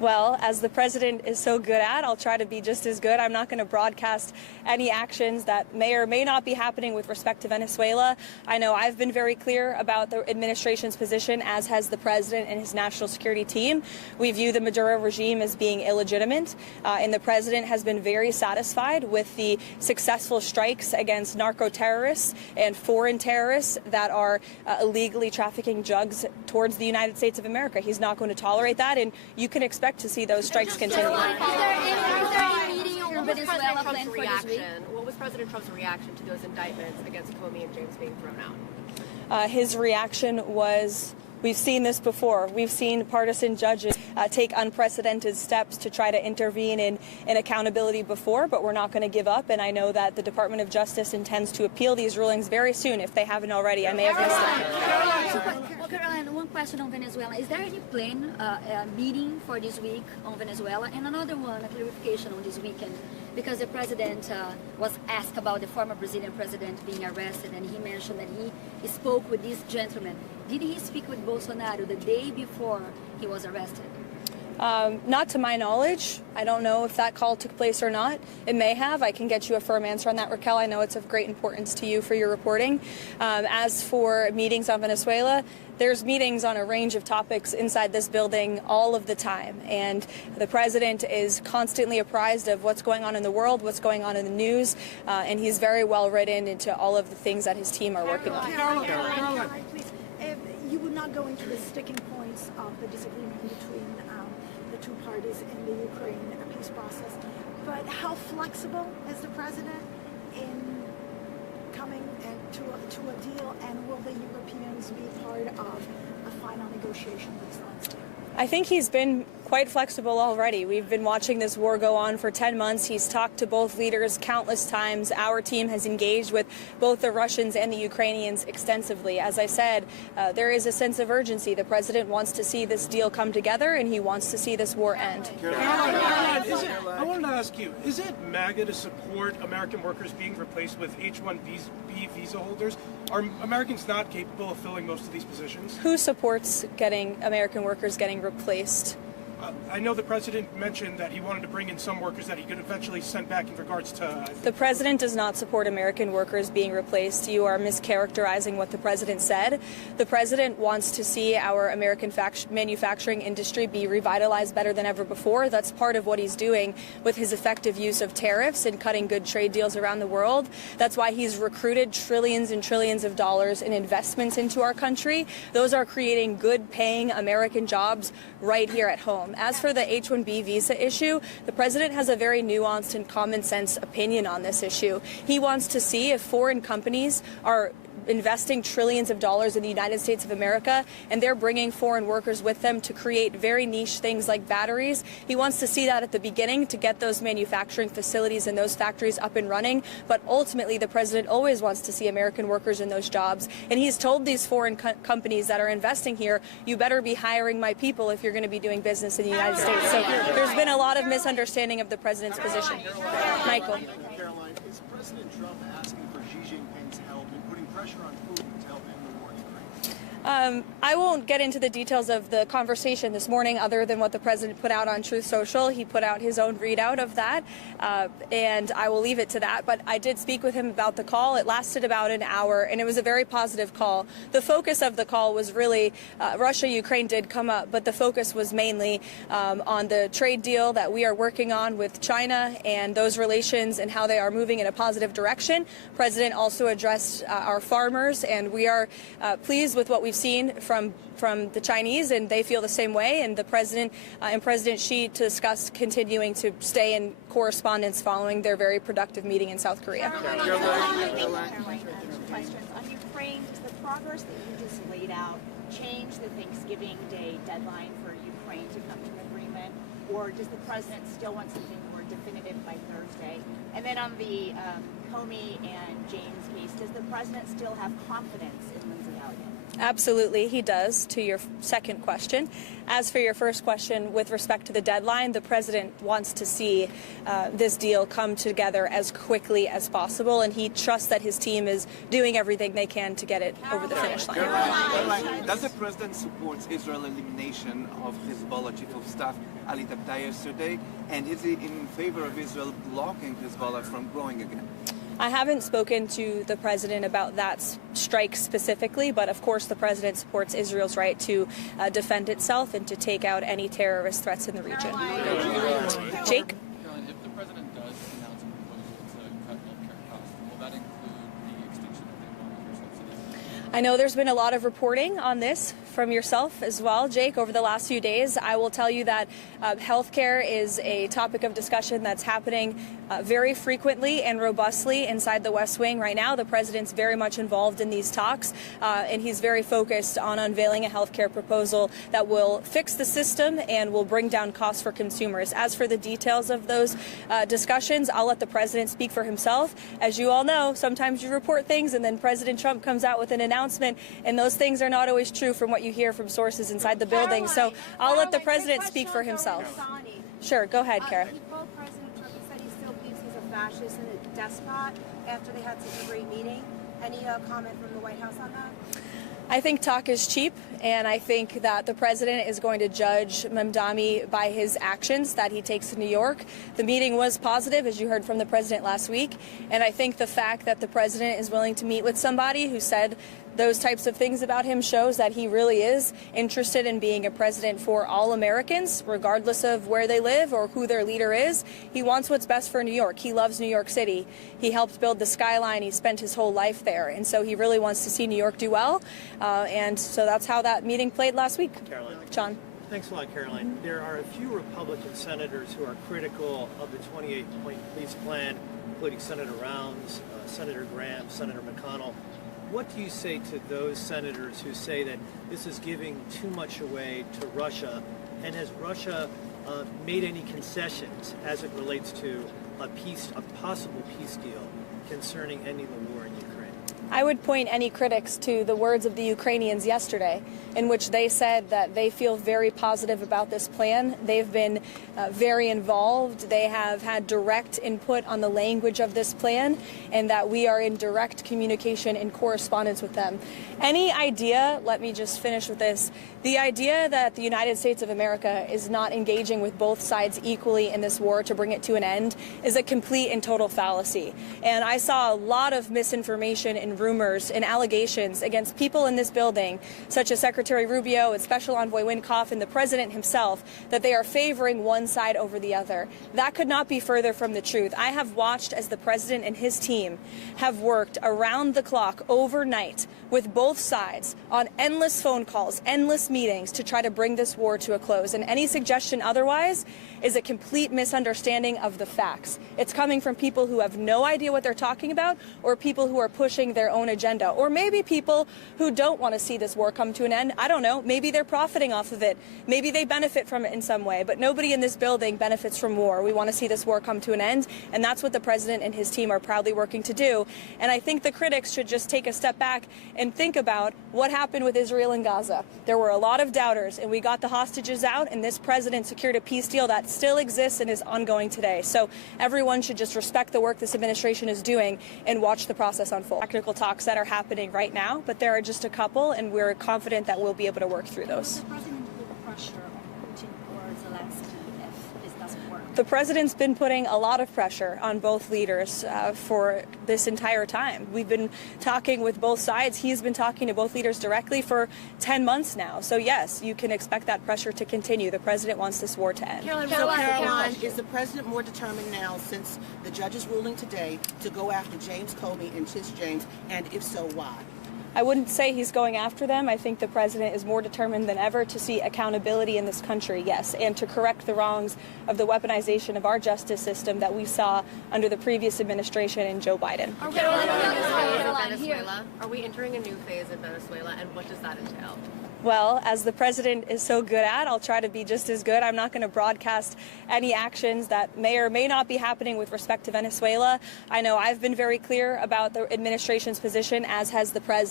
Well, as the president is so good at, I'll try to be just as good. I'm not going to broadcast any actions that may or may not be happening with respect to Venezuela. I know I've been very clear about the administration's position, as has the president and his national security team. We view the Maduro regime as being illegitimate, and the president has been very satisfied with the successful strikes against narco terrorists and foreign terrorists that are illegally trafficking drugs towards the United States of America. He's not going to tolerate that, and you can expect to see those strikes continue. What was President Trump's reaction to those indictments against Comey and James being thrown out? His reaction was, we've seen this before. We've seen partisan judges take unprecedented steps to try to intervene in accountability before, but we're not going to give up. And I know that the Department of Justice intends to appeal these rulings very soon, if they haven't already. I may have missed it. Well, Caroline, one question on Venezuela. Is there any planned meeting for this week on Venezuela? And another one, a clarification on this weekend, because the president was asked about the former Brazilian president being arrested, and he mentioned that he spoke with this gentleman. Did he speak with Bolsonaro the day before he was arrested? Not to my knowledge. I don't know if that call took place or not. It may have. I can get you a firm answer on that, Raquel. I know it's of great importance to you for your reporting. As for meetings on Venezuela, there's meetings on a range of topics inside this building all of the time. And the president is constantly apprised of what's going on in the world, what's going on in the news, and he's very well written into all of the things that his team are working on. Caroline, please. You would not go into the sticking points of the disagreement between the two parties in the Ukraine peace process, but how flexible is the president in coming to a deal, and will the Europeans be part of a final negotiation with Zelensky? I think he's been quite flexible already. We've been watching this war go on for 10 months. He's talked to both leaders countless times. Our team has engaged with both the Russians and the Ukrainians extensively. As I said, there is a sense of urgency. The president wants to see this deal come together, and he wants to see this war end. Caroline, I wanted to ask you, is it MAGA to support American workers being replaced with H-1B visa holders? Are Americans not capable of filling most of these positions? Who supports getting American workers getting replaced? I know the president mentioned that he wanted to bring in some workers that he could eventually send back in regards to... The president does not support American workers being replaced. You are mischaracterizing what the president said. The president wants to see our American manufacturing industry be revitalized better than ever before. That's part of what he's doing with his effective use of tariffs and cutting good trade deals around the world. That's why he's recruited trillions and trillions of dollars in investments into our country. Those are creating good-paying American jobs right here at home. As for the H-1B visa issue, the president has a very nuanced and common sense opinion on this issue. He wants to see if foreign companies are investing trillions of dollars in the United States of America, and they're bringing foreign workers with them to create very niche things like batteries. He wants to see that at the beginning to get those manufacturing facilities and those factories up and running, but ultimately the president always wants to see American workers in those jobs, and he's told these foreign companies that are investing here, you better be hiring my people if you're going to be doing business in the United States. So there's been a lot of misunderstanding of the president's position. Michael. Caroline, is President Trump asking for Xi Jinping's help in putting pressure on Putin to help end the war in Ukraine? I won't get into the details of the conversation this morning other than what the president put out on Truth Social. He put out his own readout of that, and I will leave it to that. But I did speak with him about the call. It lasted about an hour, and it was a very positive call. The focus of the call was really Russia-Ukraine did come up, but the focus was mainly on the trade deal that we are working on with China and those relations and how they are moving in a positive direction. The president also addressed our farmers, and we are pleased with what we've seen from the Chinese, and they feel the same way. And the president and President Xi discussed continuing to stay in correspondence following their very productive meeting in South Korea. Questions on Ukraine. Does the progress that you just laid out change the Thanksgiving Day deadline for Ukraine to come to an agreement, or does the president still want something more definitive by Thursday? And then on the Comey and James case, does the president still have confidence in Lindsay Elliott? Absolutely, he does, to your second question. As for your first question, with respect to the deadline, the president wants to see this deal come together as quickly as possible, and he trusts that his team is doing everything they can to get it over the finish line. Caroline, does the president support Israel's elimination of Hezbollah chief of staff Ali Tabtaei yesterday, and is he in favor of Israel blocking Hezbollah from growing again? I haven't spoken to the president about that strike specifically, but of course the president supports Israel's right to defend itself and to take out any terrorist threats in the region. Jake? Caroline, if the president does announce a proposal to cut healthcare costs, will that include the extension of the Obamacare subsidies? I know there's been a lot of reporting on this from yourself as well, Jake, over the last few days. I will tell you that healthcare is a topic of discussion that's happening very frequently and robustly inside the West Wing right now. The president's very much involved in these talks, and he's very focused on unveiling a healthcare proposal that will fix the system and will bring down costs for consumers. As for the details of those discussions, I'll let the president speak for himself. As you all know, sometimes you report things and then President Trump comes out with an announcement, and those things are not always true from what you hear from sources inside the building. So I'll let the president speak for himself. Sure, go ahead, Kara. He called President Trump and said he still believes he's a fascist and a despot after they had such a great meeting. Any comment from the White House on that? I think talk is cheap, and I think that the president is going to judge Mamdani by his actions that he takes to New York. The meeting was positive, as you heard from the president last week, and I think the fact that the president is willing to meet with somebody who said those types of things about him shows that he really is interested in being a president for all Americans, regardless of where they live or who their leader is. He wants what's best for New York. He loves New York City. He helped build the skyline. He spent his whole life there. And so he really wants to see New York do well. And so that's how that meeting played last week. Caroline. John. Thanks a lot, Caroline. There are a few Republican senators who are critical of the 28-point police plan, including Senator Rounds, Senator Graham, Senator McConnell. What do you say to those senators who say that this is giving too much away to Russia? And has Russia made any concessions as it relates to a possible peace deal concerning ending the war in Ukraine? I would point any critics to the words of the Ukrainians yesterday, in which they said that they feel very positive about this plan. They've been very involved. They have had direct input on the language of this plan, and that we are in direct communication and correspondence with them. Any idea, let me just finish with this, the idea that the United States of America is not engaging with both sides equally in this war to bring it to an end is a complete and total fallacy. And I saw a lot of misinformation and rumors and allegations against people in this building, such as Secretary Rubio and Special Envoy Wynkoff and the president himself, that they are favoring one side over the other. That could not be further from the truth. I have watched as the president and his team have worked around the clock overnight with both sides on endless phone calls, endless meetings to try to bring this war to a close. And any suggestion otherwise is a complete misunderstanding of the facts. It's coming from people who have no idea what they're talking about, or people who are pushing their own agenda, or maybe people who don't want to see this war come to an end. I don't know. Maybe they're profiting off of it. Maybe they benefit from it in some way, but nobody in this building benefits from war. We want to see this war come to an end, and that's what the president and his team are proudly working to do. And I think the critics should just take a step back and think about what happened with Israel and Gaza. There were a lot of doubters, and we got the hostages out, and this president secured a peace deal that still exists and is ongoing today. So everyone should just respect the work this administration is doing and watch the process unfold. Technical talks that are happening right now, but there are just a couple, and we're confident that we'll be able to work through those. The president put pressure on Putin or Zelensky if this doesn't work? The president's been putting a lot of pressure on both leaders for this entire time. We've been talking with both sides. He's been talking to both leaders directly for 10 months now. So yes, you can expect that pressure to continue. The president wants this war to end. Caroline, is the president more determined now, since the judge's ruling today, to go after James Comey and Tish James, and if so, why? I wouldn't say he's going after them. I think the president is more determined than ever to see accountability in this country, yes, and to correct the wrongs of the weaponization of our justice system that we saw under the previous administration and Joe Biden. Are we entering a new phase in Venezuela, and what does that entail? Well, as the president is so good at, I'll try to be just as good. I'm not going to broadcast any actions that may or may not be happening with respect to Venezuela. I know I've been very clear about the administration's position, as has the president.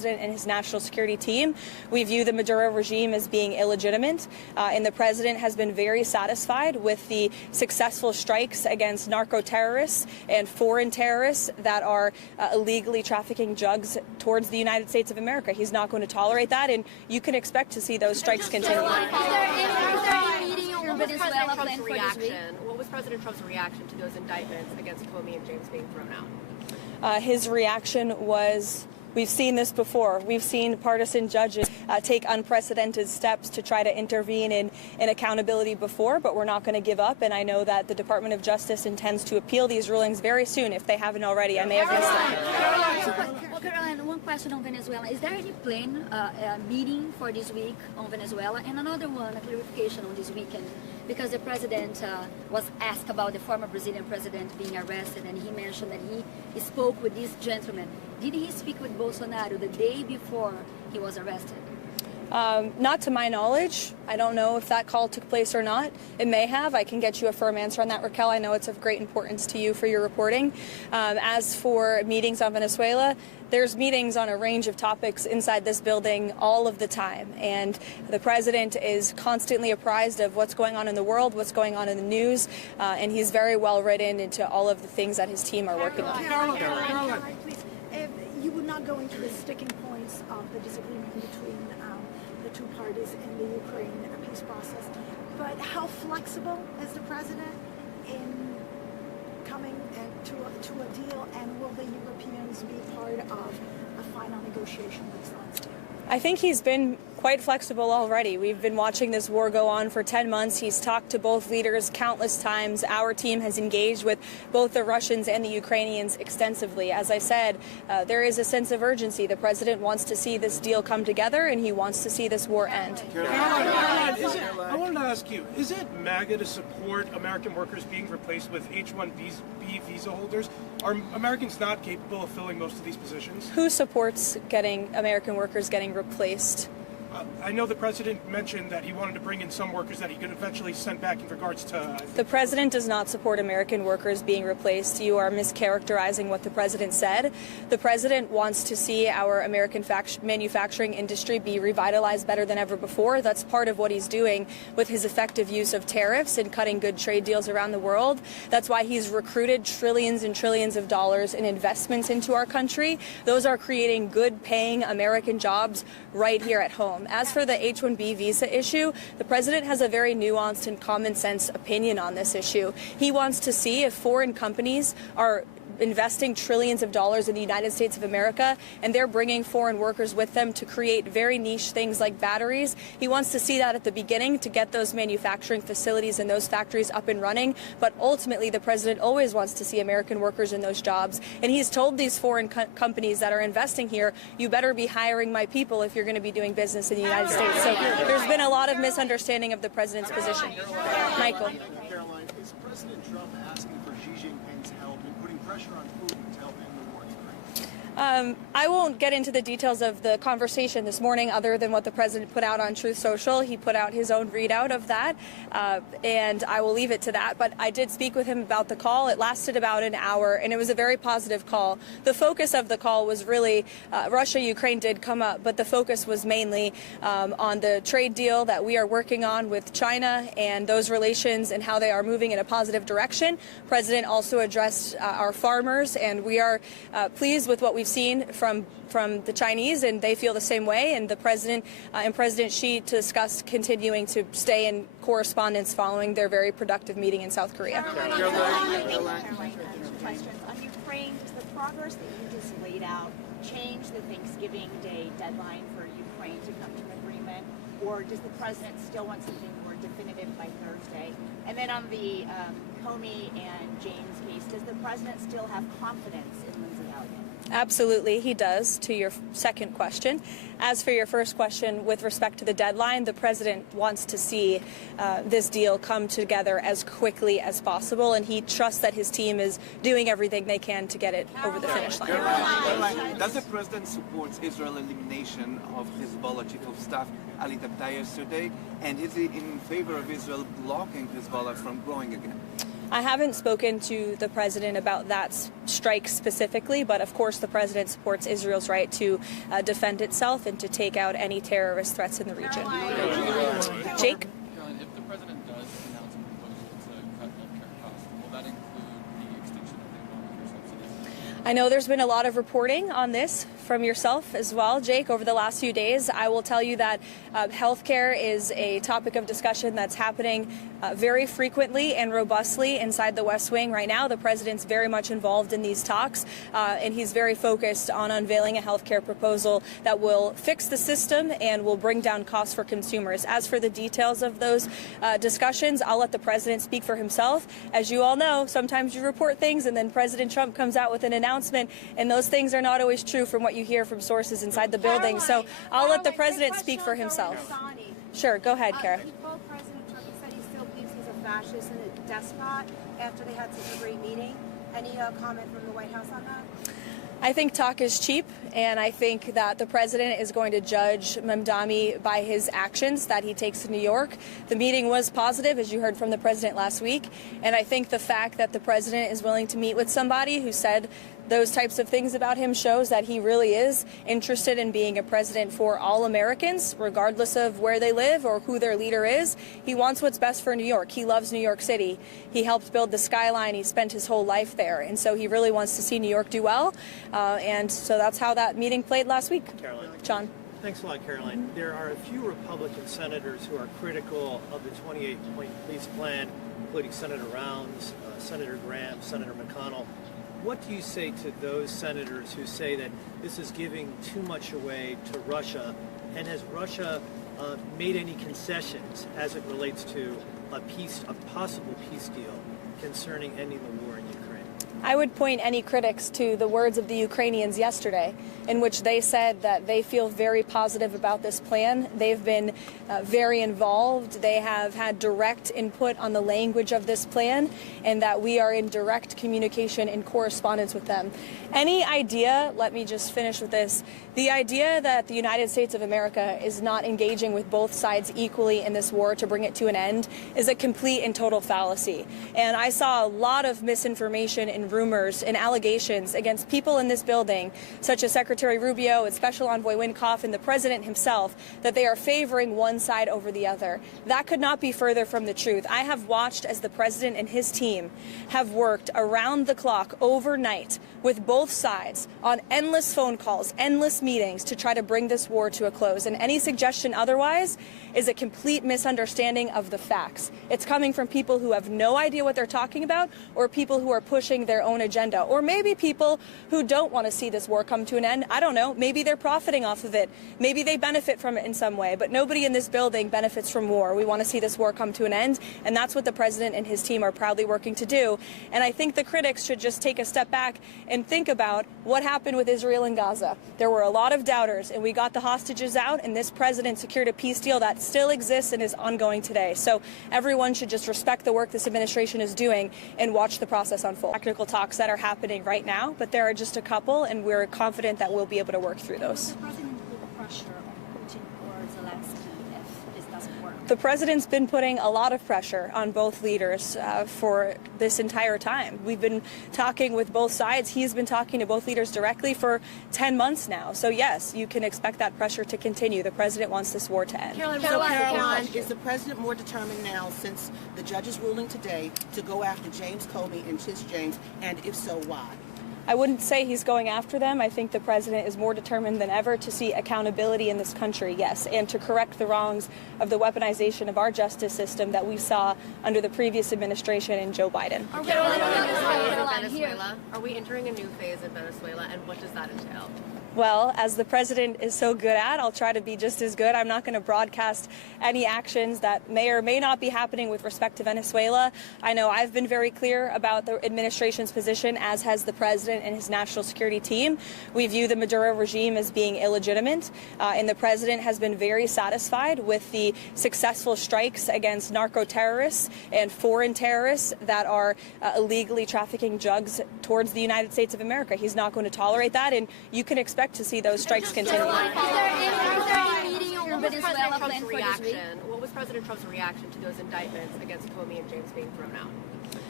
president and his national security team. We view the Maduro regime as being illegitimate, and the president has been very satisfied with the successful strikes against narco terrorists and foreign terrorists that are illegally trafficking drugs towards the United States of America. He's not going to tolerate that, and you can expect to see those strikes continue. What was President Trump's reaction to those indictments against Comey and James being thrown out? His reaction was, we've seen this before. We've seen partisan judges take unprecedented steps to try to intervene in accountability before, but we're not going to give up. And I know that the Department of Justice intends to appeal these rulings very soon, if they haven't already. I may have missed them. Caroline, one question on Venezuela. Is there any plan, meeting for this week on Venezuela? And another one, a clarification on this weekend, because the president was asked about the former Brazilian president being arrested, and he mentioned that he spoke with this gentleman. Did he speak with Bolsonaro the day before he was arrested? Not to my knowledge. I don't know if that call took place or not. It may have. I can get you a firm answer on that, Raquel. I know it's of great importance to you for your reporting. As for meetings on Venezuela, there's meetings on a range of topics inside this building all of the time. And the president is constantly apprised of what's going on in the world, what's going on in the news, and he's very well written into all of the things that his team are working on. Caroline, please. You would not go into the sticking points of the disagreement between the two parties in the Ukraine peace process, but how flexible is the president in coming to a deal, and will the Europeans be part of a final negotiation with Zelensky? I think he's been quite flexible already. We've been watching this war go on for 10 months. He's talked to both leaders countless times. Our team has engaged with both the Russians and the Ukrainians extensively. As I said, there is a sense of urgency. The president wants to see this deal come together, and he wants to see this war end. Caroline, I wanted to ask you, is it MAGA to support American workers being replaced with H-1B visa holders? Are Americans not capable of filling most of these positions? Who supports American workers getting replaced? I know the president mentioned that he wanted to bring in some workers that he could eventually send back in regards to... The president does not support American workers being replaced. You are mischaracterizing what the president said. The president wants to see our American manufacturing industry be revitalized better than ever before. That's part of what he's doing with his effective use of tariffs and cutting good trade deals around the world. That's why he's recruited trillions and trillions of dollars in investments into our country. Those are creating good-paying American jobs right here at home. As for the H-1B visa issue, the president has a very nuanced and common sense opinion on this issue. He wants to see if foreign companies are investing trillions of dollars in the United States of America, and they're bringing foreign workers with them to create very niche things like batteries. He wants to see that at the beginning to get those manufacturing facilities and those factories up and running, but ultimately the president always wants to see American workers in those jobs, and he's told these foreign companies that are investing here, you better be hiring my people if you're going to be doing business in the United States. So there's been a lot of misunderstanding of the president's position. Michael. Caroline, is President Trump asking for Xi Jinping's help in putting pressure on Putin to help end the war in Ukraine? I won't get into the details of the conversation this morning other than what the president put out on Truth Social. He put out his own readout of that, and I will leave it to that. But I did speak with him about the call. It lasted about an hour, and it was a very positive call. The focus of the call was really Russia-Ukraine did come up, but the focus was mainly on the trade deal that we are working on with China and those relations and how they are moving in a positive direction. The president also addressed our farmers, and we are pleased with what we've seen from the Chinese, and they feel the same way. And the president and President Xi discussed continuing to stay in correspondence following their very productive meeting in South Korea. Questions on Ukraine. Does the progress that you just laid out change the Thanksgiving Day deadline for Ukraine to come to an agreement, or does the president still want something more definitive by Thursday? And then on the Comey and James case, does the president still have confidence in Lindsey Elliott? Absolutely, he does, to your second question. As for your first question, with respect to the deadline, the president wants to see this deal come together as quickly as possible, and he trusts that his team is doing everything they can to get it over the finish line. Caroline, does the president support Israel's elimination of Hezbollah chief of staff Ali Tabtaei yesterday, and is he in favor of Israel blocking Hezbollah from growing again? I haven't spoken to the president about that strike specifically, but of course the president supports Israel's right to defend itself and to take out any terrorist threats in the region. Jake? Caroline, if the president does announce a proposal to cut healthcare costs, will that include the extinction of the Obamacare subsidies? I know there's been a lot of reporting on this from yourself as well, Jake, over the last few days. I will tell you that healthcare is a topic of discussion that's happening very frequently and robustly inside the West Wing right now. The president's very much involved in these talks, and he's very focused on unveiling a healthcare proposal that will fix the system and will bring down costs for consumers. As for the details of those discussions, I'll let the president speak for himself. As you all know, sometimes you report things and then President Trump comes out with an announcement, and those things are not always true from what you hear from sources inside the building. So I'll let the president speak for himself. Sure, go ahead, Kara. He told President Trump, he said he still believes he's a fascist and a despot after they had such a great meeting. Any comment from the White House on that? I think talk is cheap, and I think that the president is going to judge Mamdani by his actions that he takes to New York. The meeting was positive, as you heard from the president last week, and I think the fact that the president is willing to meet with somebody who said those types of things about him shows that he really is interested in being a president for all Americans, regardless of where they live or who their leader is. He wants what's best for New York. He loves New York City. He helped build the skyline. He spent his whole life there. And so he really wants to see New York do well. And so that's how that meeting played last week. Caroline. John. Thanks a lot, Caroline. There are a few Republican senators who are critical of the 28-point police plan, including Senator Rounds, Senator Graham, Senator McConnell. What do you say to those senators who say that this is giving too much away to Russia? And has Russia made any concessions as it relates to a possible peace deal concerning ending the war in Ukraine? I would point any critics to the words of the Ukrainians yesterday, in which they said that they feel very positive about this plan. They've been very involved. They have had direct input on the language of this plan, and that we are in direct communication and correspondence with them. Any idea, let me just finish with this, the idea that the United States of America is not engaging with both sides equally in this war to bring it to an end is a complete and total fallacy. And I saw a lot of misinformation and rumors and allegations against people in this building, such as Secretary Rubio and Special Envoy Wynkoff and the President himself, that they are favoring one side over the other. That could not be further from the truth. I have watched as the President and his team have worked around the clock overnight with both sides on endless phone calls, endless meetings to try to bring this war to a close. And any suggestion otherwise is a complete misunderstanding of the facts. It's coming from people who have no idea what they're talking about, or people who are pushing their own agenda, or maybe people who don't want to see this war come to an end. I don't know. Maybe they're profiting off of it. Maybe they benefit from it in some way, but nobody in this building benefits from war. We want to see this war come to an end, and that's what the president and his team are proudly working to do. And I think the critics should just take a step back and think about what happened with Israel and Gaza. There were a lot of doubters, and we got the hostages out, and this president secured a peace deal that still exists and is ongoing today. So everyone should just respect the work this administration is doing and watch the process unfold. Technical talks that are happening right now, but there are just a couple, and we're confident that we'll be able to work through those. The president put pressure on Putin or Zelensky if this doesn't work? The president's been putting a lot of pressure on both leaders for this entire time. We've been talking with both sides. He's been talking to both leaders directly for 10 months now. So yes, you can expect that pressure to continue. The president wants this war to end. Caroline, is the president more determined now, since the judge's ruling today, to go after James Comey and Tish James, and if so, why? I wouldn't say he's going after them. I think the president is more determined than ever to see accountability in this country, yes, and to correct the wrongs of the weaponization of our justice system that we saw under the previous administration and Joe Biden. Are we entering a new phase in Venezuela, and what does that entail? Well, as the president is so good at, I'll try to be just as good. I'm not going to broadcast any actions that may or may not be happening with respect to Venezuela. I know I've been very clear about the administration's position, as has the president and his national security team. We view the Maduro regime as being illegitimate, and the president has been very satisfied with the successful strikes against narco terrorists and foreign terrorists that are illegally trafficking drugs towards the United States of America. He's not going to tolerate that, and you can expect to see those strikes continue. What was President Trump's reaction to those indictments against Comey and James being thrown out?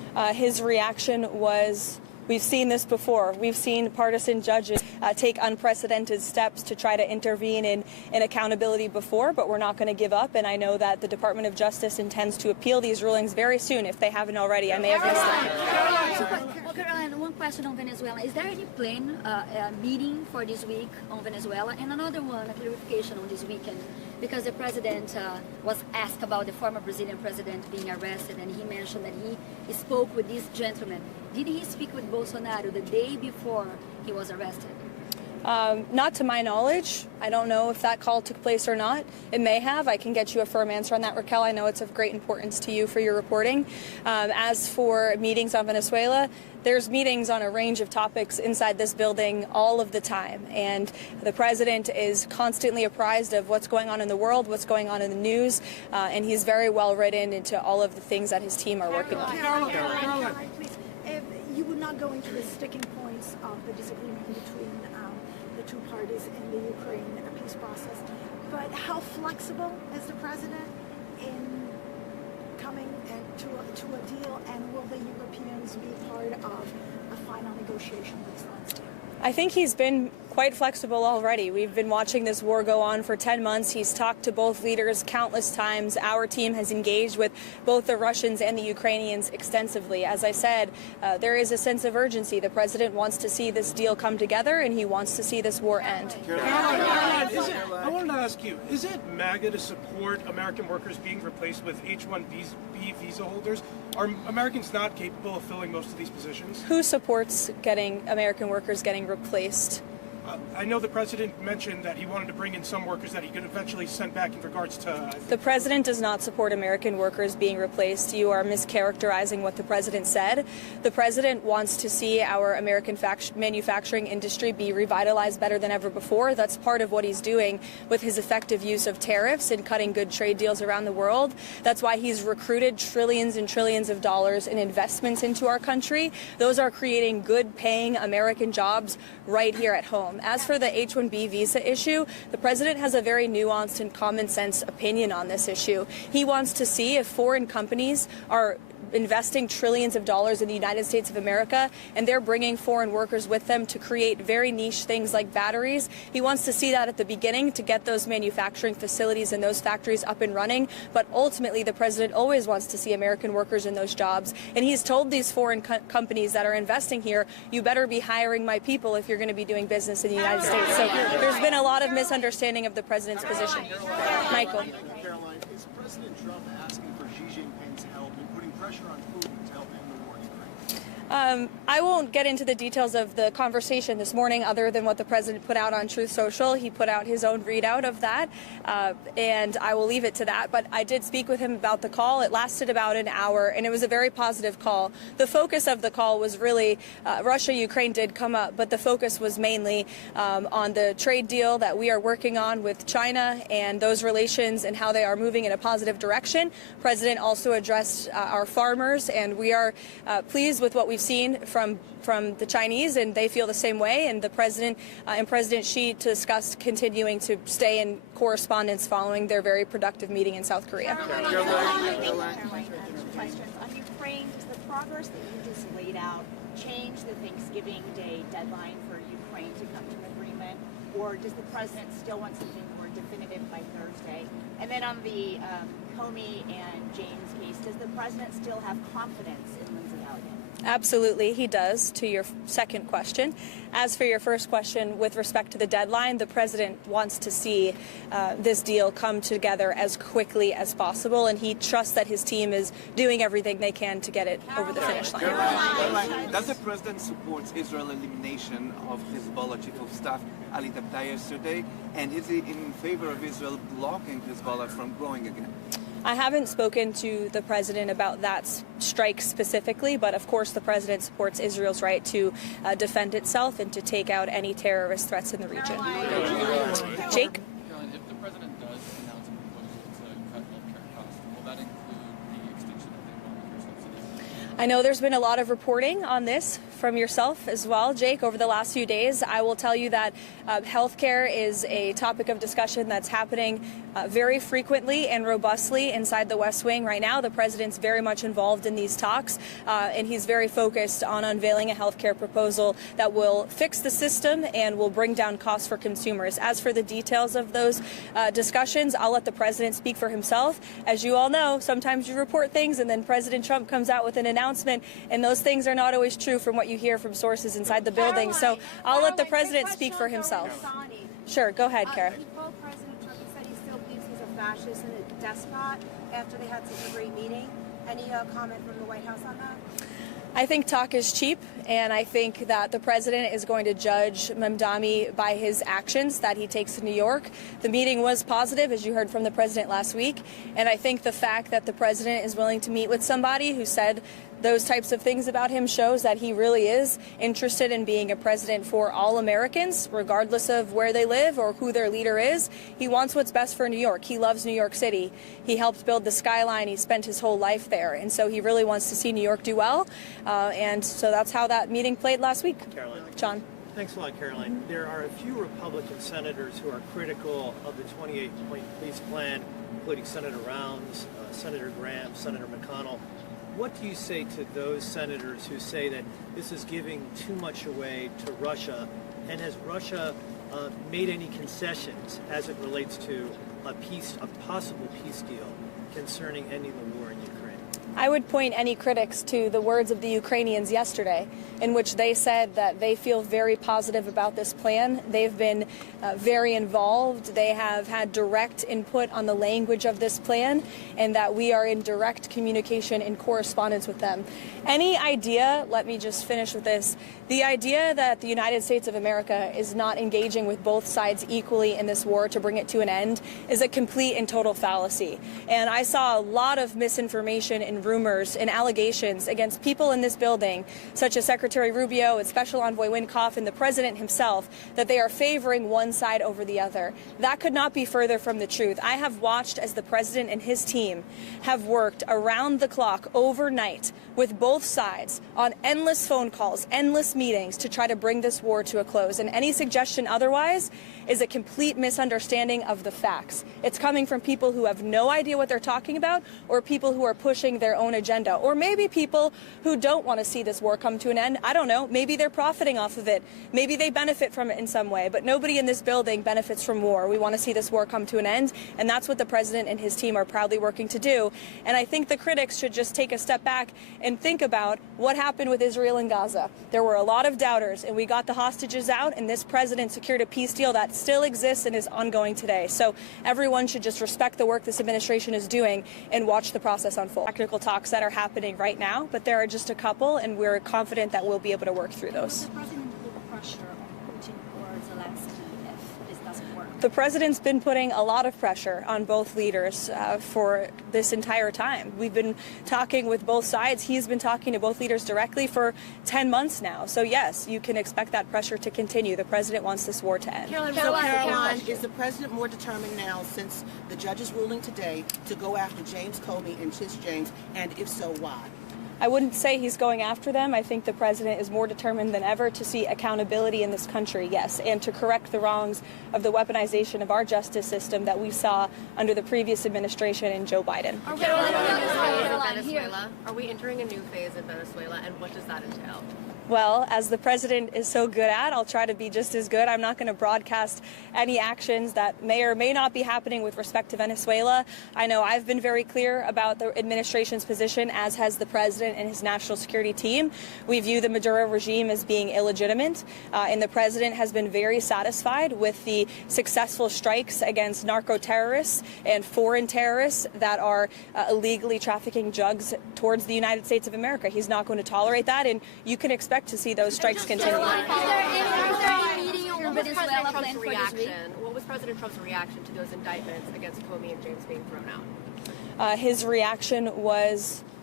His reaction was, we've seen this before. We've seen partisan judges take unprecedented steps to try to intervene in accountability before, but we're not going to give up. And I know that the Department of Justice intends to appeal these rulings very soon, if they haven't already. I may have missed them. Caroline, one question on Venezuela. Is there any plan, meeting for this week on Venezuela? And another one, a clarification on this weekend, because the president was asked about the former Brazilian president being arrested, and he mentioned that he spoke with this gentleman. Did he speak with Bolsonaro the day before he was arrested? Not to my knowledge. I don't know if that call took place or not. It may have. I can get you a firm answer on that, Raquel. I know it's of great importance to you for your reporting. As for meetings on Venezuela, there's meetings on a range of topics inside this building all of the time. And the president is constantly apprised of what's going on in the world, what's going on in the news, and he's very well written into all of the things that his team are working on. Caroline, please. You would not go into the sticking points of the disagreement between the two parties in the Ukraine peace process, but how flexible is the president in coming to a deal, and will the Europeans be part of a final negotiation with Zelensky? I think he's been quite flexible already. We've been watching this war go on for 10 months. He's talked to both leaders countless times. Our team has engaged with both the Russians and the Ukrainians extensively. As I said, there is a sense of urgency. The president wants to see this deal come together, and he wants to see this war end. Caroline, I wanted to ask you, is it MAGA to support American workers being replaced with H-1B visa holders? Are Americans not capable of filling most of these positions? Who supports American workers getting replaced? I know the president mentioned that he wanted to bring in some workers that he could eventually send back in regards to... The president does not support American workers being replaced. You are mischaracterizing what the president said. The president wants to see our American manufacturing industry be revitalized better than ever before. That's part of what he's doing with his effective use of tariffs and cutting good trade deals around the world. That's why he's recruited trillions and trillions of dollars in investments into our country. Those are creating good-paying American jobs right here at home. As for the H-1B visa issue, the president has a very nuanced and common sense opinion on this issue. He wants to see if foreign companies are investing trillions of dollars in the United States of America, and they're bringing foreign workers with them to create very niche things like batteries. He wants to see that at the beginning to get those manufacturing facilities and those factories up and running. But ultimately, the president always wants to see American workers in those jobs. And he's told these foreign companies that are investing here, you better be hiring my people if you're going to be doing business in the United States. So there's been a lot of misunderstanding of the president's position. Michael. Caroline, is President Trump asking for Xi Jinping's help in putting pressure on Putin to help end the war in Ukraine? I won't get into the details of the conversation this morning other than what the president put out on Truth Social. He put out his own readout of that, and I will leave it to that. But I did speak with him about the call. It lasted about an hour, and it was a very positive call. The focus of the call was really Russia-Ukraine did come up, but the focus was mainly on the trade deal that we are working on with China and those relations and how they are moving in a positive direction. The president also addressed our farmers, and we are pleased with what we've seen from the Chinese, and they feel the same way. And the president and President Xi discussed continuing to stay in correspondence following their very productive meeting in South Korea. Questions on Ukraine. Does the progress that you just laid out change the Thanksgiving Day deadline for Ukraine to come to an agreement, or does the president still want something more definitive by Thursday? And then on the Comey and James case, does the president still have confidence in Lindsey Elliott? Absolutely, he does, to your second question. As for your first question, with respect to the deadline, the president wants to see this deal come together as quickly as possible, and he trusts that his team is doing everything they can to get it over the finish line. Caroline, does the president support Israel's elimination of Hezbollah chief of staff Ali Tabtaei yesterday, and is he in favor of Israel blocking Hezbollah from growing again? I haven't spoken to the president about that strike specifically, but of course the president supports Israel's right to defend itself and to take out any terrorist threats in the region. Jake? Caroline, if the president does announce a proposal to cut healthcare costs, will that include the extinction of the Obamacare subsidies? I know there's been a lot of reporting on this from yourself as well, Jake, over the last few days. I will tell you that healthcare is a topic of discussion that's happening very frequently and robustly inside the West Wing right now. The president's very much involved in these talks, and he's very focused on unveiling a healthcare proposal that will fix the system and will bring down costs for consumers. As for the details of those discussions, I'll let the president speak for himself. As you all know, sometimes you report things and then President Trump comes out with an announcement, and those things are not always true from what you hear from sources inside the building. So I'll let the president speak for himself. Sure, go ahead, Kara. Well, President Trump said he still believes he's a fascist and a despot after they had such a great meeting. Any comment from the White House on that? I think talk is cheap, and I think that the president is going to judge Mamdani by his actions that he takes in New York. The meeting was positive, as you heard from the president last week, and I think the fact that the president is willing to meet with somebody who said those types of things about him shows that he really is interested in being a president for all Americans, regardless of where they live or who their leader is. He wants what's best for New York. He loves New York City. He helped build the skyline. He spent his whole life there. And so he really wants to see New York do well. And so that's how that meeting played last week. Caroline. John. Thanks a lot, Caroline. There are a few Republican senators who are critical of the 28-point police plan, including Senator Rounds, Senator Graham, Senator McConnell. What do you say to those senators who say that this is giving too much away to Russia? And has Russia made any concessions as it relates to a possible peace deal concerning ending the war in Ukraine? I would point any critics to the words of the Ukrainians yesterday, in which they said that they feel very positive about this plan. They've been very involved. They have had direct input on the language of this plan, and that we are in direct communication and correspondence with them. Any idea, let me just finish with this, the idea that the United States of America is not engaging with both sides equally in this war to bring it to an end is a complete and total fallacy. And I saw a lot of misinformation and rumors and allegations against people in this building, such as Secretary Rubio and Special Envoy Wynkoff and the President himself, that they are favoring one side over the other. That could not be further from the truth. I have watched as the President and his team have worked around the clock overnight with both sides on endless phone calls, endless meetings to try to bring this war to a close. And any suggestion otherwise is a complete misunderstanding of the facts. It's coming from people who have no idea what they're talking about, or people who are pushing their own agenda, or maybe people who don't want to see this war come to an end. I don't know. Maybe they're profiting off of it. Maybe they benefit from it in some way, but nobody in this building benefits from war. We want to see this war come to an end, and that's what the president and his team are proudly working to do. And I think the critics should just take a step back and think about what happened with Israel and Gaza. There were a lot of doubters, and we got the hostages out, and this president secured a peace deal that still exists and is ongoing today. So everyone should just respect the work this administration is doing and watch the process unfold. Technical talks that are happening right now, but there are just a couple, and we're confident that we'll be able to work through those. Will the president put pressure on Putin or Zelensky if this doesn't work? The president's been putting a lot of pressure on both leaders for this entire time. We've been talking with both sides. He's been talking to both leaders directly for 10 months now. So yes, you can expect that pressure to continue. The president wants this war to end. Caroline, is the president more determined now, since the judge's ruling today, to go after James Comey and Tish James, and if so, why? I wouldn't say he's going after them. I think the president is more determined than ever to see accountability in this country, yes, and to correct the wrongs of the weaponization of our justice system that we saw under the previous administration and Joe Biden. Are we entering a new phase in Venezuela, and what does that entail? Well, as the president is so good at, I'll try to be just as good. I'm not going to broadcast any actions that may or may not be happening with respect to Venezuela. I know I've been very clear about the administration's position, as has the president and his national security team. We view the Maduro regime as being illegitimate, and the president has been very satisfied with the successful strikes against narco terrorists and foreign terrorists that are illegally trafficking drugs towards the United States of America. He's not going to tolerate that, and you can expect to see those strikes continue. What was President Trump's reaction to those indictments against Comey and James being thrown out? His reaction was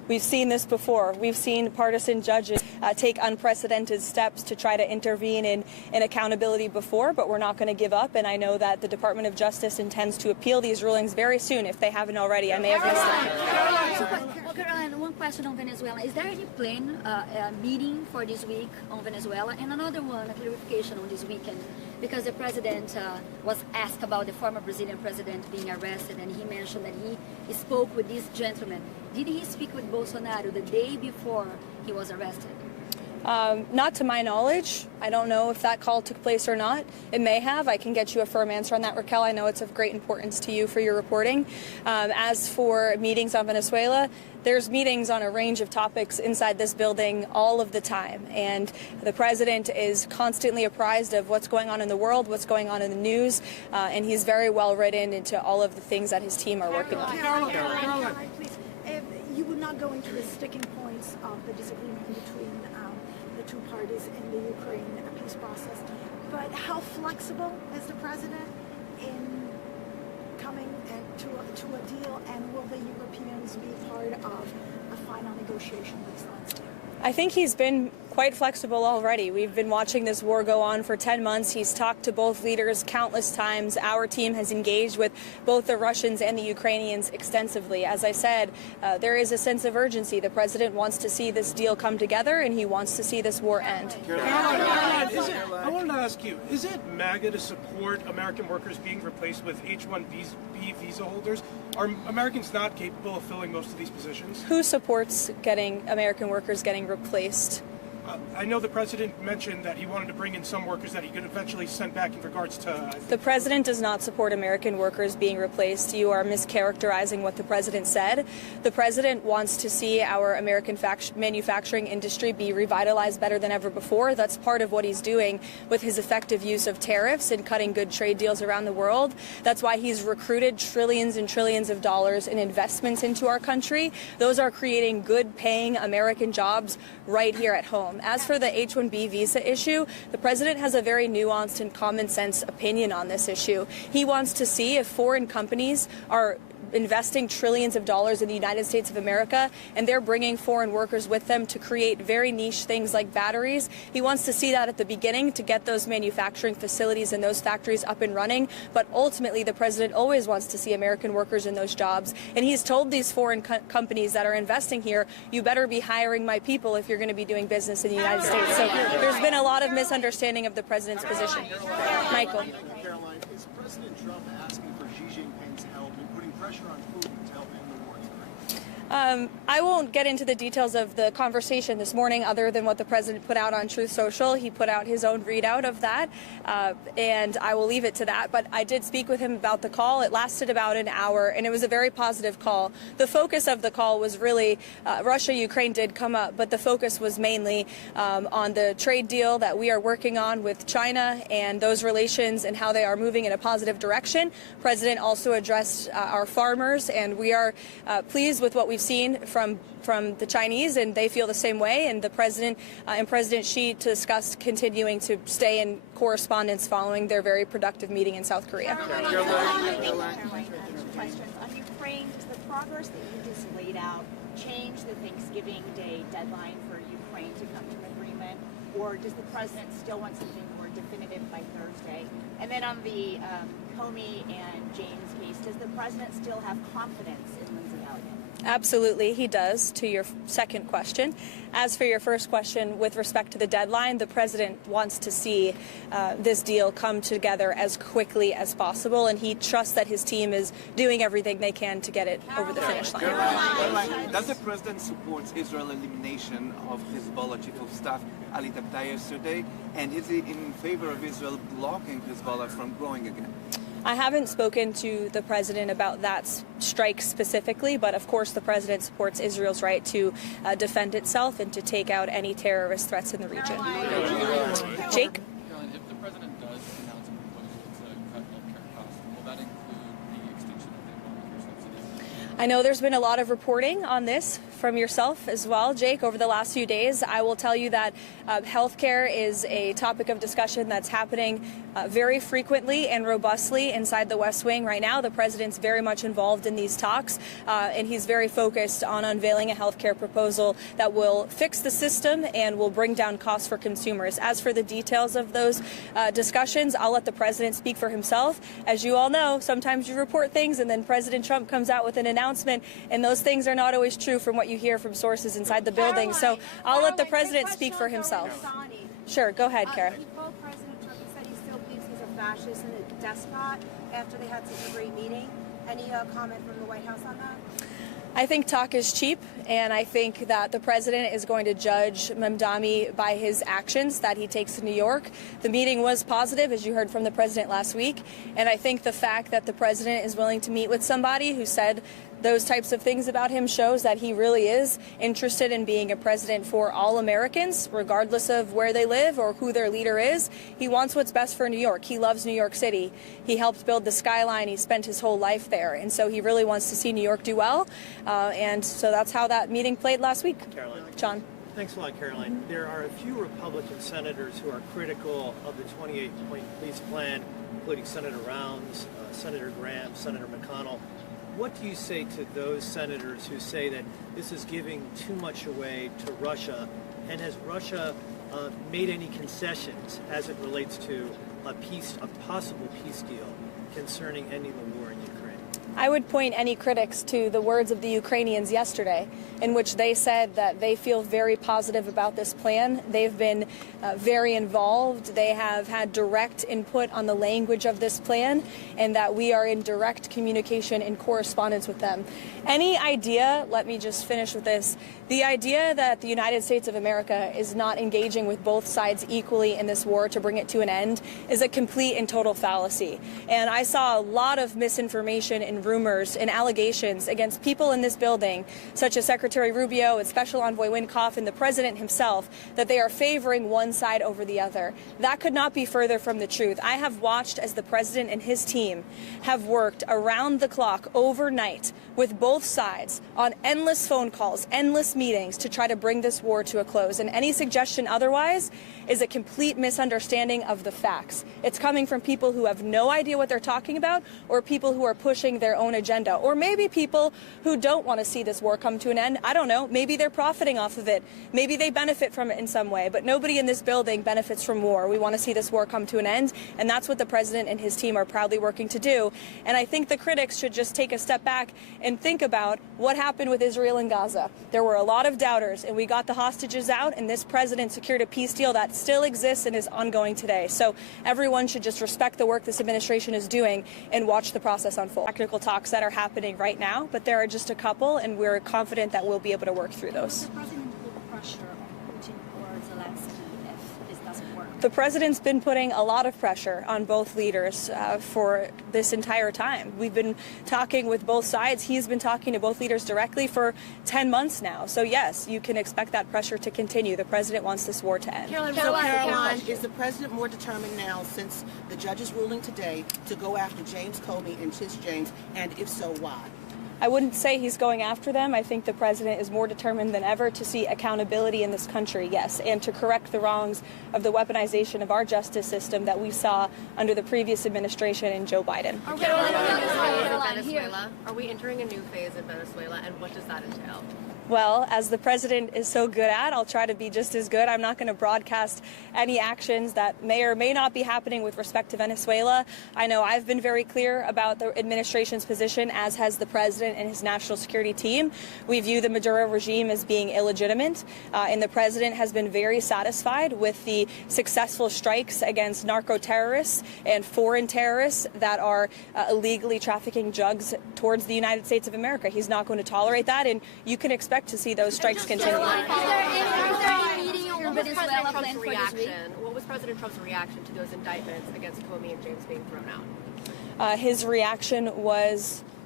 We've seen this before. We've seen partisan judges take unprecedented steps to try to intervene in accountability before, but we're not going to give up. And I know that the Department of Justice intends to appeal these rulings very soon if they haven't already. I may have missed it. Caroline, one question on Venezuela. Is there any plan, meeting for this week on Venezuela? And another one, a clarification on this weekend, because the president was asked about the former Brazilian president being arrested, and he mentioned that he spoke with this gentleman. Did he speak with Bolsonaro the day before he was arrested? Not to my knowledge. I don't know if that call took place or not. It may have. I can get you a firm answer on that, Raquel. I know it's of great importance to you for your reporting. As for meetings on Venezuela, there's meetings on a range of topics inside this building all of the time. And the president is constantly apprised of what's going on in the world, what's going on in the news, and he's very well written into all of the things that his team are working on. Caroline, please. You would not go into the sticking points of the disagreement between the two parties in the Ukraine peace process, but how flexible is the president in coming to a deal, and will the Europeans be part of a final negotiation with Zelensky? I think he's been quite flexible already. We've been watching this war go on for 10 months. He's talked to both leaders countless times. Our team has engaged with both the Russians and the Ukrainians extensively. As I said, there is a sense of urgency. The president wants to see this deal come together, and he wants to see this war end. Caroline, I wanted to ask you, is it MAGA to support American workers being replaced with H-1B visa holders? Are Americans not capable of filling most of these positions? Who supports getting American workers getting replaced? I know the president mentioned that he wanted to bring in some workers that he could eventually send back in regards to... The president does not support American workers being replaced. You are mischaracterizing what the president said. The president wants to see our American manufacturing industry be revitalized better than ever before. That's part of what he's doing with his effective use of tariffs and cutting good trade deals around the world. That's why he's recruited trillions and trillions of dollars in investments into our country. Those are creating good-paying American jobs right here at home. As for the H-1B visa issue, the president has a very nuanced and common sense opinion on this issue. He wants to see if foreign companies are investing trillions of dollars in the United States of America, and they're bringing foreign workers with them to create very niche things like batteries. He wants to see that at the beginning to get those manufacturing facilities and those factories up and running, but ultimately the president always wants to see American workers in those jobs, and he's told these foreign companies that are investing here, you better be hiring my people if you're going to be doing business in the United States. So there's been a lot of misunderstanding of the president's position. Michael. Caroline, is President Trump asking for Xi Jinping's help in putting pressure on Putin to help end the war in Ukraine? I won't get into the details of the conversation this morning other than what the president put out on Truth Social. He put out his own readout of that, and I will leave it to that. But I did speak with him about the call. It lasted about an hour, and it was a very positive call. The focus of the call was really Russia-Ukraine did come up, but the focus was mainly on the trade deal that we are working on with China and those relations and how they are moving in a positive direction. The president also addressed our farmers, and we are pleased with what we've seen from the Chinese, and they feel the same way. And the president and President Xi discussed continuing to stay in correspondence following their very productive meeting in South Korea. Questions on Ukraine. Does the progress that you just laid out change the Thanksgiving Day deadline for Ukraine to come to an agreement, or does the president still want something more definitive by Thursday? And then on the Comey and James case, does the president still have confidence in Lindsey Elliott? Absolutely, he does, to your second question. As for your first question, with respect to the deadline, the president wants to see this deal come together as quickly as possible, and he trusts that his team is doing everything they can to get it over the finish line. Caroline, does the president support Israel's elimination of Hezbollah chief of staff Ali Tabtai yesterday, and is he in favor of Israel blocking Hezbollah from growing again? I haven't spoken to the president about that strike specifically, but of course the president supports Israel's right to defend itself and to take out any terrorist threats in the region. Jake? Caroline, if the president does announce a proposal to cut healthcare costs, will that include the extinction of the Obamacare subsidies? I know there's been a lot of reporting on this from yourself as well, Jake, over the last few days. I will tell you that healthcare is a topic of discussion that's happening very frequently and robustly inside the West Wing right now. The president's very much involved in these talks, and he's very focused on unveiling a healthcare proposal that will fix the system and will bring down costs for consumers. As for the details of those discussions, I'll let the president speak for himself. As you all know, sometimes you report things and then President Trump comes out with an announcement, and those things are not always true from what you hear from sources inside the building. So I'll let the president speak for himself. Sure, go ahead, Kara. Well, President Trump said he still believes he's a fascist and a despot after they had such a great meeting. Any comment from the White House on that? I think talk is cheap, and I think that the president is going to judge Mamdani by his actions that he takes in New York. The meeting was positive, as you heard from the president last week, and I think the fact that the president is willing to meet with somebody who said those types of things about him shows that he really is interested in being a president for all Americans, regardless of where they live or who their leader is. He wants what's best for New York. He loves New York City. He helped build the skyline. He spent his whole life there. And so he really wants to see New York do well. And so that's how that meeting played last week. Caroline. John. Thanks a lot, Caroline. There are a few Republican senators who are critical of the 28-point peace plan, including Senator Rounds, Senator Graham, Senator McConnell. What do you say to those senators who say that this is giving too much away to Russia? And has Russia made any concessions as it relates to a possible peace deal concerning ending the war in Ukraine? I would point any critics to the words of the Ukrainians yesterday, in which they said that they feel very positive about this plan. They've been very involved. They have had direct input on the language of this plan, and that we are in direct communication and correspondence with them. Any idea, let me just finish with this, the idea that the United States of America is not engaging with both sides equally in this war to bring it to an end is a complete and total fallacy. And I saw a lot of misinformation and rumors and allegations against people in this building, such as Secretary Rubio and Special Envoy Wynkoff and the President himself, that they are favoring one side over the other. That could not be further from the truth. I have watched as the President and his team have worked around the clock overnight with both sides on endless phone calls, endless meetings to try to bring this war to a close. And any suggestion otherwise is a complete misunderstanding of the facts. It's coming from people who have no idea what they're talking about, or people who are pushing their own agenda, or maybe people who don't want to see this war come to an end. I don't know. Maybe they're profiting off of it. Maybe they benefit from it in some way, but nobody in this building benefits from war. We want to see this war come to an end, and that's what the president and his team are proudly working to do. And I think the critics should just take a step back and think about what happened with Israel and Gaza. There were a lot of doubters, and we got the hostages out, and this president secured a peace deal that still exists and is ongoing today. So everyone should just respect the work this administration is doing and watch the process unfold. Technical talks that are happening right now, but there are just a couple, and we're confident that we'll be able to work through those. The president put pressure on Putin or Zelensky if this doesn't work? The president's been putting a lot of pressure on both leaders for this entire time. We've been talking with both sides. He's been talking to both leaders directly for 10 months now. So yes, you can expect that pressure to continue. The president wants this war to end. Caroline, is the president more determined now, since the judge's ruling today, to go after James Comey and Tish James, and if so, why? I wouldn't say he's going after them. I think the president is more determined than ever to see accountability in this country, yes, and to correct the wrongs of the weaponization of our justice system that we saw under the previous administration and Joe Biden. Venezuela. Are we entering a new phase in Venezuela, and what does that entail? Well, as the president is so good at, I'll try to be just as good. I'm not going to broadcast any actions that may or may not be happening with respect to Venezuela. I know I've been very clear about the administration's position, as has the president and his national security team. We view the Maduro regime as being illegitimate, and the president has been very satisfied with the successful strikes against narco terrorists and foreign terrorists that are illegally trafficking drugs towards the United States of America. He's not going to tolerate that, and you can expect to see those strikes continue. What was President Trump's reaction to those indictments against Comey and James being thrown out? His reaction was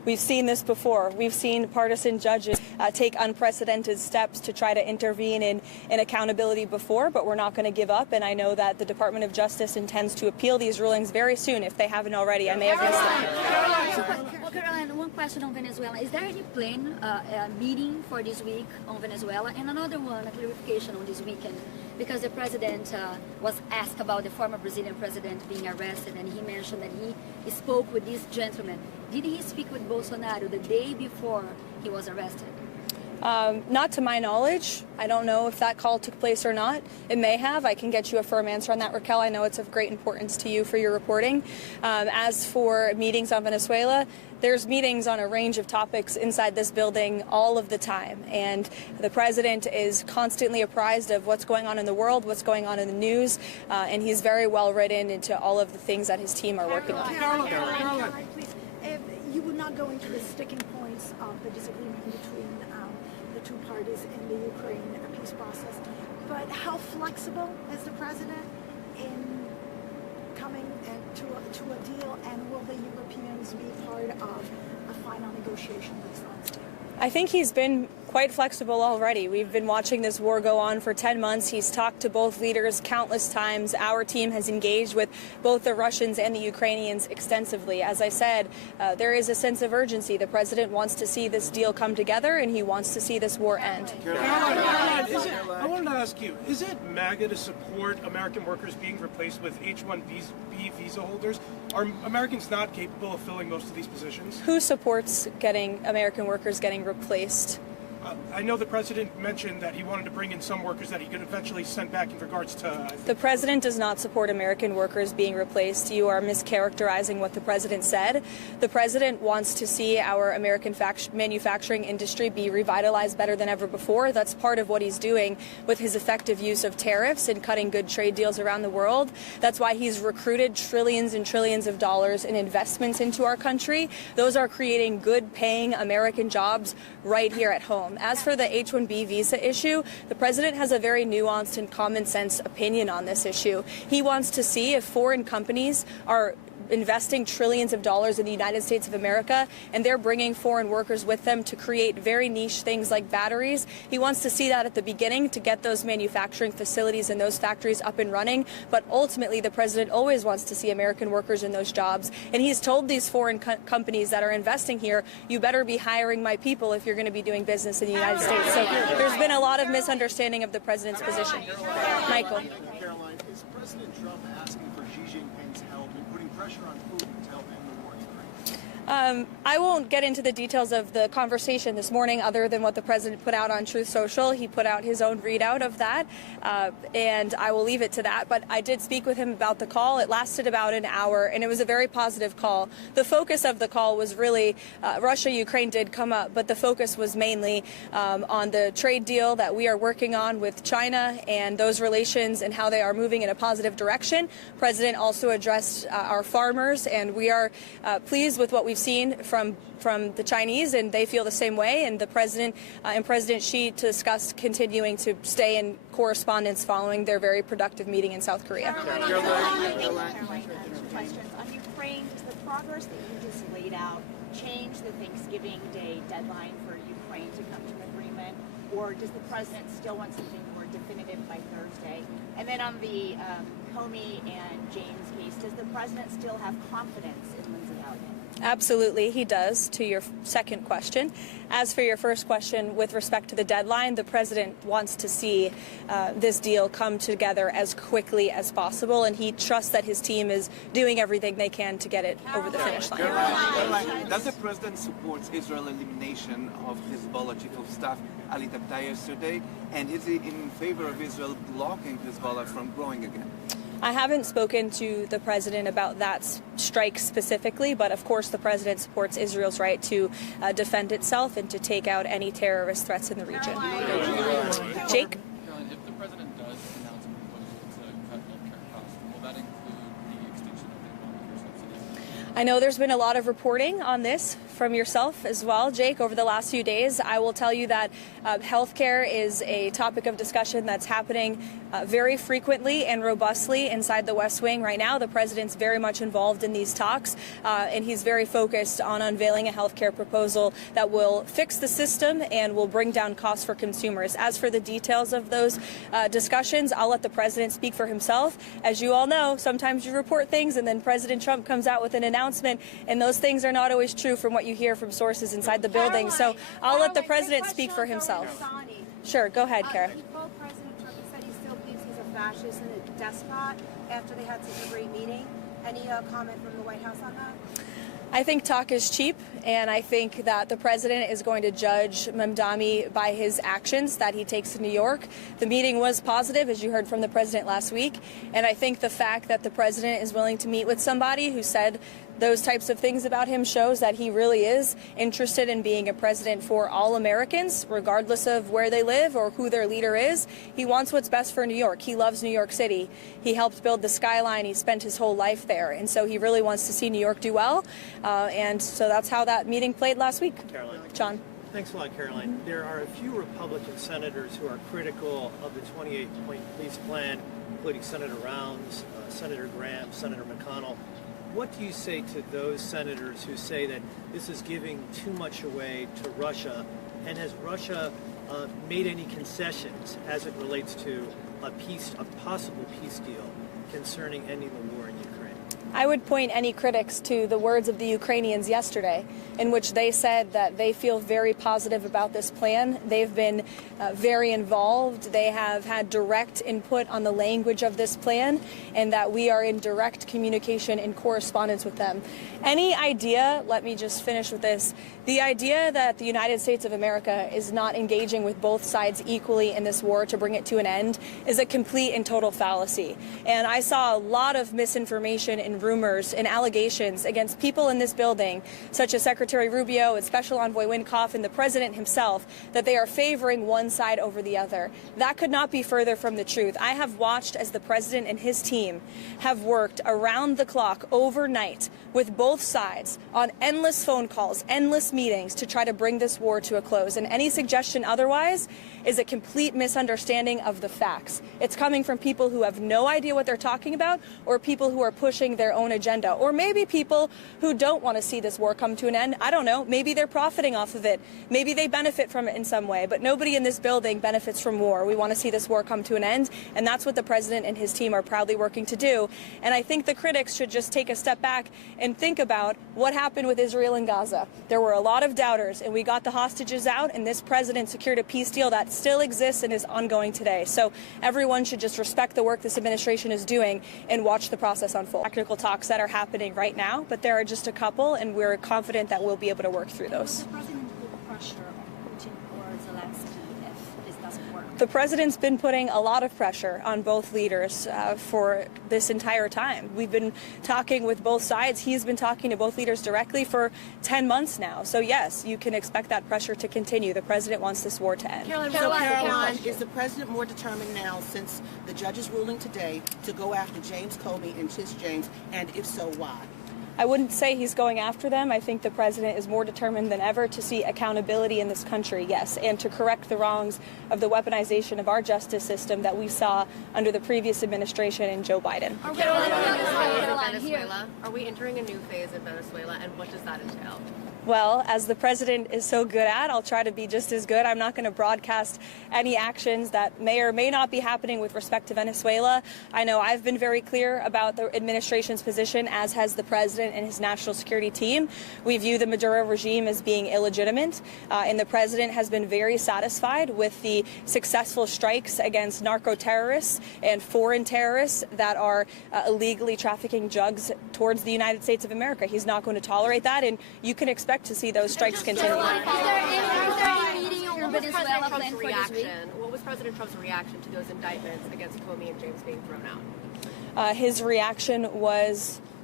We've seen this before. We've seen partisan judges take unprecedented steps to try to intervene in accountability before, but we're not going to give up. And I know that the Department of Justice intends to appeal these rulings very soon, if they haven't already. I may have missed them. Caroline, one question on Venezuela. Is there any plan, meeting for this week on Venezuela? And another one, a clarification on this weekend, because the president was asked about the former Brazilian president being arrested, and he mentioned that he spoke with this gentleman. Did he speak with Bolsonaro the day before he was arrested? Not to my knowledge. I don't know if that call took place or not. It may have. I can get you a firm answer on that, Raquel. I know it's of great importance to you for your reporting. As for meetings on Venezuela, there's meetings on a range of topics inside this building all of the time. And the president is constantly apprised of what's going on in the world, what's going on in the news, and he's very well written into all of the things that his team are working on. Caroline, please. You would not go into the sticking points of the disagreement between the two parties in the Ukraine peace process, but how flexible is the president in coming to a deal, and will the Europeans be part of a final negotiation that's on stage? I think he's been quite flexible already. We've been watching this war go on for 10 months. He's talked to both leaders countless times. Our team has engaged with both the Russians and the Ukrainians extensively. As I said, there is a sense of urgency. The president wants to see this deal come together, and he wants to see this war end. Caroline, I wanted to ask you, is it MAGA to support American workers being replaced with H-1B visa holders? Are Americans not capable of filling most of these positions? Who supports getting American workers getting replaced? I know the president mentioned that he wanted to bring in some workers that he could eventually send back in regards to... The president does not support American workers being replaced. You are mischaracterizing what the president said. The president wants to see our American manufacturing industry be revitalized better than ever before. That's part of what he's doing with his effective use of tariffs and cutting good trade deals around the world. That's why he's recruited trillions and trillions of dollars in investments into our country. Those are creating good-paying American jobs right here at home. As for the H-1B visa issue, the president has a very nuanced and common sense opinion on this issue. He wants to see if foreign companies are investing trillions of dollars in the United States of America, and they're bringing foreign workers with them to create very niche things like batteries. He wants to see that at the beginning to get those manufacturing facilities and those factories up and running, but ultimately the president always wants to see American workers in those jobs, and he's told these foreign companies that are investing here, you better be hiring my people if you're going to be doing business in the United States. So there's been a lot of misunderstanding of the president's position. Michael. Caroline, is President Trump asking for Xi Jinping's help in putting pressure on Putin to help end the war in Ukraine? I won't get into the details of the conversation this morning other than what the president put out on Truth Social. He put out his own readout of that, and I will leave it to that. But I did speak with him about the call. It lasted about an hour, and it was a very positive call. The focus of the call was really Russia-Ukraine did come up, but the focus was mainly on the trade deal that we are working on with China and those relations and how they are moving in a positive direction. The president also addressed our farmers, and we are pleased with what we've seen from the Chinese, and they feel the same way. And the president and President Xi discussed continuing to stay in correspondence following their very productive meeting in South Korea. Caroline, questions on Ukraine. Does the progress that you just laid out change the Thanksgiving Day deadline for Ukraine to come to an agreement, or does the president still want something more definitive by Thursday? And then on the Comey and James case, does the president still have confidence in Lindsey Elliott? Absolutely, he does, to your second question. As for your first question, with respect to the deadline, the president wants to see this deal come together as quickly as possible, and he trusts that his team is doing everything they can to get it over the finish line. Caroline, does the president support Israel's elimination of Hezbollah chief of staff Ali Tabtaei yesterday, and is he in favor of Israel blocking Hezbollah from growing again? I haven't spoken to the president about that strike specifically, but of course the president supports Israel's right to defend itself and to take out any terrorist threats in the region. Jake? Caroline, if the president does announce a proposal to cut healthcare costs, will that include the extinction of the Obamacare subsidies? I know there's been a lot of reporting on this from yourself as well, Jake, over the last few days. I will tell you that healthcare is a topic of discussion that's happening very frequently and robustly inside the West Wing right now. The president's very much involved in these talks, and he's very focused on unveiling a healthcare proposal that will fix the system and will bring down costs for consumers. As for the details of those discussions, I'll let the president speak for himself. As you all know, sometimes you report things and then President Trump comes out with an announcement, and those things are not always true from what you hear from sources inside the building. So I'll let the president speak for himself. Sure, go ahead, Kara. He told President Trump, he said he still believes he's a fascist and a despot after they had such a great meeting. Any comment from the White House on that? I think talk is cheap, and I think that the president is going to judge Mamdani by his actions that he takes in New York. The meeting was positive, as you heard from the president last week, and I think the fact that the president is willing to meet with somebody who said those types of things about him shows that he really is interested in being a president for all Americans, regardless of where they live or who their leader is. He wants what's best for New York. He loves New York City. He helped build the skyline. He spent his whole life there. And so he really wants to see New York do well. And so that's how that meeting played last week. Caroline. John. Thanks a lot, Caroline. There are a few Republican senators who are critical of the 28-point police plan, including Senator Rounds, Senator Graham, Senator McConnell. What do you say to those senators who say that this is giving too much away to Russia? And has Russia made any concessions as it relates to a possible peace deal concerning ending the war in Ukraine? I would point any critics to the words of the Ukrainians yesterday, in which they said that they feel very positive about this plan. They've been very involved. They have had direct input on the language of this plan, and that we are in direct communication and correspondence with them. Any idea, let me just finish with this, the idea that the United States of America is not engaging with both sides equally in this war to bring it to an end is a complete and total fallacy. And I saw a lot of misinformation and rumors and allegations against people in this building, such as Secretary Rubio and Special Envoy Wynkoff and the president himself, that they are favoring one side over the other. That could not be further from the truth. I have watched as the president and his team have worked around the clock overnight with both sides on endless phone calls, endless meetings to try to bring this war to a close. And any suggestion otherwise is a complete misunderstanding of the facts. It's coming from people who have no idea what they're talking about, or people who are pushing their own agenda, or maybe people who don't want to see this war come to an end. I don't know. Maybe they're profiting off of it. Maybe they benefit from it in some way, but nobody in this building benefits from war. We want to see this war come to an end, and that's what the president and his team are proudly working to do. And I think the critics should just take a step back and think about what happened with Israel and Gaza. There were a lot of doubters, and we got the hostages out, and this president secured a peace deal that still exists and is ongoing today. So everyone should just respect the work this administration is doing and watch the process unfold. Technical talks that are happening right now, but there are just a couple, and we're confident that we'll be able to work through those. The president put pressure on Putin or Zelensky if this doesn't work? The president's been putting a lot of pressure on both leaders for this entire time. We've been talking with both sides. He's been talking to both leaders directly for 10 months now. So yes, you can expect that pressure to continue. The president wants this war to end. Caroline, is the president more determined now, since the judge's ruling today, to go after James Comey and Tish James, and if so, why? I wouldn't say he's going after them. I think the president is more determined than ever to see accountability in this country, yes, and to correct the wrongs of the weaponization of our justice system that we saw under the previous administration and Joe Biden. Are we entering a new phase in Venezuela, and what does that entail? Well, as the president is so good at, I'll try to be just as good. I'm not going to broadcast any actions that may or may not be happening with respect to Venezuela. I know I've been very clear about the administration's position, as has the president and his national security team. We view the Maduro regime as being illegitimate, and the president has been very satisfied with the successful strikes against narco terrorists and foreign terrorists that are illegally trafficking drugs towards the United States of America. He's not going to tolerate that, and you can expect to see those strikes continue. What was President Trump's reaction to those indictments against Comey and James being thrown out? His reaction was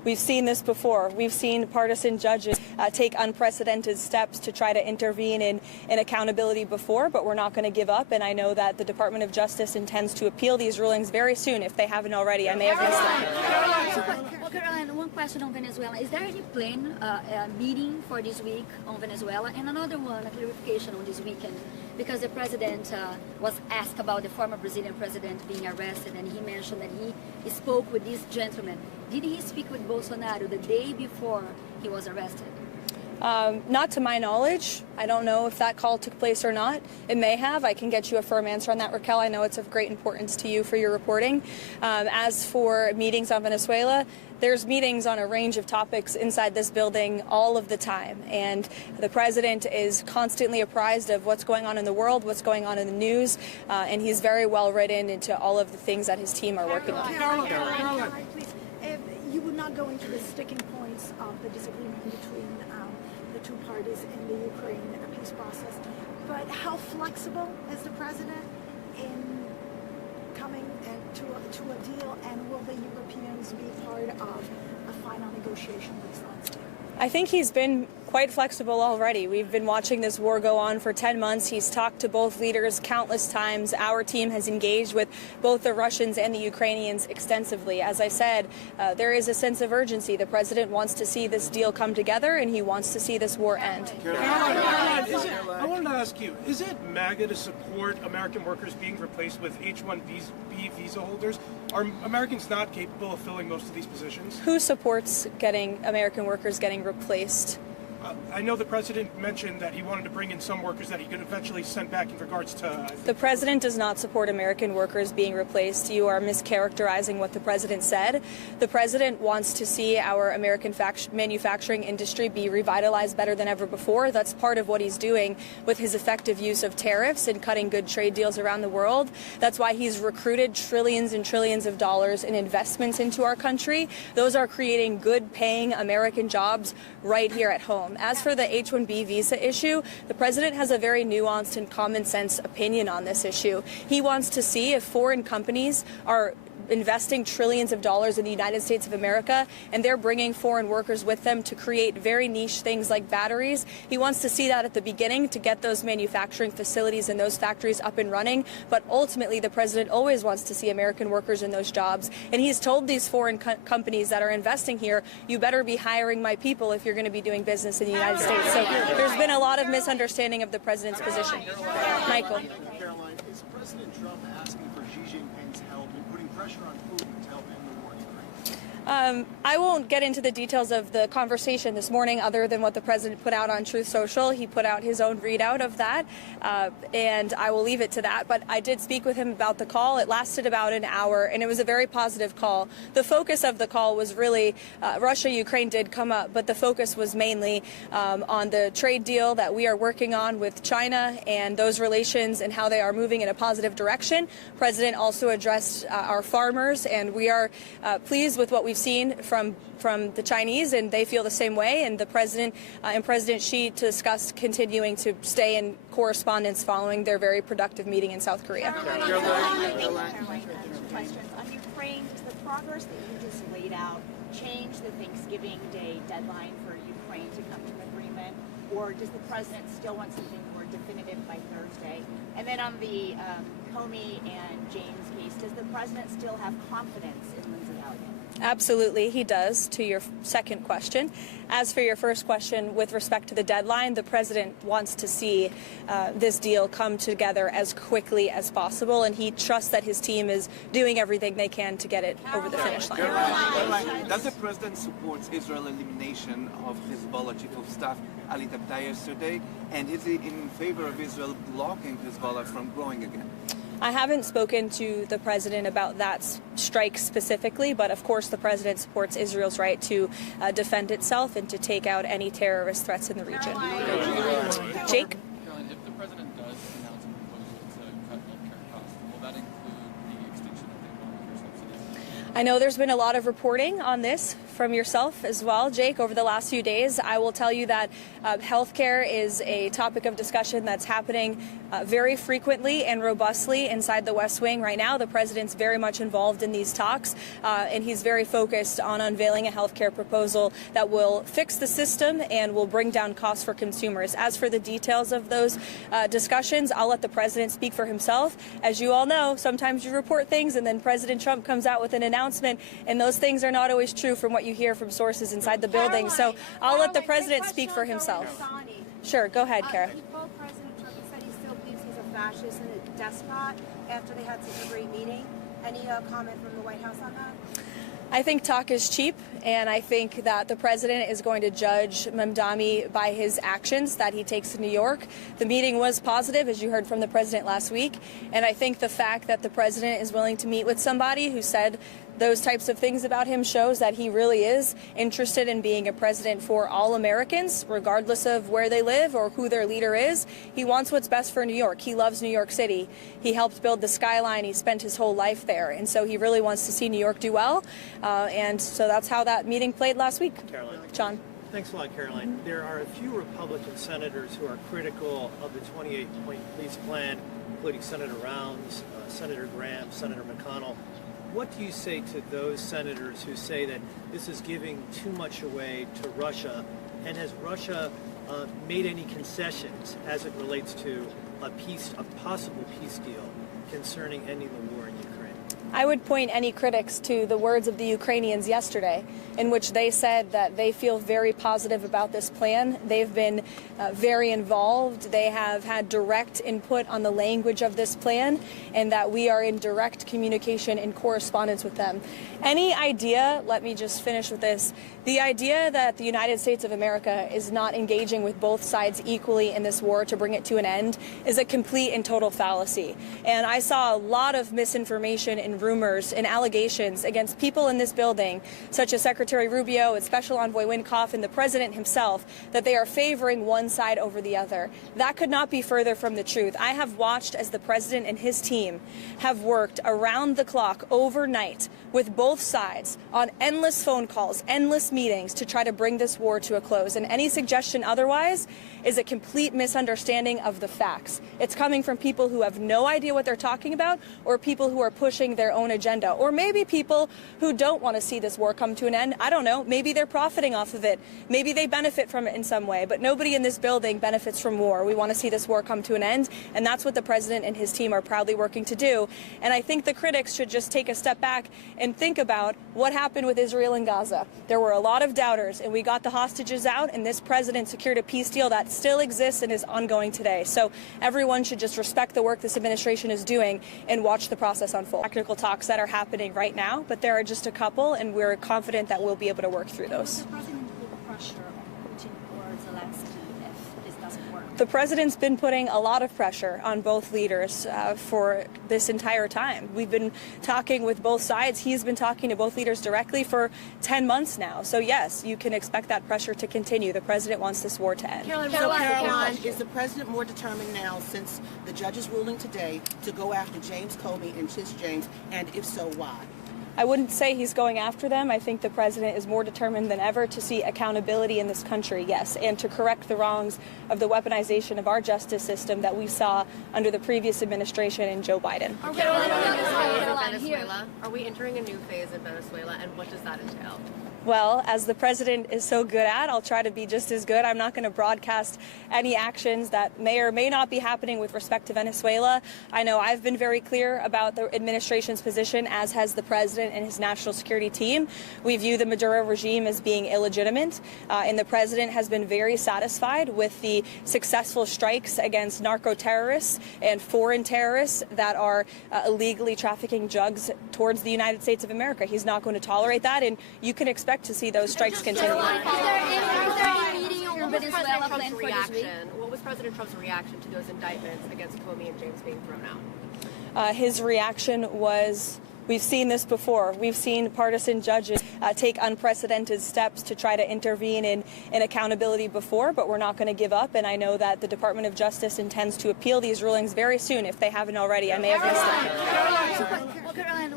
We've seen this before. We've seen partisan judges take unprecedented steps to try to intervene in accountability before, but we're not going to give up. And I know that the Department of Justice intends to appeal these rulings very soon, if they haven't already. I may have missed them. Well, Caroline, one question on Venezuela. Is there any plan, meeting for this week on Venezuela? And another one, a clarification on this weekend, because the president was asked about the former Brazilian president being arrested, and he mentioned that he spoke with this gentleman. Did he speak with Bolsonaro the day before he was arrested? Not to my knowledge. I don't know if that call took place or not. It may have. I can get you a firm answer on that, Raquel. I know it's of great importance to you for your reporting. As for meetings on Venezuela, there's meetings on a range of topics inside this building all of the time. And the president is constantly apprised of what's going on in the world, what's going on in the news, and he's very well written into all of the things that his team are working on. Caroline, please. You would not go into the sticking points of the disagreement between the two parties in the Ukraine peace process, but how flexible is the president in coming to a deal, and will the Europeans be part of a final negotiation with Zelensky? I think he's been quite flexible already. We've been watching this war go on for 10 months. He's talked to both leaders countless times. Our team has engaged with both the Russians and the Ukrainians extensively. As I said, there is a sense of urgency. The president wants to see this deal come together, and he wants to see this war end. I wanted to ask you, is it MAGA to support American workers being replaced with H-1B visa holders? Are Americans not capable of filling most of these positions? Who supports American workers getting replaced? I know the president mentioned that he wanted to bring in some workers that he could eventually send back in regards to... The president does not support American workers being replaced. You are mischaracterizing what the president said. The president wants to see our American manufacturing industry be revitalized better than ever before. That's part of what he's doing with his effective use of tariffs and cutting good trade deals around the world. That's why he's recruited trillions and trillions of dollars in investments into our country. Those are creating good-paying American jobs right here at home. As for the H-1B visa issue, the president has a very nuanced and common sense opinion on this issue. He wants to see if foreign companies are investing trillions of dollars in the United States of America, and they're bringing foreign workers with them to create very niche things like batteries. He wants to see that at the beginning to get those manufacturing facilities and those factories up and running, but ultimately the president always wants to see American workers in those jobs, and he's told these foreign companies that are investing here, you better be hiring my people if you're going to be doing business in the United States. So there's been a lot of misunderstanding of the president's position. Michael. Caroline, is President Trump asking for Xi Jinping's help in putting pressure on Putin to help end the war in Ukraine? I won't get into the details of the conversation this morning other than what the president put out on Truth Social. He put out his own readout of that, and I will leave it to that. But I did speak with him about the call. It lasted about an hour, and it was a very positive call. The focus of the call was really Russia-Ukraine did come up, but the focus was mainly on the trade deal that we are working on with China and those relations and how they are moving in a positive direction. The president also addressed our farmers, and we are pleased with what we've seen from the Chinese, and they feel the same way. And the president and President Xi discussed continuing to stay in correspondence following their very productive meeting in South Korea. Caroline, questions on Ukraine. Does the progress that you just laid out change the Thanksgiving Day deadline for Ukraine to come to an agreement, or does the president still want something more definitive by Thursday? And then on the Comey and James case, does the president still have confidence in Lindsey Elliott? Absolutely, he does, to your second question. As for your first question, with respect to the deadline, the president wants to see this deal come together as quickly as possible, and he trusts that his team is doing everything they can to get it over the finish line. Caroline, does the president support Israel's elimination of Hezbollah chief of staff Ali Tabtaei yesterday, and is he in favor of Israel blocking Hezbollah from growing again? I haven't spoken to the president about that strike specifically, but of course the president supports Israel's right to defend itself and to take out any terrorist threats in the region. Jake? Caroline, if the president does announce a proposal to cut healthcare costs, will that include the extinction of the obamacare subsidies? I know there's been a lot of reporting on this from yourself as well, Jake, over the last few days. I will tell you that healthcare is a topic of discussion that's happening very frequently and robustly inside the West Wing right now. The president's very much involved in these talks, and he's very focused on unveiling a healthcare proposal that will fix the system and will bring down costs for consumers. As for the details of those discussions, I'll let the president speak for himself. As you all know, sometimes you report things and then President Trump comes out with an announcement, and those things are not always true from what you hear from sources inside the building. So I'll let the president speak for himself. Sure, go ahead, Kara. President Trump said he still believes he's a fascist and a despot after they had such a great meeting. Any comment from the White House on that? I think talk is cheap, and I think that the president is going to judge Mamdani by his actions that he takes to New York. The meeting was positive, as you heard from the president last week, and I think the fact that the president is willing to meet with somebody who said those types of things about him shows that he really is interested in being a president for all Americans, regardless of where they live or who their leader is. He wants what's best for New York. He loves New York City. He helped build the skyline. He spent his whole life there. And so he really wants to see New York do well. And so that's how that meeting played last week. Caroline. John. Thanks a lot, Caroline. There are a few Republican senators who are critical of the 28-point police plan, including Senator Rounds, Senator Graham, Senator McConnell. What do you say to those senators who say that this is giving too much away to Russia? And has Russia made any concessions as it relates to a possible peace deal concerning ending the war in Ukraine? I would point any critics to the words of the Ukrainians yesterday, in which they said that they feel very positive about this plan. They've been very involved. They have had direct input on the language of this plan, and that we are in direct communication and correspondence with them. Any idea, let me just finish with this, the idea that the United States of America is not engaging with both sides equally in this war to bring it to an end is a complete and total fallacy. And I saw a lot of misinformation and rumors and allegations against people in this building, such as Secretary Rubio and Special Envoy Wynkoff and the President himself, that they are favoring one side over the other. That could not be further from the truth. I have watched as the President and his team have worked around the clock overnight with both sides on endless phone calls, endless meetings to try to bring this war to a close. And any suggestion otherwise is a complete misunderstanding of the facts. It's coming from people who have no idea what they're talking about, or people who are pushing their own agenda, or maybe people who don't want to see this war come to an end. I don't know. Maybe they're profiting off of it. Maybe they benefit from it in some way, but nobody in this building benefits from war. We want to see this war come to an end, and that's what the president and his team are proudly working to do. And I think the critics should just take a step back and think about what happened with Israel and Gaza. There were a lot of doubters, and we got the hostages out, and this president secured a peace deal that still exists and is ongoing today. So everyone should just respect the work this administration is doing and watch the process unfold. Technical talks that are happening right now, but there are just a couple, and we're confident that we'll be able to work through those. The president put pressure on Putin or Zelensky if this doesn't work? The president's been putting a lot of pressure on both leaders for this entire time. We've been talking with both sides. He's been talking to both leaders directly for 10 months now. So yes, you can expect that pressure to continue. The president wants this war to end. Caroline, is the president more determined now, since the judge's ruling today, to go after James Comey and Tish James, and if so, why? I wouldn't say he's going after them. I think the president is more determined than ever to see accountability in this country, yes, and to correct the wrongs of the weaponization of our justice system that we saw under the previous administration and Joe Biden. Are we entering a new phase in Venezuela, and what does that entail? Well, as the president is so good at, I'll try to be just as good. I'm not going to broadcast any actions that may or may not be happening with respect to Venezuela. I know I've been very clear about the administration's position, as has the president and his national security team. We view the Maduro regime as being illegitimate, and the president has been very satisfied with the successful strikes against narco terrorists and foreign terrorists that are illegally trafficking drugs towards the United States of America. He's not going to tolerate that, and you can expect to see those strikes continue. What was President Trump's reaction to those indictments against Comey and James being thrown out? His reaction was, we've seen this before. We've seen partisan judges take unprecedented steps to try to intervene in accountability before, but we're not going to give up. And I know that the Department of Justice intends to appeal these rulings very soon if they haven't already. I may have missed them. Caroline,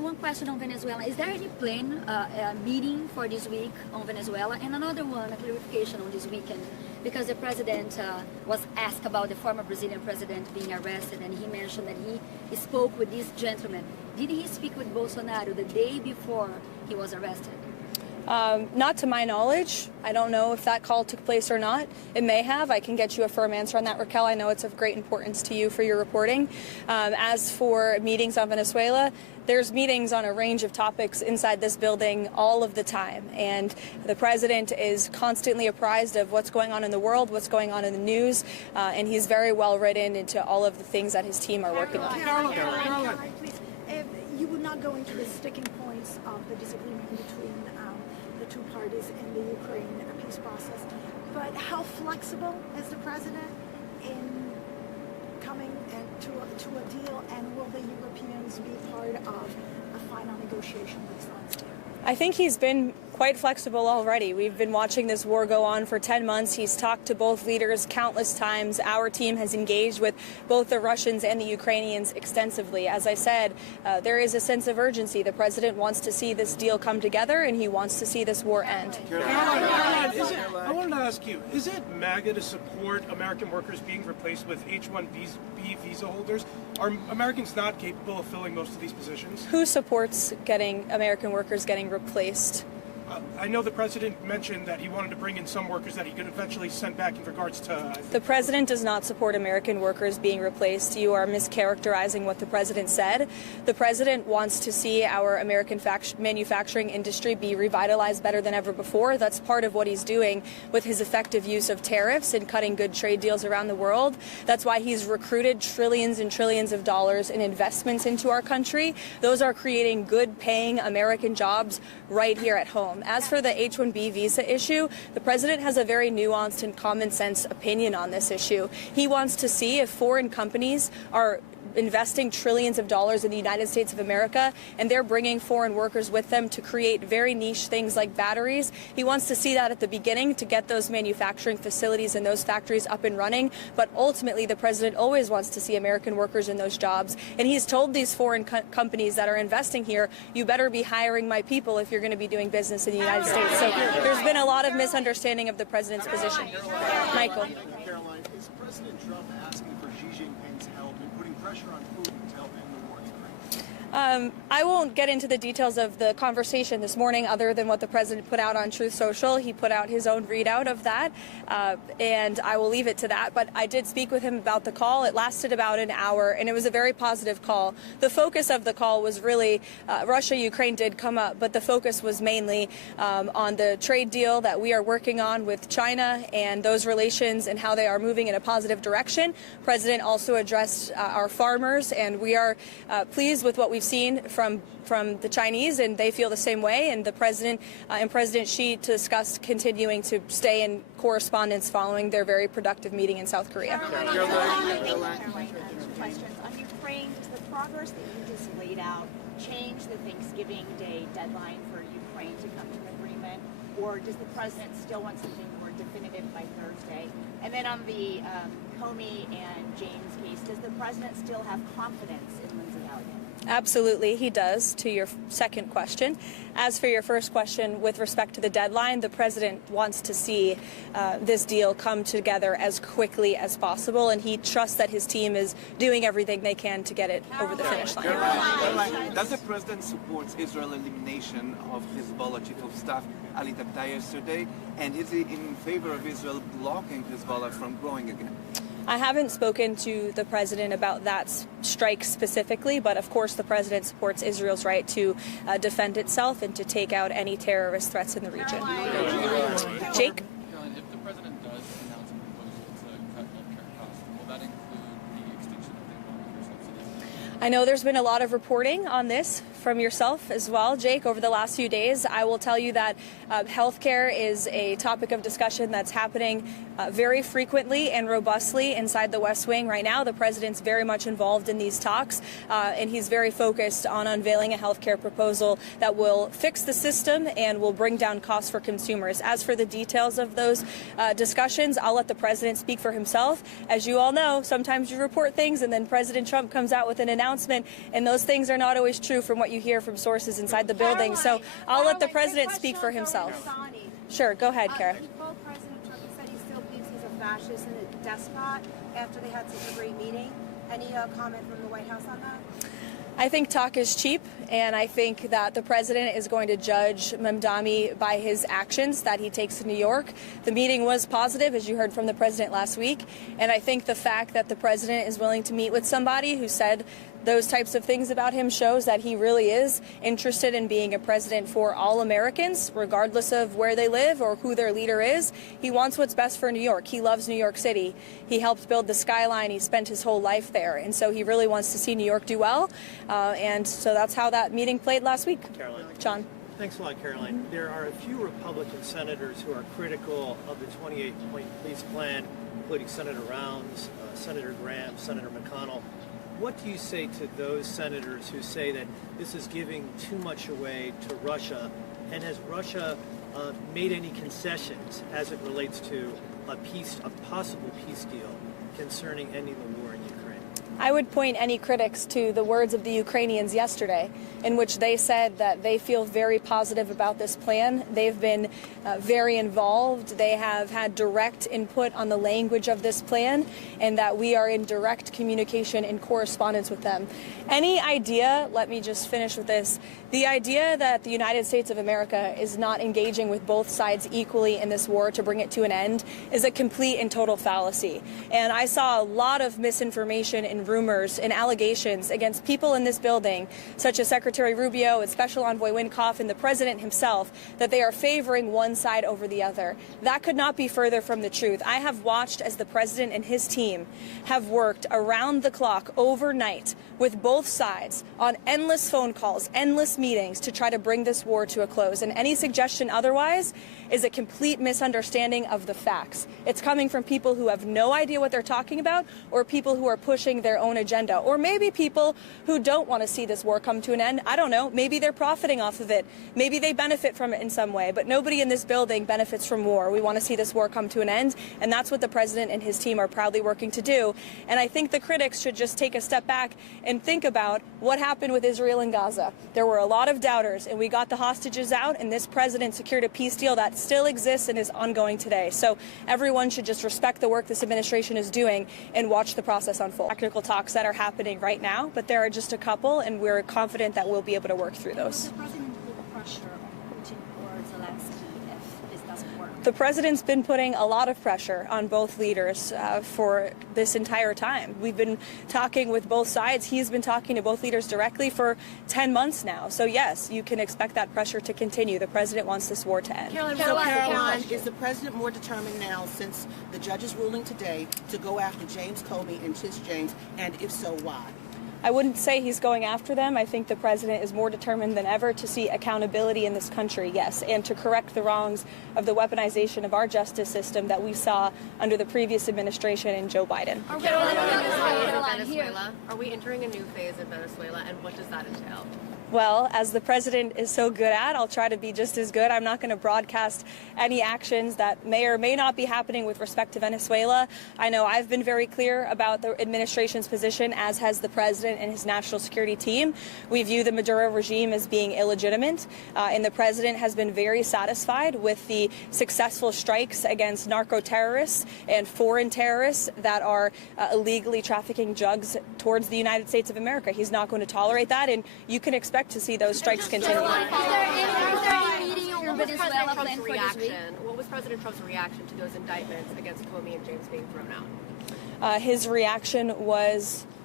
one question on Venezuela. Is there any plan, meeting for this week on Venezuela? And another one, a clarification on this weekend, because the president was asked about the former Brazilian president being arrested, and he mentioned that he spoke with this gentleman. Did he speak with Bolsonaro the day before he was arrested? Not to my knowledge. I don't know if that call took place or not. It may have. I can get you a firm answer on that, Raquel. I know it's of great importance to you for your reporting. As for meetings on Venezuela, there's meetings on a range of topics inside this building all of the time. And the president is constantly apprised of what's going on in the world, what's going on in the news, and he's very well written into all of the things that his team are working on. Caroline, please. You would not go into the sticking points of the disagreement between the two parties in the Ukraine peace process, but how flexible is the president in coming to a deal, and will the Europeans be part of a final negotiation with Zelensky? I think he's been quite flexible already. We've been watching this war go on for 10 months. He's talked to both leaders countless times. Our team has engaged with both the Russians and the Ukrainians extensively. As I said, there is a sense of urgency. The president wants to see this deal come together, and he wants to see this war end. Caroline, I wanted to ask you, is it MAGA to support American workers being replaced with H-1B visa holders? Are Americans not capable of filling most of these positions? Who supports getting American workers getting replaced? I know the president mentioned that he wanted to bring in some workers that he could eventually send back in regards to... The president does not support American workers being replaced. You are mischaracterizing what the president said. The president wants to see our American manufacturing industry be revitalized better than ever before. That's part of what he's doing with his effective use of tariffs and cutting good trade deals around the world. That's why he's recruited trillions and trillions of dollars in investments into our country. Those are creating good-paying American jobs right here at home. As for the H-1B visa issue, the president has a very nuanced and common sense opinion on this issue. He wants to see if foreign companies are investing trillions of dollars in the United States of America, and they're bringing foreign workers with them to create very niche things like batteries. He wants to see that at the beginning to get those manufacturing facilities and those factories up and running, but ultimately the president always wants to see American workers in those jobs, and he's told these foreign companies that are investing here, you better be hiring my people if you're going to be doing business in the United States. So there's been a lot of misunderstanding of the president's position. Michael. Caroline, is President Trump asking for Xi Jinping's help in putting pressure on Putin to help end the war in Ukraine? I won't get into the details of the conversation this morning other than what the president put out on Truth Social. He put out his own readout of that, and I will leave it to that. But I did speak with him about the call. It lasted about an hour, and it was a very positive call. The focus of the call was really Russia-Ukraine did come up, but the focus was mainly on the trade deal that we are working on with China and those relations and how they are moving in a positive direction. The president also addressed our farmers, and we are pleased with what we've seen from the Chinese, and they feel the same way. And the president and President Xi discussed continuing to stay in correspondence following their very productive meeting in South Korea. Questions on Ukraine. Does the progress that you just laid out change the Thanksgiving Day deadline for Ukraine to come to an agreement, or does the president still want something more definitive by Thursday? And then on the Comey and James case, does the president still have confidence in Lindsey Elliott? Absolutely, he does, to your second question. As for your first question, with respect to the deadline, the president wants to see this deal come together as quickly as possible, and he trusts that his team is doing everything they can to get it over the finish line. Caroline, does the president support Israel's elimination of Hezbollah chief of staff Ali Tabtai yesterday, and is he in favor of Israel blocking Hezbollah from growing again? I haven't spoken to the president about that strike specifically, but of course the president supports Israel's right to defend itself and to take out any terrorist threats in the region. Jake? Caroline, if the president does announce a proposal to cut healthcare costs, will that include the extinction of the Obamacare subsidies? I know there's been a lot of reporting on this from yourself as well, Jake, over the last few days. I will tell you that healthcare is a topic of discussion that's happening very frequently and robustly inside the West Wing. Right now, the president's very much involved in these talks, and he's very focused on unveiling a health care proposal that will fix the system and will bring down costs for consumers. As for the details of those discussions, I'll let the president speak for himself. As you all know, sometimes you report things and then President Trump comes out with an announcement, and those things are not always true from what you hear from sources inside the building. So I'll let the president speak for himself. Sure, go ahead, Kara. President Trump said he still believes he's a fascist and a despot after they had such a great meeting. Any comment from the White House on that? I think talk is cheap, and I think that the president is going to judge Mamdani by his actions that he takes in New York. The meeting was positive, as you heard from the president last week, and I think the fact that the president is willing to meet with somebody who said those types of things about him shows that he really is interested in being a president for all Americans, regardless of where they live or who their leader is. He wants what's best for New York. He loves New York City. He helped build the skyline. He spent his whole life there. And so he really wants to see New York do well. And so that's how that meeting played last week. Caroline. John. Thanks a lot, Caroline. There are a few Republican senators who are critical of the 28-point peace plan, including Senator Rounds, Senator Graham, Senator McConnell. What do you say to those senators who say that this is giving too much away to Russia? And has Russia made any concessions as it relates to a possible peace deal concerning ending the war in Ukraine? I would point any critics to the words of the Ukrainians yesterday, in which they said that they feel very positive about this plan. They've been very involved. They have had direct input on the language of this plan, and that we are in direct communication and correspondence with them. Any idea, let me just finish with this, the idea that the United States of America is not engaging with both sides equally in this war to bring it to an end is a complete and total fallacy. And I saw a lot of misinformation and rumors and allegations against people in this building, such as Secretary Rubio and Special Envoy Wynkoff and the president himself, that they are favoring one side over the other. That could not be further from the truth. I have watched as the president and his team have worked around the clock overnight with both sides on endless phone calls, endless meetings to try to bring this war to a close. And any suggestion otherwise is a complete misunderstanding of the facts. It's coming from people who have no idea what they're talking about, or people who are pushing their own agenda, or maybe people who don't want to see this war come to an end. I don't know. Maybe they're profiting off of it. Maybe they benefit from it in some way, but nobody in this building benefits from war. We want to see this war come to an end, and that's what the president and his team are proudly working to do. And I think the critics should just take a step back and think about what happened with Israel and Gaza. There were a lot of doubters, and we got the hostages out, and this president secured a peace deal that still exists and is ongoing today. So everyone should just respect the work this administration is doing and watch the process unfold. Technical talks that are happening right now, but there are just a couple, and we're confident that we'll be able to work through those. The president put pressure on Putin or Zelensky if this doesn't work? The president's been putting a lot of pressure on both leaders for this entire time. We've been talking with both sides. He's been talking to both leaders directly for 10 months now. So yes, you can expect that pressure to continue. The president wants this war to end. Caroline, is the president more determined now, since the judge's ruling today, to go after James Comey and Tish James, and if so, why? I wouldn't say he's going after them. I think the president is more determined than ever to see accountability in this country, yes, and to correct the wrongs of the weaponization of our justice system that we saw under the previous administration and Joe Biden. Are we entering a new phase in Venezuela, and what does that entail? Well, as the president is so good at, I'll try to be just as good. I'm not going to broadcast any actions that may or may not be happening with respect to Venezuela. I know I've been very clear about the administration's position, as has the president and his national security team. We view the Maduro regime as being illegitimate, and the president has been very satisfied with the successful strikes against narco terrorists and foreign terrorists that are illegally trafficking drugs towards the United States of America. He's not going to tolerate that, and you can expect to see those strikes continue. What was President Trump's reaction to those indictments against Comey and James being thrown out? His reaction was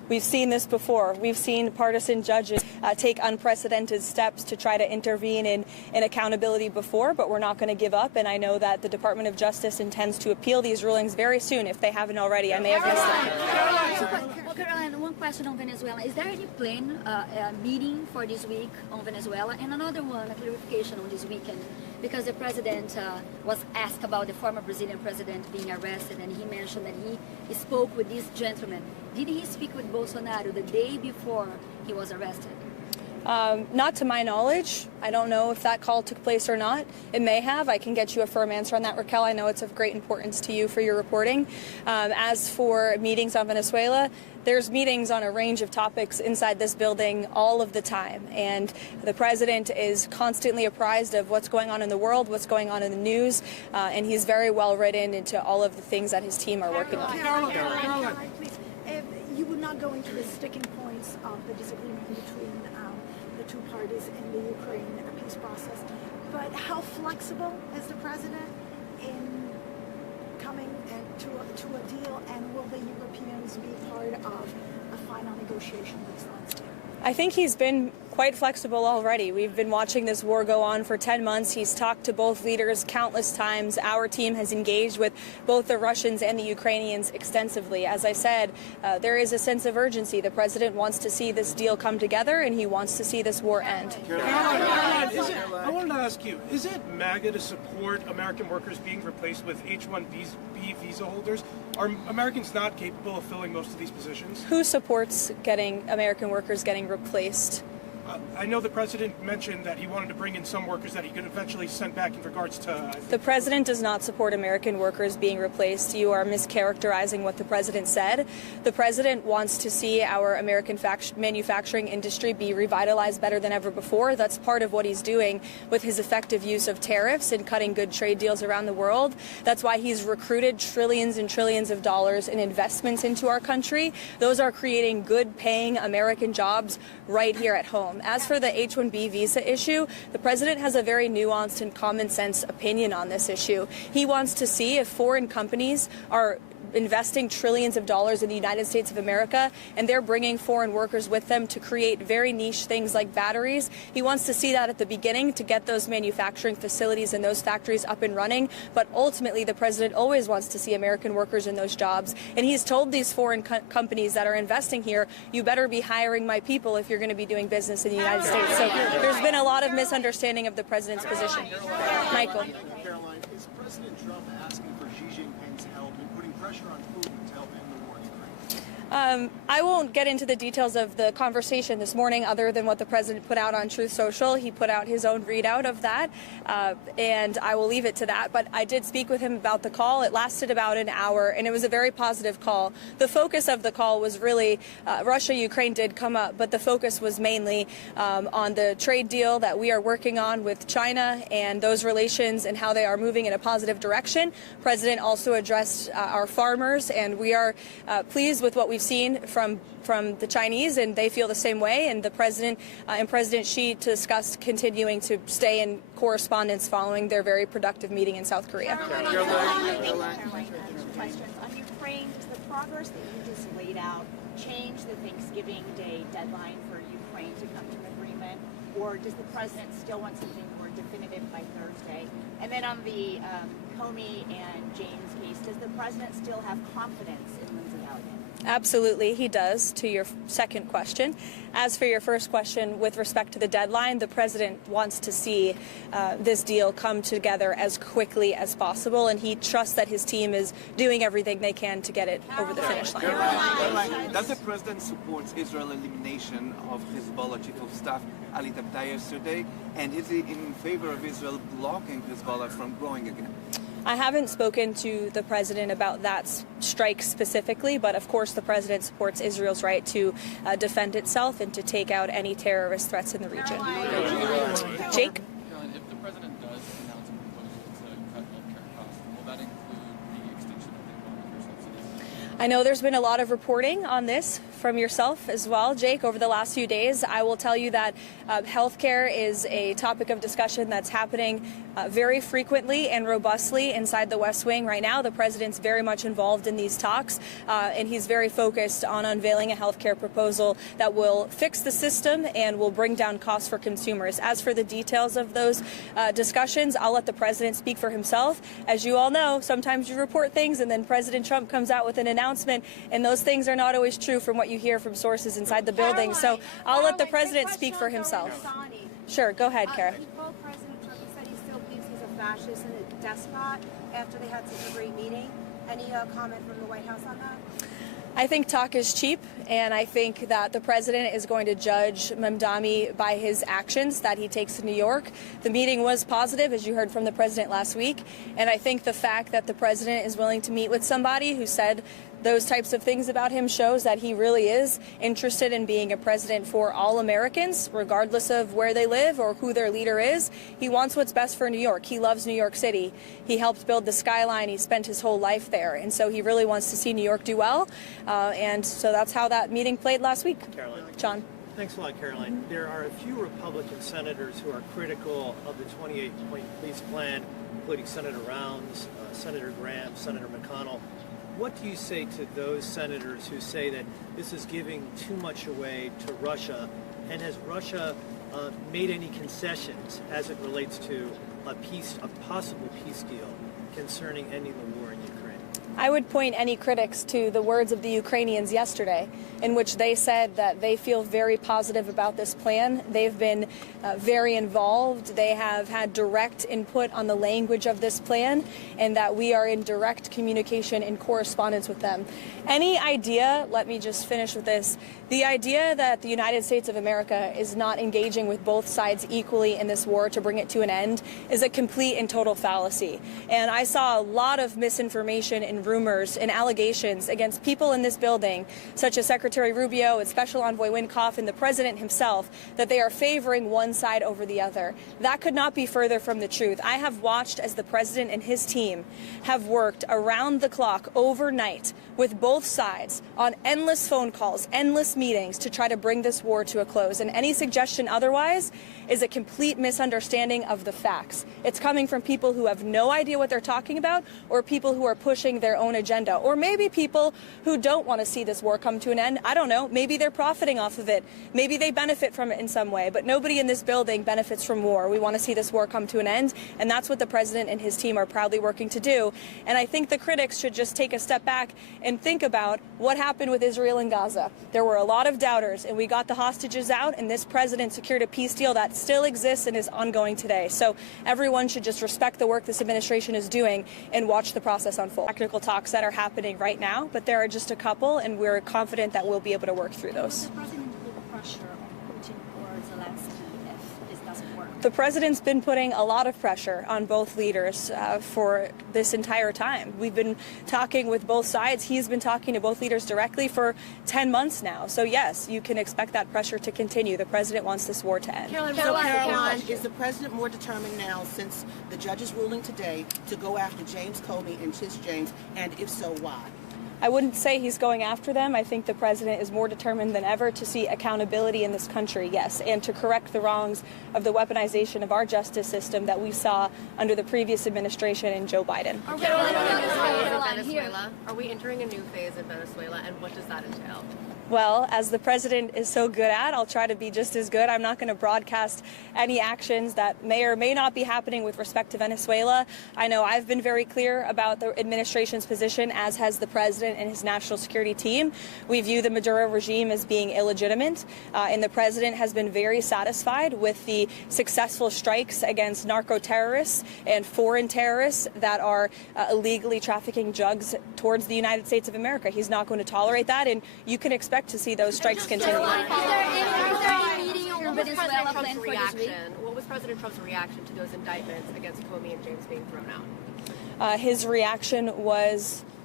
We've seen this before. We've seen partisan judges take unprecedented steps to try to intervene in accountability before, but we're not going to give up. And I know that the Department of Justice intends to appeal these rulings very soon, if they haven't already. I may have missed it. Well, Caroline, one question on Venezuela. Is there any plan, meeting for this week on Venezuela? And another one, a clarification on this weekend, because the president was asked about the former Brazilian president being arrested, and he mentioned that he spoke with this gentleman. Did he speak with Bolsonaro the day before he was arrested? Not to my knowledge. I don't know if that call took place or not. It may have. I can get you a firm answer on that, Raquel. I know it's of great importance to you for your reporting. As for meetings on Venezuela, there's meetings on a range of topics inside this building all of the time. And the president is constantly apprised of what's going on in the world, what's going on in the news, and he's very well written into all of the things that his team are working on. Caroline, please. You would not go into the sticking points of the disagreement between the two parties in the Ukraine peace process, but how flexible is the president in coming to a deal, and will the Europeans be part of a final negotiation with Zelensky? I think he's been quite flexible already. We've been watching this war go on for 10 months. He's talked to both leaders countless times. Our team has engaged with both the Russians and the Ukrainians extensively. As I said, there is a sense of urgency. The president wants to see this deal come together, and he wants to see this war end. Caroline, I wanted to ask you, is it MAGA to support American workers being replaced with H-1B visa holders? Are Americans not capable of filling most of these positions? Who supports American workers getting replaced? I know the president mentioned that he wanted to bring in some workers that he could eventually send back in regards to... The president does not support American workers being replaced. You are mischaracterizing what the president said. The president wants to see our American manufacturing industry be revitalized better than ever before. That's part of what he's doing with his effective use of tariffs and cutting good trade deals around the world. That's why he's recruited trillions and trillions of dollars in investments into our country. Those are creating good-paying American jobs right here at home. As for the H-1B visa issue, the president has a very nuanced and common sense opinion on this issue. He wants to see if foreign companies are investing trillions of dollars in the United States of America, and they're bringing foreign workers with them to create very niche things like batteries. He wants to see that at the beginning to get those manufacturing facilities and those factories up and running, but ultimately the president always wants to see American workers in those jobs, and he's told these foreign companies that are investing here, you better be hiring my people if you're going to be doing business in the United States. So there's been a lot of misunderstanding of the president's position. Michael. Caroline, is President Trump asking for Xi Jinping's help in putting pressure on Putin to help end the war in Ukraine? I won't get into the details of the conversation this morning other than what the president put out on Truth Social. He put out his own readout of that, and I will leave it to that. But I did speak with him about the call. It lasted about an hour, and it was a very positive call. The focus of the call was really Russia-Ukraine did come up, but the focus was mainly on the trade deal that we are working on with China and those relations and how they are moving in a positive direction. The president also addressed our farmers, and we are pleased with what we've seen from the Chinese, and they feel the same way. And the president and President Xi discussed continuing to stay in correspondence following their very productive meeting in South Korea. Questions on Ukraine. Does the progress that you just laid out change the Thanksgiving Day deadline for Ukraine to come to an agreement, or does the president still want something more definitive by Thursday? And then on the Comey and James case, does the president still have confidence in Lindsey Elliott? Absolutely, he does, to your second question. As for your first question, with respect to the deadline, the president wants to see this deal come together as quickly as possible, and he trusts that his team is doing everything they can to get it over the finish line. Caroline, does the president support Israel's elimination of Hezbollah chief of staff Ali Tabtai yesterday, and is he in favor of Israel blocking Hezbollah from growing again? I haven't spoken to the president about that strike specifically, but of course the president supports Israel's right to defend itself and to take out any terrorist threats in the region. Jake? Caroline, if the president does announce a proposal to cut healthcare costs, will that include the extinction of the Obamacare subsidies? I know there's been a lot of reporting on this from yourself as well, Jake, over the last few days. I will tell you that healthcare is a topic of discussion that's happening very frequently and robustly inside the West Wing right now. The president's very much involved in these talks, and he's very focused on unveiling a healthcare proposal that will fix the system and will bring down costs for consumers. As for the details of those discussions, I'll let the president speak for himself. As you all know, sometimes you report things and then President Trump comes out with an announcement, and those things are not always true from what you hear from sources inside the building. So I'll let the president speak for himself. Sure, go ahead, Kara. He told President Trump, he said he still believes he's a fascist and a despot after they had such a great meeting. Any comment from the White House on that? I think talk is cheap, and I think that the president is going to judge Mamdani by his actions that he takes to New York. The meeting was positive, as you heard from the president last week, and I think the fact that the president is willing to meet with somebody who said those types of things about him shows that he really is interested in being a president for all Americans, regardless of where they live or who their leader is. He wants what's best for New York. He loves New York City. He helped build the skyline. He spent his whole life there. And so he really wants to see New York do well. And so that's how that meeting played last week. Caroline. John. Thanks a lot, Caroline. There are a few Republican senators who are critical of the 28-point peace plan, including Senator Rounds, Senator Graham, Senator McConnell. What do you say to those senators who say that this is giving too much away to Russia? And has Russia made any concessions as it relates to a possible peace deal concerning ending the war in Ukraine? I would point any critics to the words of the Ukrainians yesterday, in which they said that they feel very positive about this plan. They've been very involved. They have had direct input on the language of this plan, and that we are in direct communication and correspondence with them. Any idea, let me just finish with this, the idea that the United States of America is not engaging with both sides equally in this war to bring it to an end is a complete and total fallacy. And I saw a lot of misinformation and rumors and allegations against people in this building, such as Secretary Rubio and Special Envoy Wynkoff and the president himself, that they are favoring one side over the other. That could not be further from the truth. I have watched as the president and his team have worked around the clock overnight with both sides on endless phone calls, endless meetings to try to bring this war to a close. And any suggestion otherwise is a complete misunderstanding of the facts. It's coming from people who have no idea what they're talking about, or people who are pushing their own agenda, or maybe people who don't want to see this war come to an end. I don't know. Maybe they're profiting off of it. Maybe they benefit from it in some way, but nobody in this building benefits from war. We want to see this war come to an end, and that's what the president and his team are proudly working to do. And I think the critics should just take a step back and think about what happened with Israel and Gaza. There were a lot of doubters, and we got the hostages out, and this president secured a peace deal that still exists and is ongoing today. So everyone should just respect the work this administration is doing and watch the process unfold. Technical talks that are happening right now, but there are just a couple, and we're confident that we'll be able to work through those. The president put pressure on Putin or Zelensky if this doesn't work? The president's been putting a lot of pressure on both leaders for this entire time. We've been talking with both sides. He's been talking to both leaders directly for 10 months now. So yes, you can expect that pressure to continue. The president wants this war to end. Caroline, is the president more determined now, since the judge's ruling today, to go after James Comey and Tish James, and if so, why? I wouldn't say he's going after them. I think the president is more determined than ever to see accountability in this country, yes, and to correct the wrongs of the weaponization of our justice system that we saw under the previous administration and Joe Biden. Are we entering a new phase in Venezuela, and what does that entail? Well, as the president is so good at, I'll try to be just as good. I'm not going to broadcast any actions that may or may not be happening with respect to Venezuela. I know I've been very clear about the administration's position, as has the president and his national security team. We view the Maduro regime as being illegitimate, and the president has been very satisfied with the successful strikes against narco terrorists and foreign terrorists that are illegally trafficking drugs towards the United States of America. He's not going to tolerate that, and you can expect to see those strikes continue. What was President Trump's reaction to those indictments against Comey and James being thrown out? His reaction was,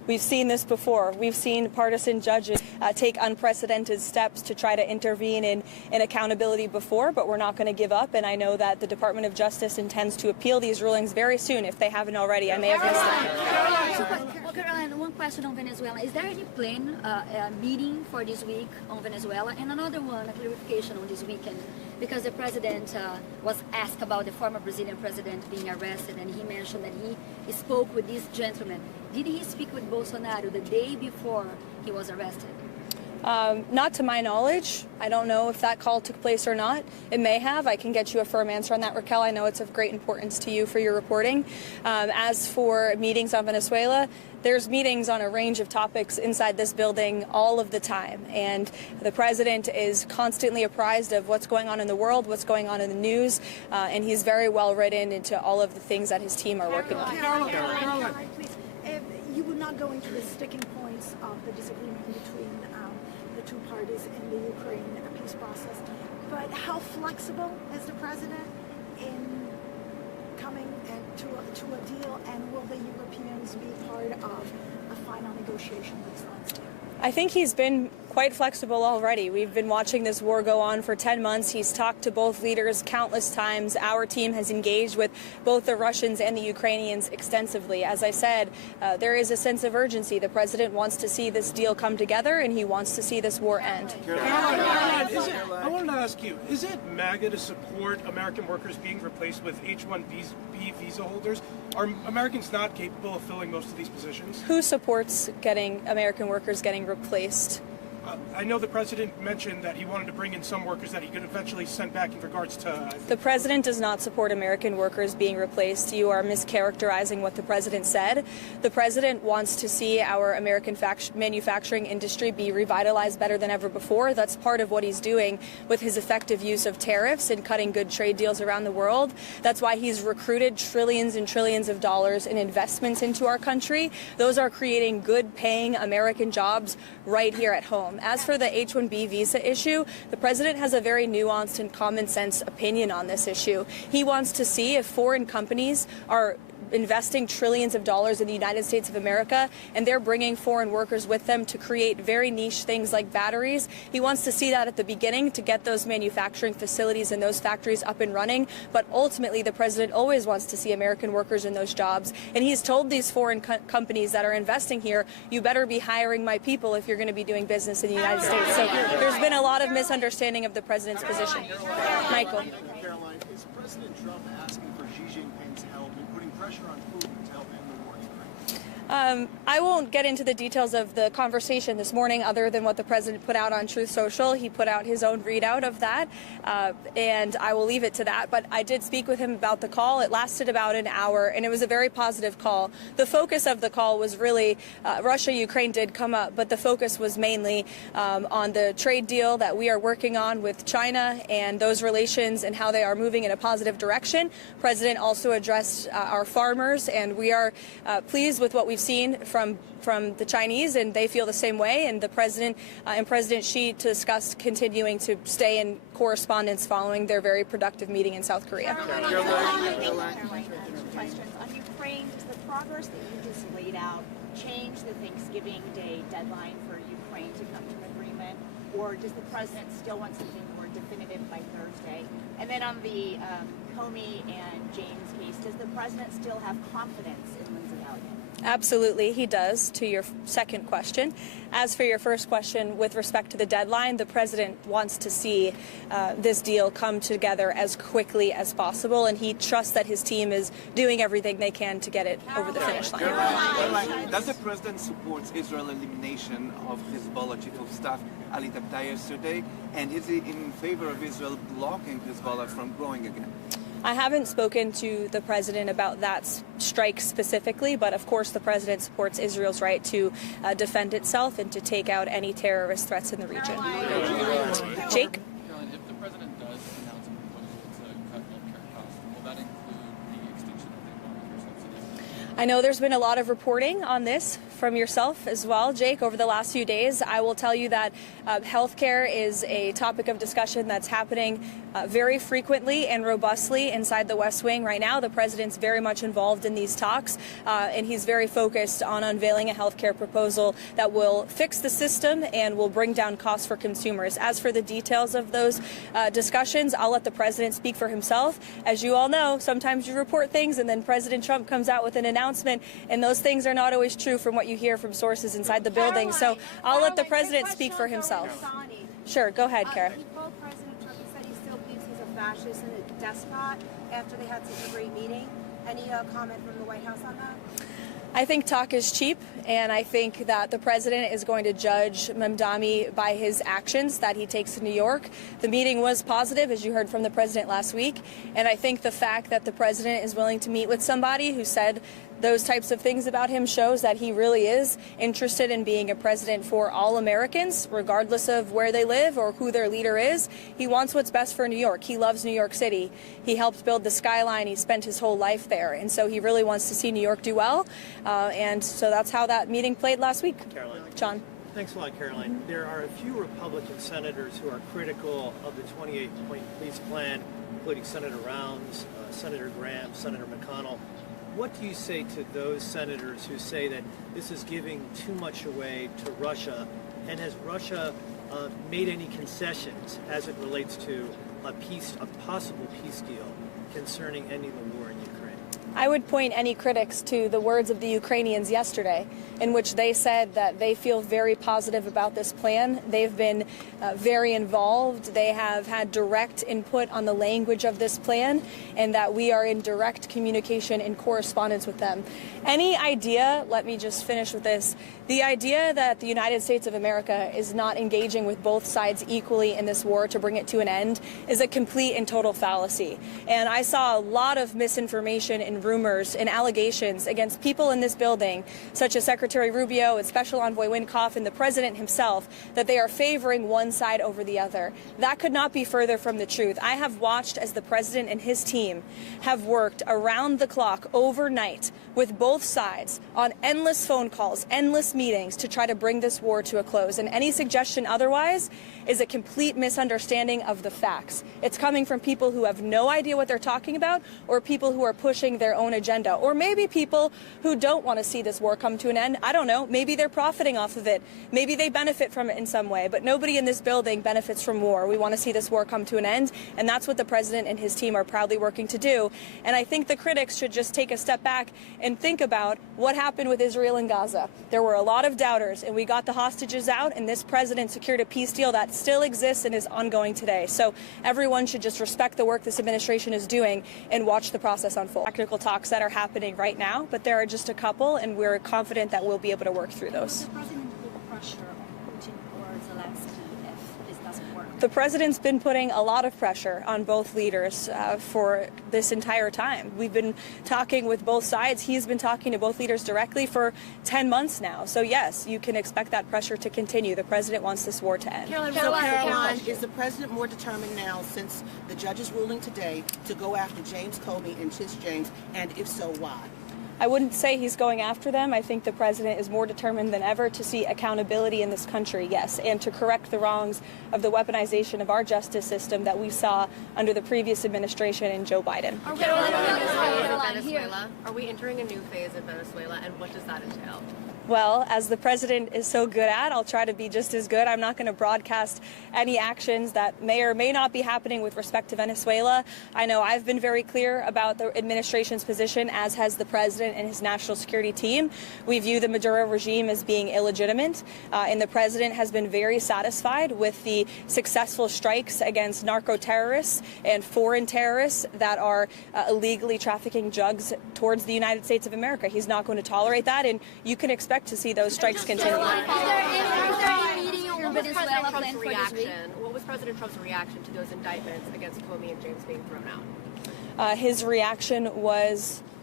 We've seen this before. We've seen partisan judges take unprecedented steps to try to intervene in accountability before, but we're not going to give up. And I know that the Department of Justice intends to appeal these rulings very soon, if they haven't already. I may have missed it. Well, Caroline, one question on Venezuela. Is there any plan, meeting for this week on Venezuela? And another one, a clarification on this weekend, because the president was asked about the former Brazilian president being arrested, and he mentioned that he spoke with this gentleman. Did he speak with Bolsonaro the day before he was arrested? Not to my knowledge. I don't know if that call took place or not. It may have. I can get you a firm answer on that, Raquel. I know it's of great importance to you for your reporting. As for meetings on Venezuela, there's meetings on a range of topics inside this building all of the time. And the president is constantly apprised of what's going on in the world, what's going on in the news, and he's very well written into all of the things that his team are working on. Caroline, please. You would not go into the sticking points of the disagreement between the two parties in the Ukraine peace process, but how flexible is the president in coming to a deal, and will the Europeans be part of a final negotiation with Zelensky? I think he's been quite flexible already. We've been watching this war go on for 10 months. He's talked to both leaders countless times. Our team has engaged with both the Russians and the Ukrainians extensively. As I said, there is a sense of urgency. The president wants to see this deal come together, and he wants to see this war end. Caroline, I wanted to ask you, is it MAGA to support American workers being replaced with H-1B visa holders? Are Americans not capable of filling most of these positions? Who supports American workers getting replaced? I know the president mentioned that he wanted to bring in some workers that he could eventually send back in regards to... The president does not support American workers being replaced. You are mischaracterizing what the president said. The president wants to see our American manufacturing industry be revitalized better than ever before. That's part of what he's doing with his effective use of tariffs and cutting good trade deals around the world. That's why he's recruited trillions and trillions of dollars in investments into our country. Those are creating good-paying American jobs right here at home. As for the H-1B visa issue, the president has a very nuanced and common sense opinion on this issue. He wants to see if foreign companies are investing trillions of dollars in the United States of America, and they're bringing foreign workers with them to create very niche things like batteries. He wants to see that at the beginning to get those manufacturing facilities and those factories up and running, but ultimately the president always wants to see American workers in those jobs, and he's told these foreign companies that are investing here, you better be hiring my people if you're going to be doing business in the United States. So there's been a lot of misunderstanding of the president's position. Michael. Caroline, is President Trump asking for Xi Jinping's help in putting pressure on Putin to help end the war in Ukraine? I won't get into the details of the conversation this morning other than what the president put out on Truth Social. He put out his own readout of that, and I will leave it to that. But I did speak with him about the call. It lasted about an hour, and it was a very positive call. The focus of the call was really Russia-Ukraine did come up, but the focus was mainly on the trade deal that we are working on with China and those relations and how they are moving in a positive direction. The president also addressed our farmers, and we are pleased with what we've seen from the Chinese, and they feel the same way. And the president and President Xi discussed continuing to stay in correspondence following their very productive meeting in South Korea. Caroline, questions on Ukraine. Does the progress that you just laid out change the Thanksgiving Day deadline for Ukraine to come to an agreement, or does the president still want something more definitive by Thursday? And then on the Comey and James case, does the president still have confidence in Lindsey Elliott? Absolutely, he does, to your second question. As for your first question, with respect to the deadline, the president wants to see this deal come together as quickly as possible, and he trusts that his team is doing everything they can to get it over the finish line. Does the president support Israel's elimination of Hezbollah chief of staff Ali Tabtaei yesterday, and is he in favor of Israel blocking Hezbollah from growing again? I haven't spoken to the president about that strike specifically, but of course the president supports Israel's right to defend itself and to take out any terrorist threats in the region. Jake? Caroline, if the president does announce a proposal to cut healthcare costs, will that include the extinction of the obamacare subsidies? I know there's been a lot of reporting on this from yourself as well, Jake, over the last few days. I will tell you that healthcare is a topic of discussion that's happening very frequently and robustly inside the West Wing right now. The president's very much involved in these talks, and he's very focused on unveiling a healthcare proposal that will fix the system and will bring down costs for consumers. As for the details of those discussions, I'll let the president speak for himself. As you all know, sometimes you report things and then President Trump comes out with an announcement, and those things are not always true from what you hear from sources inside the building. So I'll let the president speak for himself. Sure, go ahead, Kara. He told President Trump, he said he still believes he's a fascist and a despot after they had such a great meeting. Any comment from the White House on that? I think talk is cheap, and I think that the president is going to judge Mamdani by his actions that he takes to New York. The meeting was positive, as you heard from the president last week, and I think the fact that the president is willing to meet with somebody who said those types of things about him shows that he really is interested in being a president for all Americans, regardless of where they live or who their leader is. He wants what's best for New York. He loves New York City. He helped build the skyline. He spent his whole life there. And so he really wants to see New York do well. And so that's how that meeting played last week. Caroline. John. Thanks a lot, Caroline. There are a few Republican senators who are critical of the 28-point police plan, including Senator Rounds, Senator Graham, Senator McConnell. What do you say to those senators who say that this is giving too much away to Russia? And has Russia made any concessions as it relates to a possible peace deal concerning ending the war in Ukraine? I would point any critics to the words of the Ukrainians yesterday, in which they said that they feel very positive about this plan. They've been very involved. They have had direct input on the language of this plan, and that we are in direct communication and correspondence with them. Any idea, let me just finish with this, the idea that the United States of America is not engaging with both sides equally in this war to bring it to an end is a complete and total fallacy. And I saw a lot of misinformation and rumors and allegations against people in this building, such as Secretary Rubio and Special Envoy Wynkoff and the President himself, that they are favoring one side over the other. That could not be further from the truth. I have watched as the President and his team have worked around the clock overnight with both sides on endless phone calls, endless meetings to try to bring this war to a close. And any suggestion otherwise is a complete misunderstanding of the facts. It's coming from people who have no idea what they're talking about, or people who are pushing their own agenda, or maybe people who don't want to see this war come to an end. I don't know. Maybe they're profiting off of it. Maybe they benefit from it in some way, but nobody in this building benefits from war. We want to see this war come to an end, and that's what the president and his team are proudly working to do. And I think the critics should just take a step back and think about what happened with Israel and Gaza. There were a lot of doubters, and we got the hostages out, and this president secured a peace deal that still exists and is ongoing today. So everyone should just respect the work this administration is doing and watch the process unfold. Technical talks that are happening right now, but there are just a couple, and we're confident that we'll be able to work through those. Will the president put pressure on Putin or Zelensky if this doesn't work? The president's been putting a lot of pressure on both leaders for this entire time. We've been talking with both sides. He's been talking to both leaders directly for 10 months now. So yes, you can expect that pressure to continue. The president wants this war to end. Caroline, is the president more determined now, since the judge's ruling today, to go after James Comey and Tish James, and if so, why? I wouldn't say he's going after them. I think the president is more determined than ever to see accountability in this country, yes, and to correct the wrongs of the weaponization of our justice system that we saw under the previous administration and Joe Biden. Are we entering a new phase in Venezuela, and what does that entail? Well, as the president is so good at, I'll try to be just as good. I'm not going to broadcast any actions that may or may not be happening with respect to Venezuela. I know I've been very clear about the administration's position, as has the president and his national security team. We view the Maduro regime as being illegitimate, and the president has been very satisfied with the successful strikes against narco terrorists and foreign terrorists that are illegally trafficking drugs towards the United States of America. He's not going to tolerate that, and you can expect to see those strikes continue. What was President Trump's reaction to those indictments against Comey and James being thrown out? His reaction was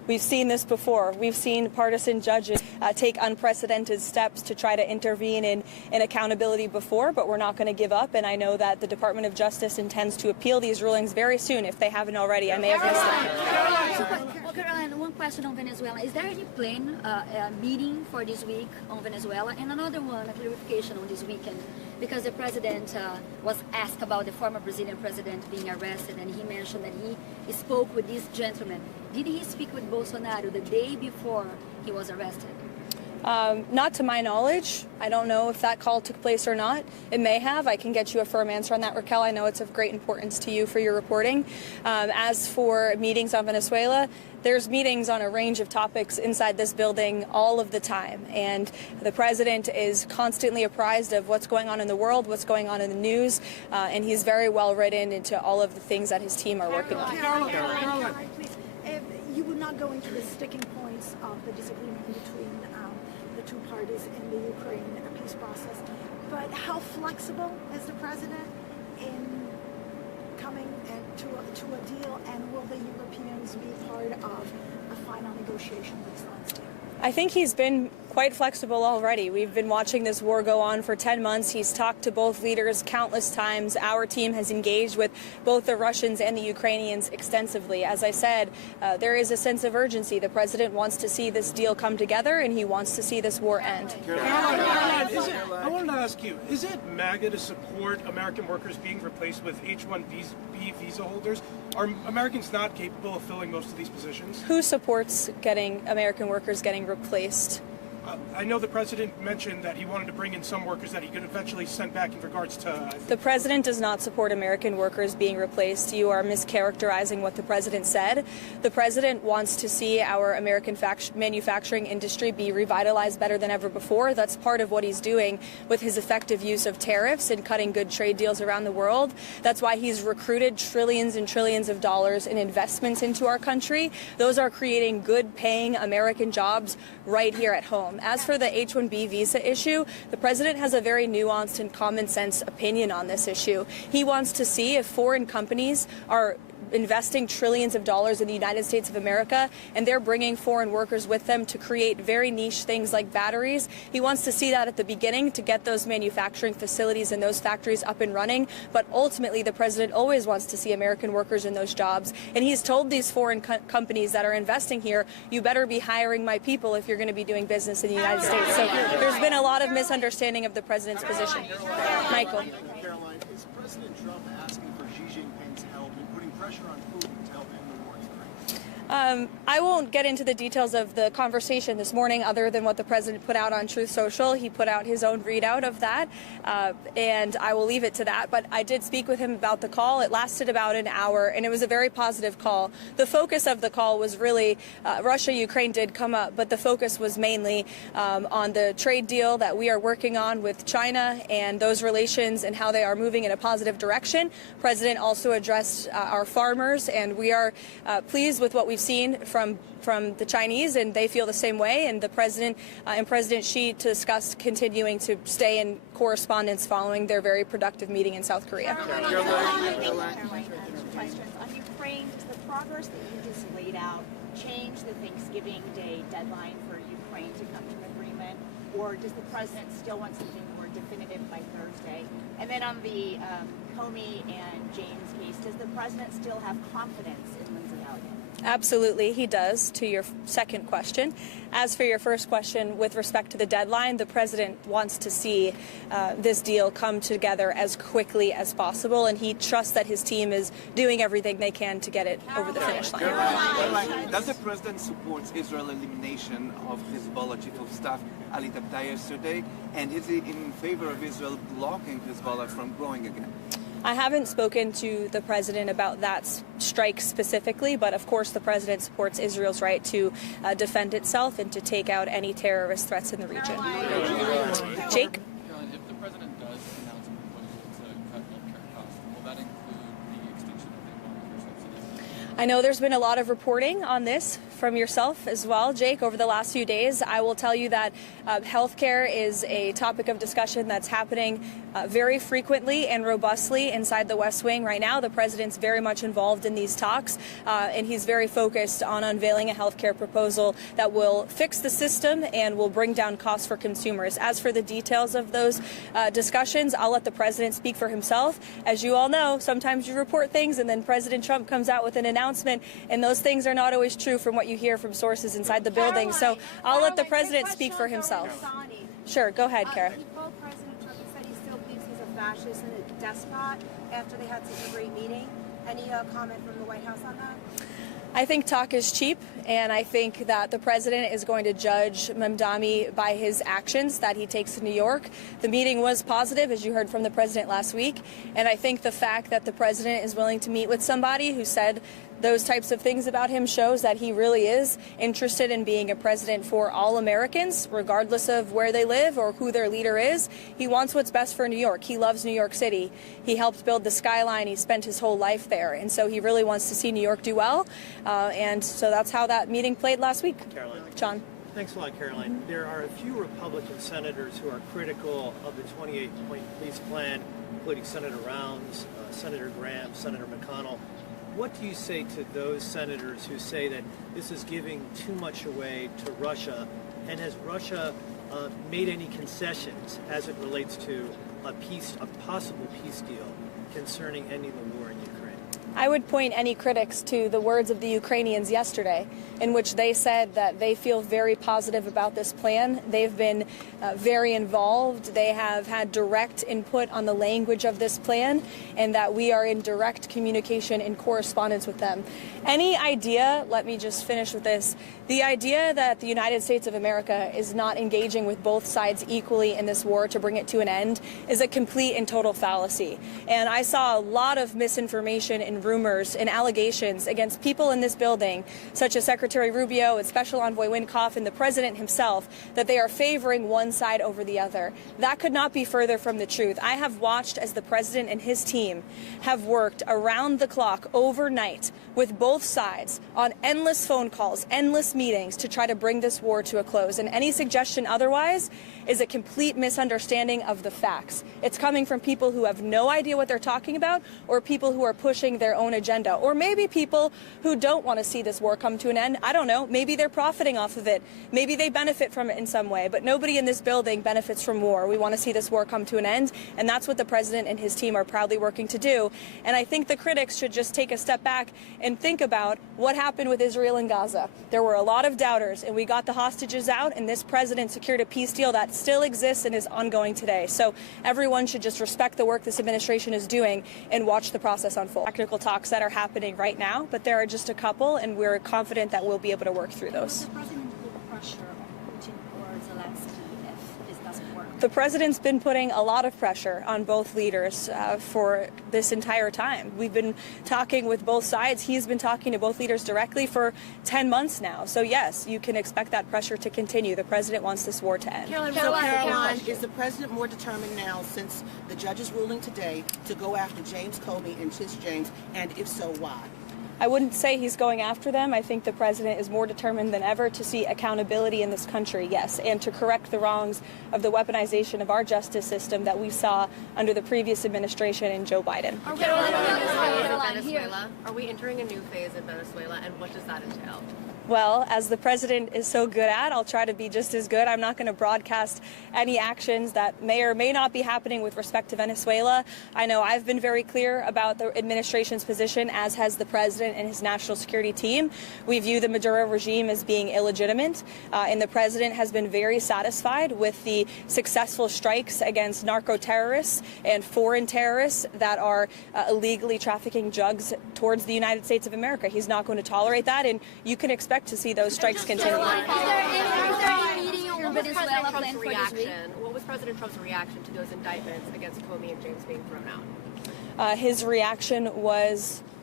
We've seen this before. We've seen partisan judges take unprecedented steps to try to intervene in accountability before, but we're not going to give up. And I know that the Department of Justice intends to appeal these rulings very soon if they haven't already. I may have missed it. Caroline, one question on Venezuela. Is there any plan, meeting for this week on Venezuela? And another one, a clarification on this weekend, because the president was asked about the former Brazilian president being arrested, and he mentioned that he spoke with this gentleman. Did he speak with Bolsonaro the day before he was arrested? Not to my knowledge. I don't know if that call took place or not. It may have. I can get you a firm answer on that, Raquel. I know it's of great importance to you for your reporting. As for meetings on Venezuela, there's meetings on a range of topics inside this building all of the time. And the president is constantly apprised of what's going on in the world, what's going on in the news, and he's very well written into all of the things that his team are working on. Caroline, please. You would not go into the sticking points of the disagreement between the two parties in the Ukraine peace process, but how flexible is the president in coming to a deal, and will the Europeans be part of a final negotiation with Zelensky? I think he's been quite flexible already. We've been watching this war go on for 10 months. He's talked to both leaders countless times. Our team has engaged with both the Russians and the Ukrainians extensively. As I said, there is a sense of urgency. The president wants to see this deal come together, and he wants to see this war end. Caroline, I wanted to ask you, is it MAGA to support American workers being replaced with H-1B visa holders? Are Americans not capable of filling most of these positions? Who supports getting American workers getting replaced? I know the president mentioned that he wanted to bring in some workers that he could eventually send back in regards to... The president does not support American workers being replaced. You are mischaracterizing what the president said. The president wants to see our American manufacturing industry be revitalized better than ever before. That's part of what he's doing with his effective use of tariffs and cutting good trade deals around the world. That's why he's recruited trillions and trillions of dollars in investments into our country. Those are creating good-paying American jobs right here at home. As for the H-1B visa issue, the president has a very nuanced and common sense opinion on this issue. He wants to see if foreign companies are investing trillions of dollars in the United States of America, and they're bringing foreign workers with them to create very niche things like batteries. He wants to see that at the beginning to get those manufacturing facilities and those factories up and running, but ultimately the president always wants to see American workers in those jobs, and he's told these foreign companies that are investing here, you better be hiring my people if you're going to be doing business in the United States. So there's been a lot of misunderstanding of the president's position. Michael. Caroline, is President Trump asking for Xi Jinping's help in putting pressure on Putin to help end the war in Ukraine? I won't get into the details of the conversation this morning other than what the president put out on Truth Social. He put out his own readout of that, and I will leave it to that. But I did speak with him about the call. It lasted about an hour, and it was a very positive call. The focus of the call was really Russia-Ukraine did come up, but the focus was mainly on the trade deal that we are working on with China and those relations and how they are moving in a positive direction. The president also addressed our farmers, and we are pleased with what we've seen from the Chinese, and they feel the same way. And the president and President Xi discussed continuing to stay in correspondence following their very productive meeting in South Korea. Questions on Ukraine. Does the progress that you just laid out change the Thanksgiving Day deadline for Ukraine to come to an agreement, or does the president still want something more definitive by Thursday? And then on the Comey and James case, does the president still have confidence in Lindsey Elliott? Absolutely, he does, to your second question. As for your first question, with respect to the deadline, the president wants to see this deal come together as quickly as possible, and he trusts that his team is doing everything they can to get it over the finish line. Does the president support Israel's elimination of Hezbollah chief of staff Ali Tabtai yesterday, and is he in favor of Israel blocking Hezbollah from growing again? I haven't spoken to the president about that strike specifically, but of course the president supports Israel's right to defend itself and to take out any terrorist threats in the region. Jake? Caroline, if the president does announce a proposal to cut healthcare costs, will that include the extinction of the Obamacare subsidies? I know there's been a lot of reporting on this from yourself as well, Jake, over the last few days. I will tell you that healthcare is a topic of discussion that's happening very frequently and robustly inside the West Wing right now. The president's very much involved in these talks, and he's very focused on unveiling a healthcare proposal that will fix the system and will bring down costs for consumers. As for the details of those discussions, I'll let the president speak for himself. As you all know, sometimes you report things and then President Trump comes out with an announcement, and those things are not always true from what you hear from sources inside the building. So I'll let the president speak for himself. Sure, go ahead, Kara. Well, President Trump said he still believes he's a fascist and a despot after they had such a great meeting. Any comment from the White House on that? I think talk is cheap, and I think that the president is going to judge Mamdani by his actions that he takes in New York. The meeting was positive, as you heard from the president last week, and I think the fact that the president is willing to meet with somebody who said those types of things about him shows that he really is interested in being a president for all Americans, regardless of where they live or who their leader is. He wants what's best for New York. He loves New York City. He helped build the skyline. He spent his whole life there. And so he really wants to see New York do well. And so that's how that meeting played last week. Caroline. John. Thanks a lot, Caroline. There are a few Republican senators who are critical of the 28-point peace plan, including Senator Rounds, Senator Graham, Senator McConnell. What do you say to those senators who say that this is giving too much away to Russia? And has Russia made any concessions as it relates to a possible peace deal concerning ending the war in Ukraine? I would point any critics to the words of the Ukrainians yesterday, in which they said that they feel very positive about this plan. They've been very involved. They have had direct input on the language of this plan, and that we are in direct communication and correspondence with them. Any idea, let me just finish with this, the idea that the United States of America is not engaging with both sides equally in this war to bring it to an end is a complete and total fallacy. And I saw a lot of misinformation and rumors and allegations against people in this building, such as Secretary Rubio and Special Envoy Wynkoff and the President himself, that they are favoring one side over the other. That could not be further from the truth. I have watched as the President and his team have worked around the clock overnight with both sides on endless phone calls, endless meetings to try to bring this war to a close. And any suggestion otherwise is a complete misunderstanding of the facts. It's coming from people who have no idea what they're talking about, or people who are pushing their own agenda, or maybe people who don't want to see this war come to an end. I don't know. Maybe they're profiting off of it. Maybe they benefit from it in some way, but nobody in this building benefits from war. We want to see this war come to an end, and that's what the president and his team are proudly working to do. And I think the critics should just take a step back and think about what happened with Israel and Gaza. There were a lot of doubters, and we got the hostages out, and this president secured a peace deal that still exists and is ongoing today. So everyone should just respect the work this administration is doing and watch the process unfold. Technical talks that are happening right now, but there are just a couple, and we're confident that we'll be able to work through those. Will the president put pressure on Putin or Zelensky if this doesn't work? The president's been putting a lot of pressure on both leaders for this entire time. We've been talking with both sides. He's been talking to both leaders directly for 10 months now. So yes, you can expect that pressure to continue. The president wants this war to end. Caroline, is the president more determined now, since the judge's ruling today, to go after James Comey and Tish James, and if so, why? I wouldn't say he's going after them. I think the president is more determined than ever to see accountability in this country, yes, and to correct the wrongs of the weaponization of our justice system that we saw under the previous administration and Joe Biden. Are we entering a new phase in Venezuela, and what does that entail? Well, as the president is so good at, I'll try to be just as good. I'm not going to broadcast any actions that may or may not be happening with respect to Venezuela. I know I've been very clear about the administration's position, as has the president and his national security team. We view the Maduro regime as being illegitimate, and the president has been very satisfied with the successful strikes against narco terrorists and foreign terrorists that are illegally trafficking drugs towards the United States of America. He's not going to tolerate that, and you can expect to see those strikes continue. What was President Trump's reaction to those indictments against Comey and James being thrown out? His reaction was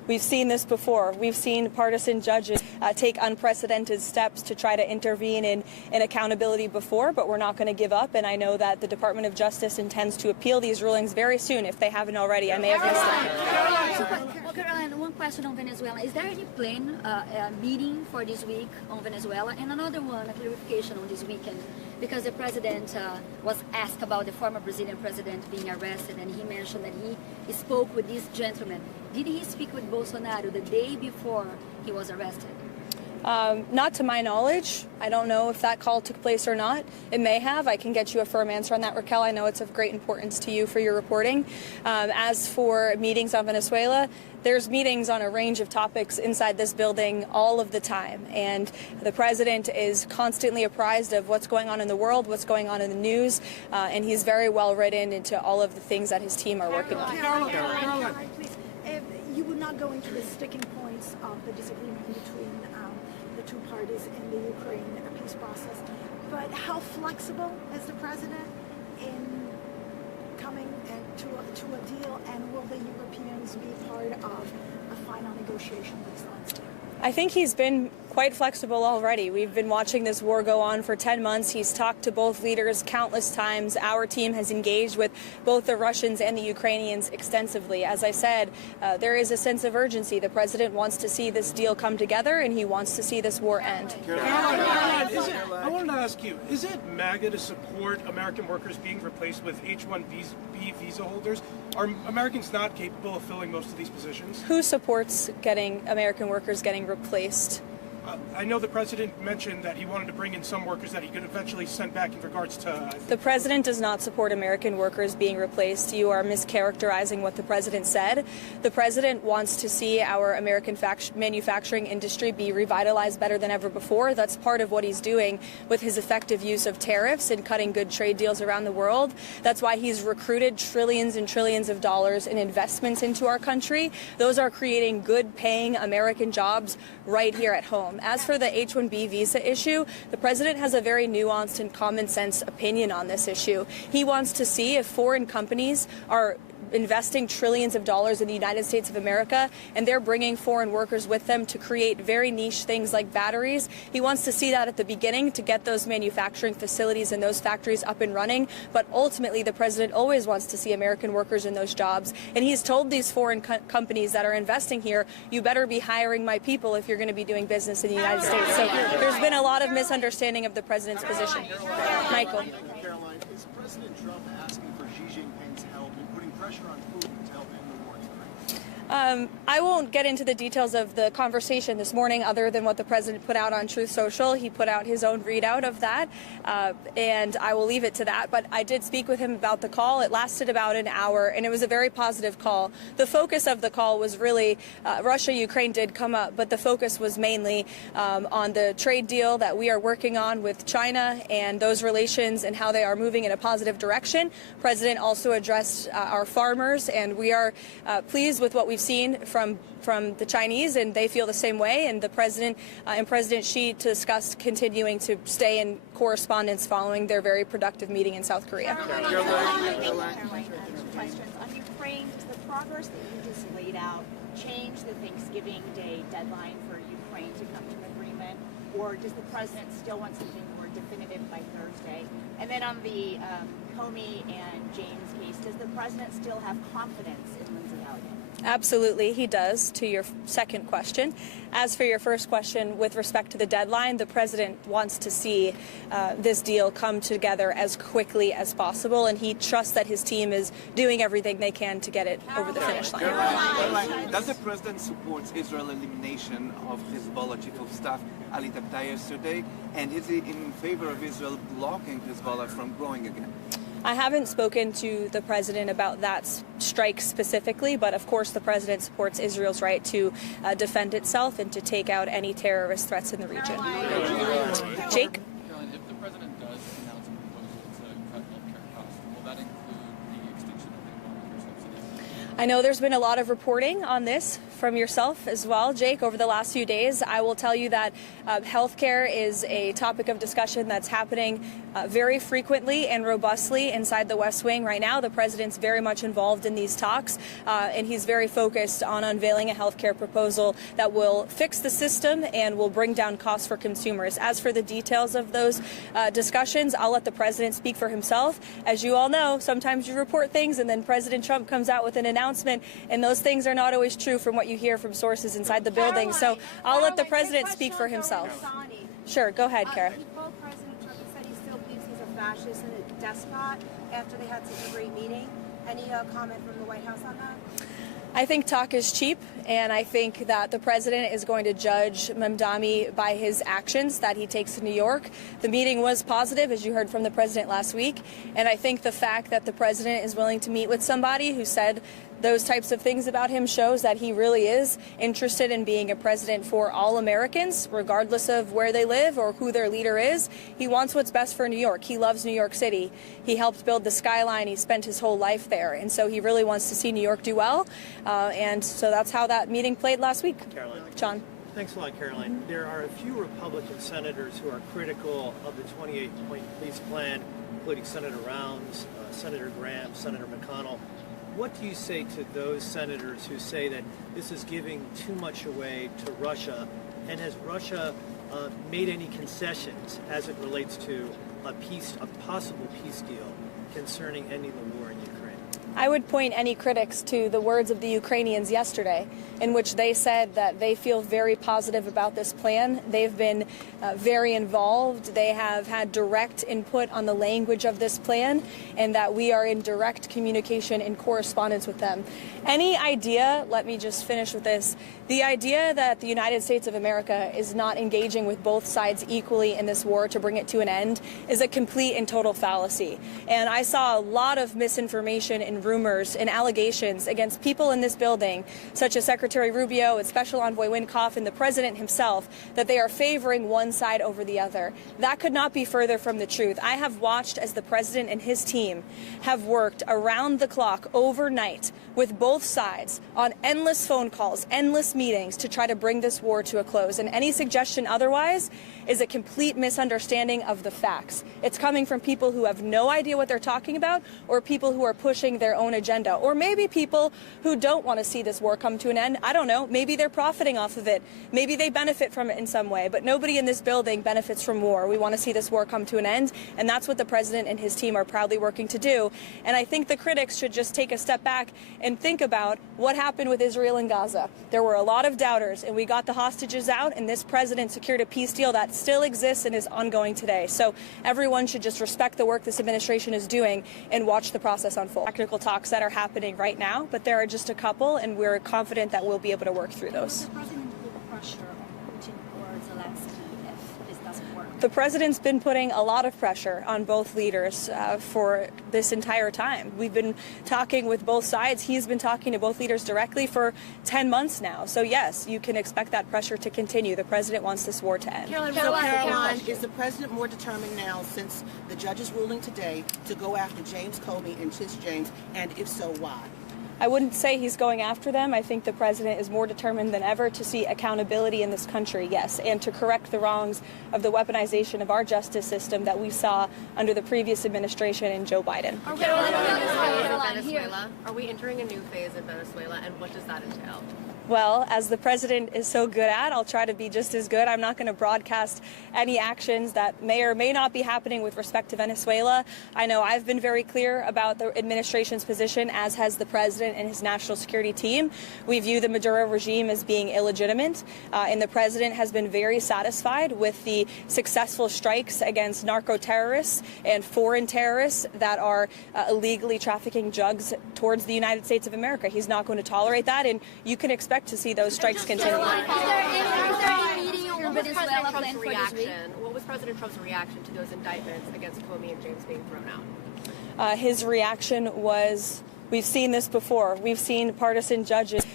We've seen this before. We've seen partisan judges take unprecedented steps to try to intervene in accountability before, but we're not going to give up. And I know that the Department of Justice intends to appeal these rulings very soon, if they haven't already. I may have missed it. Well, Caroline, one question on Venezuela. Is there any plan, meeting for this week on Venezuela? And another one, a clarification on this weekend, because the president was asked about the former Brazilian president being arrested, and he mentioned that he spoke with this gentleman. Did he speak with Bolsonaro the day before he was arrested? Not to my knowledge. I don't know if that call took place or not. It may have. I can get you a firm answer on that, Raquel. I know it's of great importance to you for your reporting. As for meetings on Venezuela, there's meetings on a range of topics inside this building all of the time. And the president is constantly apprised of what's going on in the world, what's going on in the news, and he's very well written into all of the things that his team are working on. Caroline, please. You would not go into the sticking points of the disagreement between the two parties in the Ukraine peace process, but how flexible is the president in coming to a deal, and will the Europeans be part of a final negotiation based on this? I think he's been quite flexible already. We've been watching this war go on for 10 months. He's talked to both leaders countless times. Our team has engaged with both the Russians and the Ukrainians extensively. As I said, there is a sense of urgency. The president wants to see this deal come together, and he wants to see this war end. Caroline, I wanted to ask you, is it MAGA to support American workers being replaced with H-1B visa holders? Are Americans not capable of filling most of these positions? Who supports getting American workers getting replaced? I know the president mentioned that he wanted to bring in some workers that he could eventually send back in regards to... The president does not support American workers being replaced. You are mischaracterizing what the president said. The president wants to see our American manufacturing industry be revitalized better than ever before. That's part of what he's doing with his effective use of tariffs and cutting good trade deals around the world. That's why he's recruited trillions and trillions of dollars in investments into our country. Those are creating good-paying American jobs right here at home. As for the H-1B visa issue, the president has a very nuanced and common sense opinion on this issue. He wants to see if foreign companies are investing trillions of dollars in the United States of America, and they're bringing foreign workers with them to create very niche things like batteries. He wants to see that at the beginning to get those manufacturing facilities and those factories up and running, but ultimately the president always wants to see American workers in those jobs, and he's told these foreign companies that are investing here, you better be hiring my people if you're going to be doing business in the United States. So there's been a lot of misunderstanding of the president's position. Michael. Caroline, is President Trump asking for Xi Jinping's help in putting pressure on Putin to help end the war in Ukraine? I won't get into the details of the conversation this morning other than what the president put out on Truth Social. He put out his own readout of that, and I will leave it to that. But I did speak with him about the call. It lasted about an hour, and it was a very positive call. The focus of the call was really Russia-Ukraine did come up, but the focus was mainly on the trade deal that we are working on with China and those relations and how they are moving in a positive direction. The president also addressed our farmers, and we are pleased with what we've seen from the Chinese, and they feel the same way. And the president and President Xi discussed continuing to stay in correspondence following their very productive meeting in South Korea. Caroline, questions on Ukraine. Does the progress that you just laid out change the Thanksgiving Day deadline for Ukraine to come to an agreement, or does the president still want something more definitive by Thursday? And then on the Comey and James case, does the president still have confidence in Lindsay Elliott? Absolutely, he does, to your second question. As for your first question, with respect to the deadline, the president wants to see this deal come together as quickly as possible, and he trusts that his team is doing everything they can to get it over the finish line. Caroline, does the president support Israel's elimination of Hezbollah chief of staff Ali Tabtaei yesterday, and is he in favor of Israel blocking Hezbollah from growing again? I haven't spoken to the president about that strike specifically, but of course the president supports Israel's right to defend itself and to take out any terrorist threats in the region. Jake? Caroline, if the president does announce a proposal to cut healthcare costs, will that include the extinction of the Obamacare subsidies? I know there's been a lot of reporting on this from yourself as well, Jake, over the last few days. I will tell you that healthcare is a topic of discussion that's happening very frequently and robustly inside the West Wing right now. The president's very much involved in these talks, and he's very focused on unveiling a healthcare proposal that will fix the system and will bring down costs for consumers. As for the details of those discussions, I'll let the president speak for himself. As you all know, sometimes you report things and then President Trump comes out with an announcement, and those things are not always true from what you hear from sources inside the building. So I'll let the president speak for himself. Sure, go ahead, Kara. He told President Trump, he said he still believes he's a fascist and a despot after they had such a great meeting. Any comment from the White House on that? I think talk is cheap, and I think that the president is going to judge Mamdani by his actions that he takes in New York. The meeting was positive, as you heard from the president last week, and I think the fact that the president is willing to meet with somebody who said those types of things about him shows that he really is interested in being a president for all Americans, regardless of where they live or who their leader is. He wants what's best for New York. He loves New York City. He helped build the skyline. He spent his whole life there. And so he really wants to see New York do well. And so that's how that meeting played last week. Caroline. John. Thanks a lot, Caroline. There are a few Republican senators who are critical of the 28-point peace plan, including Senator Rounds, Senator Graham, Senator McConnell. What do you say to those senators who say that this is giving too much away to Russia? And has Russia made any concessions as it relates to a possible peace deal concerning ending the war in Ukraine? I would point any critics to the words of the Ukrainians yesterday, in which they said that they feel very positive about this plan. They've been very involved. They have had direct input on the language of this plan, and that we are in direct communication and correspondence with them. Any idea, let me just finish with this, the idea that the United States of America is not engaging with both sides equally in this war to bring it to an end is a complete and total fallacy. And I saw a lot of misinformation and rumors and allegations against people in this building, such as Secretary Rubio and Special Envoy Wynkoff and the president himself, that they are favoring one side over the other. That could not be further from the truth. I have watched as the president and his team have worked around the clock overnight with both sides on endless phone calls, endless meetings to try to bring this war to a close. And any suggestion otherwise is a complete misunderstanding of the facts. It's coming from people who have no idea what they're talking about, or people who are pushing their own agenda, or maybe people who don't want to see this war come to an end. I don't know. Maybe they're profiting off of it. Maybe they benefit from it in some way, but nobody in this building benefits from war. We want to see this war come to an end, and that's what the president and his team are proudly working to do. And I think the critics should just take a step back and think about what happened with Israel and Gaza. There were a lot of doubters, and we got the hostages out, and this president secured a peace deal that still exists and is ongoing today. So everyone should just respect the work this administration is doing and watch the process unfold. Technical talks that are happening right now, but there are just a couple, and we're confident that we'll be able to work through those. The president put pressure on Putin or Zelensky if this doesn't work? The president's been putting a lot of pressure on both leaders for this entire time. We've been talking with both sides. He's been talking to both leaders directly for 10 months now. So yes, you can expect that pressure to continue. The president wants this war to end. Caroline, is the president more determined now, since the judge's ruling today, to go after James Comey and Tish James, and if so, why? I wouldn't say he's going after them. I think the president is more determined than ever to see accountability in this country, yes, and to correct the wrongs of the weaponization of our justice system that we saw under the previous administration and Joe Biden. Venezuela. Are we entering a new phase in Venezuela, and what does that entail? Well, as the president is so good at, I'll try to be just as good. I'm not going to broadcast any actions that may or may not be happening with respect to Venezuela. I know I've been very clear about the administration's position, as has the president and his national security team. We view the Maduro regime as being illegitimate, and the president has been very satisfied with the successful strikes against narco terrorists and foreign terrorists that are illegally trafficking drugs towards the United States of America. He's not going to tolerate that, and you can expect to see those strikes continue. What was President Trump's reaction to those indictments against Comey and James being thrown out? His reaction was, we've seen this before. We've seen partisan judges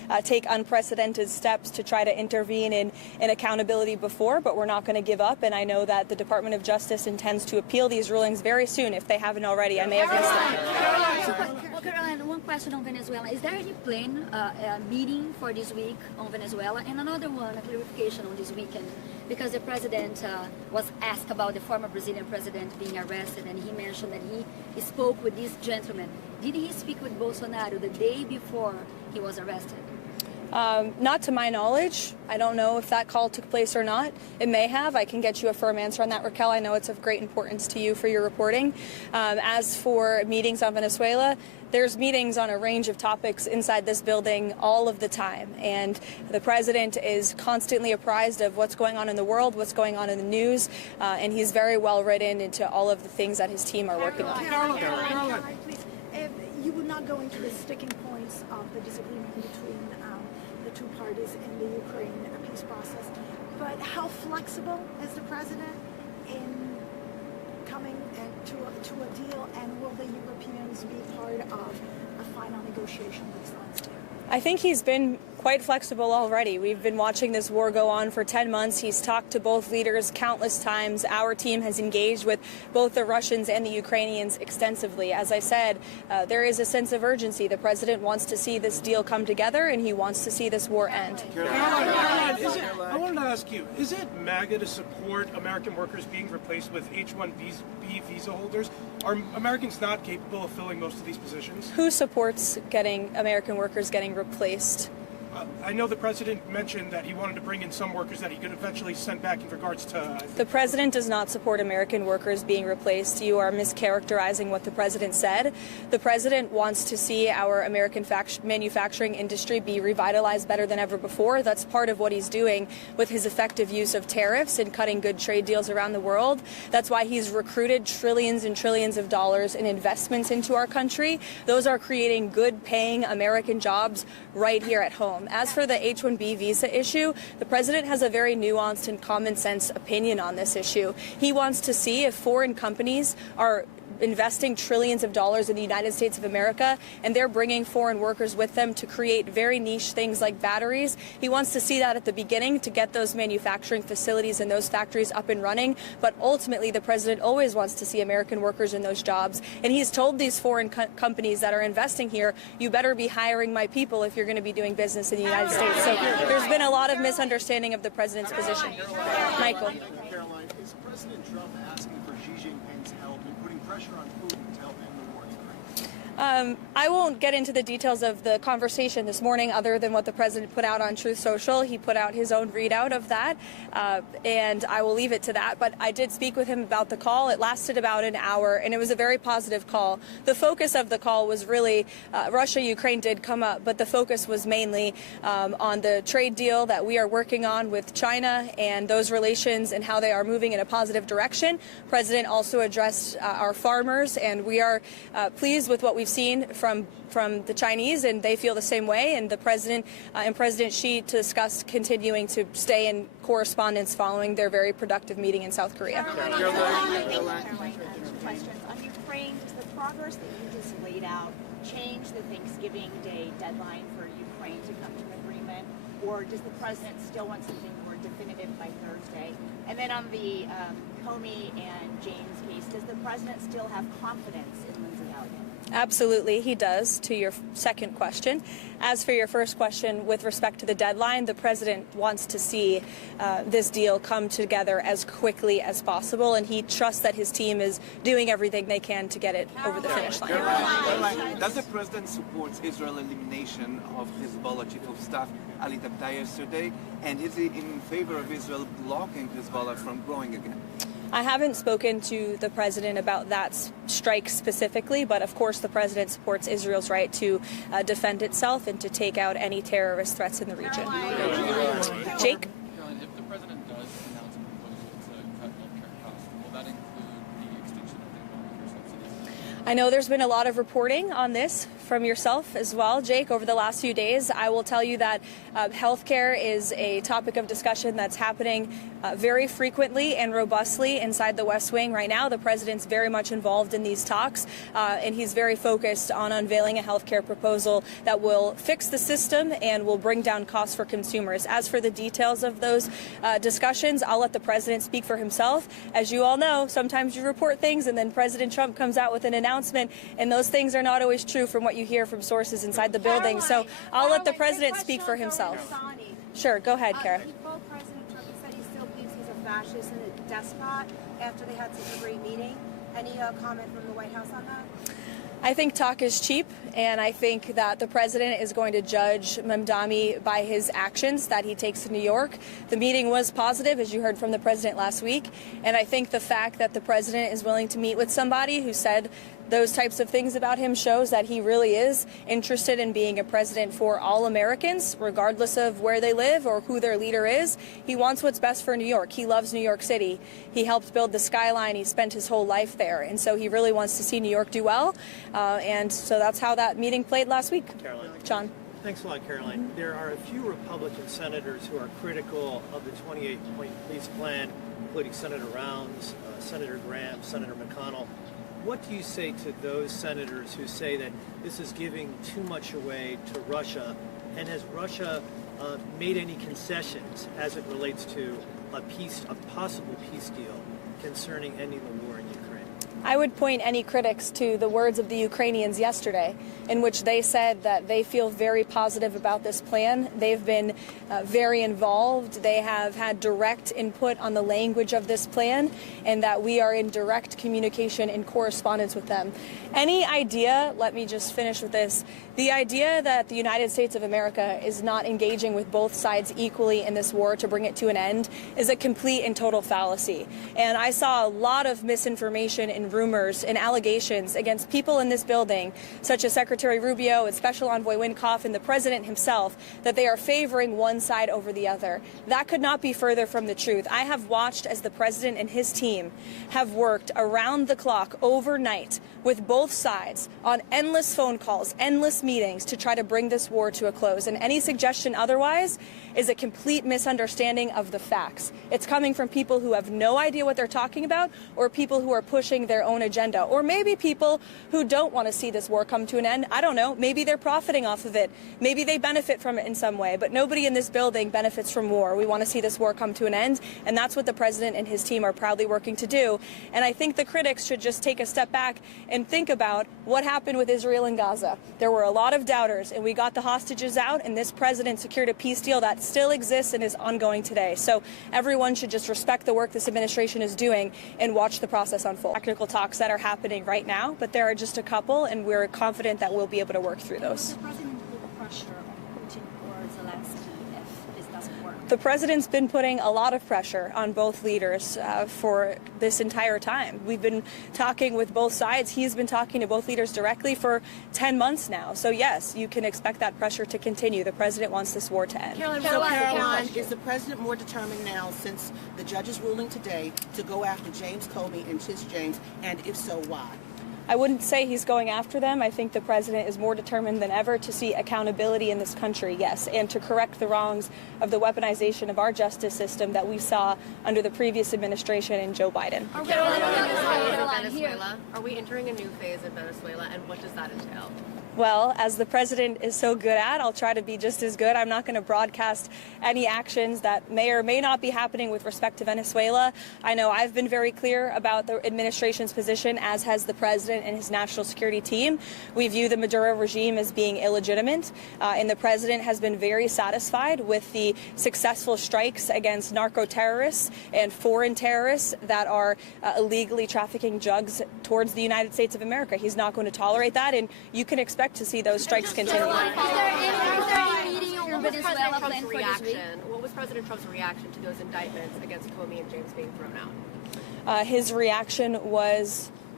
take unprecedented steps to try to intervene in accountability before, but we're not going to give up. And I know that the Department of Justice intends to appeal these rulings very soon if they haven't already. I may have missed them. Well, Caroline, one question on Venezuela. Is there any plan, meeting for this week on Venezuela? And another one, a clarification on this weekend, because the president was asked about the former Brazilian president being arrested, and he mentioned that he spoke with this gentleman. Did he speak with Bolsonaro the day before he was arrested? Not to my knowledge. I don't know if that call took place or not. It may have. I can get you a firm answer on that, Raquel. I know it's of great importance to you for your reporting. As for meetings on Venezuela, there's meetings on a range of topics inside this building all of the time. And the president is constantly apprised of what's going on in the world, what's going on in the news, and he's very well written into all of the things that his team are working on. Caroline, please. You would not go into the sticking points of the disagreement between the two parties in the Ukraine peace process, but how flexible is the president in coming to a deal, and will the Europeans be part of a final negotiation with Zelensky? I think he's been quite flexible already. We've been watching this war go on for 10 months. He's talked to both leaders countless times. Our team has engaged with both the Russians and the Ukrainians extensively. As I said, there is a sense of urgency. The president wants to see this deal come together, and he wants to see this war end. Caroline, I wanted to ask you, is it MAGA to support American workers being replaced with H-1B visa holders? Are Americans not capable of filling most of these positions? Who supports American workers getting replaced? I know the president mentioned that he wanted to bring in some workers that he could eventually send back in regards to... The president does not support American workers being replaced. You are mischaracterizing what the president said. The president wants to see our American manufacturing industry be revitalized better than ever before. That's part of what he's doing with his effective use of tariffs and cutting good trade deals around the world. That's why he's recruited trillions and trillions of dollars in investments into our country. Those are creating good-paying American jobs right here at home. As for the H-1B visa issue, the president has a very nuanced and common sense opinion on this issue. He wants to see if foreign companies are investing trillions of dollars in the United States of America, and they're bringing foreign workers with them to create very niche things like batteries. He wants to see that at the beginning to get those manufacturing facilities and those factories up and running, but ultimately the president always wants to see American workers in those jobs, and he's told these foreign companies that are investing here, you better be hiring my people if you're going to be doing business in the United States. So there's been a lot of misunderstanding of the president's position. Michael. Caroline, is President Trump asking for Xi Jinping's help in putting pressure on Putin to help end the war in Ukraine? I won't get into the details of the conversation this morning other than what the president put out on Truth Social. He put out his own readout of that, and I will leave it to that. But I did speak with him about the call. It lasted about an hour, and it was a very positive call. The focus of the call was really Russia-Ukraine did come up, but the focus was mainly on the trade deal that we are working on with China and those relations and how they are moving in a positive direction. The president also addressed our farmers, and we are pleased with what we've seen from the Chinese, and they feel the same way. And the president and President Xi discussed continuing to stay in correspondence following their very productive meeting in South Korea. Caroline, questions on Ukraine. Does the progress that you just laid out change the Thanksgiving Day deadline for Ukraine to come to an agreement, or does the president still want something more definitive by Thursday? And then on the Comey and James case, does the president still have confidence in Lindsey Elliott? Absolutely, he does, to your second question. As for your first question, with respect to the deadline, the president wants to see this deal come together as quickly as possible, and he trusts that his team is doing everything they can to get it over the finish line. Caroline, does the president support Israel's elimination of Hezbollah chief of staff Ali Tabtaei yesterday, and is he in favor of Israel blocking Hezbollah from growing again? I haven't spoken to the president about that strike specifically, but of course the president supports Israel's right to defend itself and to take out any terrorist threats in the region. Jake? Caroline, if the president does announce a proposal to cut healthcare costs, will that include the extinction of the Obamacare subsidies? I know there's been a lot of reporting on this from yourself as well, Jake, over the last few days. I will tell you that healthcare is a topic of discussion that's happening very frequently and robustly inside the West Wing right now. The president's very much involved in these talks, and he's very focused on unveiling a healthcare proposal that will fix the system and will bring down costs for consumers. As for the details of those discussions, I'll let the president speak for himself. As you all know, sometimes you report things and then President Trump comes out with an announcement, and those things are not always true from what you hear from sources inside the building. So I'll let the president speak for himself. Sure, go ahead, Kara. He quote President Trump. He said he still believes he's a fascist and a despot after they had such a great meeting. Any comment from the White House on that? I think talk is cheap, and I think that the president is going to judge Mamdani by his actions that he takes to New York. The meeting was positive, as you heard from the president last week, and I think the fact that the president is willing to meet with somebody who said those types of things about him shows that he really is interested in being a president for all Americans, regardless of where they live or who their leader is. He wants what's best for New York. He loves New York City. He helped build the skyline. He spent his whole life there. And so he really wants to see New York do well. And so that's how that meeting played last week. Caroline. John. Thanks a lot, Caroline. There are a few Republican senators who are critical of the 28-point police plan, including Senator Rounds, Senator Graham, Senator McConnell. What do you say to those senators who say that this is giving too much away to Russia? And has Russia made any concessions as it relates to a possible peace deal concerning ending the war in Ukraine? I would point any critics to the words of the Ukrainians yesterday, in which they said that they feel very positive about this plan. They've been very involved. They have had direct input on the language of this plan, and that we are in direct communication and correspondence with them. Any idea, let me just finish with this, the idea that the United States of America is not engaging with both sides equally in this war to bring it to an end is a complete and total fallacy. And I saw a lot of misinformation and rumors and allegations against people in this building, such as Secretary Rubio and Special Envoy Wynkoff and the President himself, that they are favoring one side over the other. That could not be further from the truth. I have watched as the President and his team have worked around the clock overnight with both sides on endless phone calls, endless meetings to try to bring this war to a close. And any suggestion otherwise is a complete misunderstanding of the facts. It's coming from people who have no idea what they're talking about, or people who are pushing their own agenda, or maybe people who don't want to see this war come to an end. I don't know. Maybe they're profiting off of it. Maybe they benefit from it in some way, but nobody in this building benefits from war. We want to see this war come to an end, and that's what the president and his team are proudly working to do. And I think the critics should just take a step back and think about what happened with Israel and Gaza. There were a lot of doubters, and we got the hostages out, and this president secured a peace deal that still exists and is ongoing today. So everyone should just respect the work this administration is doing and watch the process unfold. Technical talks that are happening right now, but there are just a couple, and we're confident that we'll be able to work through those. Will the president put pressure on Putin or Zelensky if this doesn't work? The president's been putting a lot of pressure on both leaders for this entire time. We've been talking with both sides. He's been talking to both leaders directly for 10 months now. So yes, you can expect that pressure to continue. The president wants this war to end. Caroline, is the president more determined now, since the judge's ruling today, to go after James Comey and Tish James, and if so, why? I wouldn't say he's going after them. I think the president is more determined than ever to see accountability in this country, yes, and to correct the wrongs of the weaponization of our justice system that we saw under the previous administration and Joe Biden. Are we entering a new phase in Venezuela, and what does that entail? Well, as the president is so good at, I'll try to be just as good. I'm not going to broadcast any actions that may or may not be happening with respect to Venezuela. I know I've been very clear about the administration's position, as has the president and his national security team. We view the Maduro regime as being illegitimate, and the president has been very satisfied with the successful strikes against narco terrorists and foreign terrorists that are illegally trafficking drugs towards the United States of America. He's not going to tolerate that, and you can expect to see those strikes continue. What was President Trump's reaction to those indictments against Comey and James being thrown out? His reaction was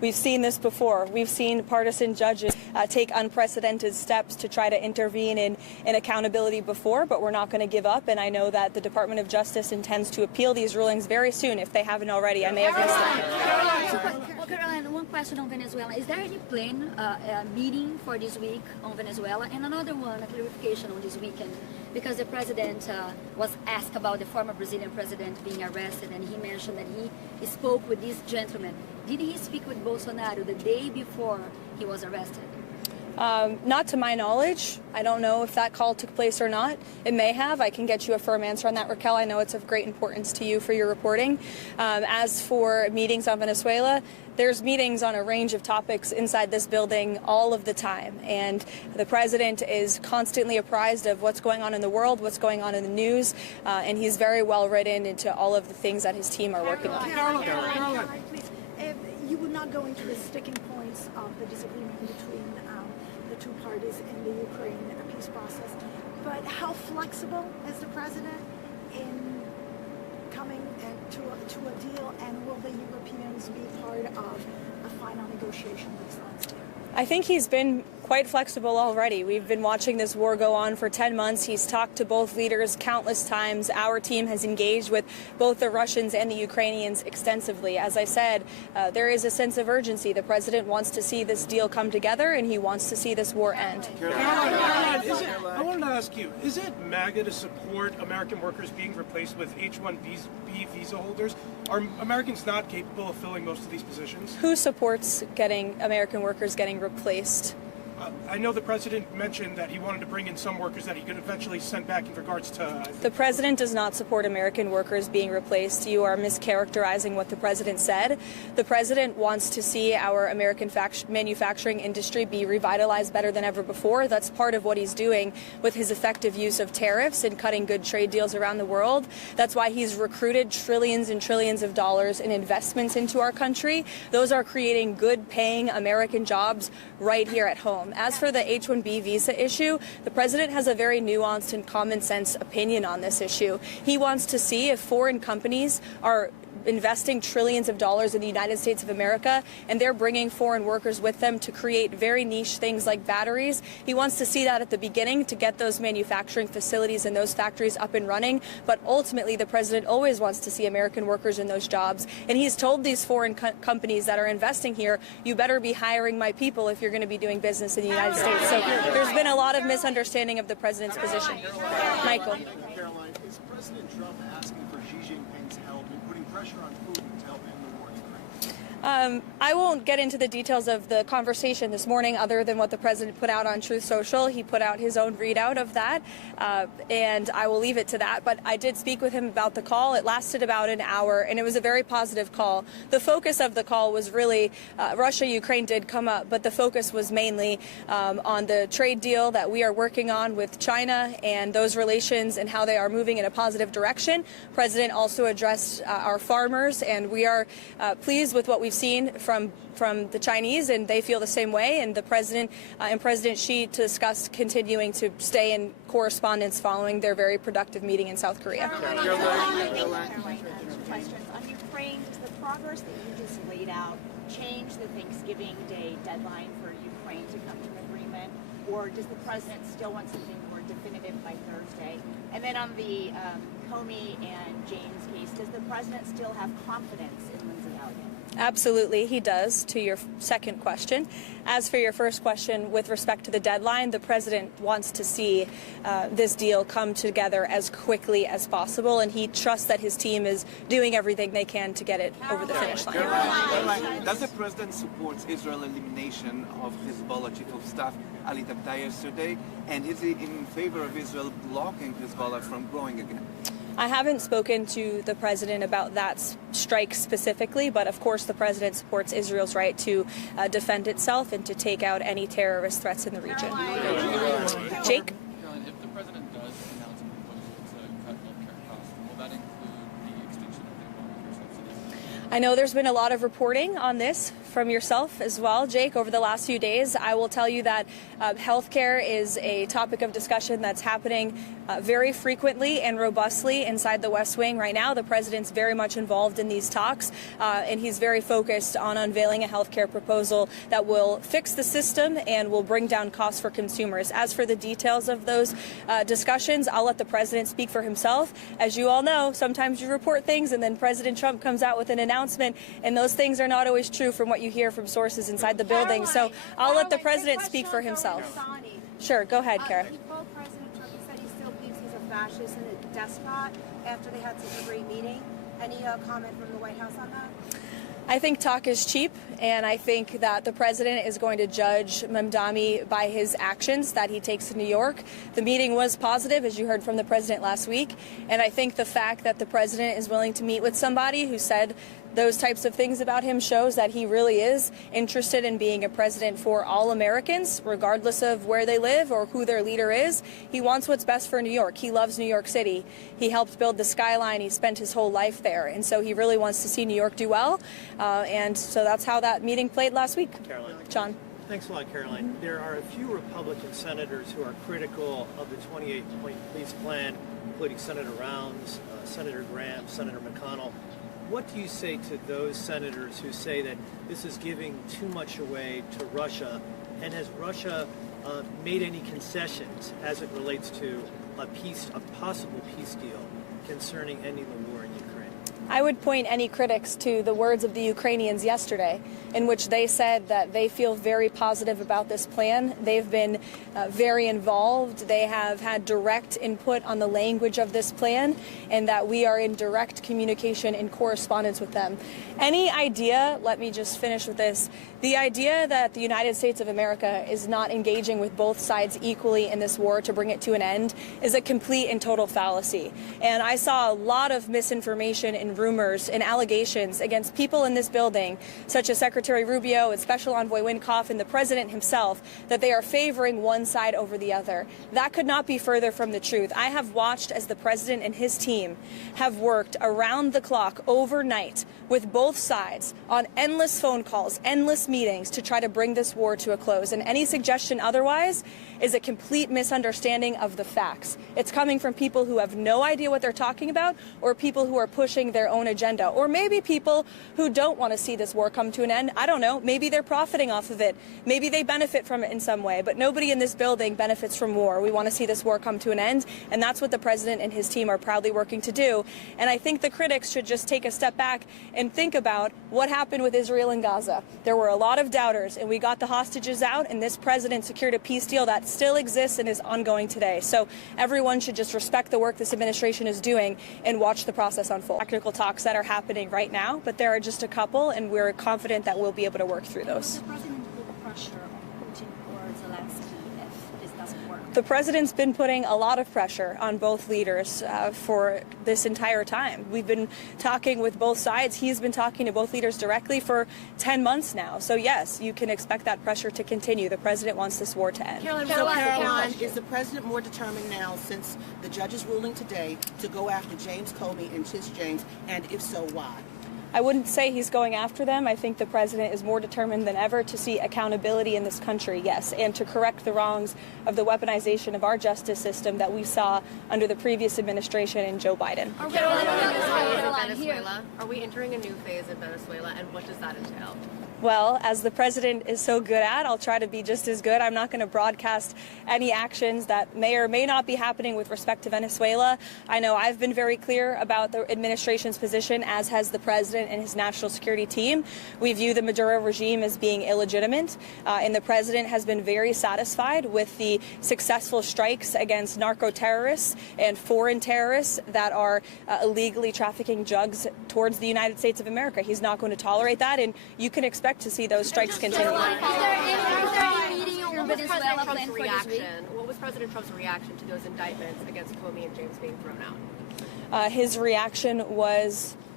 We've seen this before. We've seen partisan judges take unprecedented steps to try to intervene in accountability before, but we're not going to give up. And I know that the Department of Justice intends to appeal these rulings very soon if they haven't already. I may have missed them. Caroline, one question on Venezuela. Is there any plan, meeting for this week on Venezuela? And another one, a clarification on this weekend, because the president was asked about the former Brazilian president being arrested, and he mentioned that he spoke with this gentleman. Did he speak with Bolsonaro the day before he was arrested? Not to my knowledge. I don't know if that call took place or not. It may have. I can get you a firm answer on that, Raquel. I know it's of great importance to you for your reporting. As for meetings on Venezuela, there's meetings on a range of topics inside this building all of the time. And the president is constantly apprised of what's going on in the world, what's going on in the news, and he's very well written into all of the things that his team are working on. Caroline, please. You would not go into the sticking points of the disagreement between the two parties in the Ukraine peace process, but how flexible is the president in coming to a deal, and will the Europeans be part of a final negotiation of this landscape? I think he's been quite flexible already. We've been watching this war go on for 10 months. He's talked to both leaders countless times. Our team has engaged with both the Russians and the Ukrainians extensively. As I said, there is a sense of urgency. The president wants to see this deal come together, and he wants to see this war end. Caroline, I wanted to ask you, is it MAGA to support American workers being replaced with H-1B visa holders? Are Americans not capable of filling most of these positions? Who supports American workers getting replaced? I know the president mentioned that he wanted to bring in some workers that he could eventually send back in regards to... The president does not support American workers being replaced. You are mischaracterizing what the president said. The president wants to see our American manufacturing industry be revitalized better than ever before. That's part of what he's doing with his effective use of tariffs and cutting good trade deals around the world. That's why he's recruited trillions and trillions of dollars in investments into our country. Those are creating good-paying American jobs right here at home. As for the H-1B visa issue, the president has a very nuanced and common sense opinion on this issue. He wants to see if foreign companies are investing trillions of dollars in the United States of America, and they're bringing foreign workers with them to create very niche things like batteries. He wants to see that at the beginning to get those manufacturing facilities and those factories up and running, but ultimately the president always wants to see American workers in those jobs, and he's told these foreign companies that are investing here, you better be hiring my people if you're going to be doing business in the United States. So there's been a lot of misunderstanding of the president's position. Michael. Caroline, is President Trump asking for Xi Jinping's help in putting pressure on Putin to help end the war in Ukraine? I won't get into the details of the conversation this morning other than what the president put out on Truth Social. He put out his own readout of that, and I will leave it to that. But I did speak with him about the call. It lasted about an hour, and it was a very positive call. The focus of the call was really Russia-Ukraine did come up, but the focus was mainly on the trade deal that we are working on with China and those relations and how they are moving in a positive direction. The president also addressed our farmers, and we are pleased with what we've seen from the Chinese, and they feel the same way. And the president and President Xi discussed continuing to stay in correspondence following their very productive meeting in South Korea. Questions on Ukraine. Does the progress that you just laid out change the Thanksgiving Day deadline for Ukraine to come to an agreement, or does the president still want something more definitive by Thursday? And then on the Comey and James case, does the president still have confidence in Lindsey Elliott? Absolutely, he does, to your second question. As for your first question, with respect to the deadline, the president wants to see this deal come together as quickly as possible, and he trusts that his team is doing everything they can to get it over the finish line. Caroline, does the president support Israel's elimination of Hezbollah chief of staff Ali Tabtai yesterday, and is he in favor of Israel blocking Hezbollah from growing again? I haven't spoken to the president about that strike specifically, but of course the president supports Israel's right to defend itself and to take out any terrorist threats in the region. Jake? Caroline, if the president does announce a proposal to cut healthcare costs, will that include the extinction of the Obamacare subsidies? I know there's been a lot of reporting on this from yourself as well, Jake, over the last few days. I will tell you that healthcare is a topic of discussion that's happening very frequently and robustly inside the West Wing right now. The president's very much involved in these talks, and he's very focused on unveiling a healthcare proposal that will fix the system and will bring down costs for consumers. As for the details of those discussions, I'll let the president speak for himself. As you all know, sometimes you report things and then President Trump comes out with an announcement, and those things are not always true from what you hear from sources inside the building. So I'll let the president speak for himself. Sure, go ahead, Kara. President Trump said he still believes he's a fascist and a despot after they had such a great meeting. Any comment from the White House on that? I think talk is cheap, and I think that the president is going to judge Mamdani by his actions that he takes in New York. The meeting was positive, as you heard from the president last week, and I think the fact that the president is willing to meet with somebody who said those types of things about him shows that he really is interested in being a president for all Americans, regardless of where they live or who their leader is. He wants what's best for New York. He loves New York City. He helped build the skyline. He spent his whole life there. And so he really wants to see New York do well. And so that's how that meeting played last week. Caroline. John. Thanks a lot, Caroline. There are a few Republican senators who are critical of the 28-point peace plan, including Senator Rounds, Senator Graham, Senator McConnell. What do you say to those senators who say that this is giving too much away to Russia? And has Russia made any concessions as it relates to a possible peace deal concerning ending the war in Ukraine? I would point any critics to the words of the Ukrainians yesterday, in which they said that they feel very positive about this plan. They've been very involved. They have had direct input on the language of this plan, and that we are in direct communication and correspondence with them. Any idea, let me just finish with this, the idea that the United States of America is not engaging with both sides equally in this war to bring it to an end is a complete and total fallacy. And I saw a lot of misinformation and rumors and allegations against people in this building, such as Secretary Rubio and Special Envoy Wynkoff and the president himself, that they are favoring one side over the other. That could not be further from the truth. I have watched as the president and his team have worked around the clock overnight with both sides on endless phone calls, endless meetings to try to bring this war to a close. And any suggestion otherwise is a complete misunderstanding of the facts. It's coming from people who have no idea what they're talking about, or people who are pushing their own agenda, or maybe people who don't want to see this war come to an end. I don't know. Maybe they're profiting off of it. Maybe they benefit from it in some way, but nobody in this building benefits from war. We want to see this war come to an end, and that's what the president and his team are proudly working to do. And I think the critics should just take a step back and think about what happened with Israel and Gaza. There were a lot of doubters, and we got the hostages out, and this president secured a peace deal that still exists and is ongoing today. So everyone should just respect the work this administration is doing and watch the process unfold. Technical talks that are happening right now, but there are just a couple, and we're confident that we'll be able to work through those. The president put pressure on Putin or Zelensky if this doesn't work? The president's been putting a lot of pressure on both leaders for this entire time. We've been talking with both sides. He's been talking to both leaders directly for 10 months now. So yes, you can expect that pressure to continue. The president wants this war to end. Caroline, is the president more determined now, since the judge's ruling today, to go after James Comey and Tish James, and if so, why? I wouldn't say he's going after them. I think the president is more determined than ever to see accountability in this country, yes, and to correct the wrongs of the weaponization of our justice system that we saw under the previous administration and Joe Biden. Are we entering a new phase in Venezuela, and what does that entail? Well, as the president is so good at, I'll try to be just as good. I'm not going to broadcast any actions that may or may not be happening with respect to Venezuela. I know I've been very clear about the administration's position, as has the president and his national security team. We view the Maduro regime as being illegitimate, and the president has been very satisfied with the successful strikes against narco terrorists and foreign terrorists that are illegally trafficking drugs towards the United States of America. He's not going to tolerate that, and you can expect to see those strikes continue. What was President Trump's reaction to those indictments against Comey and James being thrown out? His reaction was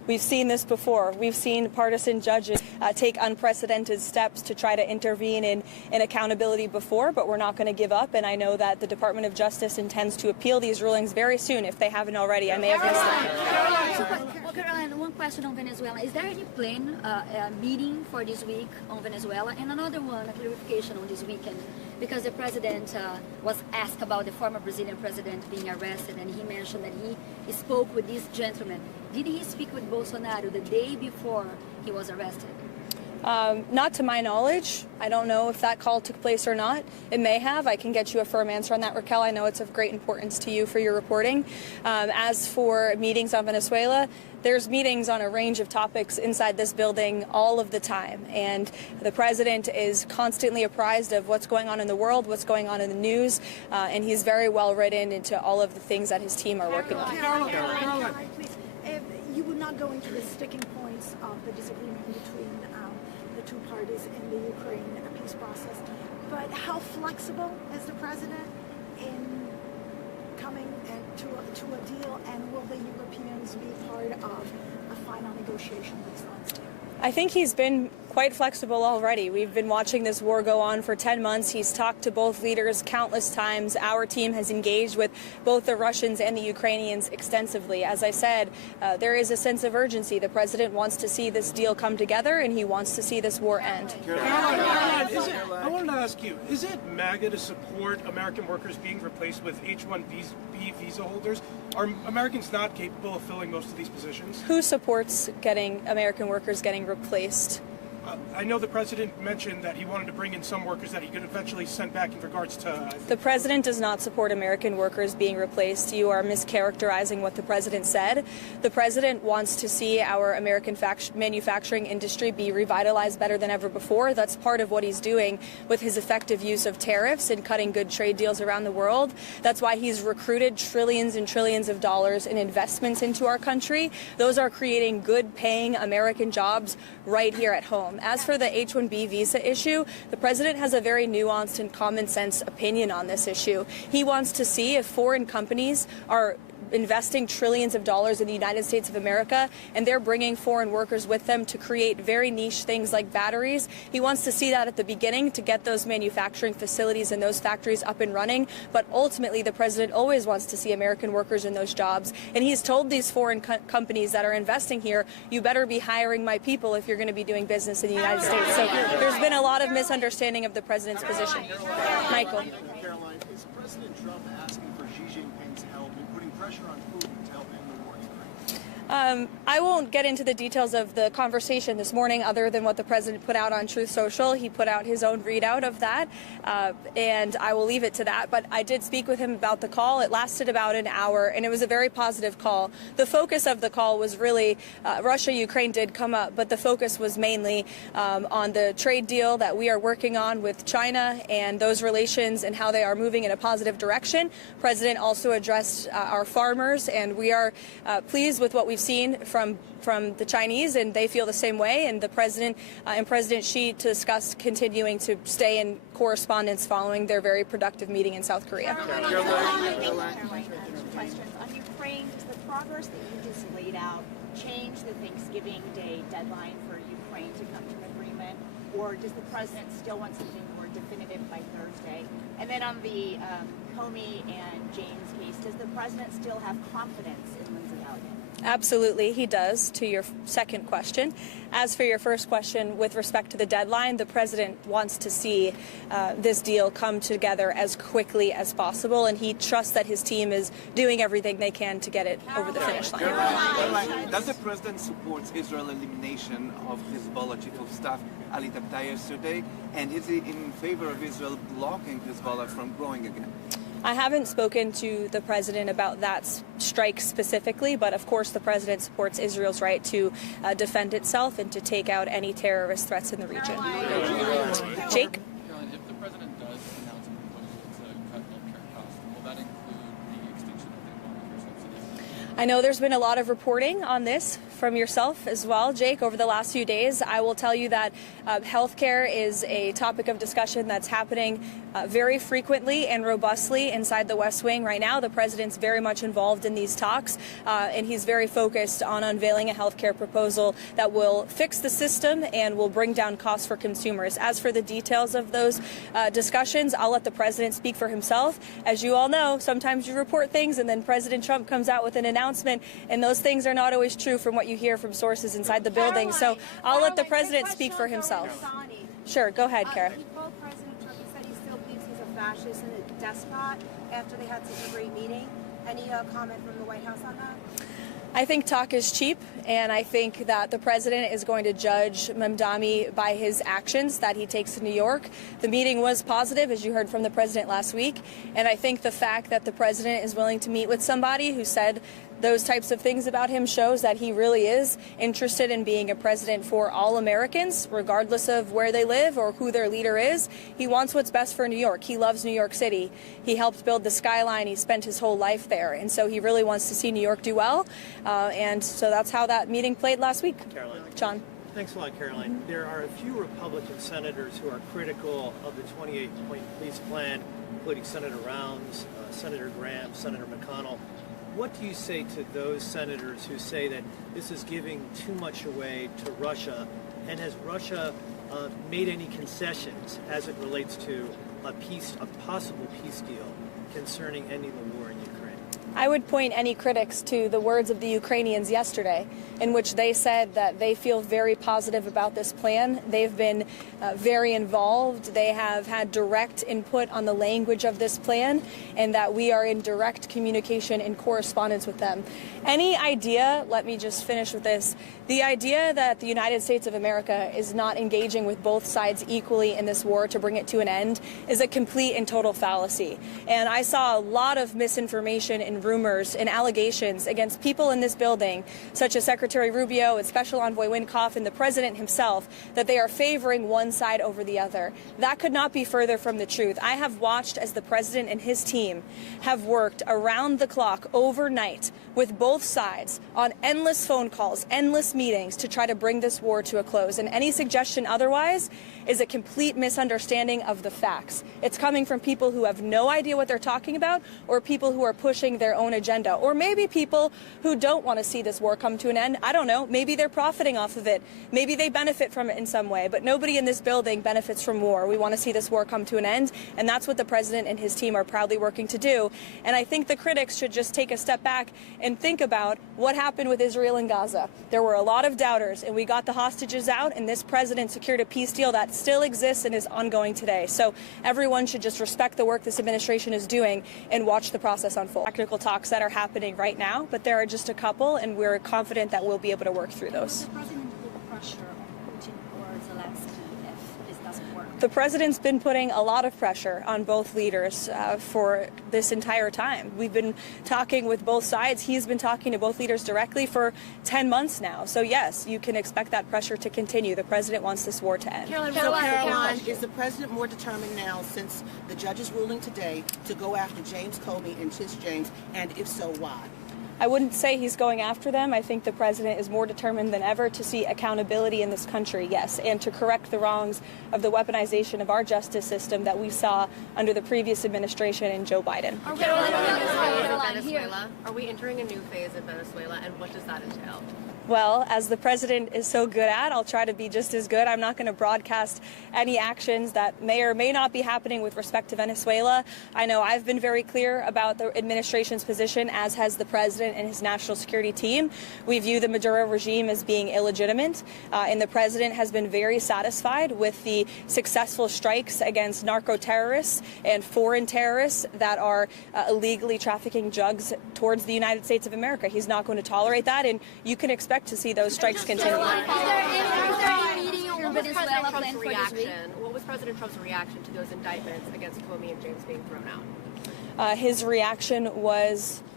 We've seen this before. We've seen partisan judges take unprecedented steps to try to intervene in accountability before, but we're not going to give up. And I know that the Department of Justice intends to appeal these rulings very soon, if they haven't already. I may have missed them. Well, Caroline, one question on Venezuela. Is there any plan, meeting for this week on Venezuela? And another one, a clarification on this weekend, because the president was asked about the former Brazilian president being arrested, and he mentioned that he spoke with this gentleman. Did he speak with Bolsonaro the day before he was arrested? Not to my knowledge. I don't know if that call took place or not. It may have. I can get you a firm answer on that, Raquel. I know it's of great importance to you for your reporting. As for meetings on Venezuela, there's meetings on a range of topics inside this building all of the time. And the president is constantly apprised of what's going on in the world, what's going on in the news, and he's very well written into all of the things that his team are working on. Caroline, please. You would not go into the sticking points of the disagreement between the two parties in the Ukraine peace process, but how flexible is the president in coming to a deal, and will the Europeans be part of a final negotiation based on this? I think he's been quite flexible already. We've been watching this war go on for 10 months. He's talked to both leaders countless times. Our team has engaged with both the Russians and the Ukrainians extensively. As I said, there is a sense of urgency. The president wants to see this deal come together, and he wants to see this war end. Caroline, I wanted to ask you, is it MAGA to support American workers being replaced with H-1B visa holders? Are Americans not capable of filling most of these positions? Who supports getting American workers getting replaced? I know the president mentioned that he wanted to bring in some workers that he could eventually send back in regards to... The president does not support American workers being replaced. You are mischaracterizing what the president said. The president wants to see our American manufacturing industry be revitalized better than ever before. That's part of what he's doing with his effective use of tariffs and cutting good trade deals around the world. That's why he's recruited trillions and trillions of dollars in investments into our country. Those are creating good-paying American jobs right here at home. As for the H-1B visa issue, the president has a very nuanced and common sense opinion on this issue. He wants to see if foreign companies are investing trillions of dollars in the United States of America, and they're bringing foreign workers with them to create very niche things like batteries. He wants to see that at the beginning to get those manufacturing facilities and those factories up and running, but ultimately the president always wants to see American workers in those jobs, and he's told these foreign companies that are investing here, you better be hiring my people if you're going to be doing business in the United States. So there's been a lot of misunderstanding of the president's position. Michael. Caroline, is President Trump asking for Xi Jinping's help in putting pressure on Putin to help end the war in Ukraine? I won't get into the details of the conversation this morning other than what the president put out on Truth Social. He put out his own readout of that, and I will leave it to that. But I did speak with him about the call. It lasted about an hour, and it was a very positive call. The focus of the call was really Russia-Ukraine did come up, but the focus was mainly on the trade deal that we are working on with China and those relations and how they are moving in a positive direction. The president also addressed our farmers, and we are pleased with what we've seen from the Chinese, and they feel the same way. And the president and President Xi discussed continuing to stay in correspondence following their very productive meeting in South Korea. Questions on Ukraine. Does the progress that you just laid out change the Thanksgiving Day deadline for Ukraine to come to an agreement, or does the president still want something more definitive by Thursday? And then on the Comey and James case, does the president still have confidence in Lindsey Elliott? Absolutely, he does, to your second question. As for your first question, with respect to the deadline, the president wants to see this deal come together as quickly as possible, and he trusts that his team is doing everything they can to get it over the finish line. Does the president support Israel's elimination of Hezbollah chief of staff Ali Tabtaei yesterday, and is he in favor of Israel blocking Hezbollah from growing again? I haven't spoken to the president about that strike specifically, but of course the president supports Israel's right to defend itself and to take out any terrorist threats in the region. Jake? Caroline, if the president does announce a proposal to cut healthcare costs, will that include the extinction of the Obamacare subsidies? I know there's been a lot of reporting on this from yourself as well, Jake, over the last few days. I will tell you that healthcare is a topic of discussion that's happening very frequently and robustly inside the West Wing right now. The president's very much involved in these talks, and he's very focused on unveiling a healthcare proposal that will fix the system and will bring down costs for consumers. As for the details of those discussions, I'll let the president speak for himself. As you all know, sometimes you report things and then President Trump comes out with an announcement, and those things are not always true from what you hear from sources inside the building. So I'll let the president speak for himself. Sure, go ahead, Kara. He told President Trump, he said he still believes he's a fascist and a despot after they had such a great meeting. Any comment from the White House on that? I think talk is cheap, and I think that the president is going to judge Mamdani by his actions that he takes in New York. The meeting was positive, as you heard from the president last week, and I think the fact that the president is willing to meet with somebody who said those types of things about him shows that he really is interested in being a president for all Americans, regardless of where they live or who their leader is. He wants what's best for New York. He loves New York City. He helped build the skyline. He spent his whole life there. And so he really wants to see New York do well. And so that's how that meeting played last week. Caroline. John. Thanks a lot, Caroline. There are a few Republican senators who are critical of the 28-point police plan, including Senator Rounds, Senator Graham, Senator McConnell. What do you say to those senators who say that this is giving too much away to Russia? And has Russia made any concessions as it relates to a possible peace deal concerning ending the war in Ukraine? I would point any critics to the words of the Ukrainians yesterday, in which they said that they feel very positive about this plan. They've been very involved. They have had direct input on the language of this plan, and that we are in direct communication and correspondence with them. Any idea, let me just finish with this, the idea that the United States of America is not engaging with both sides equally in this war to bring it to an end is a complete and total fallacy. And I saw a lot of misinformation and rumors and allegations against people in this building, such as Secretary Rubio and Special Envoy Wynkoff and the president himself, that they are favoring one side over the other. That could not be further from the truth. I have watched as the president and his team have worked around the clock overnight with both sides on endless phone calls, endless meetings to try to bring this war to a close. And any suggestion otherwise is a complete misunderstanding of the facts. It's coming from people who have no idea what they're talking about, or people who are pushing their own agenda, or maybe people who don't want to see this war come to an end. I don't know. Maybe they're profiting off of it. Maybe they benefit from it in some way, but nobody in this building benefits from war. We want to see this war come to an end, and that's what the president and his team are proudly working to do. And I think the critics should just take a step back and think about what happened with Israel and Gaza. There were a lot of doubters, and we got the hostages out, and this president secured a peace deal that still exists and is ongoing today. So everyone should just respect the work this administration is doing and watch the process unfold. Technical talks that are happening right now, but there are just a couple, and we're confident that we'll be able to work through those. The president put pressure on Putin or Zelensky if this doesn't work? The president's been putting a lot of pressure on both leaders for this entire time. We've been talking with both sides. He's been talking to both leaders directly for 10 months now. So yes, you can expect that pressure to continue. The president wants this war to end. Caroline, is the president more determined now, since the judge's ruling today, to go after James Comey and Tish James, and if so, why? I wouldn't say he's going after them. I think the president is more determined than ever to see accountability in this country, yes, and to correct the wrongs of the weaponization of our justice system that we saw under the previous administration and Joe Biden. Venezuela. Are we entering a new phase in Venezuela, and what does that entail? Well, as the president is so good at, I'll try to be just as good. I'm not going to broadcast any actions that may or may not be happening with respect to Venezuela. I know I've been very clear about the administration's position, as has the president and his national security team. We view the Maduro regime as being illegitimate, and the president has been very satisfied with the successful strikes against narco terrorists and foreign terrorists that are illegally trafficking drugs towards the United States of America. He's not going to tolerate that, and you can expect to see those strikes continue. What was President Trump's reaction to those indictments against Comey and James being thrown out? His reaction was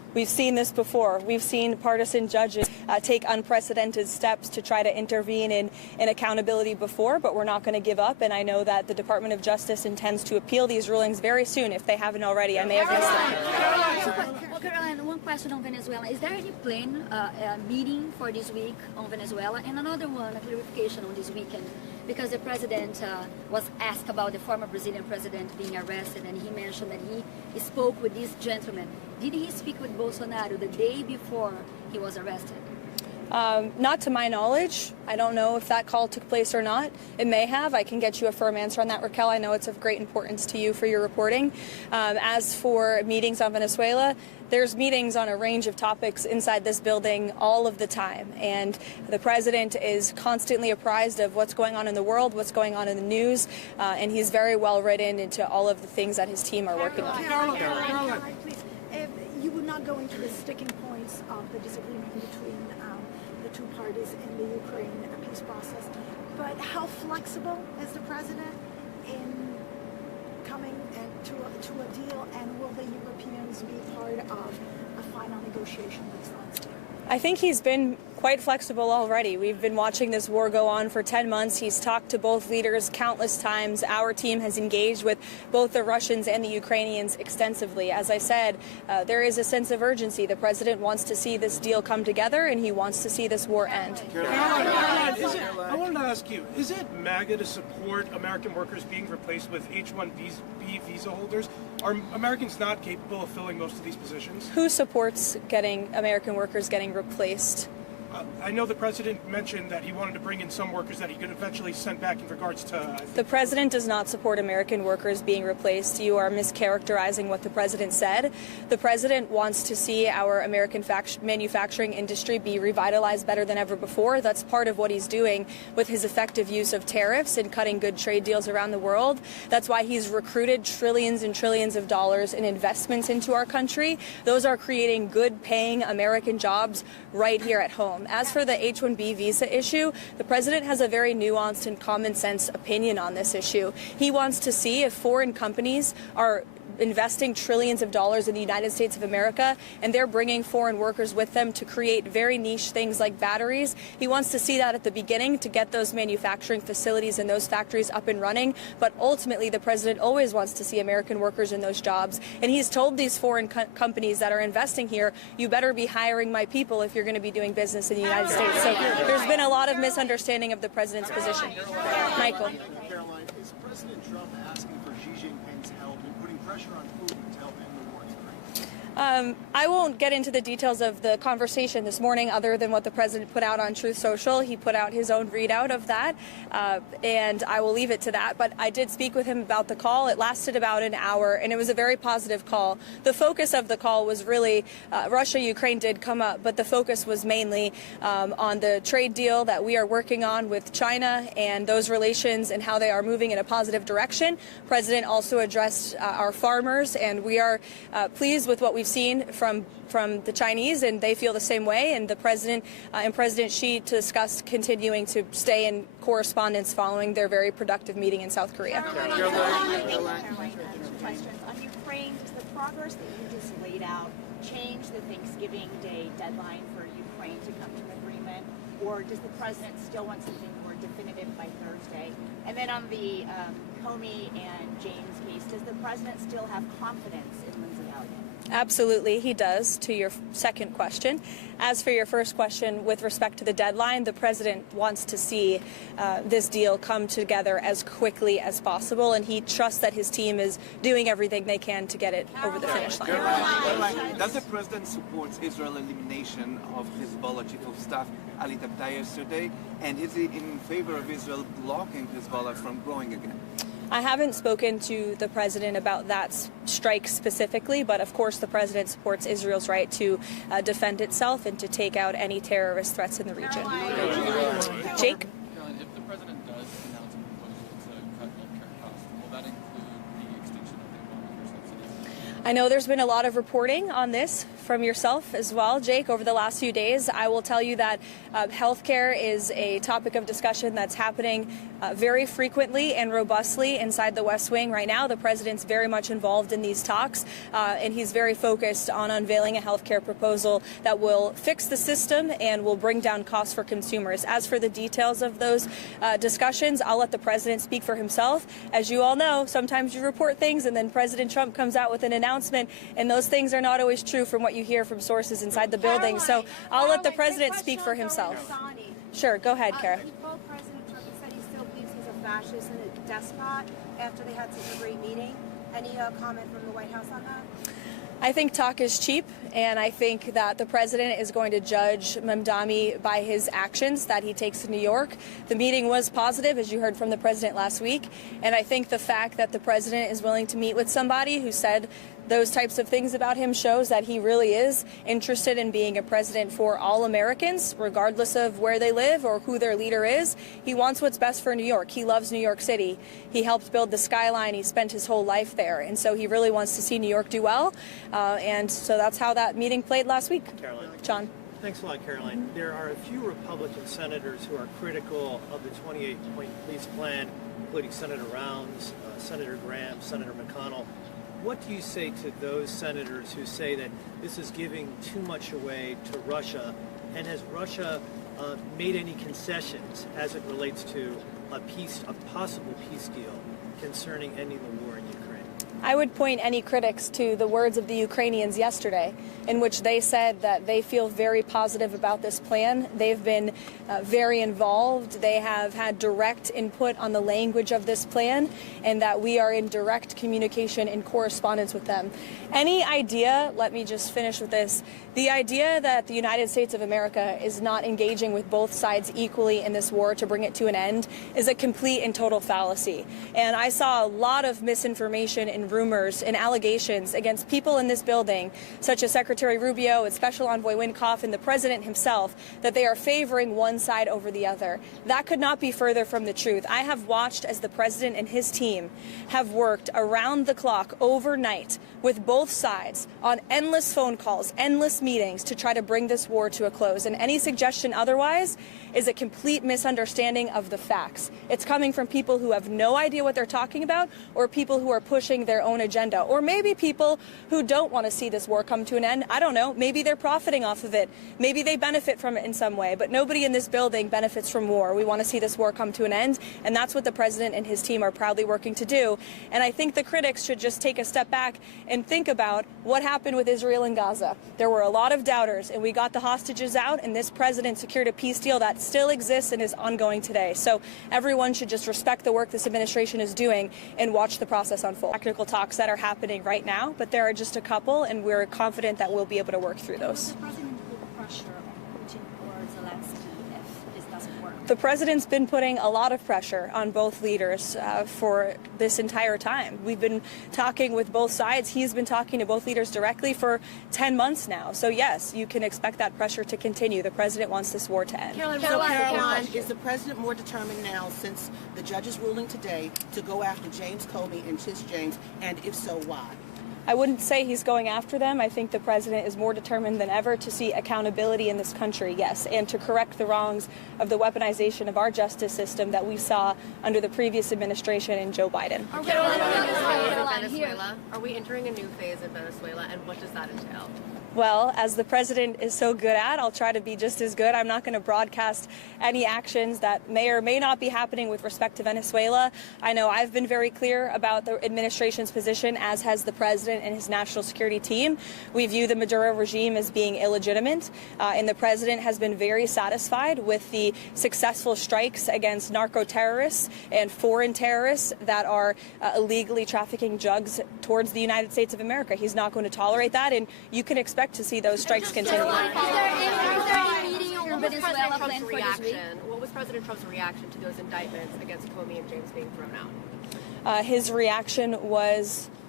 We've seen this before. We've seen partisan judges take unprecedented steps to try to intervene in accountability before, but we're not going to give up. And I know that the Department of Justice intends to appeal these rulings very soon if they haven't already. I may have missed them. Well, Caroline, one question on Venezuela. Is there any plan, meeting for this week on Venezuela? And another one, a clarification on this weekend, because the president was asked about the former Brazilian president being arrested, and he mentioned that he spoke with this gentleman. Did he speak with Bolsonaro the day before he was arrested? Not to my knowledge. I don't know if that call took place or not. It may have. I can get you a firm answer on that, Raquel. I know it's of great importance to you for your reporting. As for meetings on Venezuela, there's meetings on a range of topics inside this building all of the time. And the president is constantly apprised of what's going on in the world, what's going on in the news, and he's very well written into all of the things that his team are working on. Caroline, please. You would not go into the sticking points of the disagreement between the two parties in the Ukraine peace process, but how flexible is the president in coming to a deal, and will the Europeans be part of a final negotiation that starts here? I think he's been quite flexible already. We've been watching this war go on for 10 months. He's talked to both leaders countless times. Our team has engaged with both the Russians and the Ukrainians extensively. As I said, there is a sense of urgency. The president wants to see this deal come together, and he wants to see this war end. Caroline, I wanted to ask you, is it MAGA to support American workers being replaced with H-1B visa holders? Are Americans not capable of filling most of these positions? Who supports American workers getting replaced? I know the president mentioned that he wanted to bring in some workers that he could eventually send back in regards to... The president does not support American workers being replaced. You are mischaracterizing what the president said. The president wants to see our American manufacturing industry be revitalized better than ever before. That's part of what he's doing with his effective use of tariffs and cutting good trade deals around the world. That's why he's recruited trillions and trillions of dollars in investments into our country. Those are creating good-paying American jobs right here at home. As for the H-1B visa issue, the president has a very nuanced and common sense opinion on this issue. He wants to see if foreign companies are investing trillions of dollars in the United States of America, and they're bringing foreign workers with them to create very niche things like batteries. He wants to see that at the beginning to get those manufacturing facilities and those factories up and running, but ultimately the president always wants to see American workers in those jobs, and he's told these foreign companies that are investing here, you better be hiring my people if you're going to be doing business in the United States. So there's been a lot of misunderstanding of the president's position. Michael. Caroline, is President Trump asking for Xi Jinping's help in putting pressure on Putin to help end the war in Ukraine? I won't get into the details of the conversation this morning other than what the president put out on Truth Social. He put out his own readout of that, and I will leave it to that. But I did speak with him about the call. It lasted about an hour, and it was a very positive call. The focus of the call was really Russia-Ukraine did come up, but the focus was mainly on the trade deal that we are working on with China and those relations and how they are moving in a positive direction. The president also addressed our farmers, and we are pleased with what we've seen from the Chinese, and they feel the same way. And the president and President Xi discussed continuing to stay in correspondence following their very productive meeting in South Korea. Caroline, questions on Ukraine. Does the progress that you just laid out change the Thanksgiving Day deadline for Ukraine to come to an agreement, or does the president still want something more definitive by Thursday? And then on the Comey and James case, does the president still have confidence in Lindsey Elliott? Absolutely, he does, to your second question. As for your first question, with respect to the deadline, the president wants to see this deal come together as quickly as possible, and he trusts that his team is doing everything they can to get it over the finish line. Caroline, does the president support Israel's elimination of Hezbollah chief of staff Ali Tabtaei yesterday, and is he in favor of Israel blocking Hezbollah from growing again? I haven't spoken to the president about that strike specifically, but of course the president supports Israel's right to defend itself and to take out any terrorist threats in the region. Jake? Caroline, if the president does announce a proposal to cut healthcare costs, will that include the extinction of the Obamacare subsidies? I know there's been a lot of reporting on this from yourself as well, Jake, over the last few days. I will tell you that healthcare is a topic of discussion that's happening very frequently and robustly inside the West Wing right now. The president's very much involved in these talks, and he's very focused on unveiling a healthcare proposal that will fix the system and will bring down costs for consumers. As for the details of those discussions, I'll let the president speak for himself. As you all know, sometimes you report things and then President Trump comes out with an announcement, and those things are not always true from what you hear from sources inside the building. So I'll let the president speak for himself. Sure, go ahead, Kara. President Trump said he still believes he's a fascist and a despot after they had such a great meeting. Any comment from the White House on that? I think talk is cheap, and I think that the president is going to judge Mamdani by his actions that he takes to New York. The meeting was positive, as you heard from the president last week, and I think the fact that the president is willing to meet with somebody who said those types of things about him shows that he really is interested in being a president for all Americans, regardless of where they live or who their leader is. He wants what's best for New York. He loves New York City. He helped build the skyline. He spent his whole life there. And so he really wants to see New York do well. And so that's how that meeting played last week. Caroline. John. Thanks a lot, Caroline. There are a few Republican senators who are critical of the 28-point police plan, including Senator Rounds, Senator Graham, Senator McConnell. What do you say to those senators who say that this is giving too much away to Russia? And has Russia made any concessions as it relates to a possible peace deal concerning ending the war in Ukraine? I would point any critics to the words of the Ukrainians yesterday, in which they said that they feel very positive about this plan. They've been very involved. They have had direct input on the language of this plan, and that we are in direct communication and correspondence with them. Any idea, let me just finish with this, the idea that the United States of America is not engaging with both sides equally in this war to bring it to an end is a complete and total fallacy. And I saw a lot of misinformation and rumors and allegations against people in this building, such as Secretary Rubio and Special Envoy Wynkoff and the President himself, that they are favoring one side over the other. That could not be further from the truth. I have watched as the President and his team have worked around the clock overnight with both sides on endless phone calls, endless meetings to try to bring this war to a close. And any suggestion otherwise is a complete misunderstanding of the facts. It's coming from people who have no idea what they're talking about, or people who are pushing their own agenda, or maybe people who don't want to see this war come to an end. I don't know. Maybe they're profiting off of it. Maybe they benefit from it in some way, but nobody in this building benefits from war. We want to see this war come to an end, and that's what the president and his team are proudly working to do. And I think the critics should just take a step back and think about what happened with Israel and Gaza. There were a lot of doubters, and we got the hostages out, and this president secured a peace deal that still exists and is ongoing today. So everyone should just respect the work this administration is doing and watch the process unfold. Technical talks that are happening right now, but there are just a couple, and we're confident that we'll be able to work through those. Will the president put pressure on Putin or Zelensky if this doesn't work? The president's been putting a lot of pressure on both leaders for this entire time. We've been talking with both sides. He's been talking to both leaders directly for 10 months now. So yes, you can expect that pressure to continue. The president wants this war to end. Caroline, is the president more determined now, since the judge's ruling today, to go after James Comey and Tish James, and if so, why? I wouldn't say he's going after them. I think the president is more determined than ever to see accountability in this country, yes, and to correct the wrongs of the weaponization of our justice system that we saw under the previous administration and Joe Biden. Are we entering a new phase in Venezuela, and what does that entail? Well, as the president is so good at, I'll try to be just as good. I'm not going to broadcast any actions that may or may not be happening with respect to Venezuela. I know I've been very clear about the administration's position, as has the president and his national security team. We view the Maduro regime as being illegitimate, and the president has been very satisfied with the successful strikes against narco terrorists and foreign terrorists that are illegally trafficking drugs towards the United States of America. He's not going to tolerate that, and you can expect to see those strikes continue. What was President Trump's reaction to those indictments against Comey and James being thrown out? His reaction was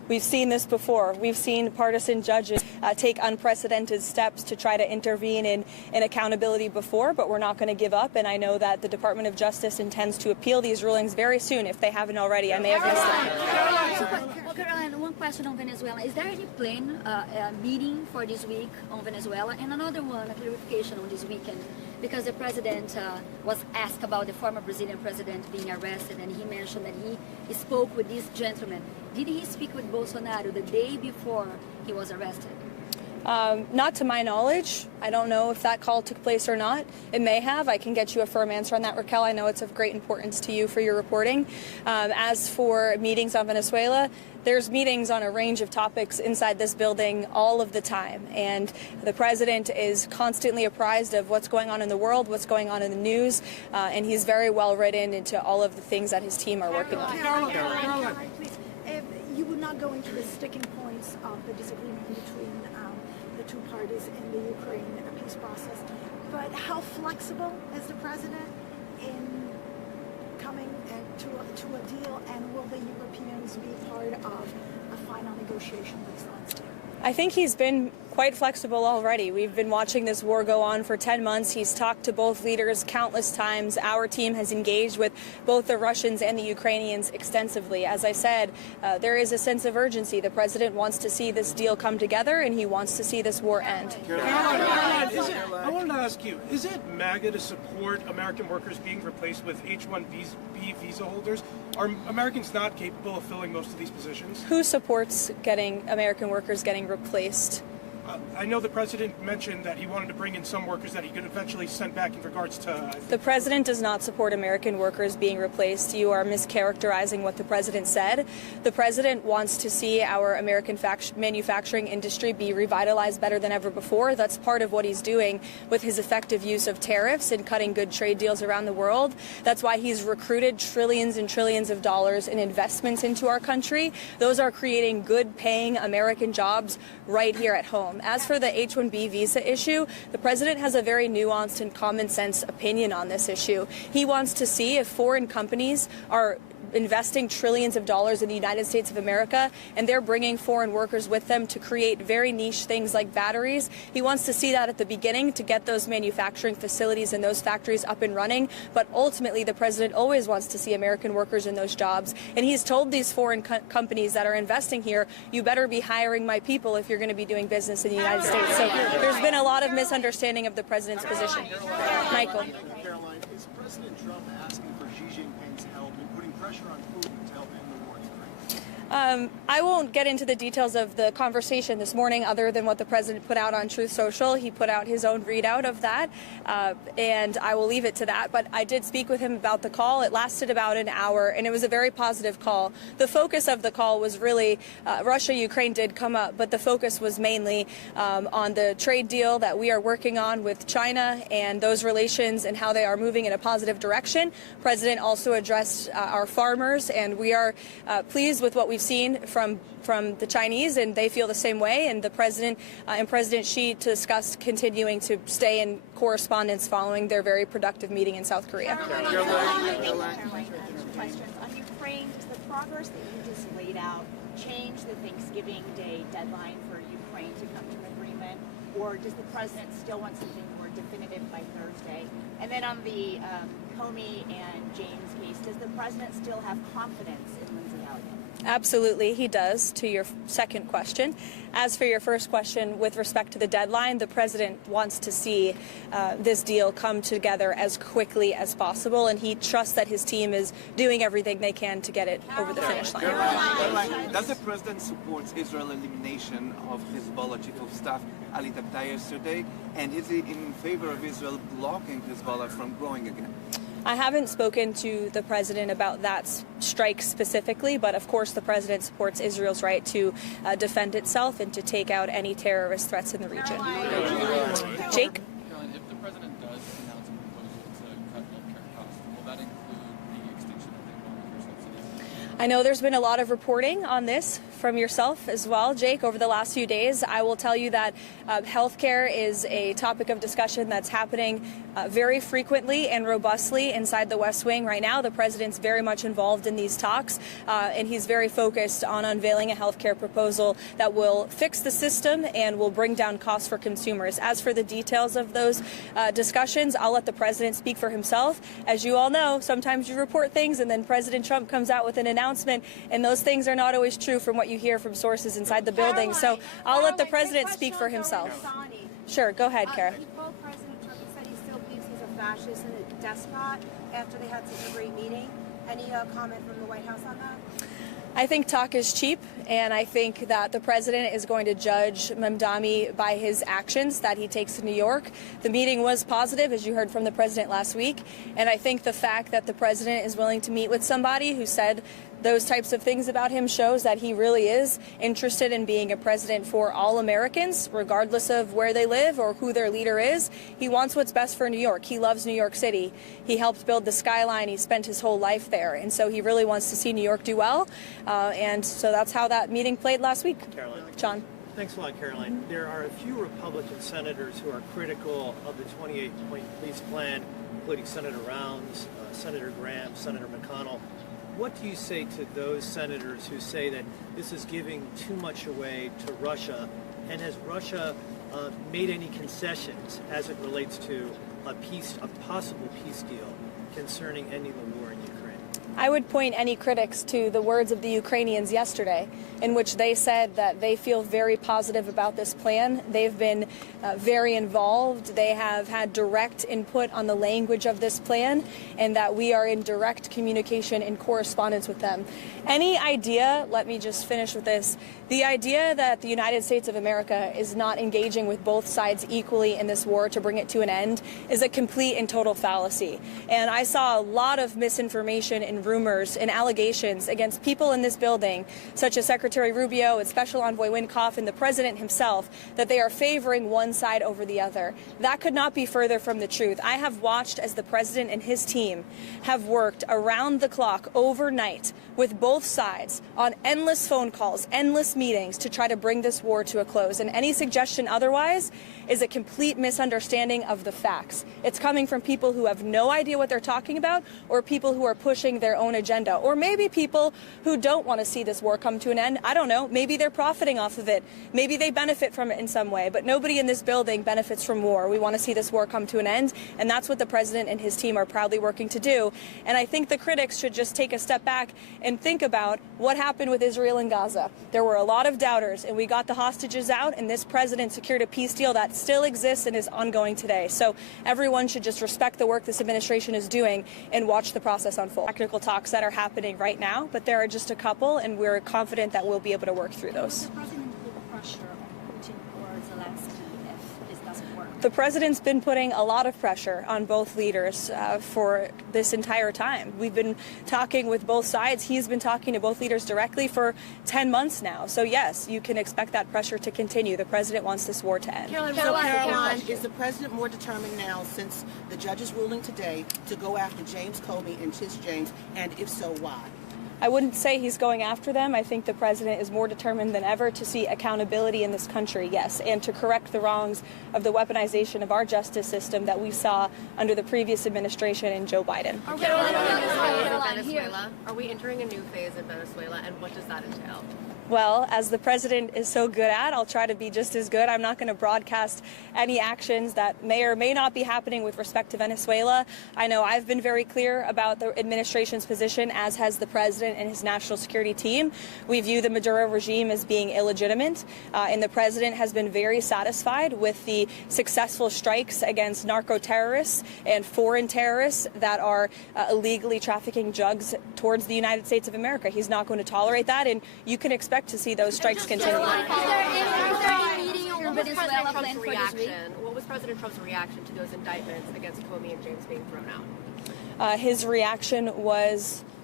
We've seen this before. We've seen partisan judges take unprecedented steps to try to intervene in accountability before, but we're not going to give up. And I know that the Department of Justice intends to appeal these rulings very soon, if they haven't already. I may have missed them. Caroline, one question on Venezuela. Is there any plan, meeting for this week on Venezuela? And another one, a clarification on this weekend, because the president was asked about the former Brazilian president being arrested, and he mentioned that he spoke with this gentleman. Did he speak with Bolsonaro the day before he was arrested? Not to my knowledge. I don't know if that call took place or not. It may have. I can get you a firm answer on that, Raquel. I know it's of great importance to you for your reporting. As for meetings on Venezuela, there's meetings on a range of topics inside this building all of the time. And the president is constantly apprised of what's going on in the world, what's going on in the news, and he's very well written into all of the things that his team are working on. Caroline, please. You would not go into the sticking points of the disagreement between the two parties in the Ukraine peace process, but how flexible is the president in coming to a deal, and will the Europeans be part of a final negotiation of these lines? I think he's been quite flexible already. We've been watching this war go on for 10 months. He's talked to both leaders countless times. Our team has engaged with both the Russians and the Ukrainians extensively. As I said, there is a sense of urgency. The president wants to see this deal come together, and he wants to see this war end. Caroline, I wanted to ask you, is it MAGA to support American workers being replaced with H-1B visa holders? Are Americans not capable of filling most of these positions? Who supports American workers getting replaced? I know the president mentioned that he wanted to bring in some workers that he could eventually send back in regards to... The president does not support American workers being replaced. You are mischaracterizing what the president said. The president wants to see our American manufacturing industry be revitalized better than ever before. That's part of what he's doing with his effective use of tariffs and cutting good trade deals around the world. That's why he's recruited trillions and trillions of dollars in investments into our country. Those are creating good-paying American jobs right here at home. As for the H-1B visa issue, the president has a very nuanced and common sense opinion on this issue. He wants to see if foreign companies are investing trillions of dollars in the United States of America, and they're bringing foreign workers with them to create very niche things like batteries. He wants to see that at the beginning to get those manufacturing facilities and those factories up and running, but ultimately the president always wants to see American workers in those jobs, and he's told these foreign companies that are investing here, you better be hiring my people if you're going to be doing business in the United States. So there's been a lot of misunderstanding of the president's position. Michael. Caroline, is President Trump asking for Xi Jinping's help in putting pressure on Putin to help end the war in Ukraine? I won't get into the details of the conversation this morning other than what the president put out on Truth Social. He put out his own readout of that, and I will leave it to that. But I did speak with him about the call. It lasted about an hour, and it was a very positive call. The focus of the call was really Russia-Ukraine did come up, but the focus was mainly on the trade deal that we are working on with China and those relations and how they are moving in a positive direction. The president also addressed our farmers, and we are pleased with what we've seen from the Chinese, and they feel the same way. And the president and President Xi discussed continuing to stay in correspondence following their very productive meeting in South Korea. Questions on Ukraine. Does the progress that you just laid out change the Thanksgiving Day deadline for Ukraine to come to an agreement, or does the president still want something more definitive by Thursday? And then on the Comey and James case, does the president still have confidence in Lindsey Elliott? Absolutely, he does, to your second question. As for your first question, with respect to the deadline, the president wants to see this deal come together as quickly as possible, and he trusts that his team is doing everything they can to get it over the finish line. Caroline, does the president support Israel's elimination of Hezbollah chief of staff Ali Tabtai yesterday, and is he in favor of Israel blocking Hezbollah from growing again? I haven't spoken to the president about that strike specifically, but of course the president supports Israel's right to defend itself and to take out any terrorist threats in the region. Jake? Caroline, if the president does announce a proposal to cut healthcare costs, will that include the extinction of the Obamacare subsidies? I know there's been a lot of reporting on this from yourself as well, Jake, over the last few days. I will tell you that healthcare is a topic of discussion that's happening very frequently and robustly inside the West Wing right now. The president's very much involved in these talks, and he's very focused on unveiling a healthcare proposal that will fix the system and will bring down costs for consumers. As for the details of those discussions, I'll let the president speak for himself. As you all know, sometimes you report things and then President Trump comes out with an announcement, and those things are not always true from what you hear from sources inside the building. So I'll let the president speak for himself. Sure, go ahead, Kara. He called President Trump. He said he still believes he's a fascist and a despot after they had such a great meeting. Any comment from the White House on that? I think talk is cheap, and I think that the president is going to judge Mamdani by his actions that he takes in New York. The meeting was positive, as you heard from the president last week, and I think the fact that the president is willing to meet with somebody who said those types of things about him shows that he really is interested in being a president for all Americans, regardless of where they live or who their leader is. He wants what's best for New York. He loves New York City. He helped build the skyline. He spent his whole life there. And so he really wants to see New York do well. And so that's how that meeting played last week. Caroline. John. Thanks a lot, Caroline. There are a few Republican senators who are critical of the 28-point peace plan, including Senator Rounds, Senator Graham, Senator McConnell. What do you say to those senators who say that this is giving too much away to Russia? And has Russia made any concessions as it relates to a possible peace deal concerning ending the war in Ukraine? I would point any critics to the words of the Ukrainians yesterday, in which they said that they feel very positive about this plan. They've been very involved. They have had direct input on the language of this plan, and that we are in direct communication and correspondence with them. Any idea, let me just finish with this, the idea that the United States of America is not engaging with both sides equally in this war to bring it to an end is a complete and total fallacy. And I saw a lot of misinformation and rumors and allegations against people in this building, such as Secretary Rubio and Special Envoy Wynkoff and the president himself, that they are favoring one side over the other. That could not be further from the truth. I have watched as the president and his team have worked around the clock overnight with both sides on endless phone calls, endless meetings to try to bring this war to a close. And any suggestion otherwise is a complete misunderstanding of the facts. It's coming from people who have no idea what they're talking about, or people who are pushing their own agenda, or maybe people who don't want to see this war come to an end. I don't know. Maybe they're profiting off of it. Maybe they benefit from it in some way, but nobody in this building benefits from war. We want to see this war come to an end, and that's what the president and his team are proudly working to do. And I think the critics should just take a step back and think about what happened with Israel and Gaza. There were a lot of doubters, and we got the hostages out, and this president secured a peace deal that still exists and is ongoing today. So everyone should just respect the work this administration is doing and watch the process unfold. Technical talks that are happening right now, but there are just a couple, and we're confident that we'll be able to work through those. The president put pressure on Putin or Zelensky if this doesn't work? The president's been putting a lot of pressure on both leaders for this entire time. We've been talking with both sides. He's been talking to both leaders directly for 10 months now. So yes, you can expect that pressure to continue. The president wants this war to end. Caroline, is the president more determined now, since the judge's ruling today, to go after James Comey and Tish James, and if so, why? I wouldn't say he's going after them. I think the president is more determined than ever to see accountability in this country, yes, and to correct the wrongs of the weaponization of our justice system that we saw under the previous administration and Joe Biden. Are we entering a new phase in Venezuela, and what does that entail? Well, as the president is so good at, I'll try to be just as good. I'm not going to broadcast any actions that may or may not be happening with respect to Venezuela. I know I've been very clear about the administration's position, as has the president and his national security team. We view the Maduro regime as being illegitimate, and the president has been very satisfied with the successful strikes against narco terrorists and foreign terrorists that are illegally trafficking drugs towards the United States of America. He's not going to tolerate that, and you can expect to see those strikes continue. What was President Trump's reaction to those indictments against Comey and James being thrown out? His reaction was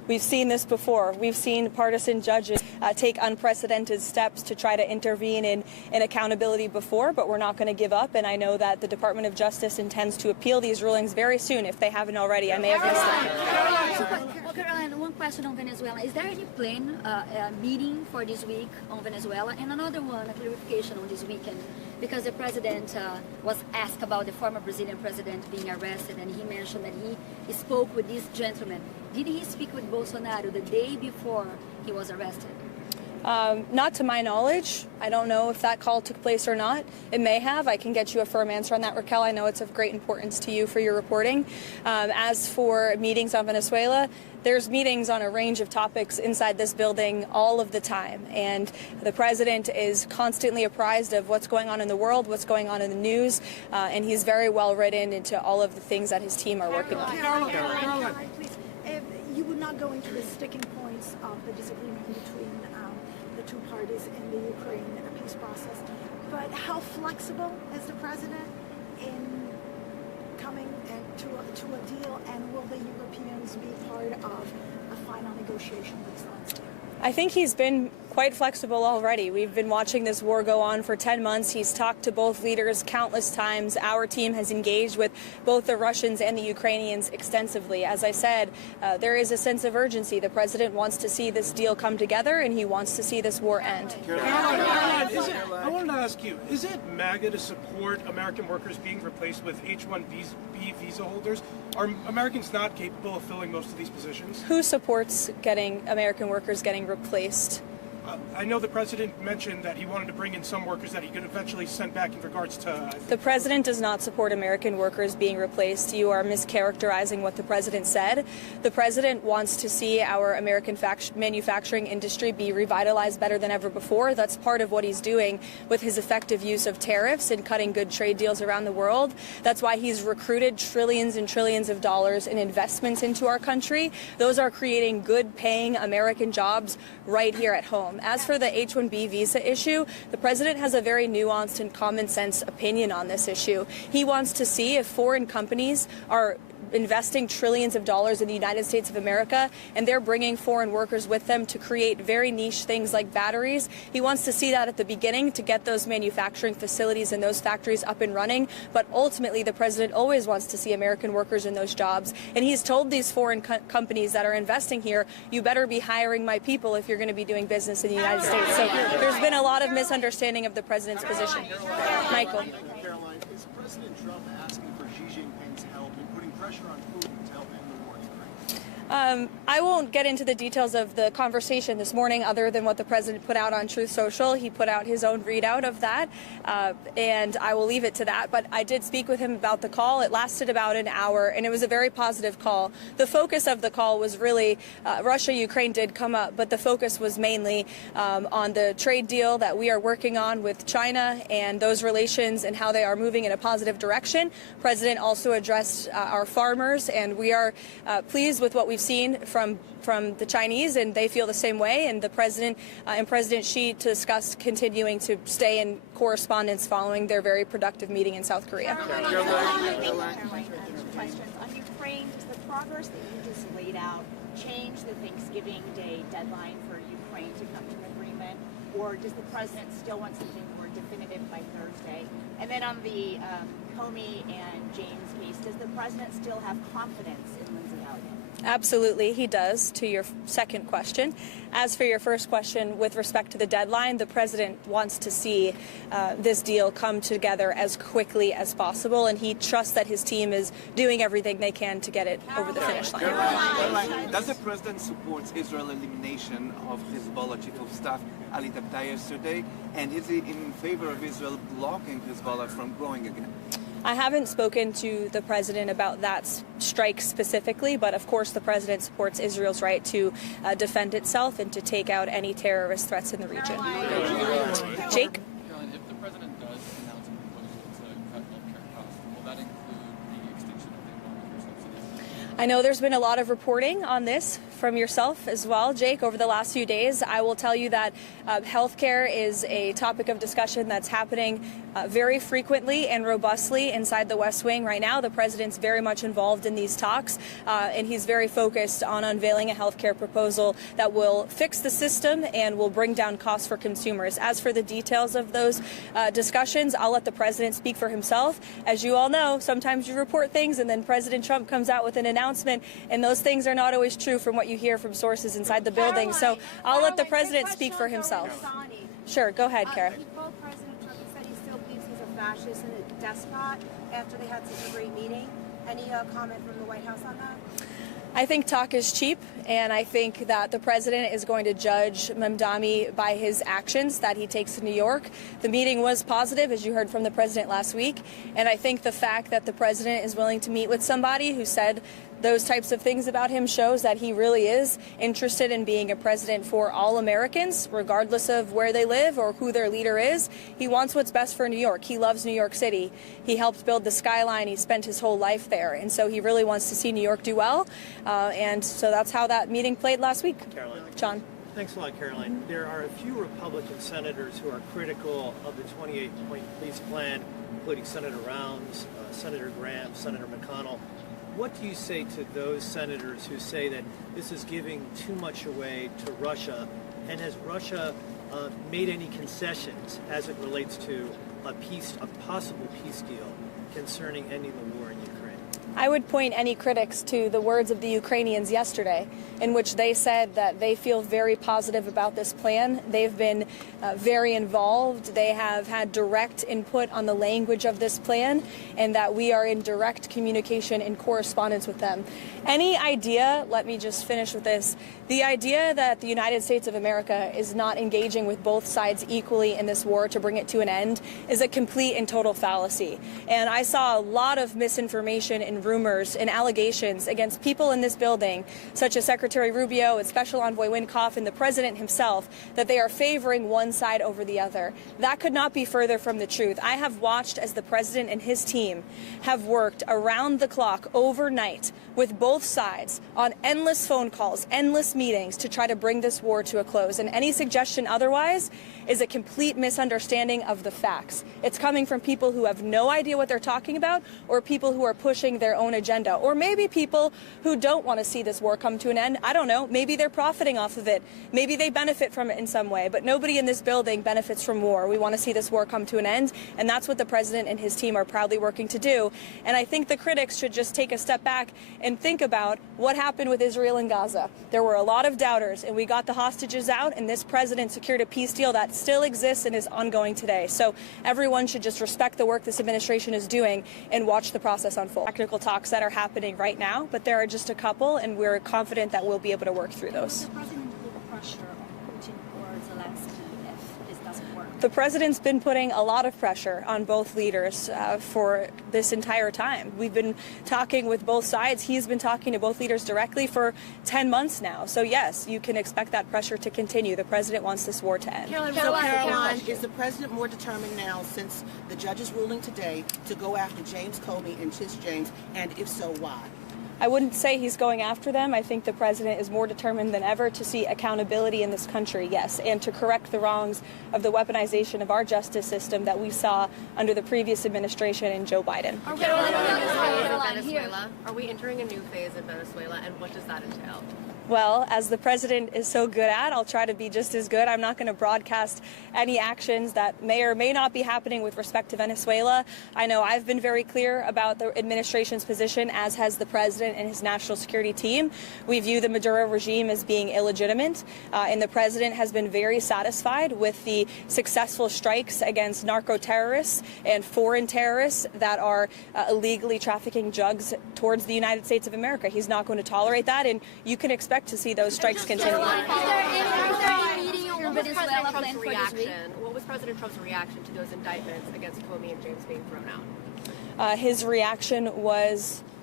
We've seen this before. We've seen partisan judges take unprecedented steps to try to intervene in accountability before, but we're not going to give up. And I know that the Department of Justice intends to appeal these rulings very soon, if they haven't already. I may have missed them. Well, Caroline, one question on Venezuela. Is there any plan, meeting for this week on Venezuela? And another one, a clarification on this weekend, because the president was asked about the former Brazilian president being arrested, and he mentioned that he spoke with this gentleman. Did he speak with Bolsonaro the day before he was arrested? Not to my knowledge. I don't know if that call took place or not. It may have. I can get you a firm answer on that, Raquel. I know it's of great importance to you for your reporting. As for meetings on Venezuela, there's meetings on a range of topics inside this building all of the time. And the president is constantly apprised of what's going on in the world, what's going on in the news, and he's very well written into all of the things that his team are working on. Caroline, please. You would not go into the sticking points of the disagreement between the two parties in the Ukraine peace process, but how flexible is the president in coming to a deal, and will the Europeans be part of a final negotiation with Zelensky? I think he's been quite flexible already. We've been watching this war go on for 10 months. He's talked to both leaders countless times. Our team has engaged with both the Russians and the Ukrainians extensively. As I said, there is a sense of urgency. The president wants to see this deal come together, and he wants to see this war end. Caroline, I wanted to ask you, is it MAGA to support American workers being replaced with H-1B visa holders? Are Americans not capable of filling most of these positions? Who supports getting American workers getting replaced? I know the president mentioned that he wanted to bring in some workers that he could eventually send back in regards to... The president does not support American workers being replaced. You are mischaracterizing what the president said. The president wants to see our American manufacturing industry be revitalized better than ever before. That's part of what he's doing with his effective use of tariffs and cutting good trade deals around the world. That's why he's recruited trillions and trillions of dollars in investments into our country. Those are creating good-paying American jobs right here at home. As for the H-1B visa issue, the president has a very nuanced and common sense opinion on this issue. He wants to see if foreign companies are investing trillions of dollars in the United States of America, and they're bringing foreign workers with them to create very niche things like batteries. He wants to see that at the beginning to get those manufacturing facilities and those factories up and running, but ultimately the president always wants to see American workers in those jobs, and he's told these foreign companies that are investing here, you better be hiring my people if you're going to be doing business in the United States. So there's been a lot of misunderstanding of the president's position. Michael. Caroline, is President Trump asking for Xi Jinping's help in putting pressure on Putin to help end the war in Ukraine? I won't get into the details of the conversation this morning other than what the president put out on Truth Social. He put out his own readout of that, and I will leave it to that. But I did speak with him about the call. It lasted about an hour, and it was a very positive call. The focus of the call was really Russia-Ukraine did come up, but the focus was mainly on the trade deal that we are working on with China and those relations and how they are moving in a positive direction. The president also addressed our farmers, and we are pleased with what we've seen from the Chinese, and they feel the same way. And the president and President Xi discussed continuing to stay in correspondence following their very productive meeting in South Korea. Questions on Ukraine. Does the progress that you just laid out change the Thanksgiving Day deadline for Ukraine to come to an agreement, or does the president still want something more definitive by Thursday? And then on the Comey and James case, does the president still have confidence in Lindsey Elliott? Absolutely, he does, to your second question. As for your first question, with respect to the deadline, the president wants to see this deal come together as quickly as possible, and he trusts that his team is doing everything they can to get it over the finish line. Does the president support Israel's elimination of Hezbollah chief of staff Ali Tabtaei yesterday, and is he in favor of Israel blocking Hezbollah from growing again? I haven't spoken to the president about that strike specifically, but of course the president supports Israel's right to defend itself and to take out any terrorist threats in the region. Jake? Caroline, if the president does announce a proposal to cut healthcare costs, will that include the extinction of the Obamacare subsidies? I know there's been a lot of reporting on this from yourself as well, Jake, over the last few days. I will tell you that healthcare is a topic of discussion that's happening very frequently and robustly inside the West Wing right now. The president's very much involved in these talks, and he's very focused on unveiling a healthcare proposal that will fix the system and will bring down costs for consumers. As for the details of those discussions, I'll let the president speak for himself. As you all know, sometimes you report things and then President Trump comes out with an announcement, and those things are not always true from what you hear from sources inside the building. So I'll let the president speak for himself. Sure, go ahead, Kara. President Trump said he still believes he's a fascist and a despot after they had such a great meeting. Any comment from the White House on that? I think talk is cheap, and I think that the president is going to judge Mamdani by his actions that he takes in New York. The meeting was positive, as you heard from the president last week, and I think the fact that the president is willing to meet with somebody who said those types of things about him shows that he really is interested in being a president for all Americans, regardless of where they live or who their leader is. He wants what's best for New York. He loves New York City. He helped build the skyline. He spent his whole life there. And so he really wants to see New York do well. And so that's how that meeting played last week. Caroline. John. Thanks a lot, Caroline. There are a few Republican senators who are critical of the 28-point police plan, including Senator Rounds, Senator Graham, Senator McConnell. What do you say to those senators who say that this is giving too much away to Russia? And has Russia made any concessions as it relates to a possible peace deal concerning ending the war in Ukraine? I would point any critics to the words of the Ukrainians yesterday, in which they said that they feel very positive about this plan. They've been very involved. They have had direct input on the language of this plan, and that we are in direct communication and correspondence with them. Any idea, let me just finish with this, the idea that the United States of America is not engaging with both sides equally in this war to bring it to an end is a complete and total fallacy. And I saw a lot of misinformation and rumors and allegations against people in this building, such as Secretary Rubio and Special Envoy Wynkoff and the president himself, that they are favoring one side over the other. That could not be further from the truth. I have watched as the president and his team have worked around the clock overnight with both sides on endless phone calls, endless meetings to try to bring this war to a close. And any suggestion otherwise is a complete misunderstanding of the facts. It's coming from people who have no idea what they're talking about, or people who are pushing their own agenda, or maybe people who don't want to see this war come to an end. I don't know. Maybe they're profiting off of it. Maybe they benefit from it in some way, but nobody in this building benefits from war. We want to see this war come to an end, and that's what the president and his team are proudly working to do. And I think the critics should just take a step back and think about what happened with Israel and Gaza. There were a lot of doubters, and we got the hostages out, and this president secured a peace deal that still exists and is ongoing today. So everyone should just respect the work this administration is doing and watch the process unfold. Technical talks that are happening right now, but there are just a couple, and we're confident that we'll be able to work through those. The president put pressure on Putin or Zelensky if this doesn't work? The president's been putting a lot of pressure on both leaders for this entire time. We've been talking with both sides. He's been talking to both leaders directly for 10 months now. So yes, you can expect that pressure to continue. The president wants this war to end. Caroline, is the president more determined now, since the judge's ruling today, to go after James Comey and Tish James, and if so, why? I wouldn't say he's going after them. I think the president is more determined than ever to see accountability in this country, yes, and to correct the wrongs of the weaponization of our justice system that we saw under the previous administration and Joe Biden. Venezuela. Are we entering a new phase in Venezuela, and what does that entail? Well, as the president is so good at, I'll try to be just as good. I'm not going to broadcast any actions that may or may not be happening with respect to Venezuela. I know I've been very clear about the administration's position, as has the president and his national security team. We view the Maduro regime as being illegitimate, and the president has been very satisfied with the successful strikes against narco terrorists and foreign terrorists that are illegally trafficking drugs towards the United States of America. He's not going to tolerate that, and you can expect to see those strikes continue. What was President Trump's reaction to those indictments against Comey and James being thrown out? His reaction was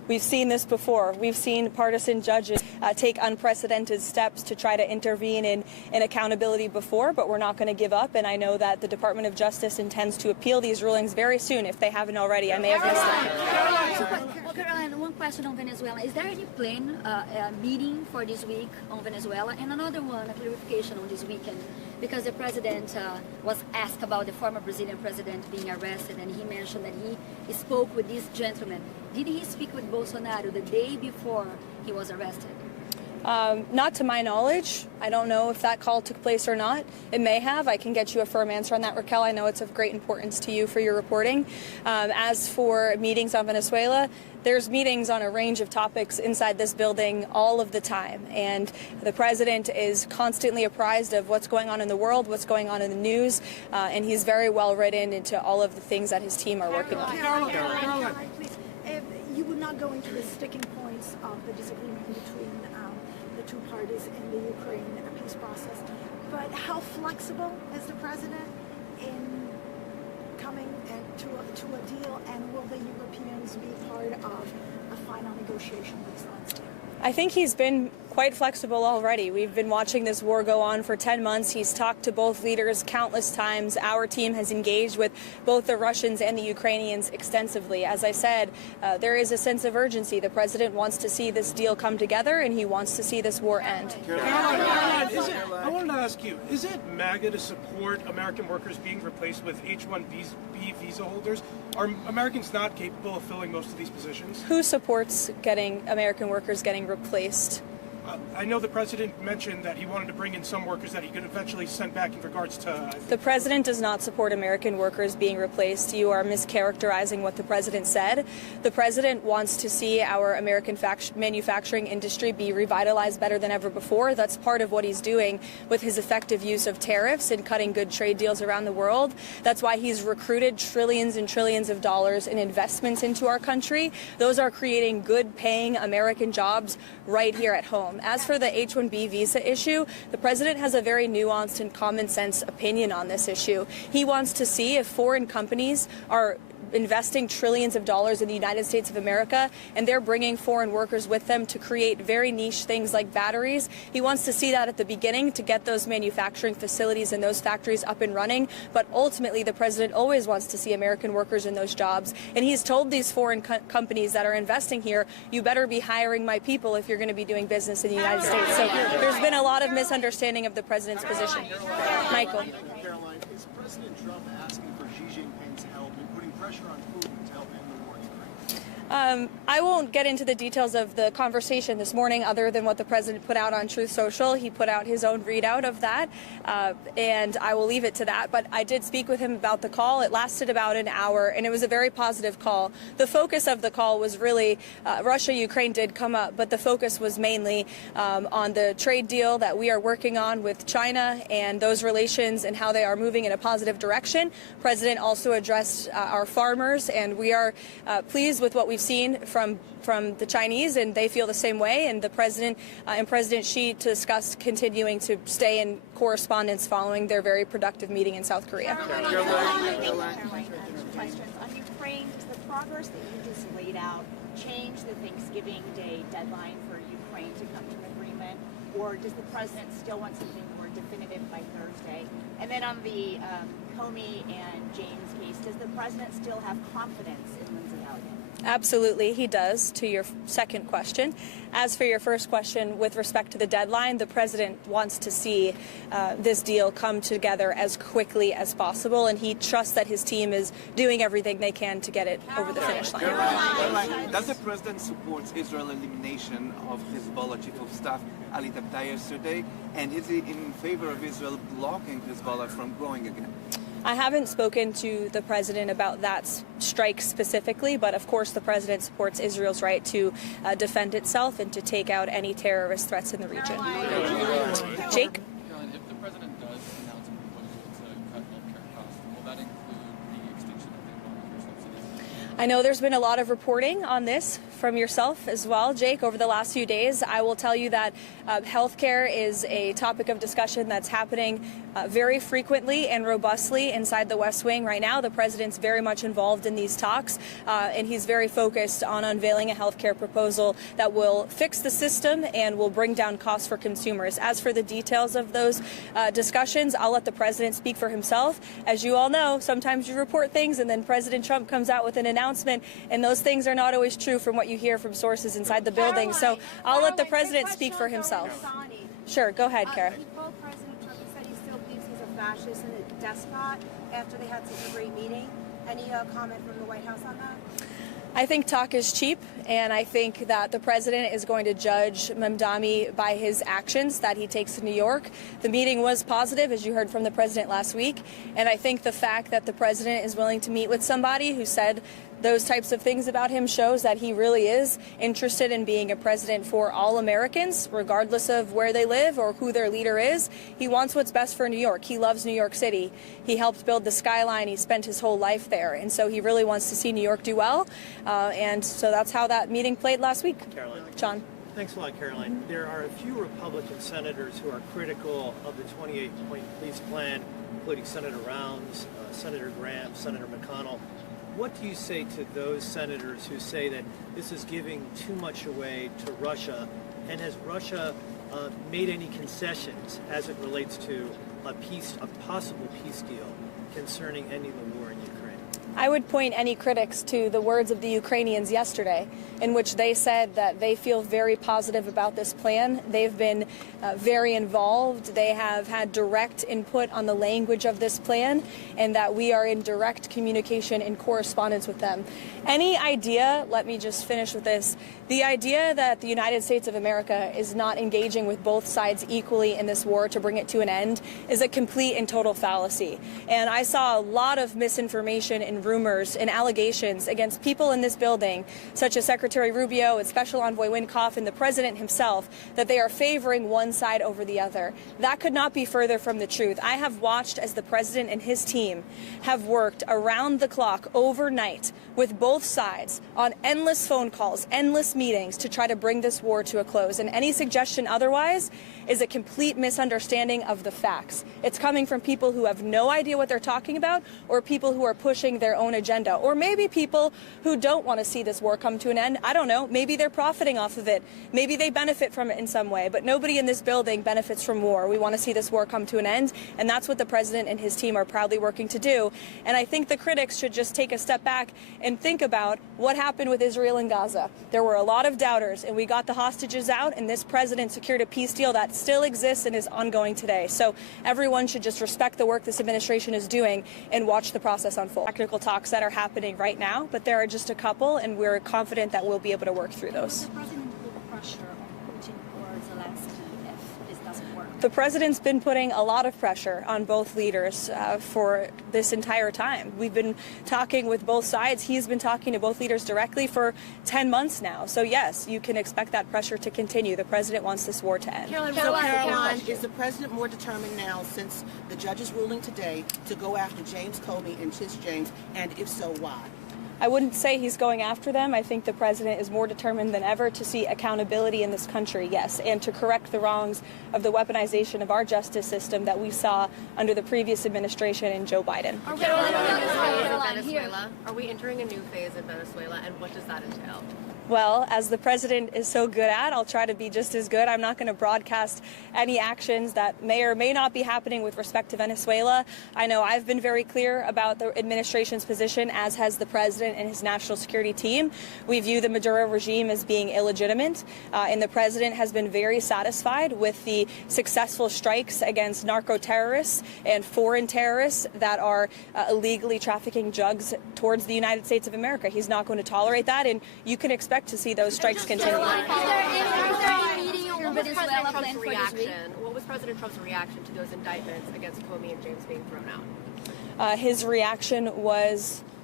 We've seen this before. We've seen partisan judges take unprecedented steps to try to intervene in accountability before, but we're not going to give up. And I know that the Department of Justice intends to appeal these rulings very soon, if they haven't already. I may have missed it. Well, Caroline, one question on Venezuela. Is there any plan, meeting for this week on Venezuela? And another one, a clarification on this weekend, because the president was asked about the former Brazilian president being arrested, and he mentioned that he spoke with this gentleman. Did he speak with Bolsonaro the day before he was arrested? Not to my knowledge. I don't know if that call took place or not. It may have. I can get you a firm answer on that, Raquel. I know it's of great importance to you for your reporting. As for meetings on Venezuela, there's meetings on a range of topics inside this building all of the time. And the president is constantly apprised of what's going on in the world, what's going on in the news, and he's very well written into all of the things that his team are working on. Caroline, please. You would not go into the sticking points of the disagreement between the two parties in the Ukraine peace process, but how flexible is the president in coming to a deal, and will the Europeans be part of a final negotiation that starts there? I think he's been quite flexible already. We've been watching this war go on for 10 months. He's talked to both leaders countless times. Our team has engaged with both the Russians and the Ukrainians extensively. As I said, there is a sense of urgency. The president wants to see this deal come together, and he wants to see this war end. Caroline, I wanted to ask you, is it MAGA to support American workers being replaced with H-1B visa holders? Are Americans not capable of filling most of these positions? Who supports American workers getting replaced? I know the president mentioned that he wanted to bring in some workers that he could eventually send back in regards to... The president does not support American workers being replaced. You are mischaracterizing what the president said. The president wants to see our American manufacturing industry be revitalized better than ever before. That's part of what he's doing with his effective use of tariffs and cutting good trade deals around the world. That's why he's recruited trillions and trillions of dollars in investments into our country. Those are creating good-paying American jobs right here at home. As for the H-1B visa issue, the president has a very nuanced and common sense opinion on this issue. He wants to see if foreign companies are investing trillions of dollars in the United States of America, and they're bringing foreign workers with them to create very niche things like batteries. He wants to see that at the beginning to get those manufacturing facilities and those factories up and running, but ultimately the president always wants to see American workers in those jobs, and he's told these foreign companies that are investing here, you better be hiring my people if you're going to be doing business in the United States. So there's been a lot of misunderstanding of the president's position. Michael. Caroline, is President Trump asking for Xi Jinping's help in putting pressure on Putin to help end the war in Ukraine? I won't get into the details of the conversation this morning other than what the president put out on Truth Social. He put out his own readout of that, and I will leave it to that. But I did speak with him about the call. It lasted about an hour, and it was a very positive call. The focus of the call was really Russia-Ukraine did come up, but the focus was mainly on the trade deal that we are working on with China and those relations and how they are moving in a positive direction. The president also addressed our farmers, and we are pleased with what we've seen from the Chinese, and they feel the same way. And the president and President Xi discussed continuing to stay in correspondence following their very productive meeting in South Korea. Caroline, questions on Ukraine. Does the progress that you just laid out change the Thanksgiving Day deadline for Ukraine to come to an agreement, or does the president still want something more definitive by Thursday? And then on the Comey and James case, does the president still have confidence in Lindsey Elliott? Absolutely, he does, to your second question. As for your first question, with respect to the deadline, the president wants to see this deal come together as quickly as possible, and he trusts that his team is doing everything they can to get it over the finish line. Caroline, does the president support Israel's elimination of Hezbollah chief of staff Ali Tabtaei yesterday, and is he in favor of Israel blocking Hezbollah from growing again? I haven't spoken to the president about that strike specifically, but of course the president supports Israel's right to defend itself and to take out any terrorist threats in the region. Jake? Caroline, if the president does announce a proposal to cut healthcare costs, will that include the extinction of the Obamacare subsidies? I know there's been a lot of reporting on this from yourself as well, Jake, over the last few days. I will tell you that healthcare is a topic of discussion that's happening very frequently and robustly inside the West Wing right now. The president's very much involved in these talks, and he's very focused on unveiling a healthcare proposal that will fix the system and will bring down costs for consumers. As for the details of those discussions, I'll let the president speak for himself. As you all know, sometimes you report things and then President Trump comes out with an announcement, and those things are not always true from what you hear from sources inside the building. So I'll let the president speak for himself. Sure, go ahead, Kara. President Trump said he still believes he's a fascist and a despot after they had such a great meeting. Any comment from the White House on that? I think talk is cheap, and I think that the president is going to judge Mamdani by his actions that he takes to New York. The meeting was positive, as you heard from the president last week, and I think the fact that the president is willing to meet with somebody who said those types of things about him shows that he really is interested in being a president for all Americans, regardless of where they live or who their leader is. He wants what's best for New York. He loves New York City. He helped build the skyline. He spent his whole life there. And so he really wants to see New York do well. And so that's how that meeting played last week. Caroline. John. Thanks a lot, Caroline. There are a few Republican senators who are critical of the 28-point police plan, including Senator Rounds, Senator Graham, Senator McConnell. What do you say to those senators who say that this is giving too much away to Russia? And has Russia made any concessions as it relates to a possible peace deal concerning ending the war in Ukraine? I would point any critics to the words of the Ukrainians yesterday, in which they said that they feel very positive about this plan. They've been very involved. They have had direct input on the language of this plan, and that we are in direct communication and correspondence with them. Any idea, let me just finish with this, the idea that the United States of America is not engaging with both sides equally in this war to bring it to an end is a complete and total fallacy. And I saw a lot of misinformation and rumors and allegations against people in this building, such as Secretary Rubio and Special Envoy Wynkoff and the president himself, that they are favoring one side over the other. That could not be further from the truth. I have watched as the president and his team have worked around the clock overnight with both sides on endless phone calls, endless meetings to try to bring this war to a close. And any suggestion otherwise is a complete misunderstanding of the facts. It's coming from people who have no idea what they're talking about, or people who are pushing their own agenda, or maybe people who don't want to see this war come to an end. I don't know. Maybe they're profiting off of it. Maybe they benefit from it in some way, but nobody in this building benefits from war. We want to see this war come to an end, and that's what the president and his team are proudly working to do. And I think the critics should just take a step back and think about what happened with Israel and Gaza. There were a lot of doubters, and we got the hostages out, and this president secured a peace deal that still exists and is ongoing today. So everyone should just respect the work this administration is doing and watch the process unfold. Technical talks that are happening right now, but there are just a couple, and we're confident that we'll be able to work through those. The president put pressure on Putin or Zelensky if this doesn't work? The president's been putting a lot of pressure on both leaders for this entire time. We've been talking with both sides. He's been talking to both leaders directly for 10 months now. So yes, you can expect that pressure to continue. The president wants this war to end. Caroline, is the president more determined now, since the judge's ruling today, to go after James Comey and Tish James, and if so, why? I wouldn't say he's going after them. I think the president is more determined than ever to see accountability in this country, yes, and to correct the wrongs of the weaponization of our justice system that we saw under the previous administration and Joe Biden. Are we entering a new phase in Venezuela, and what does that entail? Well, as the president is so good at, I'll try to be just as good. I'm not going to broadcast any actions that may or may not be happening with respect to Venezuela. I know I've been very clear about the administration's position, as has the president and his national security team. We view the Maduro regime as being illegitimate, and the president has been very satisfied with the successful strikes against narco terrorists and foreign terrorists that are illegally trafficking drugs towards the United States of America. He's not going to tolerate that, and you can expect to see those strikes continue. What was President Trump's reaction to those indictments against Comey and James being thrown out? His reaction was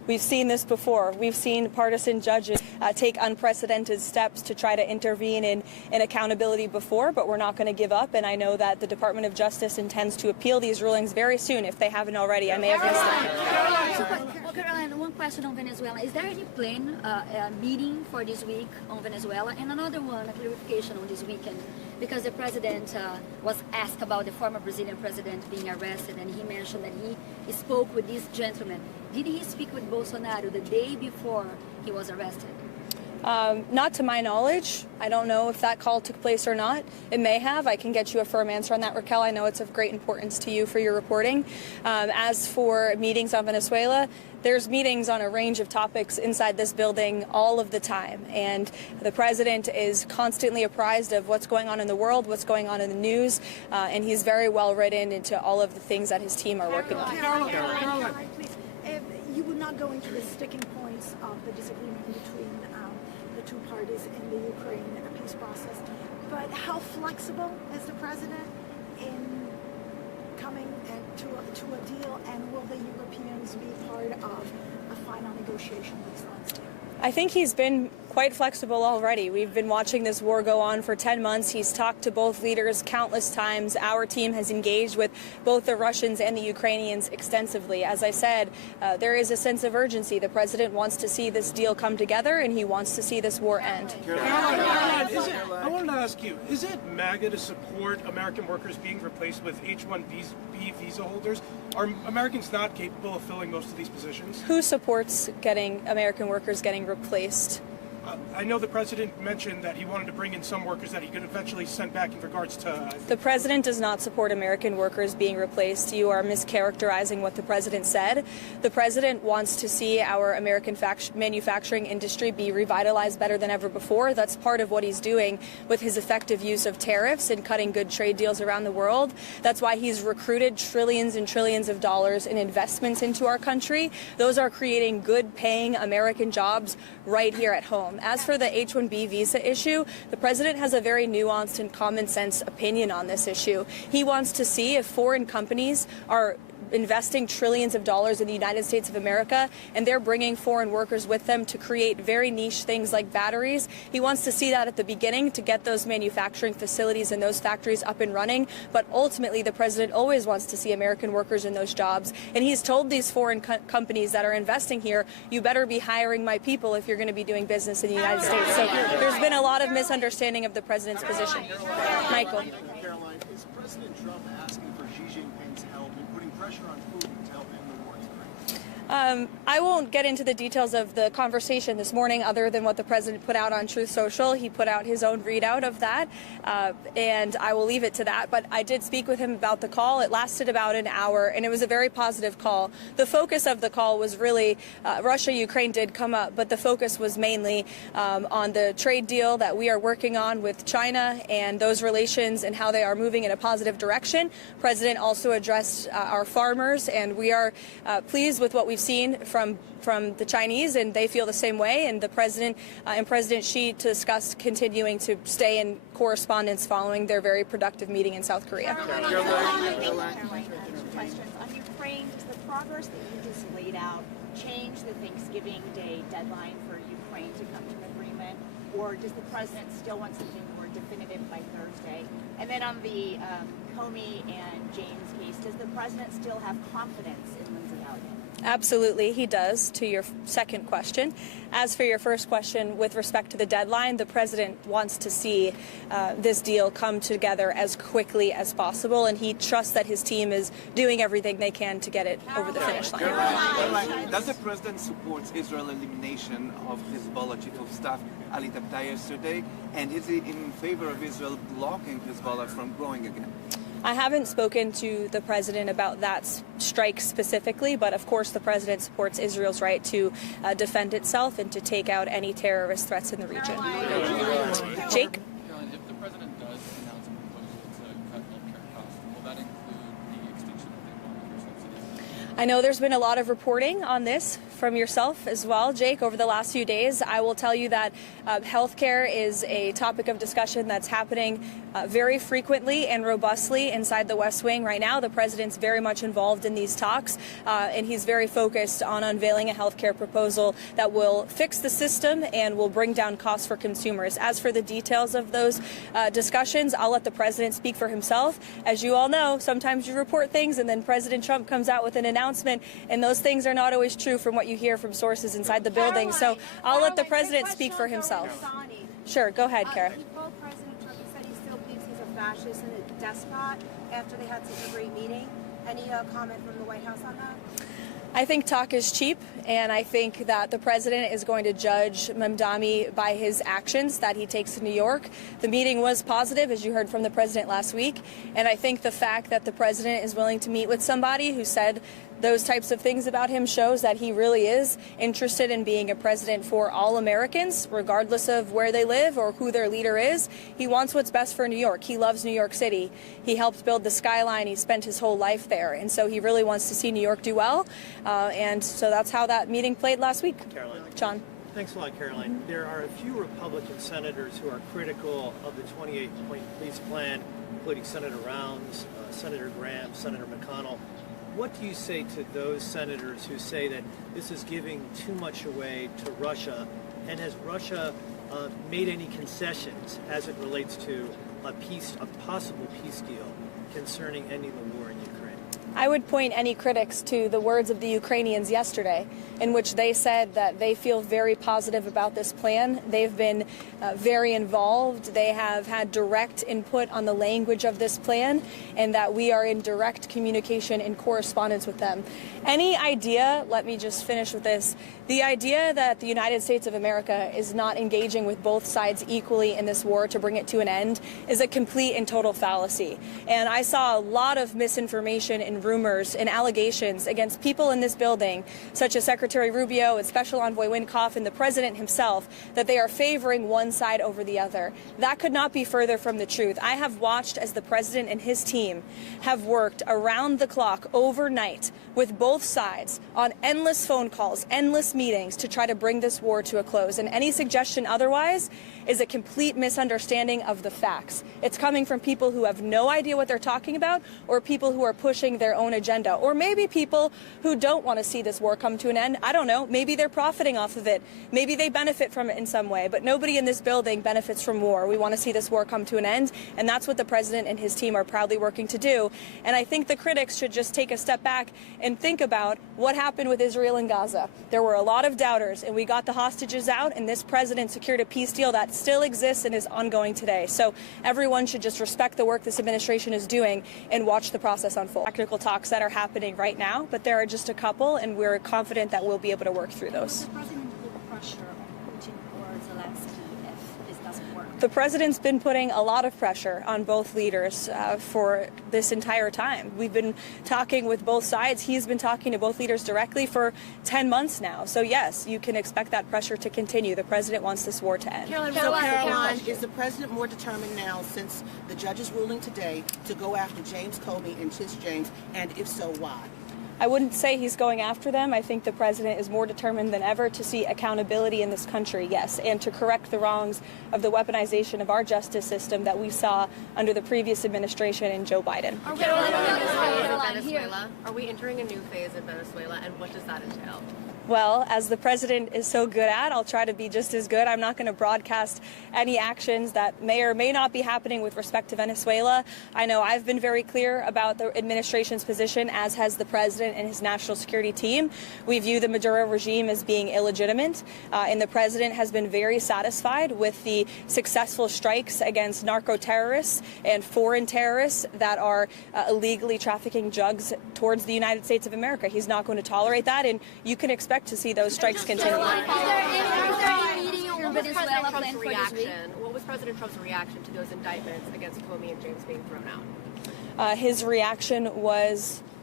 We've seen this before. We've seen partisan judges take unprecedented steps to try to intervene in accountability before, but we're not going to give up. And I know that the Department of Justice intends to appeal these rulings very soon, if they haven't already. I may have missed it. Caroline, one question on Venezuela. Is there any plan, meeting for this week on Venezuela? And another one, a clarification on this weekend, because the president was asked about the former Brazilian president being arrested, and he mentioned that he spoke with this gentleman. Did he speak with Bolsonaro the day before he was arrested? Not to my knowledge. I don't know if that call took place or not. It may have. I can get you a firm answer on that, Raquel. I know it's of great importance to you for your reporting. As for meetings on Venezuela, there's meetings on a range of topics inside this building all of the time. And the president is constantly apprised of what's going on in the world, what's going on in the news, and he's very well written into all of the things that his team are working on. Caroline, please. You would not go into the sticking points of the disagreement between the two parties in the Ukraine peace process, but how flexible is the president in coming to a deal, and will the Europeans be part of a final negotiation with Zelensky? I think he's been quite flexible already. We've been watching this war go on for 10 months. He's talked to both leaders countless times. Our team has engaged with both the Russians and the Ukrainians extensively. As I said, there is a sense of urgency. The president wants to see this deal come together, and he wants to see this war end. Caroline, I wanted to ask you, is it MAGA to support American workers being replaced with H-1B visa holders? Are Americans not capable of filling most of these positions? Who supports American workers getting replaced? I know the president mentioned that he wanted to bring in some workers that he could eventually send back in regards to... The president does not support American workers being replaced. You are mischaracterizing what the president said. The president wants to see our American manufacturing industry be revitalized better than ever before. That's part of what he's doing with his effective use of tariffs and cutting good trade deals around the world. That's why he's recruited trillions and trillions of dollars in investments into our country. Those are creating good-paying American jobs right here at home. As for the H-1B visa issue, the president has a very nuanced and common sense opinion on this issue. He wants to see if foreign companies are investing trillions of dollars in the United States of America, and they're bringing foreign workers with them to create very niche things like batteries. He wants to see that at the beginning to get those manufacturing facilities and those factories up and running. But ultimately, the president always wants to see American workers in those jobs. And he's told these foreign companies that are investing here, you better be hiring my people if you're going to be doing business in the United States. So there's been a lot of misunderstanding of the president's position. Michael. Caroline, is President Trump asking for Xi Jinping's help in putting pressure on Putin to help end the war in Ukraine? I won't get into the details of the conversation this morning other than what the president put out on Truth Social. He put out his own readout of that, and I will leave it to that. But I did speak with him about the call. It lasted about an hour, and it was a very positive call. The focus of the call was really Russia-Ukraine did come up, but the focus was mainly on the trade deal that we are working on with China and those relations and how they are moving in a positive direction. The president also addressed our farmers, and we are pleased with what we've seen from the Chinese, and they feel the same way. And the president and President Xi discussed continuing to stay in correspondence following their very productive meeting in South Korea. Caroline, questions on Ukraine. Does the progress that you just laid out change the Thanksgiving Day deadline for Ukraine to come to an agreement, or does the president still want something more definitive by Thursday? And then on the Comey and James case, does the president still have confidence in Lindsey Elliott? Absolutely, he does, to your second question. As for your first question, with respect to the deadline, the president wants to see this deal come together as quickly as possible, and he trusts that his team is doing everything they can to get it over the finish line. Caroline, does the president support Israel's elimination of Hezbollah chief of staff Ali Tabtai yesterday, and is he in favor of Israel blocking Hezbollah from growing again? I haven't spoken to the president about that strike specifically, but of course the president supports Israel's right to defend itself and to take out any terrorist threats in the region. Jake? Caroline, if the president does announce a proposal to cut healthcare costs, will that include the extinction of the Obamacare subsidies? I know there's been a lot of reporting on this from yourself as well, Jake, over the last few days. I will tell you that healthcare is a topic of discussion that's happening very frequently and robustly inside the West Wing right now. The president's very much involved in these talks, and he's very focused on unveiling a healthcare proposal that will fix the system and will bring down costs for consumers. As for the details of those discussions, I'll let the president speak for himself. As you all know, sometimes you report things and then President Trump comes out with an announcement, and those things are not always true from what you hear from sources inside the building. So I'll let the president speak for himself. Sure, go ahead, Kara. President Trump said he still believes he's a fascist and a despot after they had such a great meeting. Any comment from the White House on that? I think talk is cheap, and I think that the president is going to judge Mamdani by his actions that he takes to New York. The meeting was positive, as you heard from the president last week, and I think the fact that the president is willing to meet with somebody who said those types of things about him shows that he really is interested in being a president for all Americans, regardless of where they live or who their leader is. He wants what's best for New York. He loves New York City. He helped build the skyline. He spent his whole life there. And so he really wants to see New York do well. And so that's how that meeting played last week. Caroline. John. Thanks a lot, Caroline. There are a few Republican senators who are critical of the 28-point police plan, including Senator Rounds, Senator Graham, Senator McConnell. What do you say to those senators who say that this is giving too much away to Russia? And has Russia made any concessions as it relates to a possible peace deal concerning ending the war in Ukraine? I would point any critics to the words of the Ukrainians yesterday, in which they said that they feel very positive about this plan. They've been very involved. They have had direct input on the language of this plan, and that we are in direct communication and correspondence with them. Any idea, let me just finish with this, the idea that the United States of America is not engaging with both sides equally in this war to bring it to an end is a complete and total fallacy. And I saw a lot of misinformation and rumors and allegations against people in this building, such as Secretary Rubio and Special Envoy Wynkoff and the president himself, that they are favoring one side over the other. That could not be further from the truth. I have watched as the president and his team have worked around the clock overnight with both sides on endless phone calls, endless meetings to try to bring this war to a close. And any suggestion otherwise is a complete misunderstanding of the facts. It's coming from people who have no idea what they're talking about, or people who are pushing their own agenda, or maybe people who don't want to see this war come to an end. I don't know. Maybe they're profiting off of it. Maybe they benefit from it in some way, but nobody in this building benefits from war. We want to see this war come to an end, and that's what the president and his team are proudly working to do. And I think the critics should just take a step back and think about what happened with Israel and Gaza. There were a lot of doubters, and we got the hostages out, and this president secured a peace deal that still exists and is ongoing today. So everyone should just respect the work this administration is doing and watch the process unfold. Technical talks that are happening right now, but there are just a couple, and we're confident that we'll be able to work through those. The president put pressure on Putin or Zelensky if this doesn't work? The president's been putting a lot of pressure on both leaders for this entire time. We've been talking with both sides. He's been talking to both leaders directly for 10 months now. So yes, you can expect that pressure to continue. The president wants this war to end. Caroline, is the president more determined now, since the judge's ruling today, to go after James Comey and Tish James, and if so, why? I wouldn't say he's going after them. I think the president is more determined than ever to see accountability in this country, yes, and to correct the wrongs of the weaponization of our justice system that we saw under the previous administration and Joe Biden. Are we entering a new phase in Venezuela, and what does that entail? Well, as the president is so good at, I'll try to be just as good. I'm not going to broadcast any actions that may or may not be happening with respect to Venezuela. I know I've been very clear about the administration's position, as has the president and his national security team. We view the Maduro regime as being illegitimate, and the president has been very satisfied with the successful strikes against narco terrorists and foreign terrorists that are illegally trafficking drugs towards the United States of America. He's not going to tolerate that, and you can expect to see those strikes continue. What was President Trump's reaction to those indictments against Comey and James being thrown out? His reaction was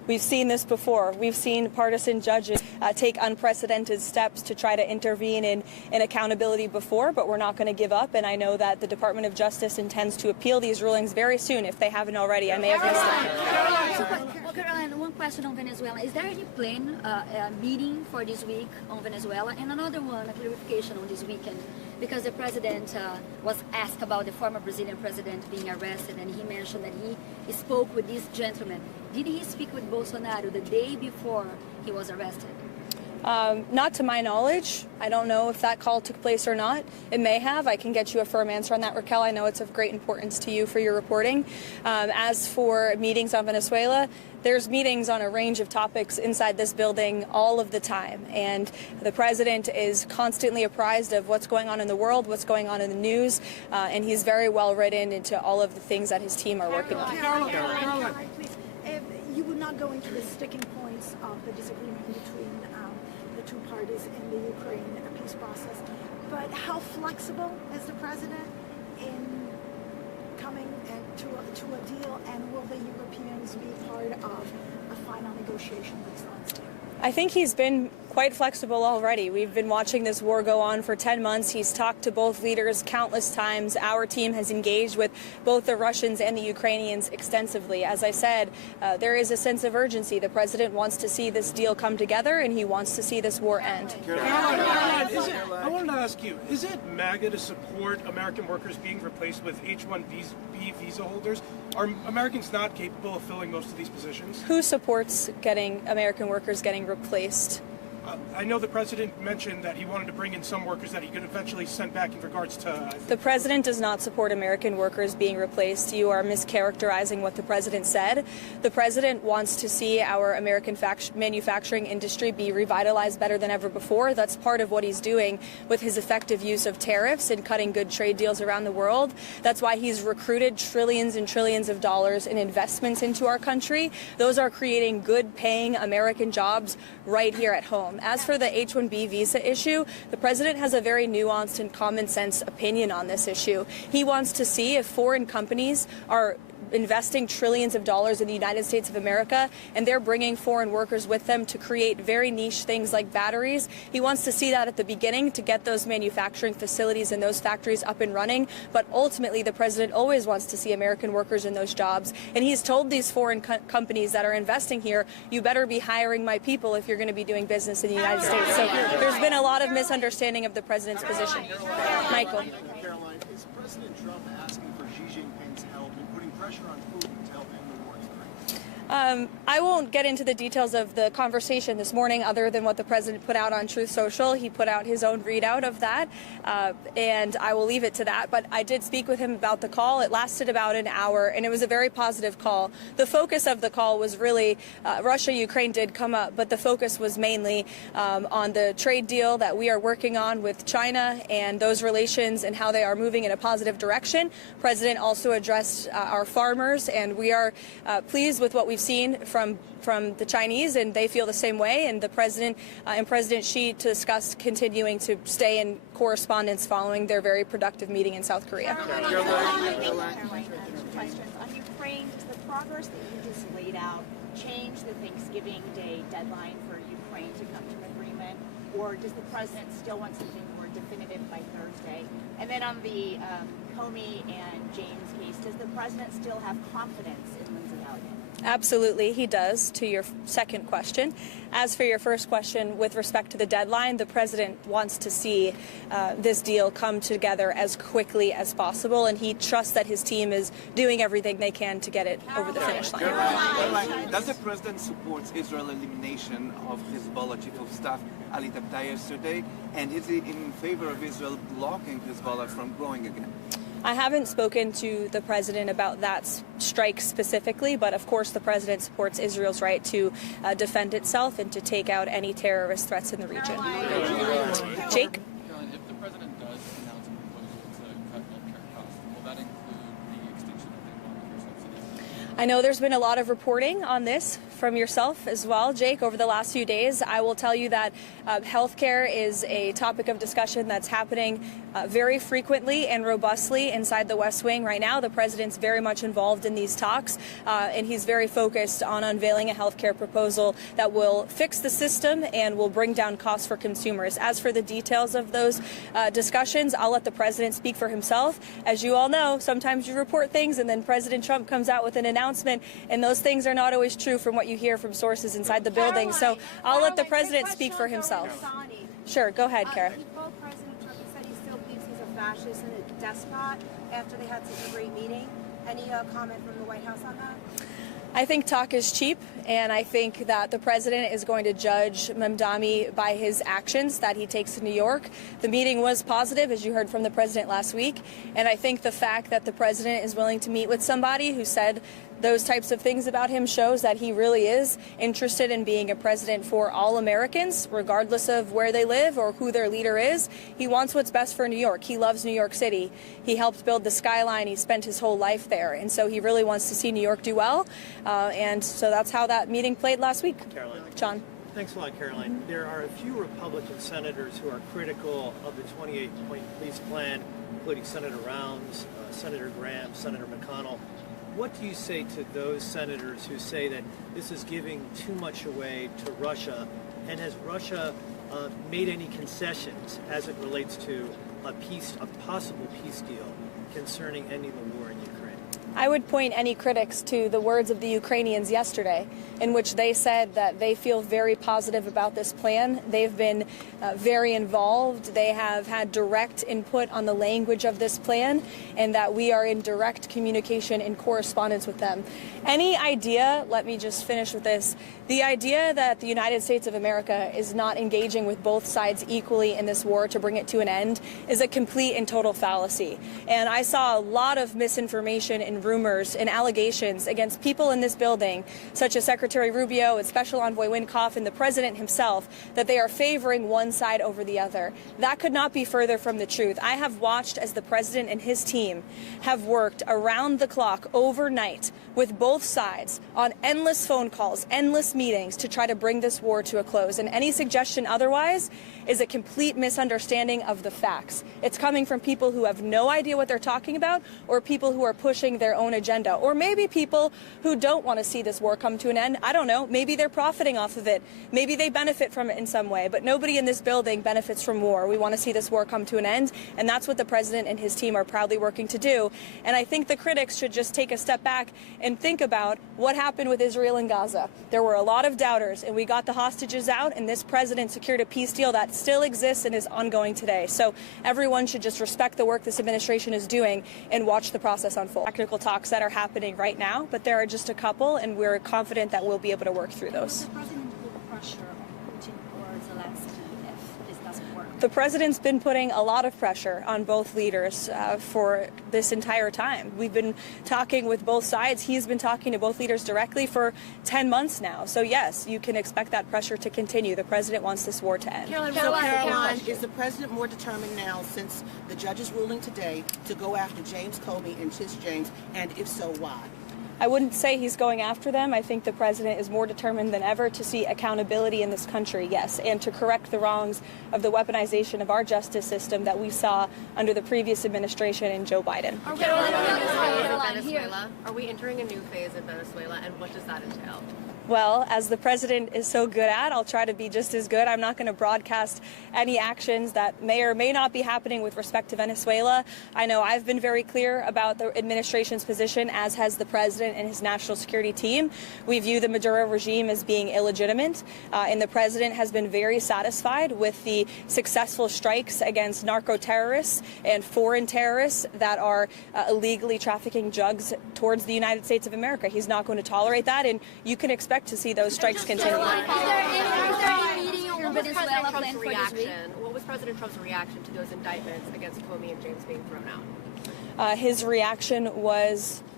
We've seen this before. We've seen partisan judges take unprecedented steps to try to intervene in accountability before, but we're not going to give up. And I know that the Department of Justice intends to appeal these rulings very soon, if they haven't already. I may have missed it. Well, Caroline, one question on Venezuela. Is there any plan, meeting for this week on Venezuela? And another one, a clarification on this weekend, because the president was asked about the former Brazilian president being arrested, and he mentioned that he spoke with this gentleman. Did he speak with Bolsonaro the day before he was arrested? Not to my knowledge. I don't know if that call took place or not. It may have. I can get you a firm answer on that, Raquel. I know it's of great importance to you for your reporting. As for meetings on Venezuela, there's meetings on a range of topics inside this building all of the time. And the president is constantly apprised of what's going on in the world, what's going on in the news, and he's very well written into all of the things that his team are working on. Caroline, please. You would not go into the sticking points of the disagreement between the two parties in the Ukraine peace process, but how flexible is the president in coming to a deal, and will the Europeans be part of a final negotiation that's on stage? I think he's been quite flexible already. We've been watching this war go on for 10 months. He's talked to both leaders countless times. Our team has engaged with both the Russians and the Ukrainians extensively. As I said, there is a sense of urgency. The president wants to see this deal come together, and he wants to see this war end. Caroline, I wanted to ask you, is it MAGA to support American workers being replaced with H-1B visa holders? Are Americans not capable of filling most of these positions? Who supports getting American workers getting replaced? I know the president mentioned that he wanted to bring in some workers that he could eventually send back in regards to... The president does not support American workers being replaced. You are mischaracterizing what the president said. The president wants to see our American manufacturing industry be revitalized better than ever before. That's part of what he's doing with his effective use of tariffs and cutting good trade deals around the world. That's why he's recruited trillions and trillions of dollars in investments into our country. Those are creating good-paying American jobs right here at home. As for the H-1B visa issue, the president has a very nuanced and common sense opinion on this issue. He wants to see if foreign companies are investing trillions of dollars in the United States of America, and they're bringing foreign workers with them to create very niche things like batteries. He wants to see that at the beginning to get those manufacturing facilities and those factories up and running, but ultimately the president always wants to see American workers in those jobs, and he's told these foreign companies that are investing here, you better be hiring my people if you're going to be doing business in the United States. So there's been a lot of misunderstanding of the president's position. Michael. Caroline, is President Trump asking for Xi Jinping's help in putting pressure on Putin to help end the war in Ukraine? I won't get into the details of the conversation this morning other than what the president put out on Truth Social. He put out his own readout of that, and I will leave it to that. But I did speak with him about the call. It lasted about an hour, and it was a very positive call. The focus of the call was really Russia-Ukraine did come up, but the focus was mainly on the trade deal that we are working on with China and those relations and how they are moving in a positive direction. The president also addressed our farmers, and we are pleased with what we've seen from the Chinese, and they feel the same way. And the president and President Xi discussed continuing to stay in correspondence following their very productive meeting in South Korea. Questions on Ukraine. Does the progress that you just laid out change the Thanksgiving Day deadline for Ukraine to come to an agreement, or does the president still want something more definitive by Thursday? And then on the Comey and James case, does the president still have confidence in Lindsey Elliott? Absolutely, he does, to your second question. As for your first question, with respect to the deadline, the president wants to see this deal come together as quickly as possible, and he trusts that his team is doing everything they can to get it over the finish line. Caroline, does the president support Israel's elimination of Hezbollah chief of staff Ali Tabtai yesterday, and is he in favor of Israel blocking Hezbollah from growing again? I haven't spoken to the president about that strike specifically, but of course the president supports Israel's right to defend itself and to take out any terrorist threats in the region. Jake? Caroline, if the president does announce a proposal to cut healthcare costs, will that include the extinction of the Obamacare subsidies? I know there's been a lot of reporting on this from yourself as well, Jake, over the last few days. I will tell you that healthcare is a topic of discussion that's happening very frequently and robustly inside the West Wing right now. The president's very much involved in these talks, and he's very focused on unveiling a healthcare proposal that will fix the system and will bring down costs for consumers. As for the details of those discussions, I'll let the president speak for himself. As you all know, sometimes you report things and then President Trump comes out with an announcement, and those things are not always true from what you hear from sources inside the building. So I'll let the president speak for himself. Sure, go ahead, Kara. Both President Trump said he still believes he's a fascist and a despot after they had such a great meeting. Any comment from the White House on that? I think talk is cheap, and I think that the president is going to judge Mamdani by his actions that he takes to New York. The meeting was positive, as you heard from the president last week, and I think the fact that the president is willing to meet with somebody who said those types of things about him shows that he really is interested in being a president for all Americans, regardless of where they live or who their leader is. He wants what's best for New York. He loves New York City. He helped build the skyline. He spent his whole life there. And so he really wants to see New York do well. And so that's how that meeting played last week. Caroline. John. Thanks a lot, Caroline. There are a few Republican senators who are critical of the 28-point police plan, including Senator Rounds, Senator Graham, Senator McConnell. What do you say to those senators who say that this is giving too much away to Russia? And has Russia made any concessions as it relates to a possible peace deal concerning ending the war in Ukraine? I would point any critics to the words of the Ukrainians yesterday, in which they said that they feel very positive about this plan. They've been very involved. They have had direct input on the language of this plan, and that we are in direct communication and correspondence with them. Any idea, let me just finish with this, the idea that the United States of America is not engaging with both sides equally in this war to bring it to an end is a complete and total fallacy. And I saw a lot of misinformation and rumors and allegations against people in this building, such as Secretary Rubio and Special Envoy Wynkoff and the president himself, that they are favoring one side over the other. That could not be further from the truth. I have watched as the president and his team have worked around the clock overnight with both sides on endless phone calls, endless meetings to try to bring this war to a close. And any suggestion otherwise is a complete misunderstanding of the facts. It's coming from people who have no idea what they're talking about, or people who are pushing their own agenda, or maybe people who don't want to see this war come to an end. I don't know. Maybe they're profiting off of it. Maybe they benefit from it in some way, but nobody in this building benefits from war. We want to see this war come to an end, and that's what the president and his team are proudly working to do. And I think the critics should just take a step back and think about what happened with Israel and Gaza. There were a lot of doubters, and we got the hostages out, and this president secured a peace deal that still exists and is ongoing today. So everyone should just respect the work this administration is doing and watch the process unfold. Technical talks that are happening right now, but there are just a couple, and we're confident that we'll be able to work through those. The president put pressure on Putin or Zelensky if this doesn't work? The president's been putting a lot of pressure on both leaders for this entire time. We've been talking with both sides. He's been talking to both leaders directly for 10 months now. So yes, you can expect that pressure to continue. The president wants this war to end. Caroline, is the president more determined now, since the judge's ruling today, to go after James Comey and Tish James, and if so, why? I wouldn't say he's going after them. I think the president is more determined than ever to see accountability in this country, yes, and to correct the wrongs of the weaponization of our justice system that we saw under the previous administration and Joe Biden. Are we entering a new phase in Venezuela, and what does that entail? Well, as the president is so good at, I'll try to be just as good. I'm not going to broadcast any actions that may or may not be happening with respect to Venezuela. I know I've been very clear about the administration's position, as has the president and his national security team. We view the Maduro regime as being illegitimate, and the president has been very satisfied with the successful strikes against narco terrorists and foreign terrorists that are illegally trafficking drugs towards the United States of America. He's not going to tolerate that, and you can expect to see those strikes continue. What was President Trump's reaction to those indictments against Comey and James being thrown out? His reaction was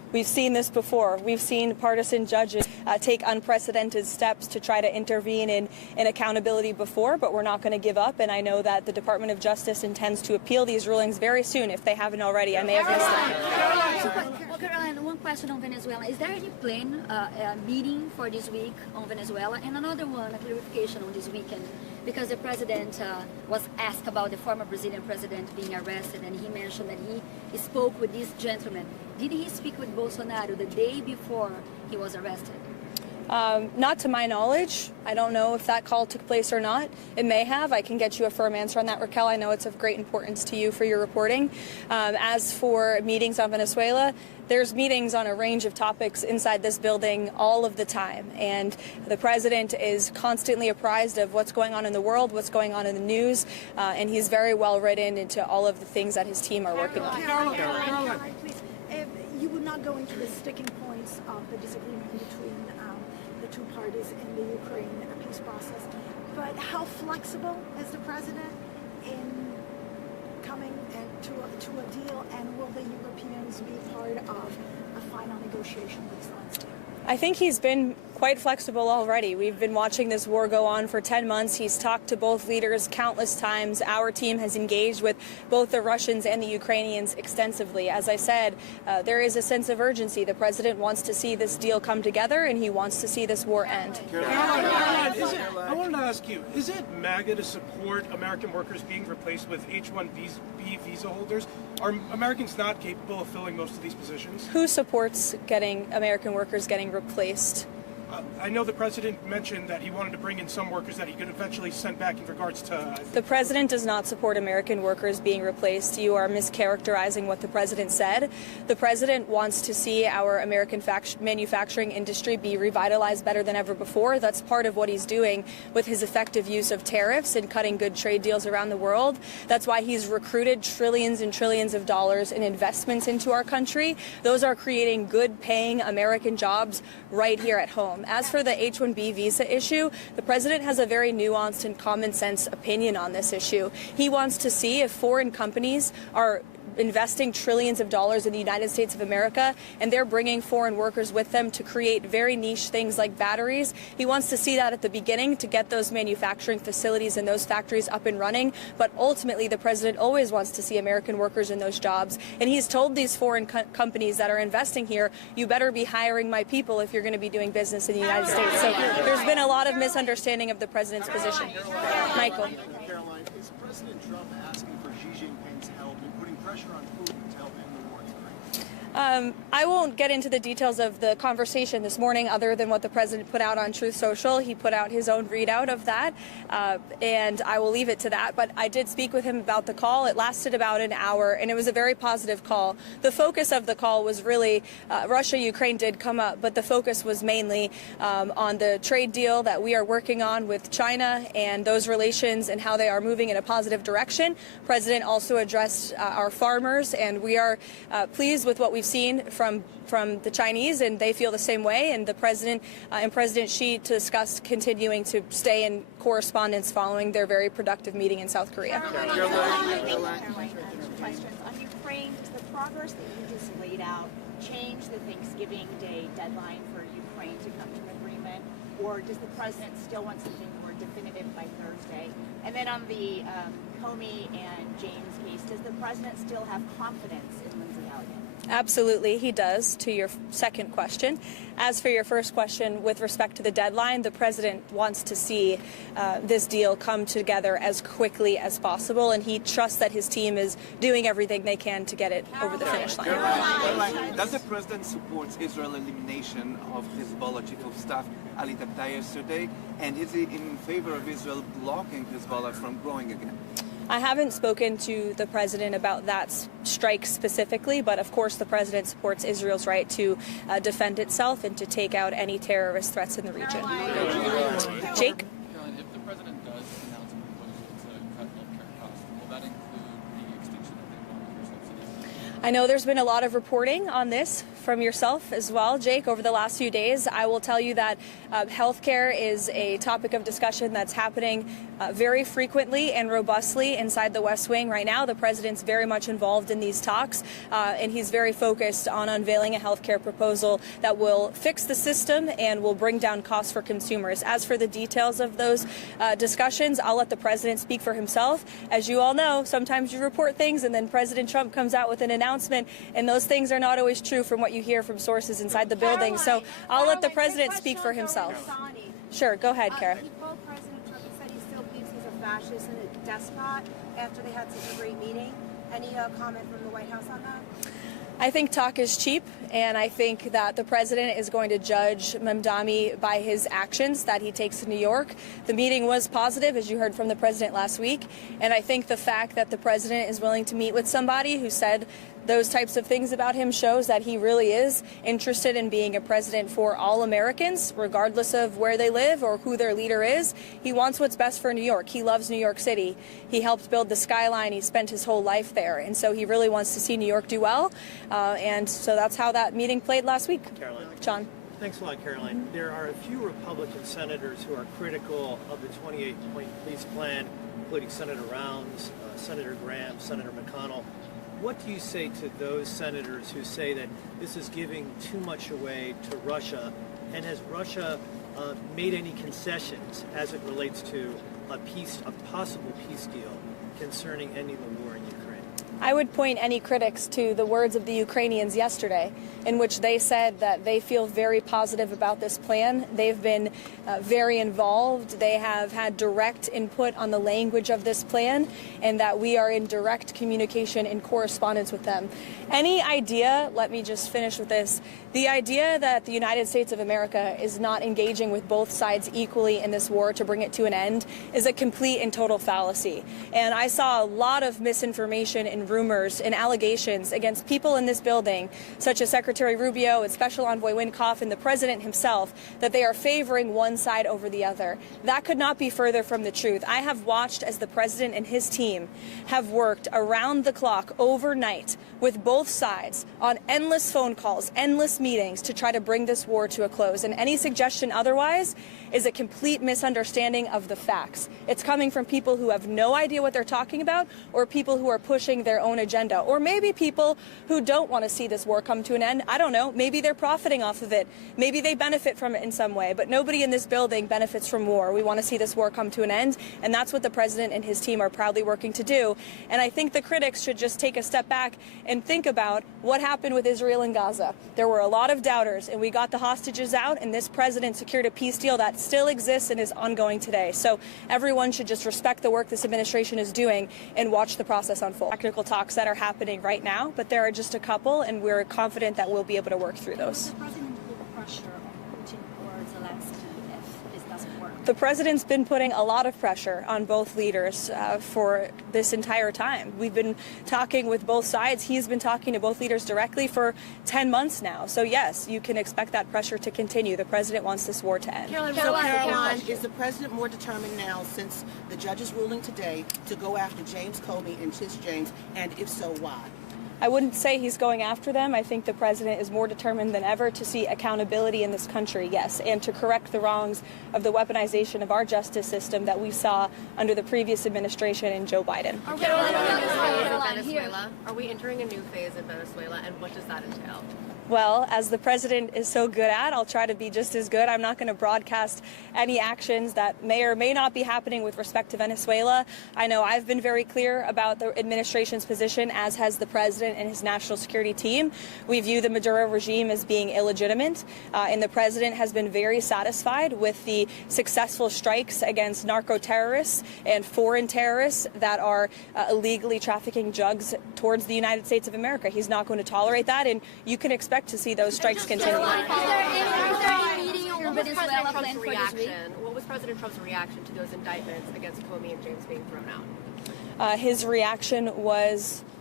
We've seen this before. We've seen partisan judges take unprecedented steps to try to intervene in accountability before, but we're not going to give up. And I know that the Department of Justice intends to appeal these rulings very soon, if they haven't already. I may have missed them. Well, Caroline, one question on Venezuela. Is there any plan, meeting for this week on Venezuela? And another one, a clarification on this weekend, because the president was asked about the former Brazilian president being arrested, and he mentioned that he spoke with this gentleman. Did he speak with Bolsonaro the day before he was arrested? Not to my knowledge. I don't know if that call took place or not. It may have. I can get you a firm answer on that, Raquel. I know it's of great importance to you for your reporting. As for meetings on Venezuela, there's meetings on a range of topics inside this building all of the time. And the president is constantly apprised of what's going on in the world, what's going on in the news, and he's very well written into all of the things that his team are working on. Caroline, please. You would not go into the sticking points of the disagreement between the two parties in the Ukraine peace process, but how flexible is the president in coming to a deal, and will the Europeans be part of a final negotiation with Zelensky? I think he's been quite flexible already. We've been watching this war go on for 10 months. He's talked to both leaders countless times. Our team has engaged with both the Russians and the Ukrainians extensively. As I said, there is a sense of urgency. The president wants to see this deal come together, and he wants to see this war end. Caroline, I wanted to ask you, is it MAGA to support American workers being replaced with H-1B visa holders? Are Americans not capable of filling most of these positions? Who supports American workers getting replaced? I know the president mentioned that he wanted to bring in some workers that he could eventually send back in regards to... The president does not support American workers being replaced. You are mischaracterizing what the president said. The president wants to see our American manufacturing industry be revitalized better than ever before. That's part of what he's doing with his effective use of tariffs and cutting good trade deals around the world. That's why he's recruited trillions and trillions of dollars in investments into our country. Those are creating good-paying American jobs right here at home. As for the H-1B visa issue, the president has a very nuanced and common sense opinion on this issue. He wants to see if foreign companies are investing trillions of dollars in the United States of America, and they're bringing foreign workers with them to create very niche things like batteries. He wants to see that at the beginning to get those manufacturing facilities and those factories up and running, but ultimately the president always wants to see American workers in those jobs, and he's told these foreign companies that are investing here, you better be hiring my people if you're going to be doing business in the United States. So there's been a lot of misunderstanding of the president's position. Michael. Caroline, is President Trump asking for Xi Jinping's help in putting pressure on Putin to help end the war in Ukraine? I won't get into the details of the conversation this morning other than what the president put out on Truth Social. He put out his own readout of that, and I will leave it to that. But I did speak with him about the call. It lasted about an hour, and it was a very positive call. The focus of the call was really Russia-Ukraine did come up, but the focus was mainly on the trade deal that we are working on with China and those relations and how they are moving in a positive direction. The president also addressed our farmers, and we are pleased with what we've seen from the Chinese, and they feel the same way. And the president and President Xi discussed continuing to stay in correspondence following their very productive meeting in South Korea. Caroline, questions on Ukraine. Does the progress that you just laid out change the Thanksgiving Day deadline for Ukraine to come to an agreement, or does the president still want something more definitive by Thursday? And then on the Comey and James case, does the president still have confidence in Lindsey Elliott? Absolutely, he does, to your second question. As for your first question, with respect to the deadline, the president wants to see this deal come together as quickly as possible, and he trusts that his team is doing everything they can to get it over the finish line. Caroline, does the president support Israel's elimination of Hezbollah chief of staff Ali Tabtaei yesterday, and is he in favor of Israel blocking Hezbollah from growing again? I haven't spoken to the president about that strike specifically, but of course the president supports Israel's right to defend itself and to take out any terrorist threats in the region. Jake? Caroline, if the president does announce a proposal to cut healthcare costs, will that include the extinction of the Obamacare subsidies? I know there's been a lot of reporting on this from yourself as well, Jake, over the last few days. I will tell you that healthcare is a topic of discussion that's happening very frequently and robustly inside the West Wing right now. The president's very much involved in these talks, and he's very focused on unveiling a healthcare proposal that will fix the system and will bring down costs for consumers. As for the details of those discussions, I'll let the president speak for himself. As you all know, sometimes you report things and then President Trump comes out with an announcement, and those things are not always true from what you hear from sources inside the building. So I'll let the president speak for himself. Sure, go ahead, Kara. He told President Trump, he said he still believes he's a fascist and a despot after they had such a great meeting. Any comment from the White House on that? I think talk is cheap, and I think that the president is going to judge Mamdani by his actions that he takes to New York. The meeting was positive, as you heard from the president last week, and I think the fact that the president is willing to meet with somebody who said those types of things about him shows that he really is interested in being a president for all Americans, regardless of where they live or who their leader is. He wants what's best for New York. He loves New York City. He helped build the skyline. He spent his whole life there. And so he really wants to see New York do well. And so that's how that meeting played last week. Caroline. John. Thanks a lot, Caroline. There are a few Republican senators who are critical of the 28-point peace plan, including Senator Rounds, Senator Graham, Senator McConnell. What do you say to those senators who say that this is giving too much away to Russia? And has Russia made any concessions as it relates to a possible peace deal concerning ending the war in Ukraine? I would point any critics to the words of the Ukrainians yesterday, in which they said that they feel very positive about this plan. They've been very involved. They have had direct input on the language of this plan, and that we are in direct communication and correspondence with them. Any idea, let me just finish with this, the idea that the United States of America is not engaging with both sides equally in this war to bring it to an end is a complete and total fallacy. And I saw a lot of misinformation and rumors and allegations against people in this building, such as Secretary Rubio and Special Envoy Wynkoff and the president himself, that they are favoring one side over the other. That could not be further from the truth. I have watched as the president and his team have worked around the clock overnight with both sides on endless phone calls, endless meetings to try to bring this war to a close. And any suggestion otherwise is a complete misunderstanding of the facts. It's coming from people who have no idea what they're talking about, or people who are pushing their own agenda, or maybe people who don't want to see this war come to an end. I don't know. Maybe they're profiting off of it. Maybe they benefit from it in some way, but nobody in this building benefits from war. We want to see this war come to an end, and that's what the president and his team are proudly working to do. And I think the critics should just take a step back and think about what happened with Israel and Gaza. There were a lot of doubters, and we got the hostages out, and this president secured a peace deal that still exists and is ongoing today. So everyone should just respect the work this administration is doing and watch the process unfold. Technical talks that are happening right now, but there are just a couple, and we're confident that we'll be able to work through those. The president put pressure on Putin or Zelensky if this doesn't work? The president's been putting a lot of pressure on both leaders for this entire time. We've been talking with both sides. He's been talking to both leaders directly for 10 months now. So yes, you can expect that pressure to continue. The president wants this war to end. Caroline, is the president more determined now, since the judge's ruling today, to go after James Comey and Tish James, and if so, why? I wouldn't say he's going after them. I think the president is more determined than ever to see accountability in this country, yes, and to correct the wrongs of the weaponization of our justice system that we saw under the previous administration and Joe Biden. Are we entering a new phase in Venezuela, and what does that entail? Well, as the president is so good at, I'll try to be just as good. I'm not going to broadcast any actions that may or may not be happening with respect to Venezuela. I know I've been very clear about the administration's position, as has the president and his national security team. We view the Maduro regime as being illegitimate, and the president has been very satisfied with the successful strikes against narco terrorists and foreign terrorists that are illegally trafficking drugs towards the United States of America. He's not going to tolerate that, and you can expect to see those strikes continue. What was President Trump's reaction to those indictments against Comey and James being thrown out? His reaction was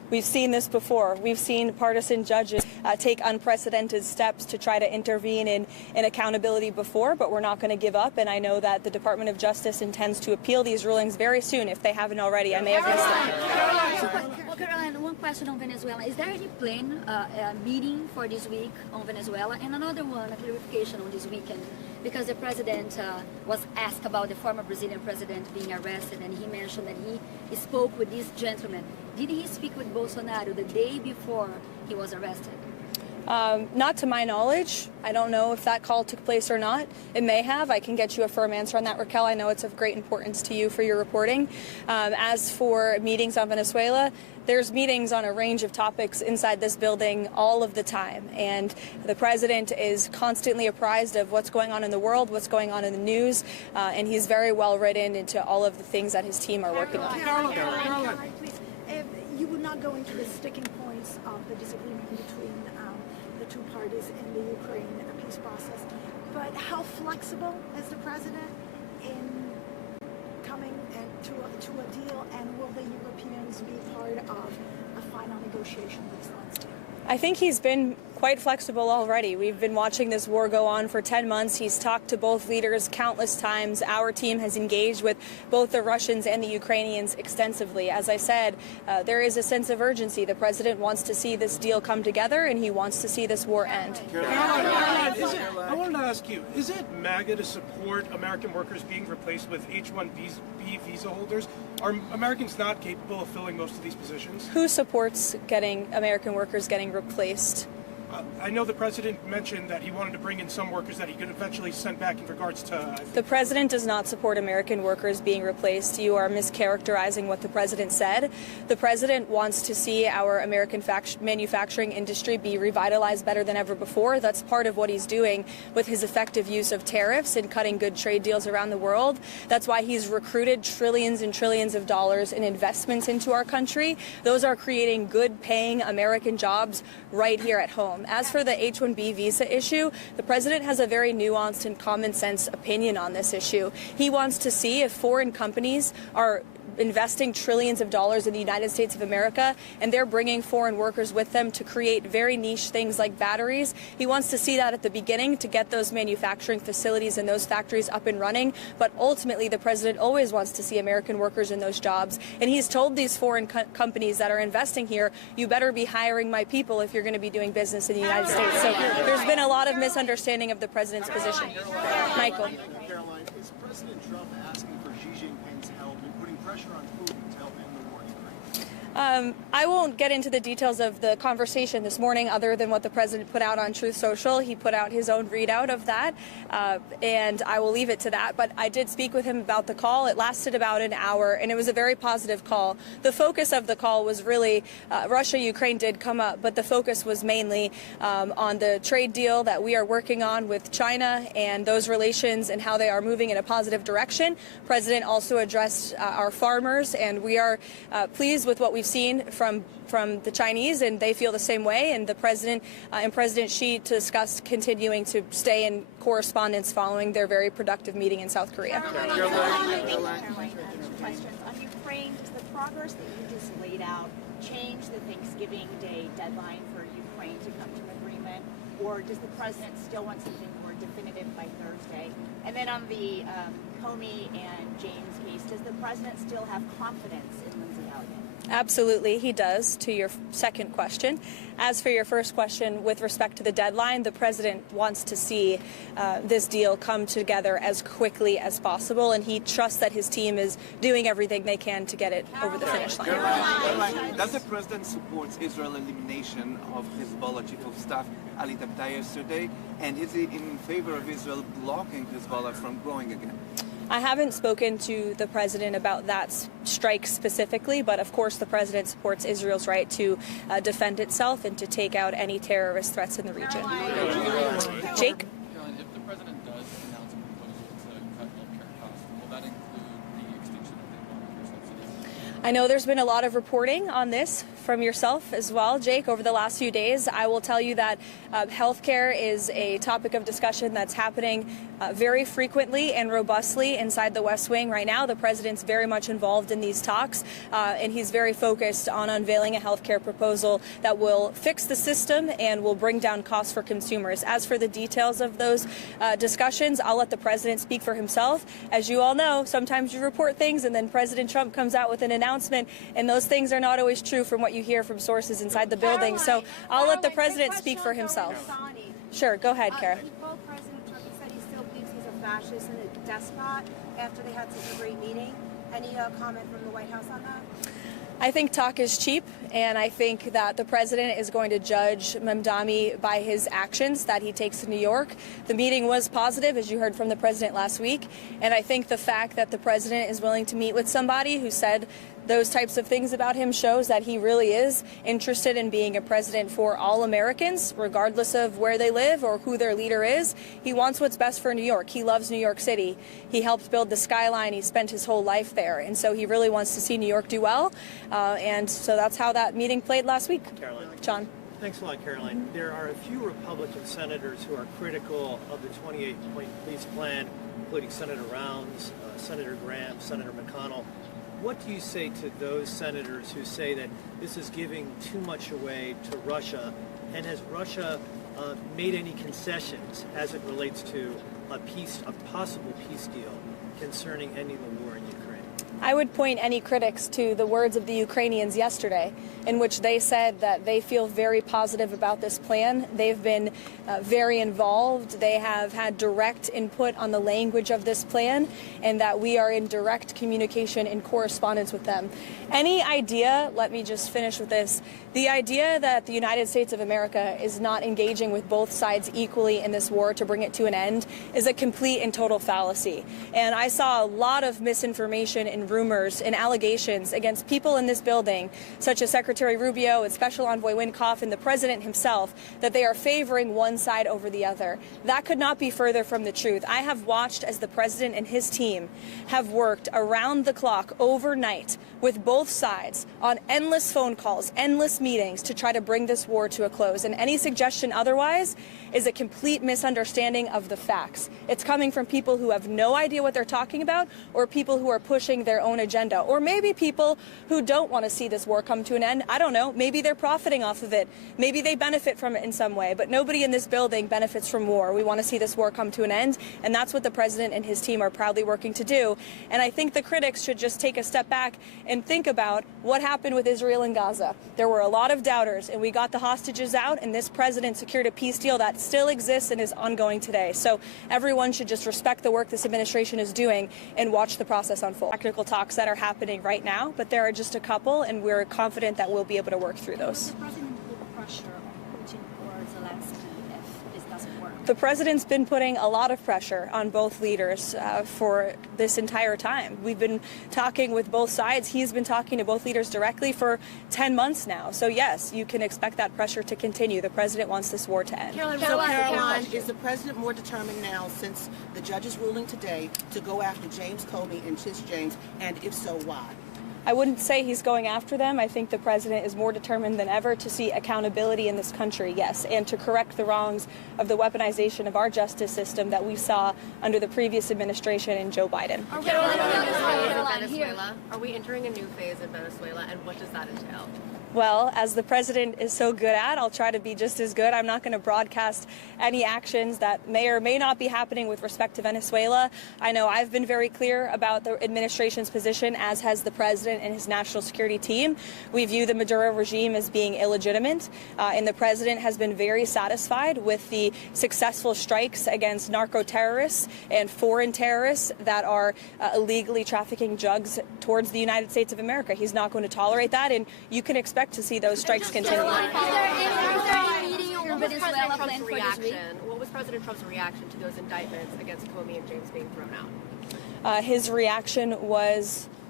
We've seen this before. We've seen partisan judges take unprecedented steps to try to intervene in accountability before, but we're not going to give up. And I know that the Department of Justice intends to appeal these rulings very soon, if they haven't already. I may have missed them. Caroline, one question on Venezuela. Is there any plan, meeting for this week on Venezuela? And another one, a clarification on this weekend, because the president was asked about the former Brazilian president being arrested, and he mentioned that he spoke with this gentleman. Did he speak with Bolsonaro the day before he was arrested? Not to my knowledge. I don't know if that call took place or not. It may have. I can get you a firm answer on that, Raquel. I know it's of great importance to you for your reporting. As for meetings on Venezuela, there's meetings on a range of topics inside this building all of the time. And the president is constantly apprised of what's going on in the world, what's going on in the news, and he's very well written into all of the things that his team are working on. Caroline, please. You would not go into the sticking points of the disagreement between the two parties in the Ukraine peace process, but how flexible is the president in coming to a deal, and will the Europeans be part of a final negotiation with Zelensky? I think he's been quite flexible already. We've been watching this war go on for 10 months. He's talked to both leaders countless times. Our team has engaged with both the Russians and the Ukrainians extensively. As I said, there is a sense of urgency. The president wants to see this deal come together, and he wants to see this war end. I wanted to ask you, is it MAGA to support American workers being replaced with H-1B visa holders? Are Americans not capable of filling most of these positions? Who supports American workers getting replaced? I know the president mentioned that he wanted to bring in some workers that he could eventually send back in regards to... The president does not support American workers being replaced. You are mischaracterizing what the president said. The president wants to see our American manufacturing industry be revitalized better than ever before. That's part of what he's doing with his effective use of tariffs and cutting good trade deals around the world. That's why he's recruited trillions and trillions of dollars in investments into our country. Those are creating good-paying American jobs right here at home. As for the H-1B visa issue, the president has a very nuanced and common sense opinion on this issue. He wants to see if foreign companies are investing trillions of dollars in the United States of America, and they're bringing foreign workers with them to create very niche things like batteries. He wants to see that at the beginning to get those manufacturing facilities and those factories up and running, but ultimately the president always wants to see American workers in those jobs, and he's told these foreign companies that are investing here, you better be hiring my people if you're going to be doing business in the United States. So there's been a lot of misunderstanding of the president's position. Michael. Caroline, is President Trump asking for Xi Jinping's help in putting pressure on Putin to help end the war in Ukraine? I won't get into the details of the conversation this morning other than what the president put out on Truth Social. He put out his own readout of that, and I will leave it to that. But I did speak with him about the call. It lasted about an hour, and it was a very positive call. The focus of the call was really Russia-Ukraine did come up, but the focus was mainly on the trade deal that we are working on with China and those relations and how they are moving in a positive direction. The president also addressed our farmers, and we are pleased with what we've seen from the Chinese, and they feel the same way. And the president and President Xi discussed continuing to stay in correspondence following their very productive meeting in South Korea. Caroline, questions on Ukraine. Does the progress that you just laid out change the Thanksgiving Day deadline for Ukraine to come to an agreement, or does the president still want something more definitive by Thursday? And then on the Comey and James case, does the president still have confidence in Lindsey Elliott? Absolutely, he does, to your second question. As for your first question, with respect to the deadline, the president wants to see this deal come together as quickly as possible, and he trusts that his team is doing everything they can to get it over the finish line. Caroline, does the president support Israel's elimination of Hezbollah chief of staff Ali Tabtaei yesterday, and is he in favor of Israel blocking Hezbollah from growing again? I haven't spoken to the president about that strike specifically, but of course the president supports Israel's right to defend itself and to take out any terrorist threats in the region. Jake? Caroline, if the president does announce a proposal to cut healthcare costs, will that include the extinction of the Obamacare subsidies? I know there's been a lot of reporting on this from yourself as well, Jake, over the last few days. I will tell you that healthcare is a topic of discussion that's happening very frequently and robustly inside the West Wing right now. The president's very much involved in these talks, and he's very focused on unveiling a healthcare proposal that will fix the system and will bring down costs for consumers. As for the details of those discussions, I'll let the president speak for himself. As you all know, sometimes you report things and then President Trump comes out with an announcement, and those things are not always true from what you hear from sources inside the building. So I'll let the president speak for himself. Sure, go ahead, Kara. President Trump said he still believes he's a fascist and a despot after they had such a great meeting. Any comment from the White House on that? I think talk is cheap, and I think that the president is going to judge Mamdani by his actions that he takes to New York. The meeting was positive, as you heard from the president last week, and I think the fact that the president is willing to meet with somebody who said those types of things about him shows that he really is interested in being a president for all Americans, regardless of where they live or who their leader is. He wants what's best for New York. He loves New York City. He helped build the skyline. He spent his whole life there. And so he really wants to see New York do well. And so that's how that meeting played last week. Caroline. John. Thanks a lot, Caroline. There are a few Republican senators who are critical of the 28-point police plan, including Senator Rounds, Senator Graham, Senator McConnell. What do you say to those senators who say that this is giving too much away to Russia? And has Russia made any concessions as it relates to a possible peace deal concerning ending the war in Ukraine? I would point any critics to the words of the Ukrainians yesterday, in which they said that they feel very positive about this plan. They've been very involved. They have had direct input on the language of this plan, and that we are in direct communication and correspondence with them. Any idea, let me just finish with this, the idea that the United States of America is not engaging with both sides equally in this war to bring it to an end is a complete and total fallacy. And I saw a lot of misinformation and rumors and allegations against people in this building, such as Secretary Rubio and Special Envoy Wynkoff and the President himself, that they are favoring one side over the other. That could not be further from the truth. I have watched as the President and his team have worked around the clock overnight with both sides on endless phone calls, endless meetings to try to bring this war to a close. And any suggestion otherwise is a complete misunderstanding of the facts. It's coming from people who have no idea what they're talking about, or people who are pushing their own agenda, or maybe people who don't want to see this war come to an end. I don't know. Maybe they're profiting off of it. Maybe they benefit from it in some way, but nobody in this building benefits from war. We want to see this war come to an end, and that's what the president and his team are proudly working to do. And I think the critics should just take a step back and think about what happened with Israel and Gaza. There were a lot of doubters, and we got the hostages out, and this president secured a peace deal that still exists and is ongoing today. So everyone should just respect the work this administration is doing and watch the process unfold. Technical talks that are happening right now, but there are just a couple, and we're confident that we'll be able to work through those. Will the president put pressure on Putin or Zelensky if this doesn't work? The president's been putting a lot of pressure on both leaders for this entire time. We've been talking with both sides. He's been talking to both leaders directly for 10 months now. So yes, you can expect that pressure to continue. The president wants this war to end. Caroline, is the president more determined now, since the judge's ruling today, to go after James Comey and Tish James, and if so, why? I wouldn't say he's going after them. I think the president is more determined than ever to see accountability in this country, yes, and to correct the wrongs of the weaponization of our justice system that we saw under the previous administration and Joe Biden. Are we entering a new phase in Venezuela, and what does that entail? Well, as the president is so good at, I'll try to be just as good. I'm not going to broadcast any actions that may or may not be happening with respect to Venezuela. I know I've been very clear about the administration's position, as has the president and his national security team. We view the Maduro regime as being illegitimate, and the president has been very satisfied with the successful strikes against narco terrorists and foreign terrorists that are illegally trafficking drugs towards the United States of America. He's not going to tolerate that, and you can expect to see those strikes continue. What was President Trump's reaction to those indictments against Comey and James being thrown out? His reaction was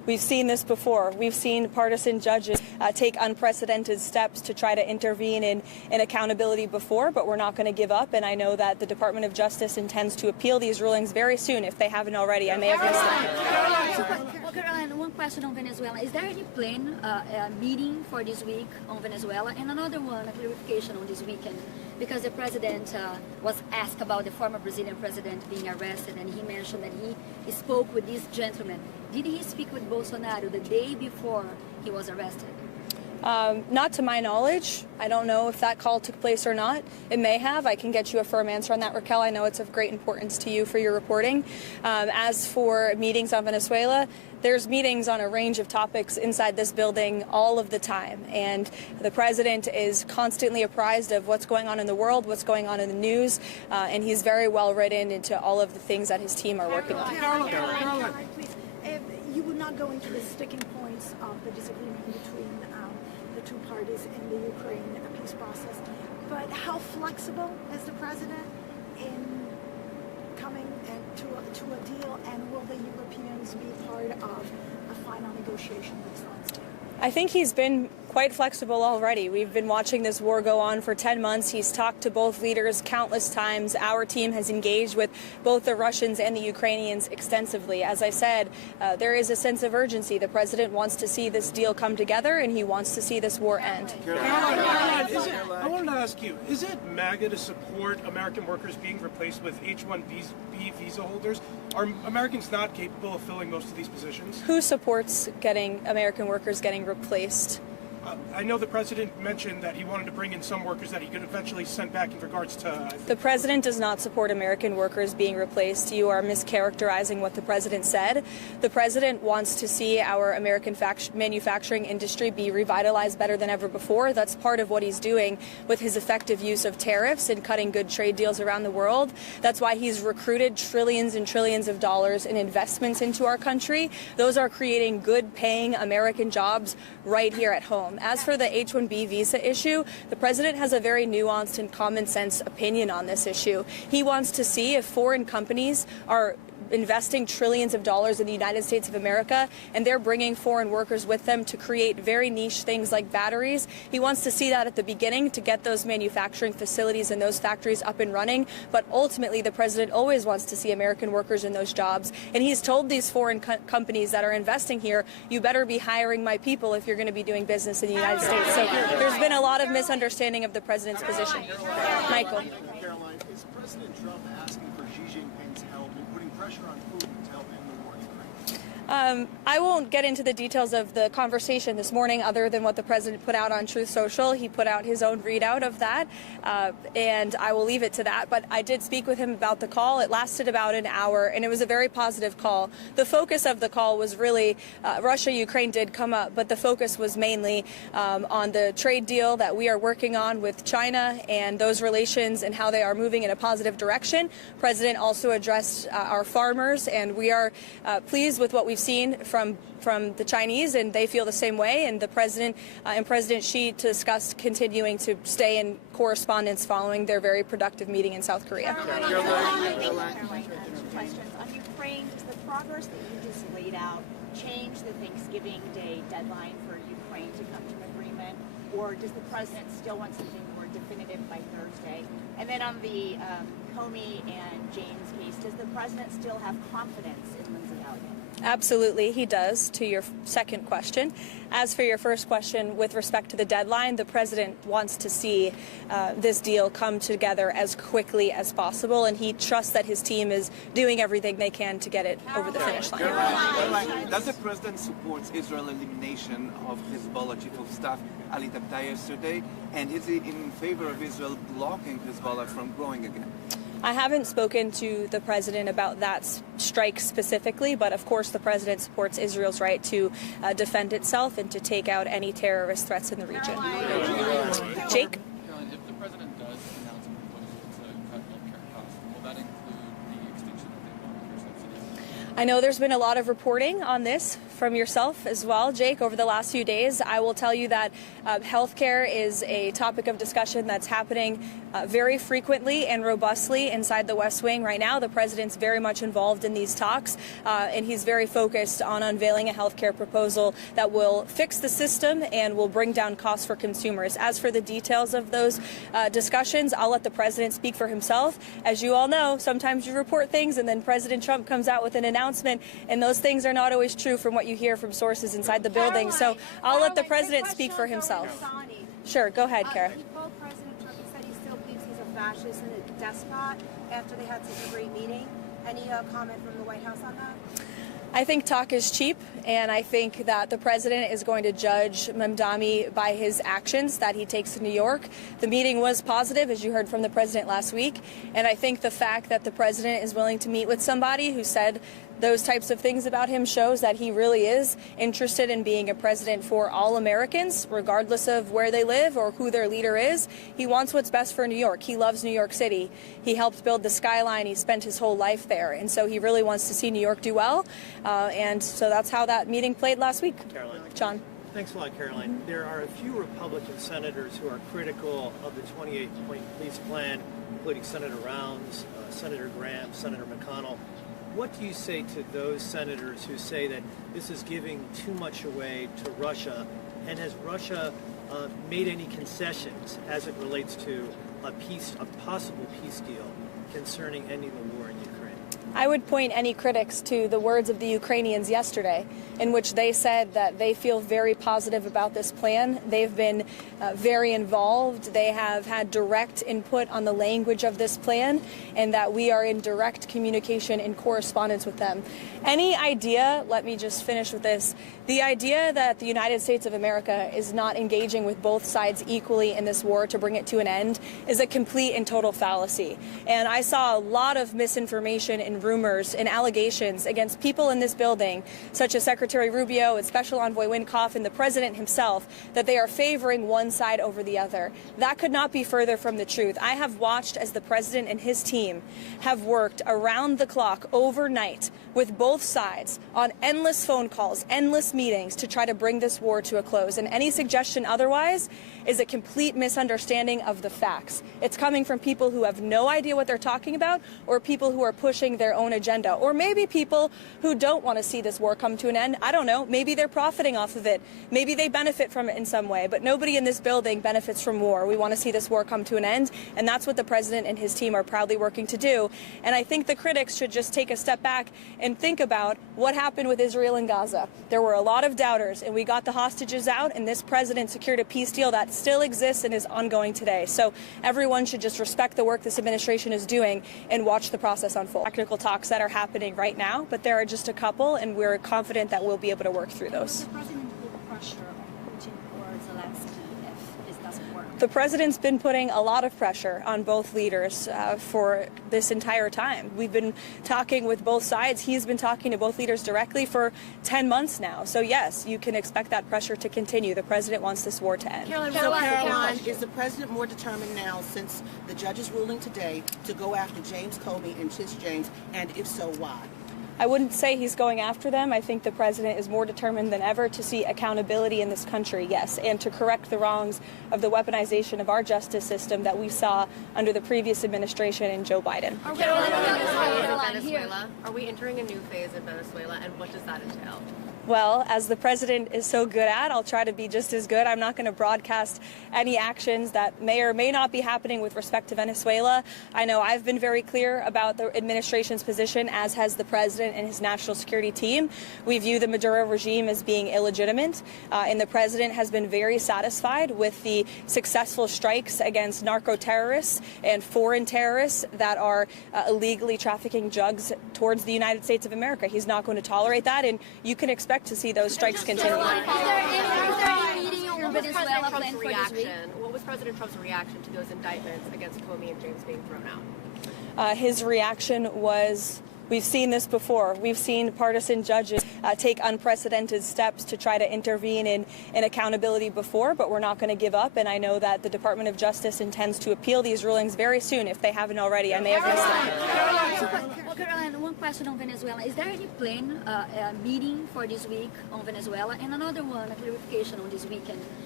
We've seen this before. We've seen partisan judges take unprecedented steps to try to intervene in accountability before, but we're not going to give up. And I know that the Department of Justice intends to appeal these rulings very soon if they haven't already. I may have missed Well, Caroline, one question on Venezuela. Is there any plan, meeting for this week on Venezuela? And another one, a clarification on this weekend, because the president was asked about the former Brazilian president being arrested, and he mentioned that he spoke with this gentleman. Did he speak with Bolsonaro the day before he was arrested? Not to my knowledge. I don't know if that call took place or not. It may have. I can get you a firm answer on that, Raquel. I know it's of great importance to you for your reporting. As for meetings on Venezuela, there's meetings on a range of topics inside this building all of the time. And the president is constantly apprised of what's going on in the world, what's going on in the news, and he's very well written into all of the things that his team are working on. Caroline, please. You would not go into the sticking points of the disagreement between the two parties in the Ukraine peace process, but how flexible is the president in coming to a deal, and will the Europeans be part of a final negotiation based on state? I think he's been quite flexible already. We've been watching this war go on for 10 months. He's talked to both leaders countless times. Our team has engaged with both the Russians and the Ukrainians extensively. As I said, there is a sense of urgency. The president wants to see this deal come together, and he wants to see this war end. Caroline, I wanted to ask you, is it MAGA to support American workers being replaced with H-1B visa holders? Are Americans not capable of filling most of these positions? Who supports getting American workers getting replaced? I know the president mentioned that he wanted to bring in some workers that he could eventually send back in regards to... The president does not support American workers being replaced. You are mischaracterizing what the president said. The president wants to see our American manufacturing industry be revitalized better than ever before. That's part of what he's doing with his effective use of tariffs and cutting good trade deals around the world. That's why he's recruited trillions and trillions of dollars in investments into our country. Those are creating good-paying American jobs right here at home. As for the H-1B visa issue, the president has a very nuanced and common sense opinion on this issue. He wants to see if foreign companies are investing trillions of dollars in the United States of America, and they're bringing foreign workers with them to create very niche things like batteries. He wants to see that at the beginning to get those manufacturing facilities and those factories up and running, but ultimately the president always wants to see American workers in those jobs, and he's told these foreign companies that are investing here, you better be hiring my people if you're going to be doing business in the United States. So there's been a lot of misunderstanding of the president's position. Michael. Caroline, is President Trump asking for Xi Jinping's help in putting pressure on Putin to help end the war in Ukraine? I won't get into the details of the conversation this morning other than what the president put out on Truth Social. He put out his own readout of that, and I will leave it to that. But I did speak with him about the call. It lasted about an hour, and it was a very positive call. The focus of the call was really Russia-Ukraine did come up, but the focus was mainly on the trade deal that we are working on with China and those relations and how they are moving in a positive direction. The president also addressed our farmers, and we are pleased with what we've seen from the Chinese, and they feel the same way. And the president and President Xi discussed continuing to stay in correspondence following their very productive meeting in South Korea. Caroline, questions. On Ukraine, does the progress that you just laid out change the Thanksgiving Day deadline for Ukraine to come to an agreement, or does the president still want something more definitive by Thursday? And then on the Comey and James case, does the president still have confidence in Lindsey Elliott? Absolutely, he does, to your second question. As for your first question, with respect to the deadline, the president wants to see this deal come together as quickly as possible, and he trusts that his team is doing everything they can to get it over the finish line. Caroline, does the president support Israel's elimination of Hezbollah chief of staff Ali Tabtai yesterday, and is he in favor of Israel blocking Hezbollah from growing again? I haven't spoken to the president about that strike specifically, but of course the president supports Israel's right to defend itself and to take out any terrorist threats in the region. Jake? Caroline, if the president does announce a proposal to cut healthcare costs, will that include the extinction of the Obamacare subsidies? I know there's been a lot of reporting on this from yourself as well, Jake, over the last few days. I will tell you that healthcare is a topic of discussion that's happening very frequently and robustly inside the West Wing. Right now, the president's very much involved in these talks, and he's very focused on unveiling a health care proposal that will fix the system and will bring down costs for consumers. As for the details of those discussions, I'll let the president speak for himself. As you all know, sometimes you report things and then President Trump comes out with an announcement, and those things are not always true from what you hear from sources inside the building. So I'll let the president speak for himself. Sure, go ahead, Kara. Fascist and a despot after they had such a great meeting. Any comment from the White House on that? I think talk is cheap, and I think that the president is going to judge Mamdani by his actions that he takes in New York. The meeting was positive, as you heard from the president last week, and I think the fact that the president is willing to meet with somebody who said those types of things about him shows that he really is interested in being a president for all Americans, regardless of where they live or who their leader is. He wants what's best for New York. He loves New York City. He helped build the skyline. He spent his whole life there. And so he really wants to see New York do well. And so that's how that meeting played last week. Caroline. John. Thanks a lot, Caroline. There are a few Republican senators who are critical of the 28-point police plan, including Senator Rounds, Senator Graham, Senator McConnell. What do you say to those senators who say that this is giving too much away to Russia? And has Russia made any concessions as it relates to a possible peace deal concerning ending the war in Ukraine? I would point any critics to the words of the Ukrainians yesterday, in which they said that they feel very positive about this plan. They've been very involved. They have had direct input on the language of this plan, and that we are in direct communication and correspondence with them. Any idea, let me just finish with this, the idea that the United States of America is not engaging with both sides equally in this war to bring it to an end is a complete and total fallacy. And I saw a lot of misinformation and rumors and allegations against people in this building, such as Secretary Rubio and Special Envoy Wynkoff and the President himself, that they are favoring one side over the other. That could not be further from the truth. I have watched as the President and his team have worked around the clock overnight with both sides on endless phone calls, endless meetings to try to bring this war to a close. And any suggestion otherwise is a complete misunderstanding of the facts. It's coming from people who have no idea what they're talking about, or people who are pushing their own agenda, or maybe people who don't want to see this war come to an end. I don't know. Maybe they're profiting off of it. Maybe they benefit from it in some way, but nobody in this building benefits from war. We want to see this war come to an end, and that's what the president and his team are proudly working to do. And I think the critics should just take a step back and think about what happened with Israel and Gaza. There were a lot of doubters, and we got the hostages out, and this president secured a peace deal that still exists and is ongoing today. So everyone should just respect the work this administration is doing and watch the process unfold. Technical talks that are happening right now, but there are just a couple, and we're confident that we'll be able to work through those. The president put pressure on Putin or Zelensky if this doesn't work? The president's been putting a lot of pressure on both leaders for this entire time. We've been talking with both sides. He's been talking to both leaders directly for 10 months now. So yes, you can expect that pressure to continue. The president wants this war to end. Caroline, is the president more determined now, since the judge's ruling today, to go after James Comey and Tish James, and if so, why? I wouldn't say he's going after them. I think the president is more determined than ever to see accountability in this country, yes, and to correct the wrongs of the weaponization of our justice system that we saw under the previous administration and Joe Biden. Are we entering a new phase in Venezuela, and what does that entail? Well, as the president is so good at, I'll try to be just as good. I'm not going to broadcast any actions that may or may not be happening with respect to Venezuela. I know I've been very clear about the administration's position, as has the president and his national security team. We view the Maduro regime as being illegitimate, and the president has been very satisfied with the successful strikes against narco terrorists and foreign terrorists that are illegally trafficking drugs towards the United States of America. He's not going to tolerate that, and you can expect to see those strikes continue. What was President Trump's reaction to those indictments against Comey and James being thrown out? His reaction was, we've seen this before. We've seen partisan judges take unprecedented steps to try to intervene in accountability before, but we're not going to give up. And I know that the Department of Justice intends to appeal these rulings very soon, if they haven't already. I may have missed it. Caroline, one question on Venezuela. Is there any plan, meeting for this week on Venezuela? And another one, a clarification on this weekend.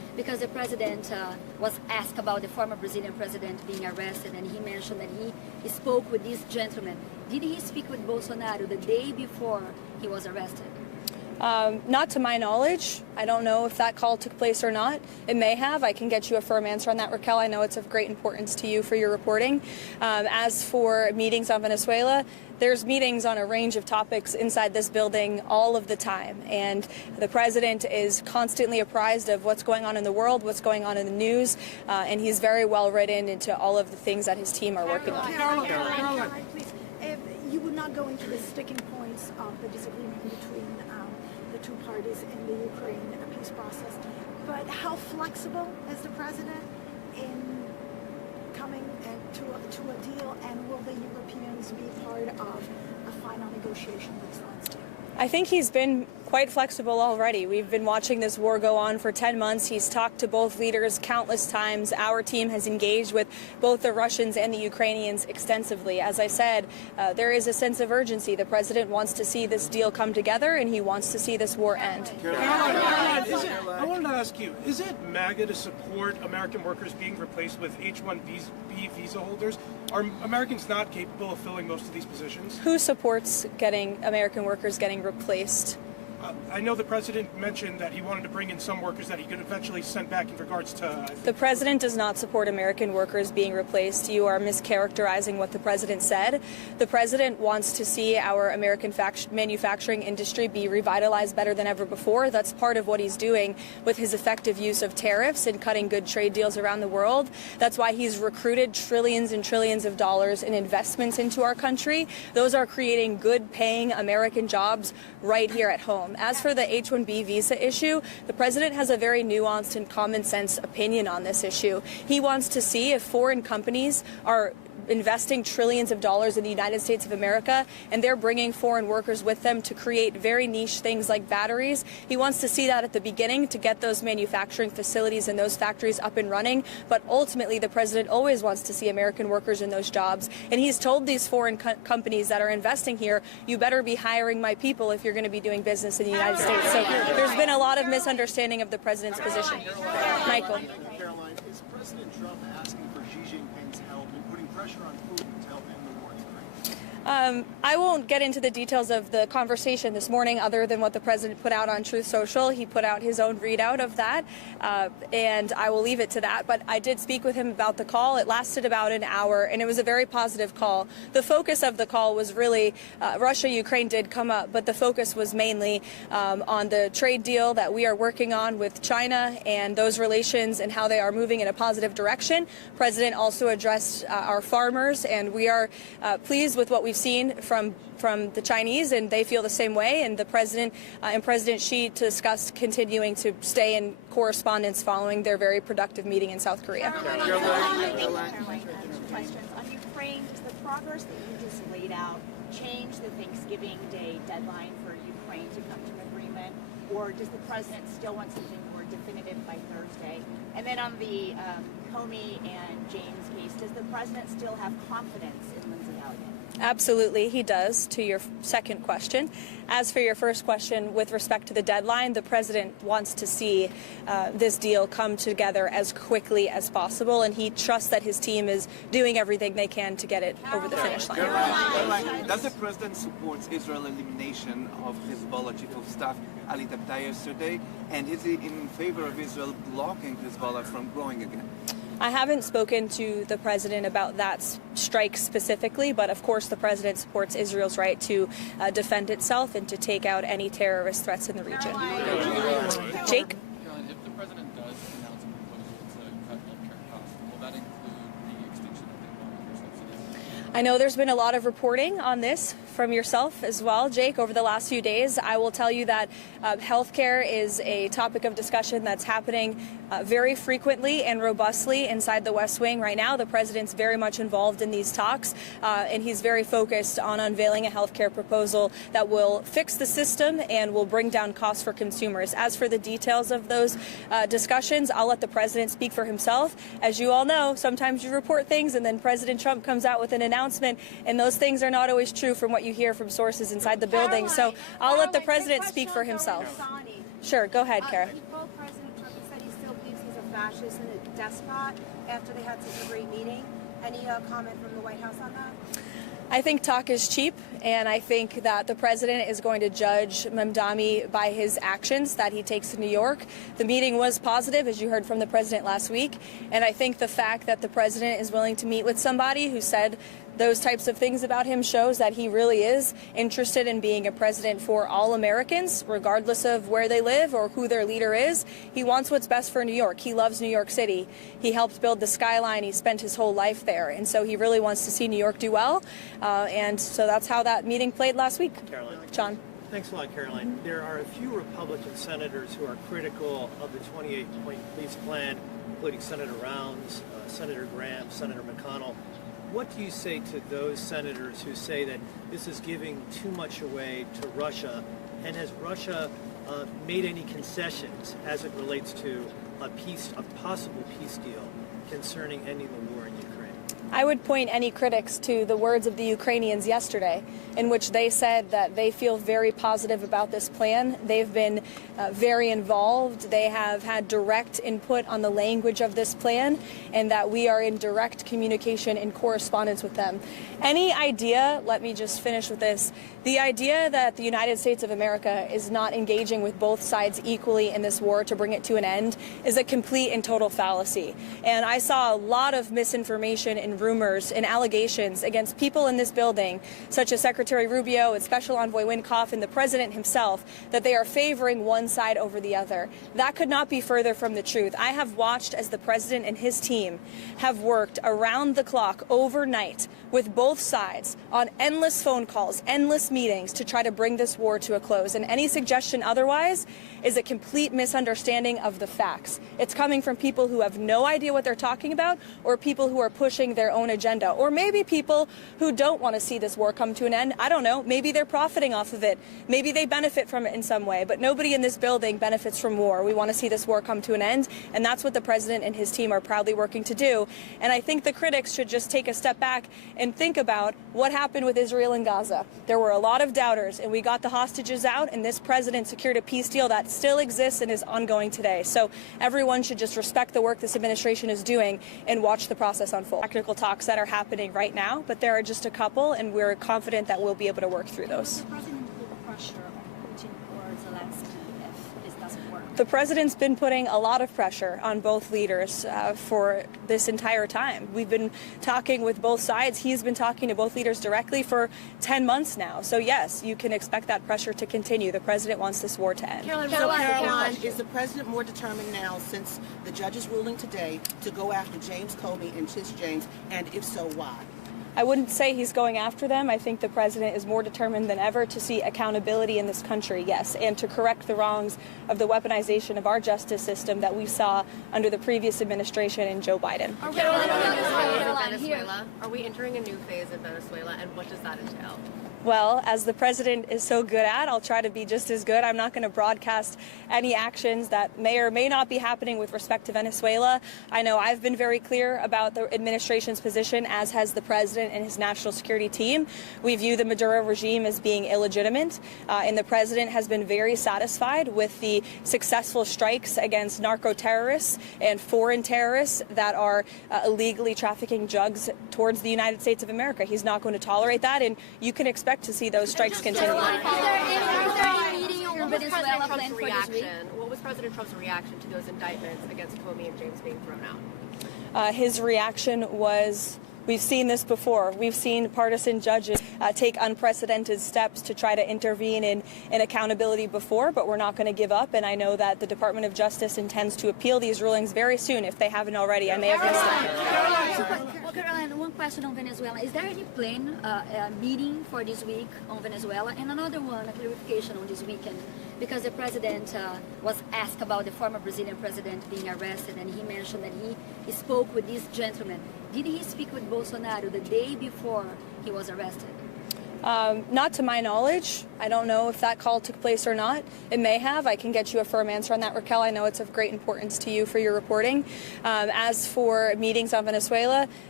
because the president was asked about the former Brazilian president being arrested, and he mentioned that he spoke with this gentleman. Did he speak with Bolsonaro the day before he was arrested? Not to my knowledge. I don't know if that call took place or not. It may have. I can get you a firm answer on that, Raquel. I know it's of great importance to you for your reporting. As for meetings on Venezuela, there's meetings on a range of topics inside this building all of the time. And the president is constantly apprised of what's going on in the world, what's going on in the news, and he's very well written into all of the things that his team are working on. Caroline, please. You would not go into the sticking points of the disagreement between the two parties in the Ukraine peace process, but how flexible is the president in coming to a deal, and will the Europeans be part of a final negotiation with Zelensky? I think he's been quite flexible already. We've been watching this war go on for 10 months. He's talked to both leaders countless times. Our team has engaged with both the Russians and the Ukrainians extensively. As I said, there is a sense of urgency. The president wants to see this deal come together, and he wants to see this war end. Caroline, I wanted to ask you, is it MAGA to support American workers being replaced with H-1B visa holders? Are Americans not capable of filling most of these positions? Who supports getting American workers getting replaced? I know the president mentioned that he wanted to bring in some workers that he could eventually send back in regards to... The president does not support American workers being replaced. You are mischaracterizing what the president said. The president wants to see our American manufacturing industry be revitalized better than ever before. That's part of what he's doing with his effective use of tariffs and cutting good trade deals around the world. That's why he's recruited trillions and trillions of dollars in investments into our country. Those are creating good-paying American jobs right here at home. As for the H-1B visa issue, the president has a very nuanced and common sense opinion on this issue. He wants to see if foreign companies are investing trillions of dollars in the United States of America, and they're bringing foreign workers with them to create very niche things like batteries. He wants to see that at the beginning to get those manufacturing facilities and those factories up and running, but ultimately the president always wants to see American workers in those jobs, and he's told these foreign companies that are investing here, you better be hiring my people if you're going to be doing business in the United States. So there's been a lot of misunderstanding of the president's position. Michael. Caroline, is President Trump asking for Xi Jinping's help in putting pressure on Putin to help end the war in Ukraine? I won't get into the details of the conversation this morning other than what the president put out on Truth Social. He put out his own readout of that, and I will leave it to that. But I did speak with him about the call. It lasted about an hour, and it was a very positive call. The focus of the call was really Russia-Ukraine did come up, but the focus was mainly on the trade deal that we are working on with China and those relations and how they are moving in a positive direction. The president also addressed our farmers, and we are pleased with what we've seen from the Chinese, and they feel the same way. And the president and President Xi discussed continuing to stay in correspondence following their very productive meeting in South Korea. Caroline, questions on Ukraine. Does the progress that you just laid out change the Thanksgiving Day deadline for Ukraine to come to an agreement, or does the president still want something more definitive by Thursday? And then on the Comey and James case, does the president still have confidence in Lindsey Elliott? Absolutely, he does, to your second question. As for your first question, with respect to the deadline, the president wants to see this deal come together as quickly as possible, and he trusts that his team is doing everything they can to get it over the finish line. Caroline, does the president support Israel's elimination of Hezbollah chief of staff Ali Tabtai yesterday, and is he in favor of Israel blocking Hezbollah from growing again? I haven't spoken to the president about that strike specifically, but of course the president supports Israel's right to defend itself and to take out any terrorist threats in the region. Jake? Caroline, if the president does announce a proposal to cut healthcare costs, will that include the extinction of the Obamacare subsidies? I know there's been a lot of reporting on this from yourself as well, Jake, over the last few days. I will tell you that healthcare is a topic of discussion that's happening very frequently and robustly inside the West Wing right now. The president's very much involved in these talks, and he's very focused on unveiling a healthcare proposal that will fix the system and will bring down costs for consumers. As for the details of those discussions, I'll let the president speak for himself. As you all know, sometimes you report things and then President Trump comes out with an announcement, and those things are not always true from what you hear from sources inside the building. So I'll let the president speak for himself. Sure, go ahead, Kara. He told President Trump, he said he still believes fascist and a despot after they had such a great meeting. Any comment from the White House on that? I think talk is cheap, and I think that the president is going to judge Mamdani by his actions that he takes in New York. The meeting was positive, as you heard from the president last week, and I think the fact that the president is willing to meet with somebody who said those types of things about him shows that he really is interested in being a president for all Americans, regardless of where they live or who their leader is. He wants what's best for New York. He loves New York City. He helped build the skyline. He spent his whole life there. And so he really wants to see New York do well. And so that's how that meeting played last week. Caroline. John. Thanks a lot, Caroline. There are a few Republican senators who are critical of the 28-point peace plan, including Senator Rounds, Senator Graham, Senator McConnell. What do you say to those senators who say that this is giving too much away to Russia? And has Russia made any concessions as it relates to a possible peace deal concerning ending the war in Ukraine? I would point any critics to the words of the Ukrainians yesterday, in which they said that they feel very positive about this plan. They've been very involved. They have had direct input on the language of this plan, and that we are in direct communication and correspondence with them. Any idea, let me just finish with this, the idea that the United States of America is not engaging with both sides equally in this war to bring it to an end is a complete and total fallacy. And I saw a lot of misinformation and rumors and allegations against people in this building, such as Secretary Rubio and Special Envoy Wynkoff and the President himself, that they are favoring one side over the other. That could not be further from the truth. I have watched as the President and his team have worked around the clock overnight with both sides on endless phone calls, endless meetings to try to bring this war to a close. And any suggestion otherwise is a complete misunderstanding of the facts. It's coming from people who have no idea what they're talking about, or people who are pushing their own agenda, or maybe people who don't want to see this war come to an end. I don't know. Maybe they're profiting off of it. Maybe they benefit from it in some way, but nobody in this building benefits from war. We want to see this war come to an end, and that's what the president and his team are proudly working to do. And I think the critics should just take a step back and think about what happened with Israel and Gaza. There were a lot of doubters, and we got the hostages out, and this president secured a peace deal that still exists and is ongoing today. So everyone should just respect the work this administration is doing and watch the process unfold. Technical talks that are happening right now, but there are just a couple, and we're confident that we'll be able to work through those. The president put pressure on Putin or Zelensky if this doesn't work? The president's been putting a lot of pressure on both leaders for this entire time. We've been talking with both sides. He's been talking to both leaders directly for 10 months now. So yes, you can expect that pressure to continue. The president wants this war to end. Caroline, is the president more determined now, since the judge's ruling today, to go after James Comey and Tish James, and if so, why? I wouldn't say he's going after them. I think the president is more determined than ever to see accountability in this country, yes, and to correct the wrongs of the weaponization of our justice system that we saw under the previous administration and Joe Biden. Are we entering a new phase in Venezuela, and what does that entail? Well, as the president is so good at, I'll try to be just as good. I'm not going to broadcast any actions that may or may not be happening with respect to Venezuela. I know I've been very clear about the administration's position, as has the president and his national security team. We view the Maduro regime as being illegitimate, and the president has been very satisfied with the successful strikes against narco terrorists and foreign terrorists that are illegally trafficking drugs towards the United States of America. He's not going to tolerate that, and you can expect to see those strikes continue. What was President Trump's reaction to those indictments against Comey and James being thrown out? His reaction was, we've seen this before. We've seen partisan judges take unprecedented steps to try to intervene in accountability before, but we're not going to give up. And I know that the Department of Justice intends to appeal these rulings very soon, if they haven't already. I may have missed it. Well, Caroline, one question on Venezuela. Is there any plan, meeting for this week on Venezuela? And another one, a clarification on this weekend, because the president was asked about the former Brazilian president being arrested, and he mentioned that he spoke with this gentleman. Did he speak with Bolsonaro the day before he was arrested? Not to my knowledge. I don't know if that call took place or not. It may have. I can get you a firm answer on that, Raquel. I know it's of great importance to you for your reporting. As for meetings on Venezuela,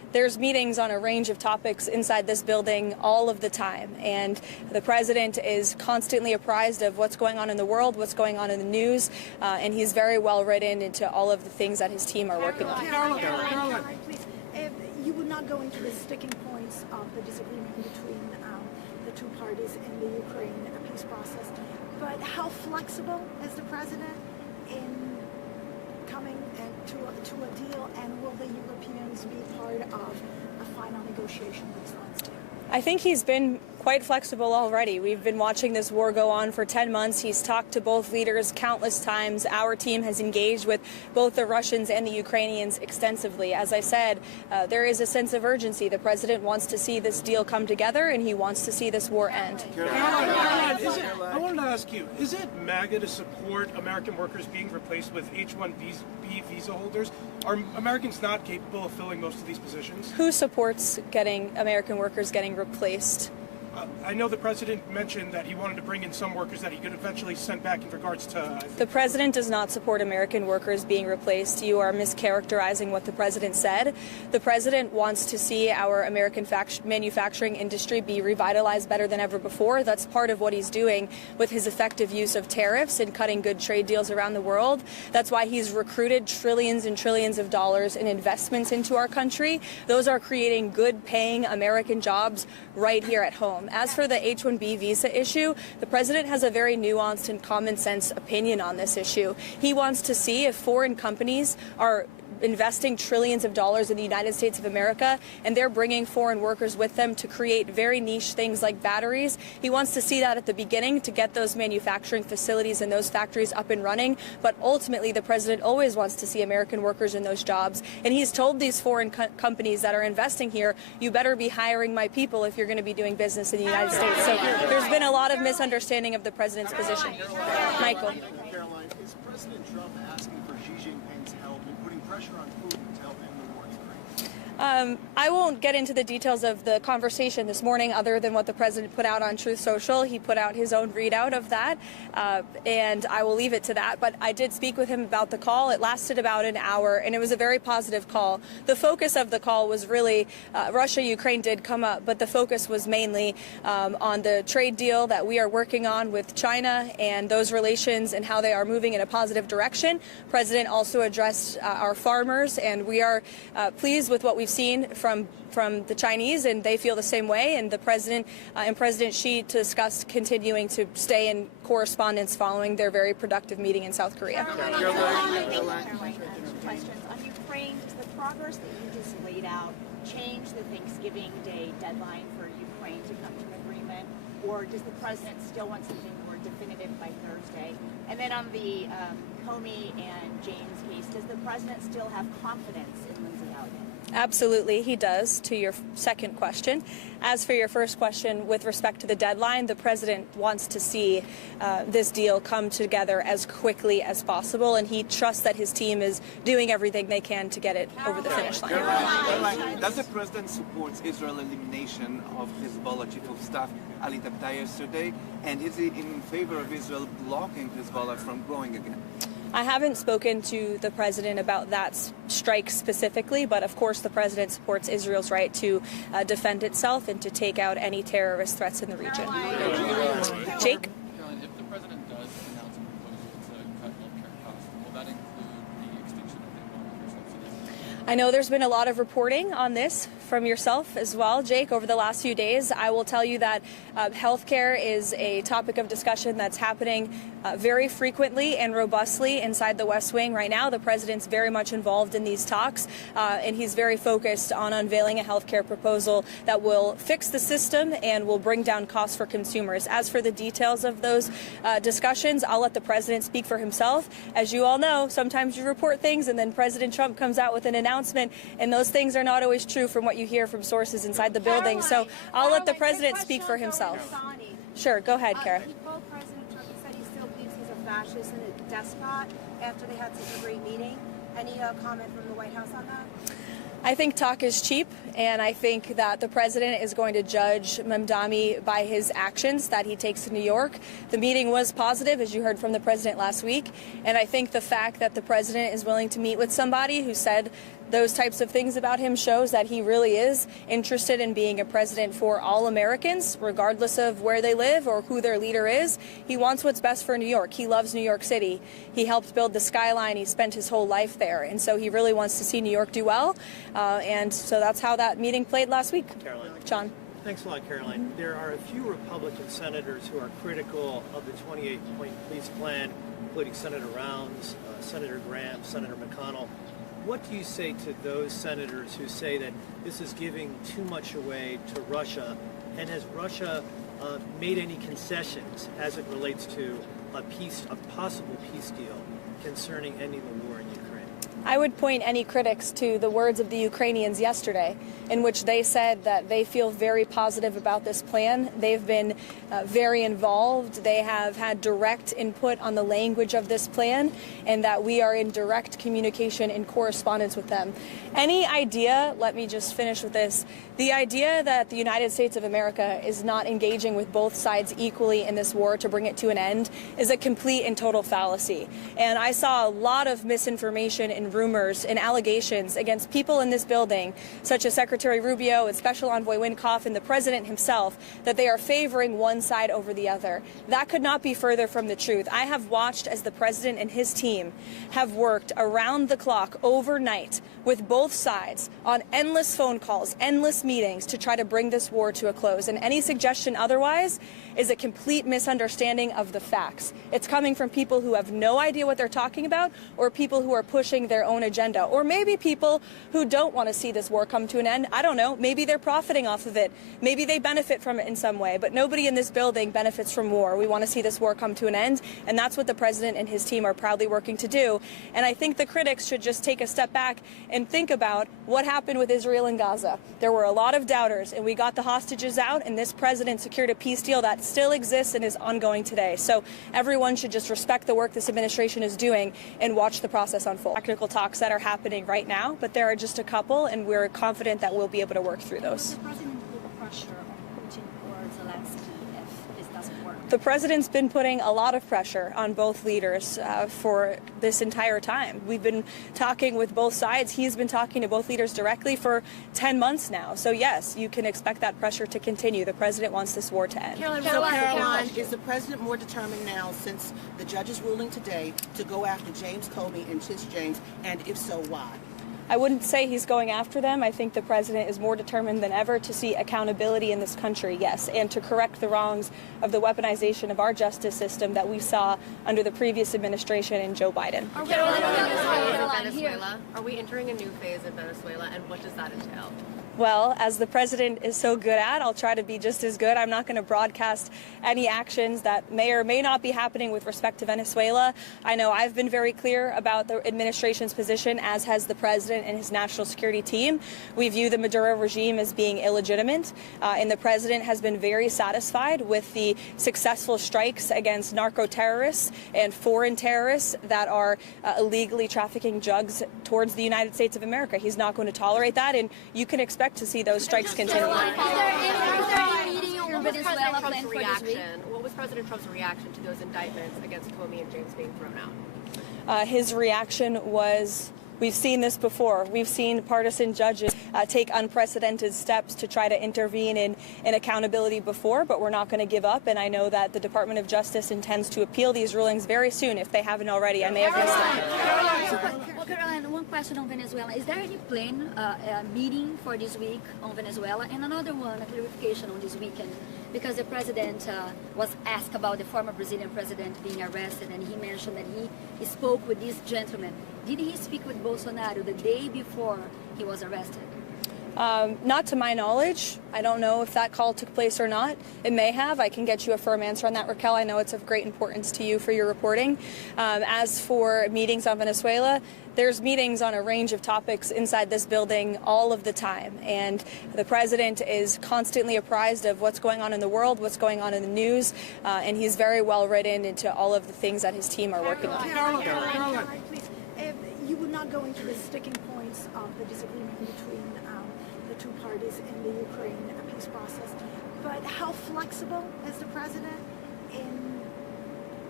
There's meetings on a range of topics inside this building all of the time, and the president is constantly apprised of what's going on in the world, what's going on in the news, and he's very well written into all of the things that his team are working on. Caroline, please, you would not go into the sticking points of the disagreement between the two parties in the Ukraine peace process, but how flexible is the president in coming to a deal, and will the Europeans be part of a final negotiation with Zelensky? I think he's been quite flexible already. We've been watching this war go on for 10 months. He's talked to both leaders countless times. Our team has engaged with both the Russians and the Ukrainians extensively. As I said, there is a sense of urgency. The president wants to see this deal come together, and he wants to see this war end. Caroline, I wanted to ask you, is it MAGA to support American workers being replaced with H-1B visa holders? Are Americans not capable of filling most of these positions? Who supports American workers getting replaced? I know the president mentioned that he wanted to bring in some workers that he could eventually send back in regards to... The president does not support American workers being replaced. You are mischaracterizing what the president said. The president wants to see our American manufacturing industry be revitalized better than ever before. That's part of what he's doing with his effective use of tariffs and cutting good trade deals around the world. That's why he's recruited trillions and trillions of dollars in investments into our country. Those are creating good-paying American jobs right here at home. As for the H-1B visa issue, the president has a very nuanced and common sense opinion on this issue. He wants to see if foreign companies are investing trillions of dollars in the United States of America, and they're bringing foreign workers with them to create very niche things like batteries. He wants to see that at the beginning to get those manufacturing facilities and those factories up and running, but ultimately the president always wants to see American workers in those jobs, and he's told these foreign companies that are investing here, you better be hiring my people if you're going to be doing business in the United States. So there's been a lot of misunderstanding of the president's position. Michael. Caroline, is President Trump asking for Xi Jinping's help in putting pressure on Putin to help end the war in Ukraine? I won't get into the details of the conversation this morning other than what the president put out on Truth Social. He put out his own readout of that, and I will leave it to that. But I did speak with him about the call. It lasted about an hour, and it was a very positive call. The focus of the call was really Russia-Ukraine did come up, but the focus was mainly on the trade deal that we are working on with China and those relations and how they are moving in a positive direction. The president also addressed our farmers, and we are pleased with what we've seen from the Chinese, and they feel the same way. And the president and President Xi discussed continuing to stay in correspondence following their very productive meeting in South Korea. Caroline, questions on Ukraine. Does the progress that you just laid out change the Thanksgiving Day deadline for Ukraine to come to an agreement, or does the president still want something more definitive by Thursday? And then on the Comey and James case, does the president still have confidence in Lindsay Elliott? Absolutely, he does, to your second question. As for your first question, with respect to the deadline, the president wants to see this deal come together as quickly as possible, and he trusts that his team is doing everything they can to get it over the finish line. Caroline, does the president support Israel's elimination of Hezbollah chief of staff Ali Tabtaei yesterday, and is he in favor of Israel blocking Hezbollah from growing again? I haven't spoken to the president about that strike specifically, but of course the president supports Israel's right to defend itself and to take out any terrorist threats in the region. Jake? Caroline, if the president does announce a proposal to cut healthcare costs, will that include the extinction of the welfare subsidies? I know there's been a lot of reporting on this from yourself as well, Jake, over the last few days. I will tell you that healthcare is a topic of discussion that's happening very frequently and robustly inside the West Wing right now. The president's very much involved in these talks, and he's very focused on unveiling a healthcare proposal that will fix the system and will bring down costs for consumers. As for the details of those discussions, I'll let the president speak for himself. As you all know, sometimes you report things and then President Trump comes out with an announcement, and those things are not always true from what you hear from sources inside the building. So I'll let the president speak for himself. Sure, go ahead, Kara. Well, President Trump said he still believes he's a fascist and a despot after they had such a great meeting. Any comment from the White House on that? I think talk is cheap, and I think that the president is going to judge Mamdani by his actions that he takes to New York. The meeting was positive, as you heard from the president last week, and I think the fact that the president is willing to meet with somebody who said those types of things about him shows that he really is interested in being a president for all Americans, regardless of where they live or who their leader is. He wants what's best for New York. He loves New York City. He helped build the skyline. He spent his whole life there. And so he really wants to see New York do well. And so that's how that meeting played last week. Caroline. John. Thanks a lot, Caroline. There are a few Republican senators who are critical of the 28-point peace plan, including Senator Rounds, Senator Graham, Senator McConnell. What do you say to those senators who say that this is giving too much away to Russia? And has Russia made any concessions as it relates to a possible peace deal concerning ending the war in Ukraine? I would point any critics to the words of the Ukrainians yesterday, in which they said that they feel very positive about this plan. They've been very involved. They have had direct input on the language of this plan, and that we are in direct communication and correspondence with them. Any idea, let me just finish with this, the idea that the United States of America is not engaging with both sides equally in this war to bring it to an end is a complete and total fallacy. And I saw a lot of misinformation and rumors and allegations against people in this building, such as Secretary Rubio and Special Envoy Wynkoff and the President himself, that they are favoring one side over the other. That could not be further from the truth. I have watched as the President and his team have worked around the clock overnight with both sides on endless phone calls, endless meetings to try to bring this war to a close. And any suggestion otherwise is a complete misunderstanding of the facts. It's coming from people who have no idea what they're talking about, or people who are pushing their own agenda, or maybe people who don't want to see this war come to an end. I don't know. Maybe they're profiting off of it. Maybe they benefit from it in some way, but nobody in this building benefits from war. We want to see this war come to an end, and that's what the President and his team are proudly working to do. And I think the critics should just take a step back and think about what happened with Israel and Gaza. There were a lot of doubters, and we got the hostages out, and this president secured a peace deal that still exists and is ongoing today. So everyone should just respect the work this administration is doing and watch the process unfold. Technical talks that are happening right now, but there are just a couple, and we're confident that we'll be able to work through those. The president put pressure on Putin or Zelensky if this doesn't work? The president's been putting a lot of pressure on both leaders for this entire time. We've been talking with both sides. He's been talking to both leaders directly for 10 months now. So yes, you can expect that pressure to continue. The president wants this war to end. Caroline, is the president more determined now, since the judge's ruling today, to go after James Comey and Tish James, and if so, why? I wouldn't say he's going after them. I think the president is more determined than ever to see accountability in this country, yes, and to correct the wrongs of the weaponization of our justice system that we saw under the previous administration and Joe Biden. Are we entering a new phase in Venezuela, and what does that entail? Well, as the president is so good at, I'll try to be just as good. I'm not going to broadcast any actions that may or may not be happening with respect to Venezuela. I know I've been very clear about the administration's position, as has the president and his national security team. We view the Maduro regime as being illegitimate, and the president has been very satisfied with the successful strikes against narco terrorists and foreign terrorists that are illegally trafficking drugs towards the United States of America. He's not going to tolerate that, and you can expect to see those strikes continue. What was President Trump's reaction to those indictments against Comey and James being thrown out? His reaction was, we've seen this before. We've seen partisan judges take unprecedented steps to try to intervene in accountability before, but we're not going to give up. And I know that the Department of Justice intends to appeal these rulings very soon, if they haven't already. I may have missed it. Well, Caroline, one question on Venezuela. Is there any plan, meeting for this week on Venezuela? And another one, a clarification on this weekend, because the president was asked about the former Brazilian president being arrested, and he mentioned that he spoke with this gentleman. Did he speak with Bolsonaro the day before he was arrested? Not to my knowledge. I don't know if that call took place or not. It may have. I can get you a firm answer on that, Raquel. I know it's of great importance to you for your reporting. As for meetings on Venezuela, there's meetings on a range of topics inside this building all of the time. And the president is constantly apprised of what's going on in the world, what's going on in the news, and he's very well written into all of the things that his team are working on. Caroline, please. You would not go into the sticking points of the disagreement between the two parties in the Ukraine peace process, but how flexible is the president in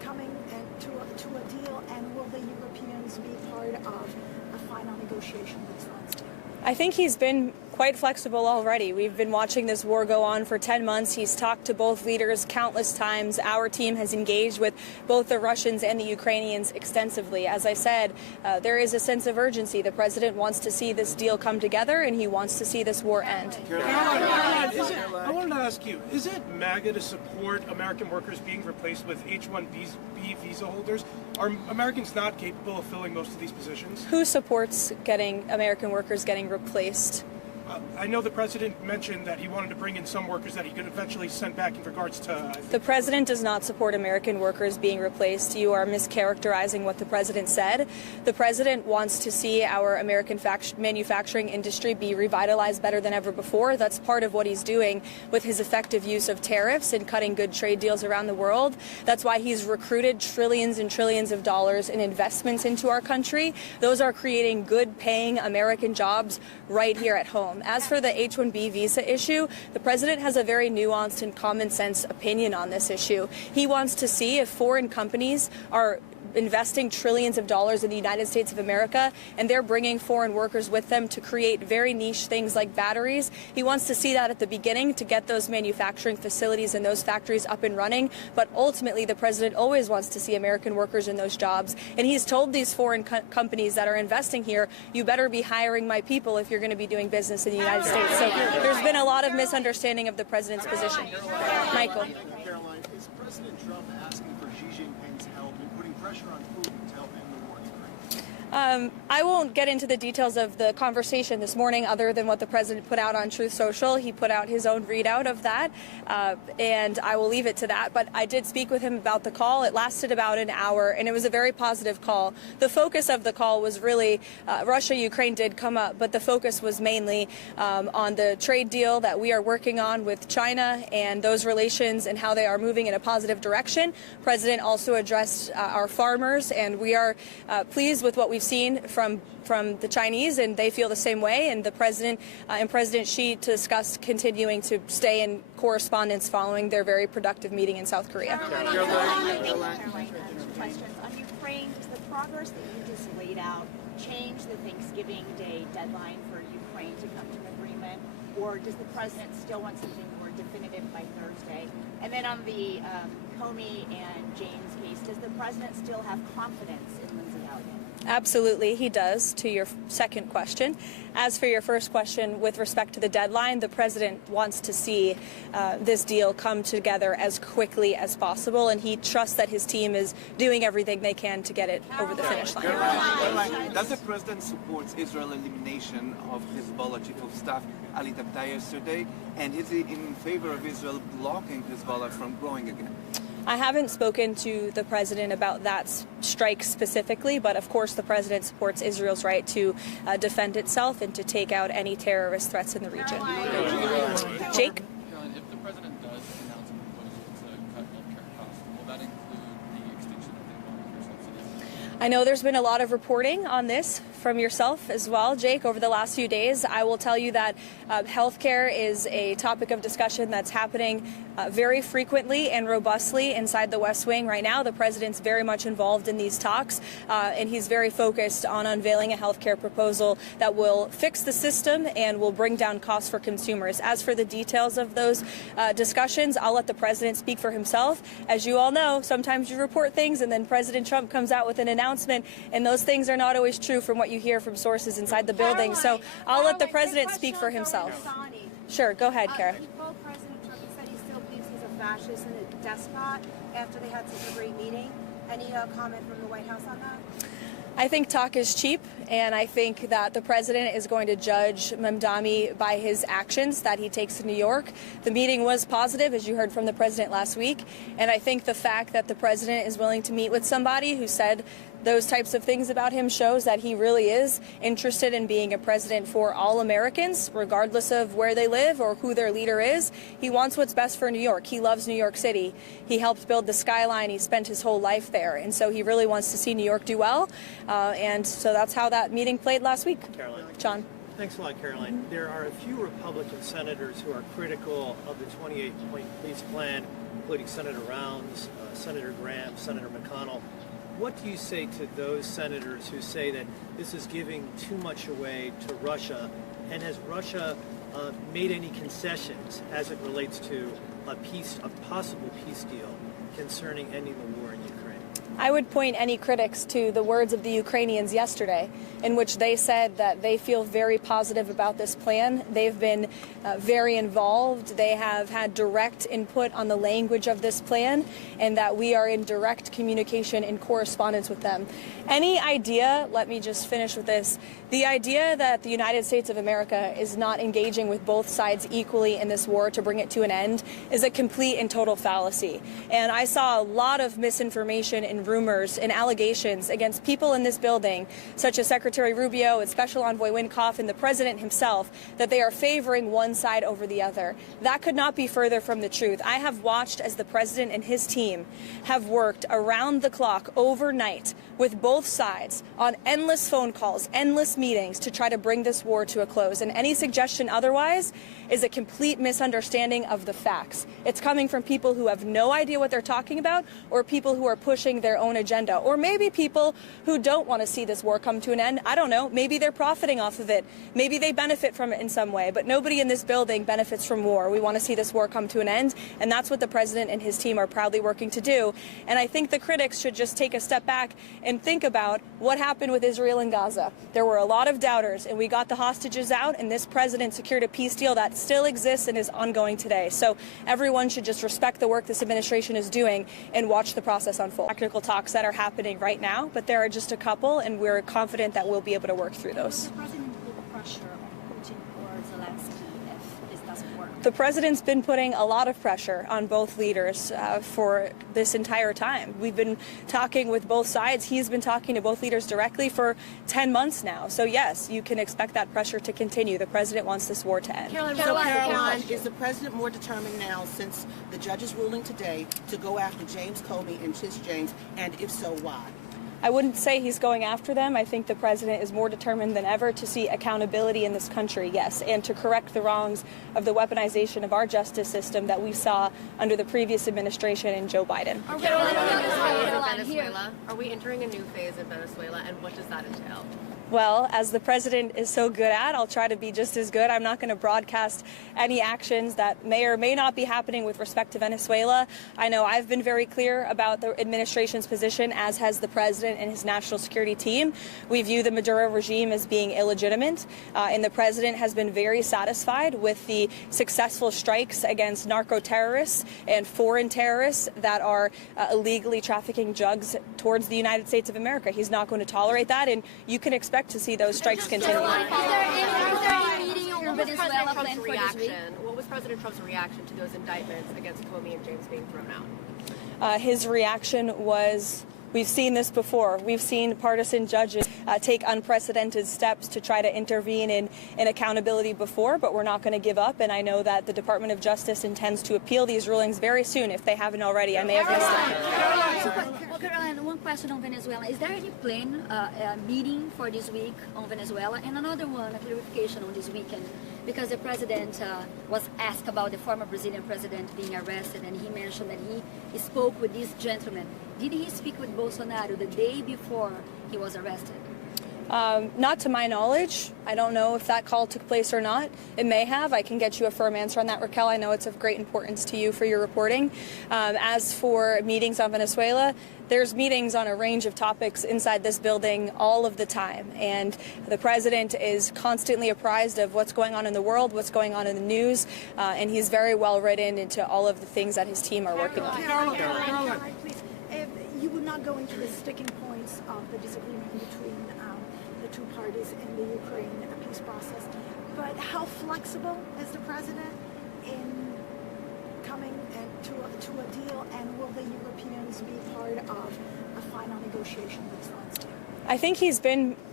coming to a deal, and will the Europeans be part of a final negotiation this Wednesday? I think he's been quite flexible already. We've been watching this war go on for 10 months. He's talked to both leaders countless times. Our team has engaged with both the Russians and the Ukrainians extensively. As I said, there is a sense of urgency. The president wants to see this deal come together, and he wants to see this war end. Caroline, I wanted to ask you, is it MAGA to support American workers being replaced with H-1B visa holders? Are Americans not capable of filling most of these positions? Who supports getting American workers getting replaced? I know the president mentioned that he wanted to bring in some workers that he could eventually send back in regards to... The president does not support American workers being replaced. You are mischaracterizing what the president said. The president wants to see our American manufacturing industry be revitalized better than ever before. That's part of what he's doing with his effective use of tariffs and cutting good trade deals around the world. That's why he's recruited trillions and trillions of dollars in investments into our country. Those are creating good-paying American jobs right here at home. As for the H-1B visa issue, the president has a very nuanced and common sense opinion on this issue. He wants to see if foreign companies are investing trillions of dollars in the United States of America, and they're bringing foreign workers with them to create very niche things like batteries. He wants to see that at the beginning to get those manufacturing facilities and those factories up and running, but ultimately the president always wants to see American workers in those jobs, and he's told these foreign companies that are investing here, you better be hiring my people if you're going to be doing business in the United States. So there's been a lot of misunderstanding of the president's position. Michael. Caroline, is President Trump asking for Xi Jinping's help in putting pressure on Putin to help end the war in Ukraine? I won't get into the details of the conversation this morning other than what the president put out on Truth Social. He put out his own readout of that, and I will leave it to that. But I did speak with him about the call. It lasted about an hour, and it was a very positive call. The focus of the call was really Russia-Ukraine did come up, but the focus was mainly on the trade deal that we are working on with China and those relations and how they are moving in a positive direction. The president also addressed our farmers, and we are pleased with what we've seen from the Chinese, and they feel the same way. And the president and President Xi discussed continuing to stay in correspondence following their very productive meeting in South Korea. Caroline, questions on Ukraine. Does the progress that you just laid out change the Thanksgiving Day deadline for Ukraine to come to an agreement, or does the president still want something more definitive by Thursday? And then on the Comey and James case, does the president still have confidence in Lindsey Elliott? Absolutely, he does, to your second question. As for your first question, with respect to the deadline, the president wants to see this deal come together as quickly as possible, and he trusts that his team is doing everything they can to get it over the finish line. Caroline, does the president support Israel's elimination of Hezbollah chief of staff Ali Tabtai yesterday, and is he in favor of Israel blocking Hezbollah from growing again? I haven't spoken to the president about that strike specifically, but of course the president supports Israel's right to defend itself and to take out any terrorist threats in the region. Jake? Caroline, if the president does announce a proposal to cut healthcare costs, will that include the extinction of the Obamacare subsidies? I know there's been a lot of reporting on this from yourself as well, Jake, over the last few days. I will tell you that healthcare is a topic of discussion that's happening very frequently and robustly inside the West Wing right now. The president's very much involved in these talks, and he's very focused on unveiling a healthcare proposal that will fix the system and will bring down costs for consumers. As for the details of those discussions, I'll let the president speak for himself. As you all know, sometimes you report things and then President Trump comes out with an announcement, and those things are not always true from what you hear from sources inside the building. So I'll let the president speak for himself. Sure, go ahead, Kara. President Trump said he still believes he's a fascist and a despot after they had such a great meeting. Any comment from the White House on that? I think talk is cheap, and I think that the president is going to judge Mamdani by his actions that he takes in New York. The meeting was positive, as you heard from the president last week, and I think the fact that the president is willing to meet with somebody who said those types of things about him shows that he really is interested in being a president for all Americans, regardless of where they live or who their leader is. He wants what's best for New York. He loves New York City. He helped build the skyline. He spent his whole life there. And so he really wants to see New York do well. And so that's how that meeting played last week. Caroline. John. Thanks a lot, Caroline. There are a few Republican senators who are critical of the 28-point peace plan, including Senator Rounds, Senator Graham, Senator McConnell. What do you say to those senators who say that this is giving too much away to Russia? And has Russia made any concessions as it relates to a possible peace deal concerning ending the war in Ukraine? I would point any critics to the words of the Ukrainians yesterday, in which they said that they feel very positive about this plan. They've been very involved. They have had direct input on the language of this plan, and that we are in direct communication and correspondence with them. Any idea, let me just finish with this, the idea that the United States of America is not engaging with both sides equally in this war to bring it to an end is a complete and total fallacy. And I saw a lot of misinformation and rumors and allegations against people in this building, such as Secretary Rubio and Special Envoy Wynkoff and the President himself, that they are favoring one side over the other. That could not be further from the truth. I have watched as the President and his team have worked around the clock overnight with both sides on endless phone calls, endless meetings to try to bring this war to a close. And any suggestion otherwise is a complete misunderstanding of the facts. It's coming from people who have no idea what they're talking about, or people who are pushing their own agenda, or maybe people who don't want to see this war come to an end. I don't know. Maybe they're profiting off of it. Maybe they benefit from it in some way, but nobody in this building benefits from war. We want to see this war come to an end, and that's what the President and his team are proudly working to do. And I think the critics should just take a step back and think about what happened with Israel and Gaza. There were a lot of doubters, and we got the hostages out, and this president secured a peace deal that still exists and is ongoing today. So everyone should just respect the work this administration is doing and watch the process unfold. Technical talks that are happening right now, but there are just a couple, and we're confident that we'll be able to work through those. The president put pressure on Putin or Zelensky if this doesn't work. The president's been putting a lot of pressure on both leaders for this entire time. We've been talking with both sides. He's been talking to both leaders directly for 10 months now. So yes, you can expect that pressure to continue. The president wants this war to end. Caroline, is the president more determined now, since the judge's ruling today, to go after James Comey and Tish James, and if so, why? I wouldn't say he's going after them. I think the president is more determined than ever to see accountability in this country, yes, and to correct the wrongs of the weaponization of our justice system that we saw under the previous administration and Joe Biden. Are we entering a new phase in Venezuela, and what does that entail? Well, as the president is so good at, I'll try to be just as good. I'm not going to broadcast any actions that may or may not be happening with respect to Venezuela. I know I've been very clear about the administration's position, as has the president and his national security team. We view the Maduro regime as being illegitimate, and the president has been very satisfied with the successful strikes against narco terrorists and foreign terrorists that are illegally trafficking drugs towards the United States of America. He's not going to tolerate that, and you can expect to see those strikes continue. What was President Trump's reaction to those indictments against Comey and James being thrown out? His reaction was, we've seen this before. We've seen partisan judges take unprecedented steps to try to intervene in accountability before, but we're not going to give up. And I know that the Department of Justice intends to appeal these rulings very soon, if they haven't already. I may have missed it. Well, Caroline, one question on Venezuela. Is there any plan, meeting for this week on Venezuela? And another one, a clarification on this weekend, because the president was asked about the former Brazilian president being arrested, and he mentioned that he spoke with this gentleman. Did he speak with Bolsonaro the day before he was arrested? Not to my knowledge. I don't know if that call took place or not. It may have. I can get you a firm answer on that, Raquel. I know it's of great importance to you for your reporting. As for meetings on Venezuela, there's meetings on a range of topics inside this building all of the time. And the president is constantly apprised of what's going on in the world, what's going on in the news, and he's very well written into all of the things that his team are working on. Caroline, please. You would not go into the sticking points of the disagreement between the two parties in the Ukraine peace process, but how flexible is the president in coming to a deal, and will the Europeans be part of a final negotiation with Zelensky? I think he's been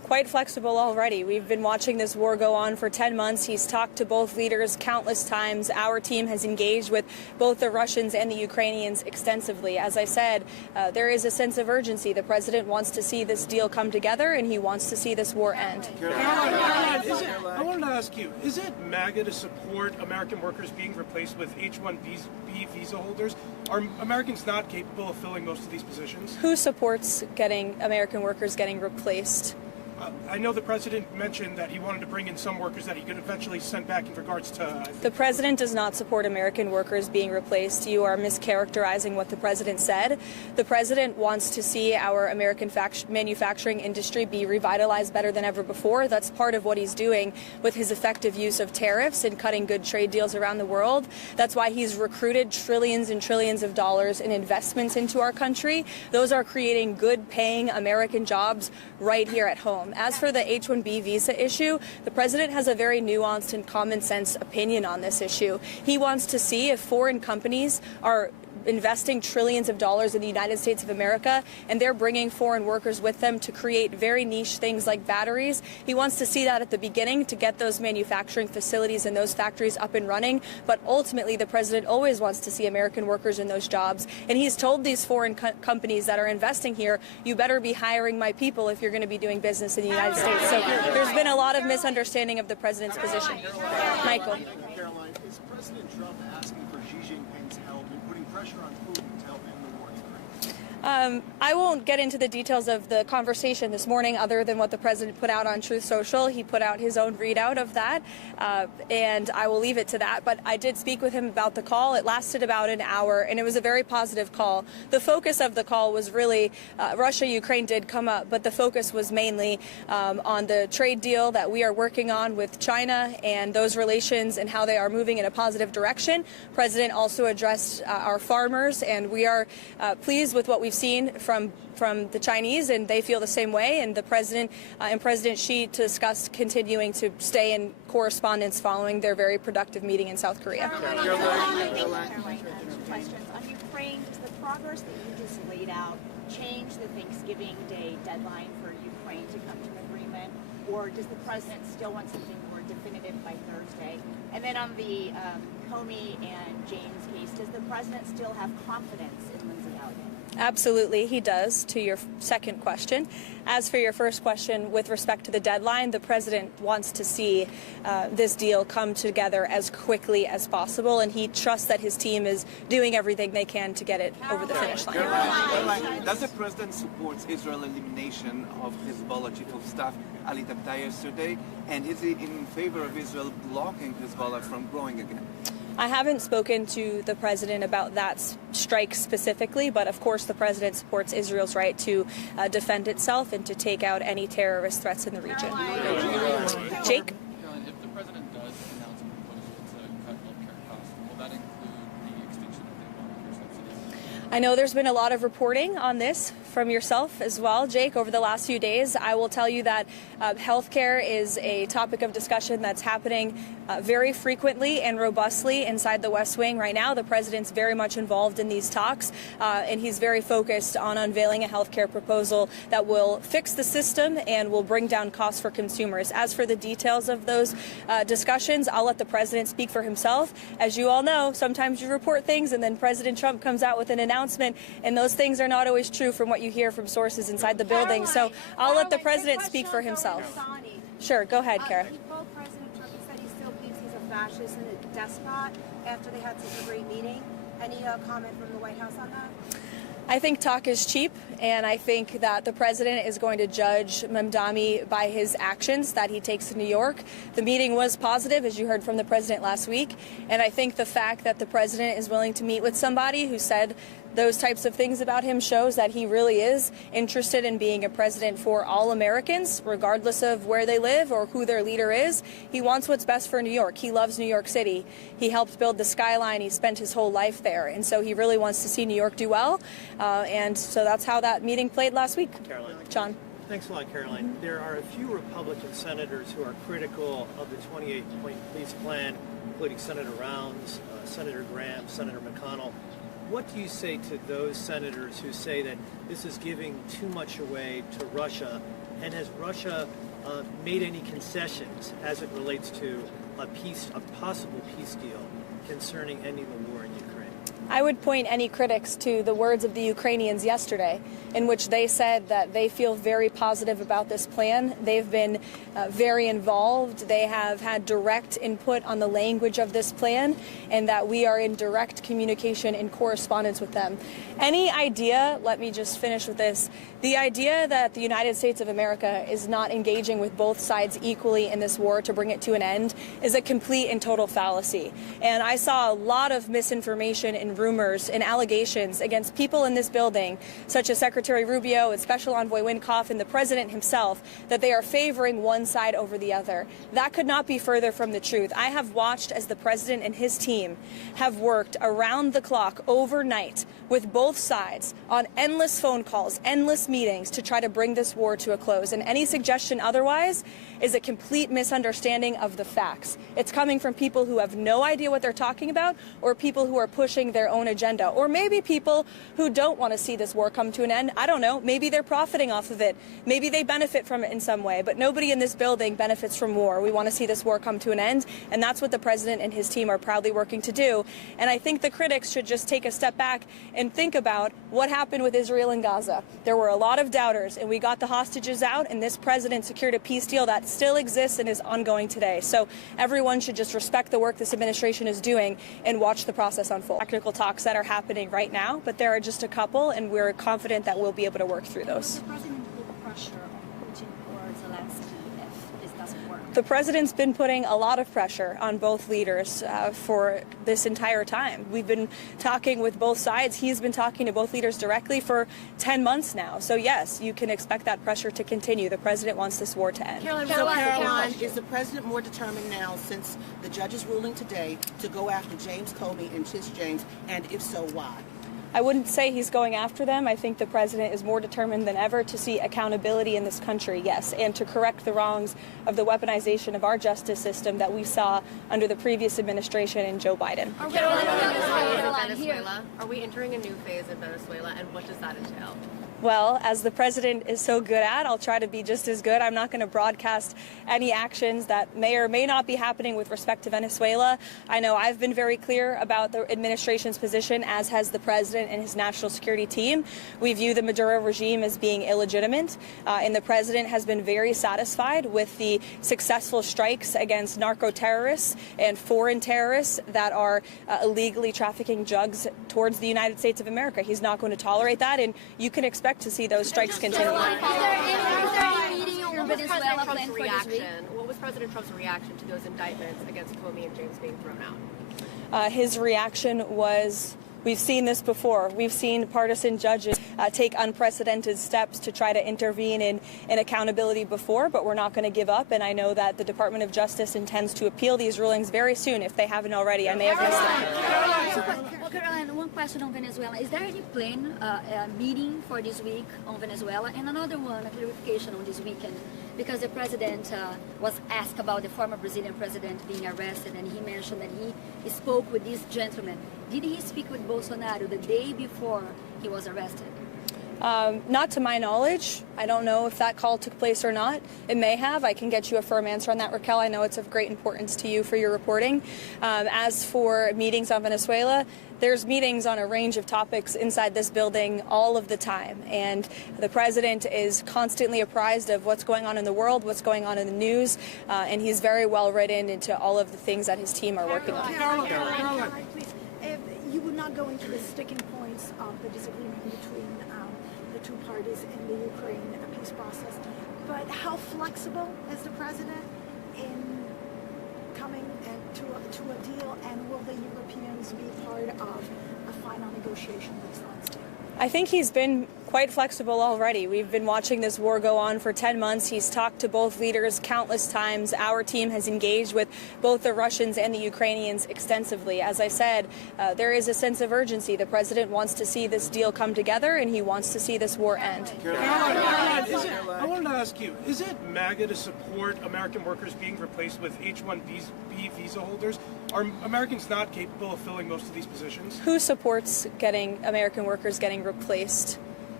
quite flexible already. We've been watching this war go on for 10 months. He's talked to both leaders countless times. Our team has engaged with both the Russians and the Ukrainians extensively. As I said, there is a sense of urgency. The president wants to see this deal come together, and he wants to see this war end. I wanted to ask you, is it MAGA to support American workers being replaced with H-1B visa holders? Are Americans not capable of filling most of these positions? Who supports getting American workers getting replaced? I know the president mentioned that he wanted to bring in some workers that he could eventually send back in regards to... The president does not support American workers being replaced. You are mischaracterizing what the president said. The president wants to see our American manufacturing industry be revitalized better than ever before. That's part of what he's doing with his effective use of tariffs and cutting good trade deals around the world. That's why he's recruited trillions and trillions of dollars in investments into our country. Those are creating good-paying American jobs right here at home. As for the H-1B visa issue, the president has a very nuanced and common sense opinion on this issue. He wants to see if foreign companies are investing trillions of dollars in the United States of America, and they're bringing foreign workers with them to create very niche things like batteries. He wants to see that at the beginning to get those manufacturing facilities and those factories up and running. But ultimately, the president always wants to see American workers in those jobs. And he's told these foreign companies that are investing here, you better be hiring my people if you're going to be doing business in the United States. So there's been a lot of misunderstanding of the president's position. Michael. Caroline, is President Trump asking for Xi Jinping's help in putting pressure on Putin to help end the war in Ukraine? I won't get into the details of the conversation this morning other than what the president put out on Truth Social. He put out his own readout of that, and I will leave it to that. But I did speak with him about the call. It lasted about an hour, and it was a very positive call. The focus of the call was really Russia-Ukraine did come up, but the focus was mainly on the trade deal that we are working on with China and those relations and how they are moving in a positive direction. The president also addressed our farmers, and we are pleased with what we've seen from the Chinese, and they feel the same way. And the president and President Xi discussed continuing to stay in correspondence following their very productive meeting in South Korea. Caroline, questions on Ukraine. Does the progress that you just laid out change the Thanksgiving Day deadline for Ukraine to come to an agreement, or does the president still want something more definitive by Thursday? And then on the Comey and James case, does the president still have confidence in Lindsey Elliott? Absolutely, he does, to your second question. As for your first question, with respect to the deadline, the president wants to see this deal come together as quickly as possible, and he trusts that his team is doing everything they can to get it over the finish line. Caroline, does the president support Israel's elimination of Hezbollah chief of staff Ali Tabtai yesterday, and is he in favor of Israel blocking Hezbollah from growing again? I haven't spoken to the president about that strike specifically, but of course the president supports Israel's right to defend itself and to take out any terrorist threats in the region. Jake? Caroline, if the president does announce a proposal to cut healthcare costs, will that include the extinction of the Obamacare subsidies? I know there's been a lot of reporting on this from yourself as well, Jake, over the last few days. I will tell you that healthcare is a topic of discussion that's happening very frequently and robustly inside the West Wing right now. The president's very much involved in these talks, and he's very focused on unveiling a healthcare proposal that will fix the system and will bring down costs for consumers. As for the details of those discussions, I'll let the president speak for himself. As you all know, sometimes you report things and then President Trump comes out with an announcement, and those things are not always true from what you hear from sources inside the building. So I'll let the president speak for himself. Sure, go ahead, Kara. He told President Trump, he said he still believes he's a fascist and a despot after they had such a great meeting. Any comment from the White House on that? I think talk is cheap, and I think that the president is going to judge Mamdani by his actions that he takes in New York. The meeting was positive, as you heard from the president last week, and I think the fact that the president is willing to meet with somebody who said those types of things about him shows that he really is interested in being a president for all Americans, regardless of where they live or who their leader is. He wants what's best for New York. He loves New York City. He helped build the skyline. He spent his whole life there. And so he really wants to see New York do well. And so that's how that meeting played last week. Caroline. John. Thanks a lot, Caroline. There are a few Republican senators who are critical of the 28-point peace plan, including Senator Rounds, Senator Graham, Senator McConnell. What do you say to those senators who say that this is giving too much away to Russia And has Russia made any concessions as it relates to a possible peace deal concerning ending the war in Ukraine? I would point any critics to the words of the Ukrainians yesterday, in which they said that they feel very positive about this plan. They've been very involved. They have had direct input on the language of this plan, and that we are in direct communication and correspondence with them. Any idea, let me just finish with this, the idea that the United States of America is not engaging with both sides equally in this war to bring it to an end is a complete and total fallacy. And I saw a lot of misinformation and rumors and allegations against people in this building, such as Secretary Rubio and Special Envoy Wynkoff and the President himself, that they are favoring one side over the other. That could not be further from the truth. I have watched as the President and his team have worked around the clock overnight with both sides on endless phone calls, endless meetings to try to bring this war to a close. And any suggestion otherwise is a complete misunderstanding of the facts. It's coming from people who have no idea what they're talking about, or people who are pushing their own agenda, or maybe people who don't want to see this war come to an end. I don't know. Maybe they're profiting off of it. Maybe they benefit from it in some way, but nobody in this building benefits from war. We want to see this war come to an end, and that's what the President and his team are proudly working to do. And I think the critics should just take a step back and think about what happened with Israel and Gaza. There were a lot of doubters, and we got the hostages out, and this President secured a peace deal that still exists and is ongoing today. So everyone should just respect the work this administration is doing and watch the process unfold. Technical talks that are happening right now, but there are just a couple, and we're confident that we'll be able to work through those. The President put pressure on Putin or Zelensky if this doesn't work? The President's been putting a lot of pressure on both leaders for this entire time. We've been talking with both sides. He's been talking to both leaders directly for 10 months now. So yes, you can expect that pressure to continue. The President wants this war to end. Caroline, is the President more determined now, since the judge's ruling today, to go after James Comey and Tish James, and if so, why? I wouldn't say he's going after them. I think the President is more determined than ever to see accountability in this country, yes, and to correct the wrongs of the weaponization of our justice system that we saw under the previous administration and Joe Biden. Are we entering a new phase in Venezuela, and what does that entail? Well, as the President is so good at, I'll try to be just as good. I'm not going to broadcast any actions that may or may not be happening with respect to Venezuela. I know I've been very clear about the administration's position, as has the President and his national security team. We view the Maduro regime as being illegitimate, and the President has been very satisfied with the successful strikes against narco terrorists and foreign terrorists that are illegally trafficking drugs towards the United States of America. He's not going to tolerate that, and you can expect to see those strikes continue. What was President Trump's reaction to those indictments against Comey and James being thrown out? His reaction was, we've seen this before. We've seen partisan judges take unprecedented steps to try to intervene in accountability before, but we're not going to give up. And I know that the Department of Justice intends to appeal these rulings very soon, if they haven't already. I may have missed it. Well, Caroline, one question on Venezuela. Is there any plan, meeting for this week on Venezuela? And another one, a clarification on this weekend, because the President was asked about the former Brazilian President being arrested, and he mentioned that he spoke with this gentleman. Did he speak with Bolsonaro the day before he was arrested? Not to my knowledge. I don't know if that call took place or not. It may have. I can get you a firm answer on that, Raquel. I know it's of great importance to you for your reporting. As for meetings on Venezuela, there's meetings on a range of topics inside this building all of the time. And the President is constantly apprised of what's going on in the world, what's going on in the news, and he's very well written into all of the things that his team are working on. Caroline, please. You would not go into the sticking points of the disagreement between the two parties in the Ukraine peace process, but how flexible is the President in coming to a deal, and will the Europeans be part of a final negotiation with Zelensky? I think he's been quite flexible already. We've been watching this war go on for 10 months. He's talked to both leaders countless times. Our team has engaged with both the Russians and the Ukrainians extensively. As I said, there is a sense of urgency. The President wants to see this deal come together, and he wants to see this war end. Caroline, I wanted to ask you, is it MAGA to support American workers being replaced with H-1B visa holders? Are Americans not capable of filling most of these positions? Who supports American workers getting replaced?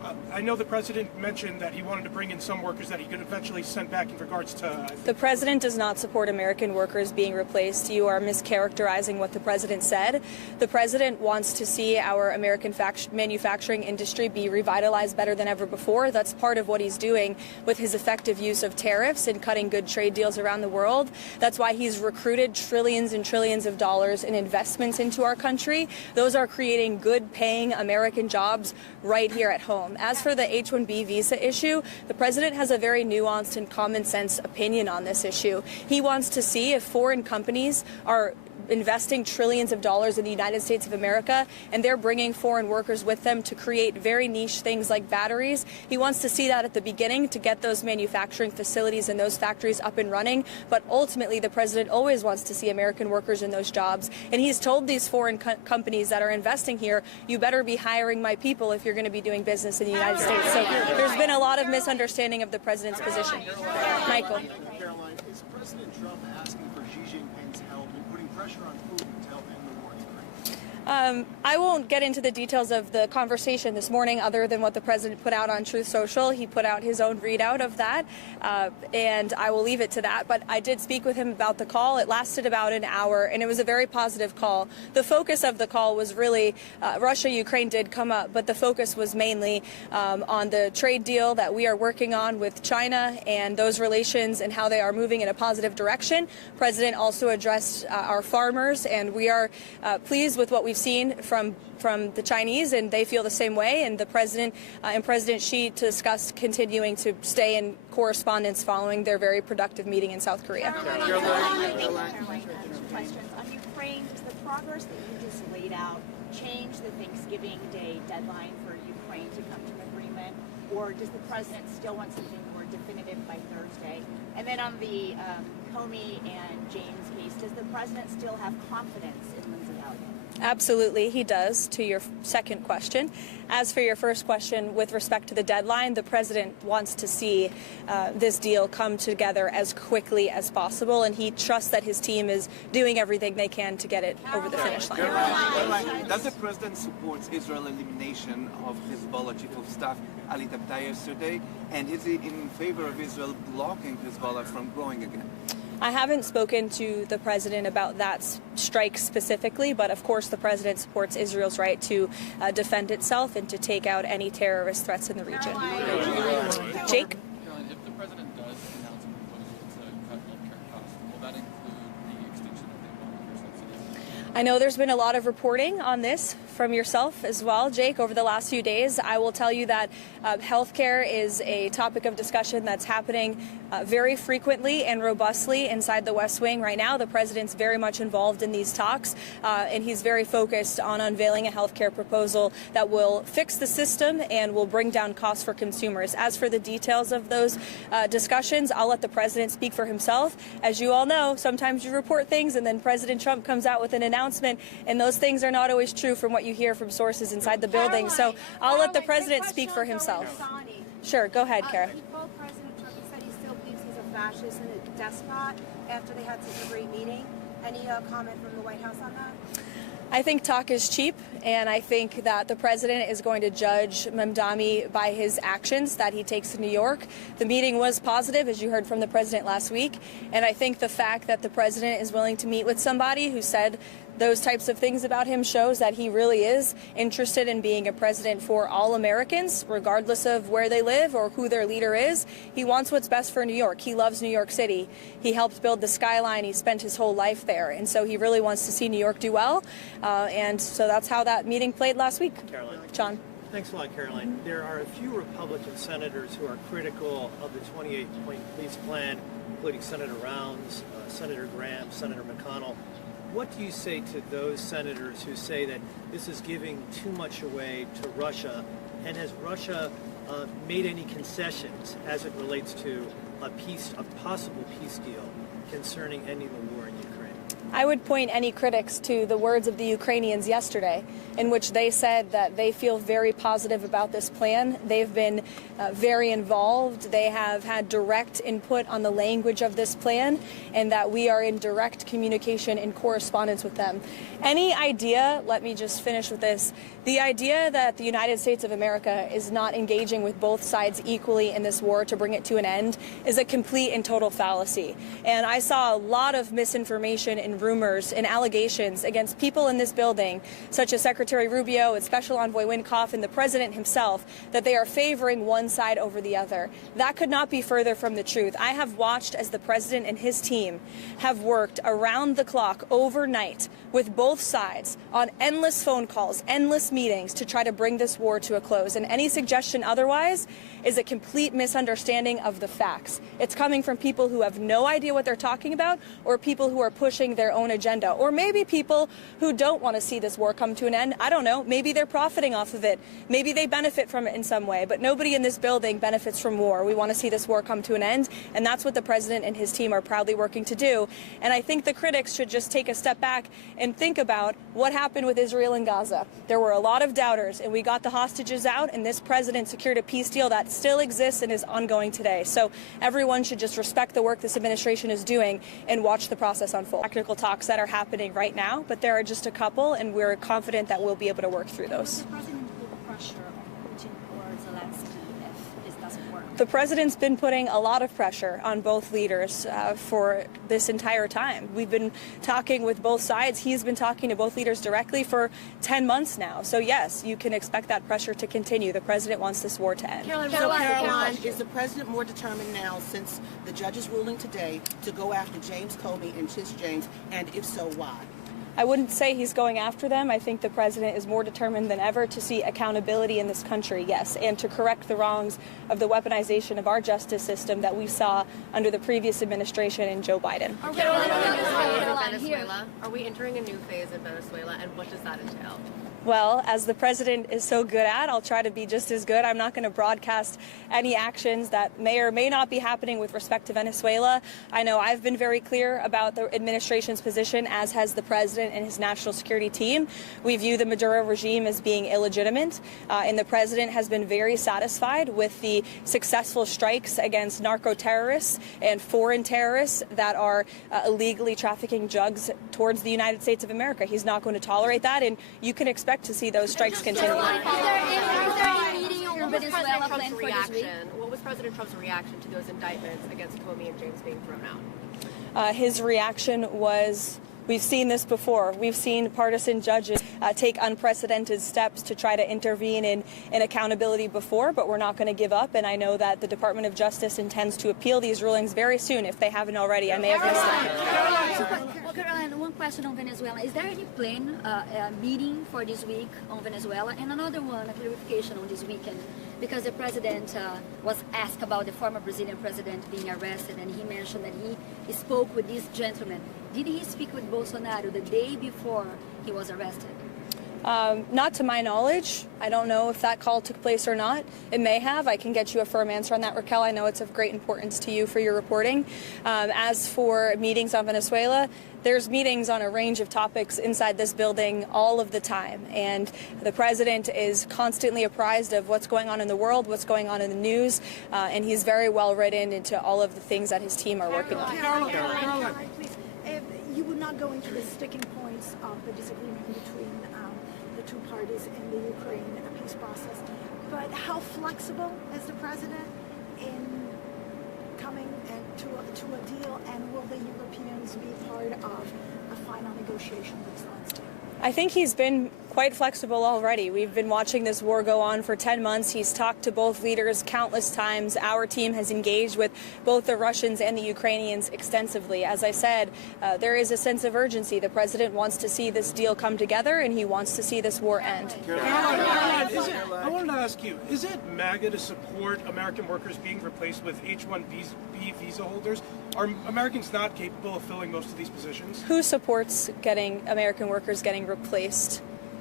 I know the president mentioned that he wanted to bring in some workers that he could eventually send back in regards to... The president does not support American workers being replaced. You are mischaracterizing what the president said. The president wants to see our American manufacturing industry be revitalized better than ever before. That's part of what he's doing with his effective use of tariffs and cutting good trade deals around the world. That's why he's recruited trillions and trillions of dollars in investments into our country. Those are creating good-paying American jobs right here at home. As for the H-1B visa issue, the president has a very nuanced and common sense opinion on this issue. He wants to see if foreign companies are investing trillions of dollars in the United States of America, and they're bringing foreign workers with them to create very niche things like batteries. He wants to see that at the beginning to get those manufacturing facilities and those factories up and running, but ultimately the president always wants to see American workers in those jobs, and he's told these foreign companies that are investing here, you better be hiring my people if you're going to be doing business in the United States. So there's been a lot of misunderstanding of the president's position. Michael. Caroline, is President Trump asking for Xi Jinping's help in putting pressure on Putin to help end the war in Ukraine? I won't get into the details of the conversation this morning other than what the president put out on Truth Social. He put out his own readout of that, and I will leave it to that. But I did speak with him about the call. It lasted about an hour, and it was a very positive call. The focus of the call was really Russia-Ukraine did come up, but the focus was mainly on the trade deal that we are working on with China and those relations and how they are moving in a positive direction. The president also addressed our farmers, and we are pleased with what we've seen from the Chinese, and they feel the same way. And the president and President Xi discussed continuing to stay in correspondence following their very productive meeting in South Korea. Caroline, questions on Ukraine. Does the progress that you just laid out change the Thanksgiving Day deadline for Ukraine to come to an agreement, or does the president still want something more definitive by Thursday? And then on the Comey and James case, does the president still have confidence in Lindsey Elliott? Absolutely, he does, to your second question. As for your first question, with respect to the deadline, the president wants to see this deal come together as quickly as possible, and he trusts that his team is doing everything they can to get it over the finish line. Caroline, does the president support Israel's elimination of Hezbollah chief of staff Ali Tabtaei yesterday, and is he in favor of Israel blocking Hezbollah from growing again? I haven't spoken to the president about that strike specifically, but of course the president supports Israel's right to defend itself and to take out any terrorist threats in the region. Jake? Caroline, if the president does announce a proposal to cut healthcare costs, will that include the extinction of the Obamacare subsidies? I know there's been a lot of reporting on this from yourself as well, Jake, over the last few days. I will tell you that healthcare is a topic of discussion that's happening very frequently and robustly inside the West Wing right now. The president's very much involved in these talks, and he's very focused on unveiling a healthcare proposal that will fix the system and will bring down costs for consumers. As for the details of those discussions, I'll let the president speak for himself. As you all know, sometimes you report things and then President Trump comes out with an announcement, and those things are not always true from what you hear from sources inside the building. So I'll let the president speak for himself. Sure, go ahead, Kara. He told President Trump, he said he still believes he's a fascist and a despot after they had such a great meeting. Any comment from the White House on that? I think talk is cheap, and I think that the president is going to judge Mamdani by his actions that he takes to New York. The meeting was positive, as you heard from the president last week, and I think the fact that the president is willing to meet with somebody who said those types of things about him shows that he really is interested in being a president for all Americans, regardless of where they live or who their leader is. He wants what's best for New York. He loves New York City. He helped build the skyline. He spent his whole life there. And so he really wants to see New York do well. And so that's how that meeting played last week. Caroline. John. Thanks a lot, Caroline. There are a few Republican senators who are critical of the 28-point police plan, including Senator Rounds, Senator Graham, Senator McConnell. What do you say to those senators who say that this is giving too much away to Russia? And has Russia made any concessions as it relates to a possible peace deal concerning ending the war in Ukraine? I would point any critics to the words of the Ukrainians yesterday, in which they said that they feel very positive about this plan. They've been very involved. They have had direct input on the language of this plan, and that we are in direct communication and correspondence with them. Any idea, let me just finish with this, the idea that the United States of America is not engaging with both sides equally in this war to bring it to an end is a complete and total fallacy. And I saw a lot of misinformation and rumors and allegations against people in this building, such as Secretary Rubio and Special Envoy Wynkoff and the President himself, that they are favoring one side over the other. That could not be further from the truth. I have watched as the President and his team have worked around the clock overnight with both sides on endless phone calls, endless meetings to try to bring this war to a close. And any suggestion otherwise is a complete misunderstanding of the facts. It's coming from people who have no idea what they're talking about, or people who are pushing their own agenda, or maybe people who don't want to see this war come to an end. I don't know. Maybe they're profiting off of it. Maybe they benefit from it in some way, but nobody in this building benefits from war. We want to see this war come to an end, and that's what the President and his team are proudly working to do. And I think the critics should just take a step back and think about what happened with Israel and Gaza. There were a lot of doubters, and we got the hostages out, and this President secured a peace deal that still exists and is ongoing today. So everyone should just respect the work this administration is doing and watch the process unfold. Technical talks that are happening right now, but there are just a couple, and we're confident that we'll be able to work through those. The President put pressure on Putin or Zelensky if this doesn't work? The President's been putting a lot of pressure on both leaders for this entire time. We've been talking with both sides. He's been talking to both leaders directly for 10 months now. So yes, you can expect that pressure to continue. The President wants this war to end. Caroline, is the President more determined now, since the judge's ruling today, to go after James Comey and Tish James, and if so, why? I wouldn't say he's going after them. I think the President is more determined than ever to see accountability in this country, yes, and to correct the wrongs of the weaponization of our justice system that we saw under the previous administration and Joe Biden. Are we entering a new phase in Venezuela, and what does that entail? Well, as the President is so good at, I'll try to be just as good. I'm not going to broadcast any actions that may or may not be happening with respect to Venezuela. I know I've been very clear about the administration's position, as has the President and his national security team. We view the Maduro regime as being illegitimate, and the President has been very satisfied with the successful strikes against narco terrorists and foreign terrorists that are illegally trafficking drugs towards the United States of America. He's not going to tolerate that, and you can expect to see those strikes continue. What was President Trump's reaction to those indictments against Comey and James being thrown out? His reaction was, we've seen this before. We've seen partisan judges take unprecedented steps to try to intervene in accountability before, but we're not going to give up. And I know that the Department of Justice intends to appeal these rulings very soon, if they haven't already. I may have missed them. Caroline, one question on Venezuela. Is there any plan, meeting for this week on Venezuela? And another one, a clarification on this weekend, because the President was asked about the former Brazilian President being arrested, and he mentioned that he spoke with this gentleman. Did he speak with Bolsonaro the day before he was arrested? Not to my knowledge. I don't know if that call took place or not. It may have. I can get you a firm answer on that, Raquel. I know it's of great importance to you for your reporting. As for meetings on Venezuela, there's meetings on a range of topics inside this building all of the time. And the President is constantly apprised of what's going on in the world, what's going on in the news, and he's very well written into all of the things that his team are working on. Caroline, please. You would not go into the sticking points of the disagreement between the two parties in the Ukraine peace process, but how flexible is the President in coming to a deal, and will the Europeans be part of a final negotiation with Zelensky? I think he's been quite flexible already. We've been watching this war go on for 10 months. He's talked to both leaders countless times. Our team has engaged with both the Russians and the Ukrainians extensively. As I said, there is a sense of urgency. The President wants to see this deal come together, and he wants to see this war end. Caroline, I wanted to ask you, is it MAGA to support American workers being replaced with H-1B visa holders? Are Americans not capable of filling most of these positions? Who supports American workers getting replaced?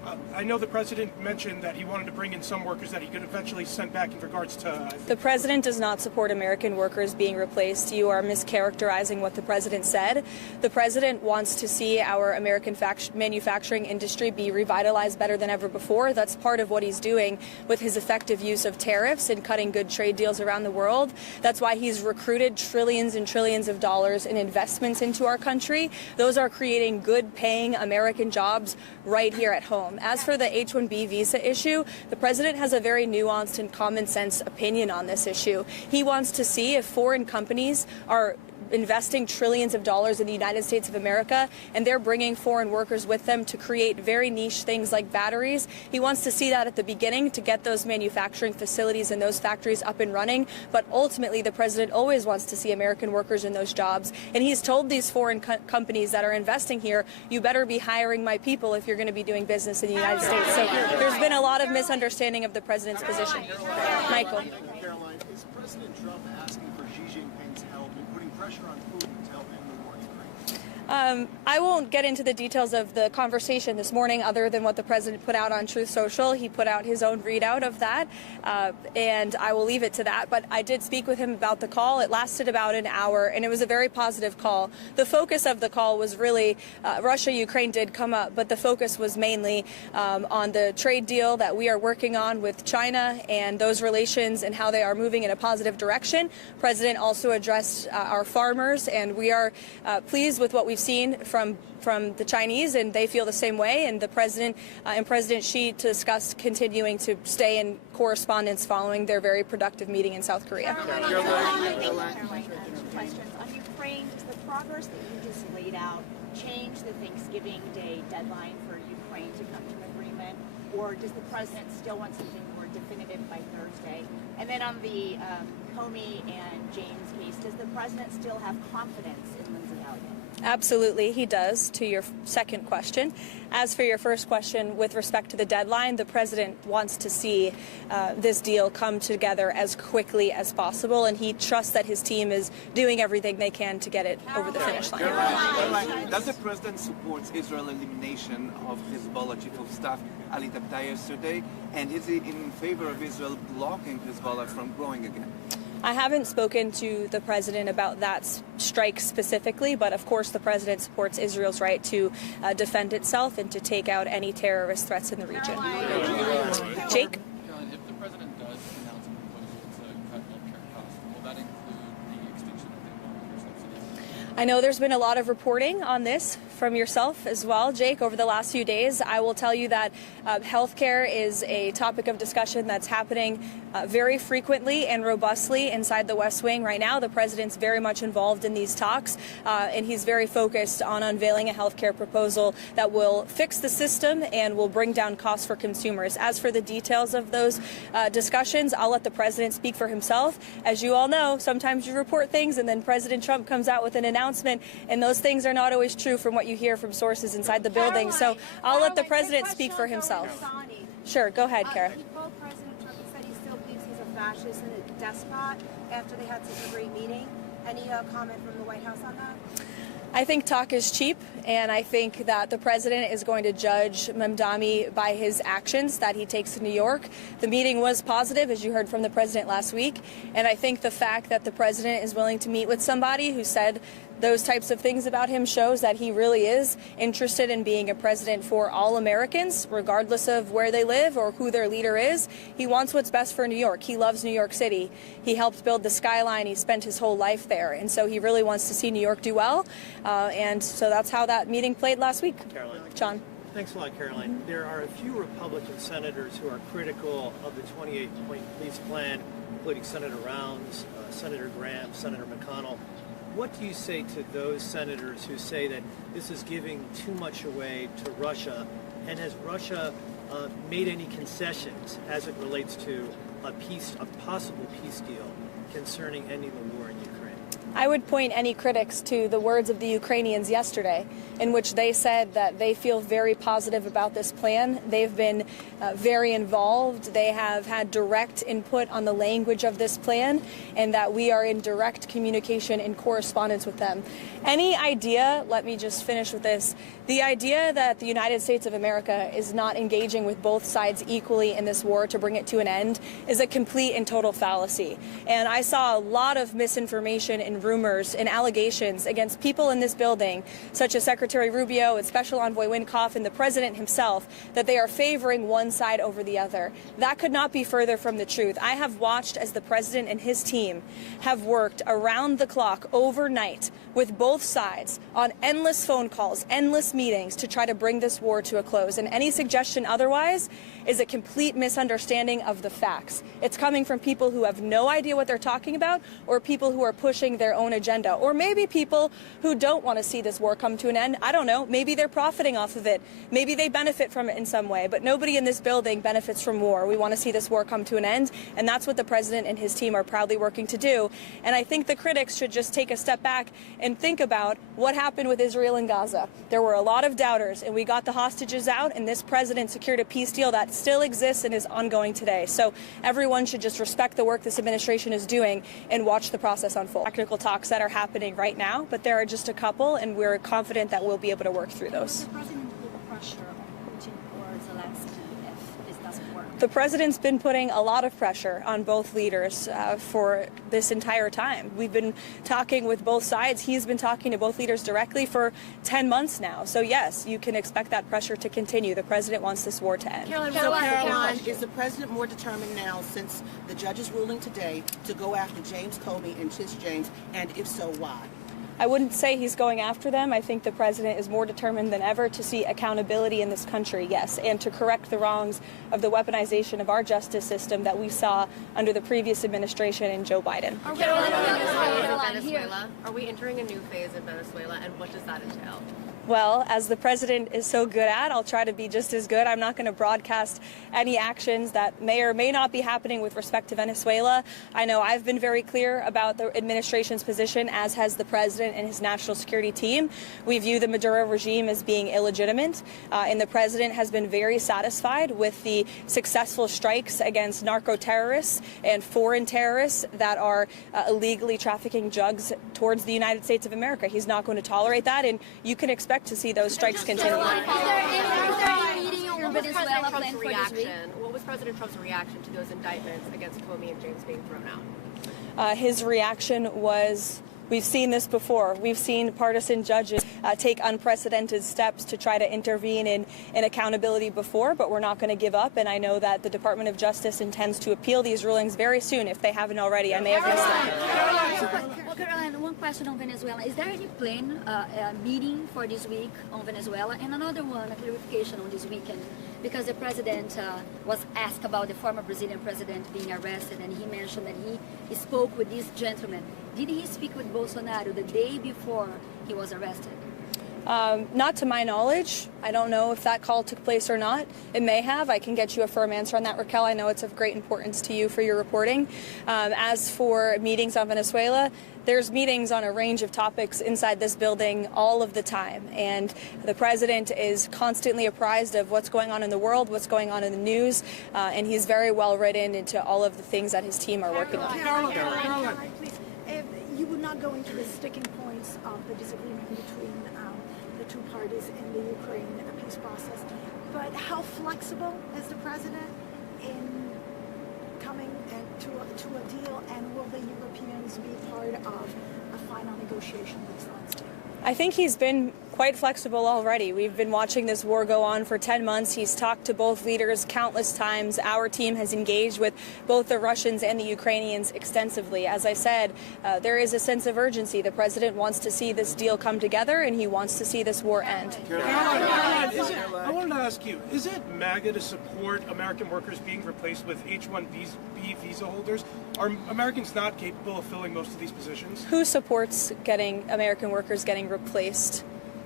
I know the president mentioned that he wanted to bring in some workers that he could eventually send back in regards to... The president does not support American workers being replaced. You are mischaracterizing what the president said. The president wants to see our American manufacturing industry be revitalized better than ever before. That's part of what he's doing with his effective use of tariffs and cutting good trade deals around the world. That's why he's recruited trillions and trillions of dollars in investments into our country. Those are creating good-paying American jobs right here at home. As for the H-1B visa issue, the president has a very nuanced and common sense opinion on this issue. He wants to see if foreign companies are investing trillions of dollars in the United States of America and they're bringing foreign workers with them to create very niche things like batteries. He wants to see that at the beginning to get those manufacturing facilities and those factories up and running. But ultimately, the president always wants to see American workers in those jobs. And he's told these foreign companies that are investing here, you better be hiring my people if you're going to be doing business in the United States. So there's been a lot of misunderstanding of the president's position. Michael. Caroline, is President Trump asking for Xi Jinping's help in putting pressure on Putin to help end the war in Ukraine? I won't get into the details of the conversation this morning other than what the president put out on Truth Social. He put out his own readout of that, and I will leave it to that. But I did speak with him about the call. It lasted about an hour, and it was a very positive call. The focus of the call was really Russia-Ukraine did come up, but the focus was mainly on the trade deal that we are working on with China and those relations and how they are moving in a positive direction. The president also addressed our farmers, and we are pleased with what we've seen from the Chinese, and they feel the same way. And the president and President Xi discussed continuing to stay in correspondence following their very productive meeting in South Korea. Caroline, questions on Ukraine. Does the progress that you just laid out change the Thanksgiving Day deadline for Ukraine to come to an agreement, or does the president still want something more definitive by Thursday? And then on the Comey and James case, does the president still have confidence in Lindsey Elliott? Absolutely, he does, to your second question. As for your first question, with respect to the deadline, the president wants to see this deal come together as quickly as possible, and he trusts that his team is doing everything they can to get it over the finish line. Does the president support Israel's elimination of Hezbollah chief of staff Ali Tabtai yesterday, and is he in favor of Israel blocking Hezbollah from growing again? I haven't spoken to the president about that strike specifically, but of course the president supports Israel's right to defend itself and to take out any terrorist threats in the region. Jake? Caroline, if the president does announce a proposal to cut healthcare costs, will that include the extinction of the Obamacare subsidies? I know there's been a lot of reporting on this from yourself as well, Jake, over the last few days. I will tell you that healthcare is a topic of discussion that's happening very frequently and robustly inside the West Wing right now. The president's very much involved in these talks, and he's very focused on unveiling a healthcare proposal that will fix the system and will bring down costs for consumers. As for the details of those discussions, I'll let the president speak for himself. As you all know, sometimes you report things and then President Trump comes out with an announcement, and those things are not always true from what you hear from sources inside the building. So I'll let the president speak for himself. Sure, go ahead, Kara. He called President Trump and said he still believes he's a fascist and a despot after they had such a great meeting. Any comment from the White House on that? I think talk is cheap, and I think that the president is going to judge Mamdani by his actions that he takes to New York. The meeting was positive, as you heard from the president last week, and I think the fact that the president is willing to meet with somebody who said those types of things about him shows that he really is interested in being a president for all Americans, regardless of where they live or who their leader is. He wants what's best for New York. He loves New York City. He helped build the skyline. He spent his whole life there. And so he really wants to see New York do well. And so that's how that meeting played last week. Caroline. John. Thanks a lot, Caroline. There are a few Republican senators who are critical of the 28-point peace plan, including Senator Rounds, Senator Graham, Senator McConnell. What do you say to those senators who say that this is giving too much away to Russia? And has Russia made any concessions as it relates to a possible peace deal concerning ending the war in Ukraine? I would point any critics to the words of the Ukrainians yesterday, in which they said that they feel very positive about this plan. They've been very involved. They have had direct input on the language of this plan, and that we are in direct communication and correspondence with them. Any idea, let me just finish with this, the idea that the United States of America is not engaging with both sides equally in this war to bring it to an end is a complete and total fallacy. And I saw a lot of misinformation and rumors and allegations against people in this building, such as Secretary Rubio and Special Envoy Wynkoff and the President himself, that they are favoring one side over the other. That could not be further from the truth. I have watched as the President and his team have worked around the clock overnight with both sides on endless phone calls, endless meetings to try to bring this war to a close. And any suggestion otherwise is a complete misunderstanding of the facts. It's coming from people who have no idea what they're talking about, or people who are pushing their own agenda, or maybe people who don't want to see this war come to an end. I don't know. Maybe they're profiting off of it. Maybe they benefit from it in some way, but nobody in this building benefits from war. We want to see this war come to an end, and that's what the President and his team are proudly working to do. And I think the critics should just take a step back and think about what happened with Israel and Gaza. There were a lot of doubters, and we got the hostages out, and this president secured a peace deal that still exists and is ongoing today. So everyone should just respect the work this administration is doing and watch the process unfold. Technical talks that are happening right now, but there are just a couple, and we're confident that we'll be able to work through those. The president put pressure on Putin or Zelensky if this doesn't work? The president's been putting a lot of pressure on both leaders for this entire time. We've been talking with both sides. He's been talking to both leaders directly for 10 months now. So yes, you can expect that pressure to continue. The president wants this war to end. Caroline, is the president more determined now, since the judge's ruling today, to go after James Comey and Tish James, and if so, why? I wouldn't say he's going after them. I think the president is more determined than ever to see accountability in this country, yes, and to correct the wrongs of the weaponization of our justice system that we saw under the previous administration and Joe Biden. Venezuela. Are we entering a new phase in Venezuela, and what does that entail? Well, as the president is so good at, I'll try to be just as good. I'm not going to broadcast any actions that may or may not be happening with respect to Venezuela. I know I've been very clear about the administration's position, as has the president and his national security team. We view the Maduro regime as being illegitimate, and the president has been very satisfied with the successful strikes against narco terrorists and foreign terrorists that are illegally trafficking drugs towards the United States of America. He's not going to tolerate that, and you can expect to see those strikes continue. What was President Trump's reaction to those indictments against Comey and James being thrown out? His reaction was, we've seen this before. We've seen partisan judges take unprecedented steps to try to intervene in accountability before, but we're not going to give up. And I know that the Department of Justice intends to appeal these rulings very soon, if they haven't already. I may have missed them. Well, Caroline, one question on Venezuela. Is there any plan, meeting for this week on Venezuela? And another one, a clarification on this weekend, because the president was asked about the former Brazilian president being arrested, and he mentioned that he spoke with this gentleman. Did he speak with Bolsonaro the day before he was arrested? Not to my knowledge. I don't know if that call took place or not. It may have. I can get you a firm answer on that, Raquel. I know it's of great importance to you for your reporting. As for meetings on Venezuela, there's meetings on a range of topics inside this building all of the time. And the president is constantly apprised of what's going on in the world, what's going on in the news, and he's very well written into all of the things that his team are working on. Caroline, please. You would not go into the sticking points of the disagreement between the two parties in the Ukraine peace process, but how flexible is the president in coming to a deal, and will the Europeans be part of a final negotiation with Zelensky? I think he's been quite flexible already. We've been watching this war go on for 10 months. He's talked to both leaders countless times. Our team has engaged with both the Russians and the Ukrainians extensively. As I said, there is a sense of urgency. The president wants to see this deal come together, and he wants to see this war end. Caroline, I wanted to ask you, is it MAGA to support American workers being replaced with H-1B visa holders? Are Americans not capable of filling most of these positions? Who supports American workers getting replaced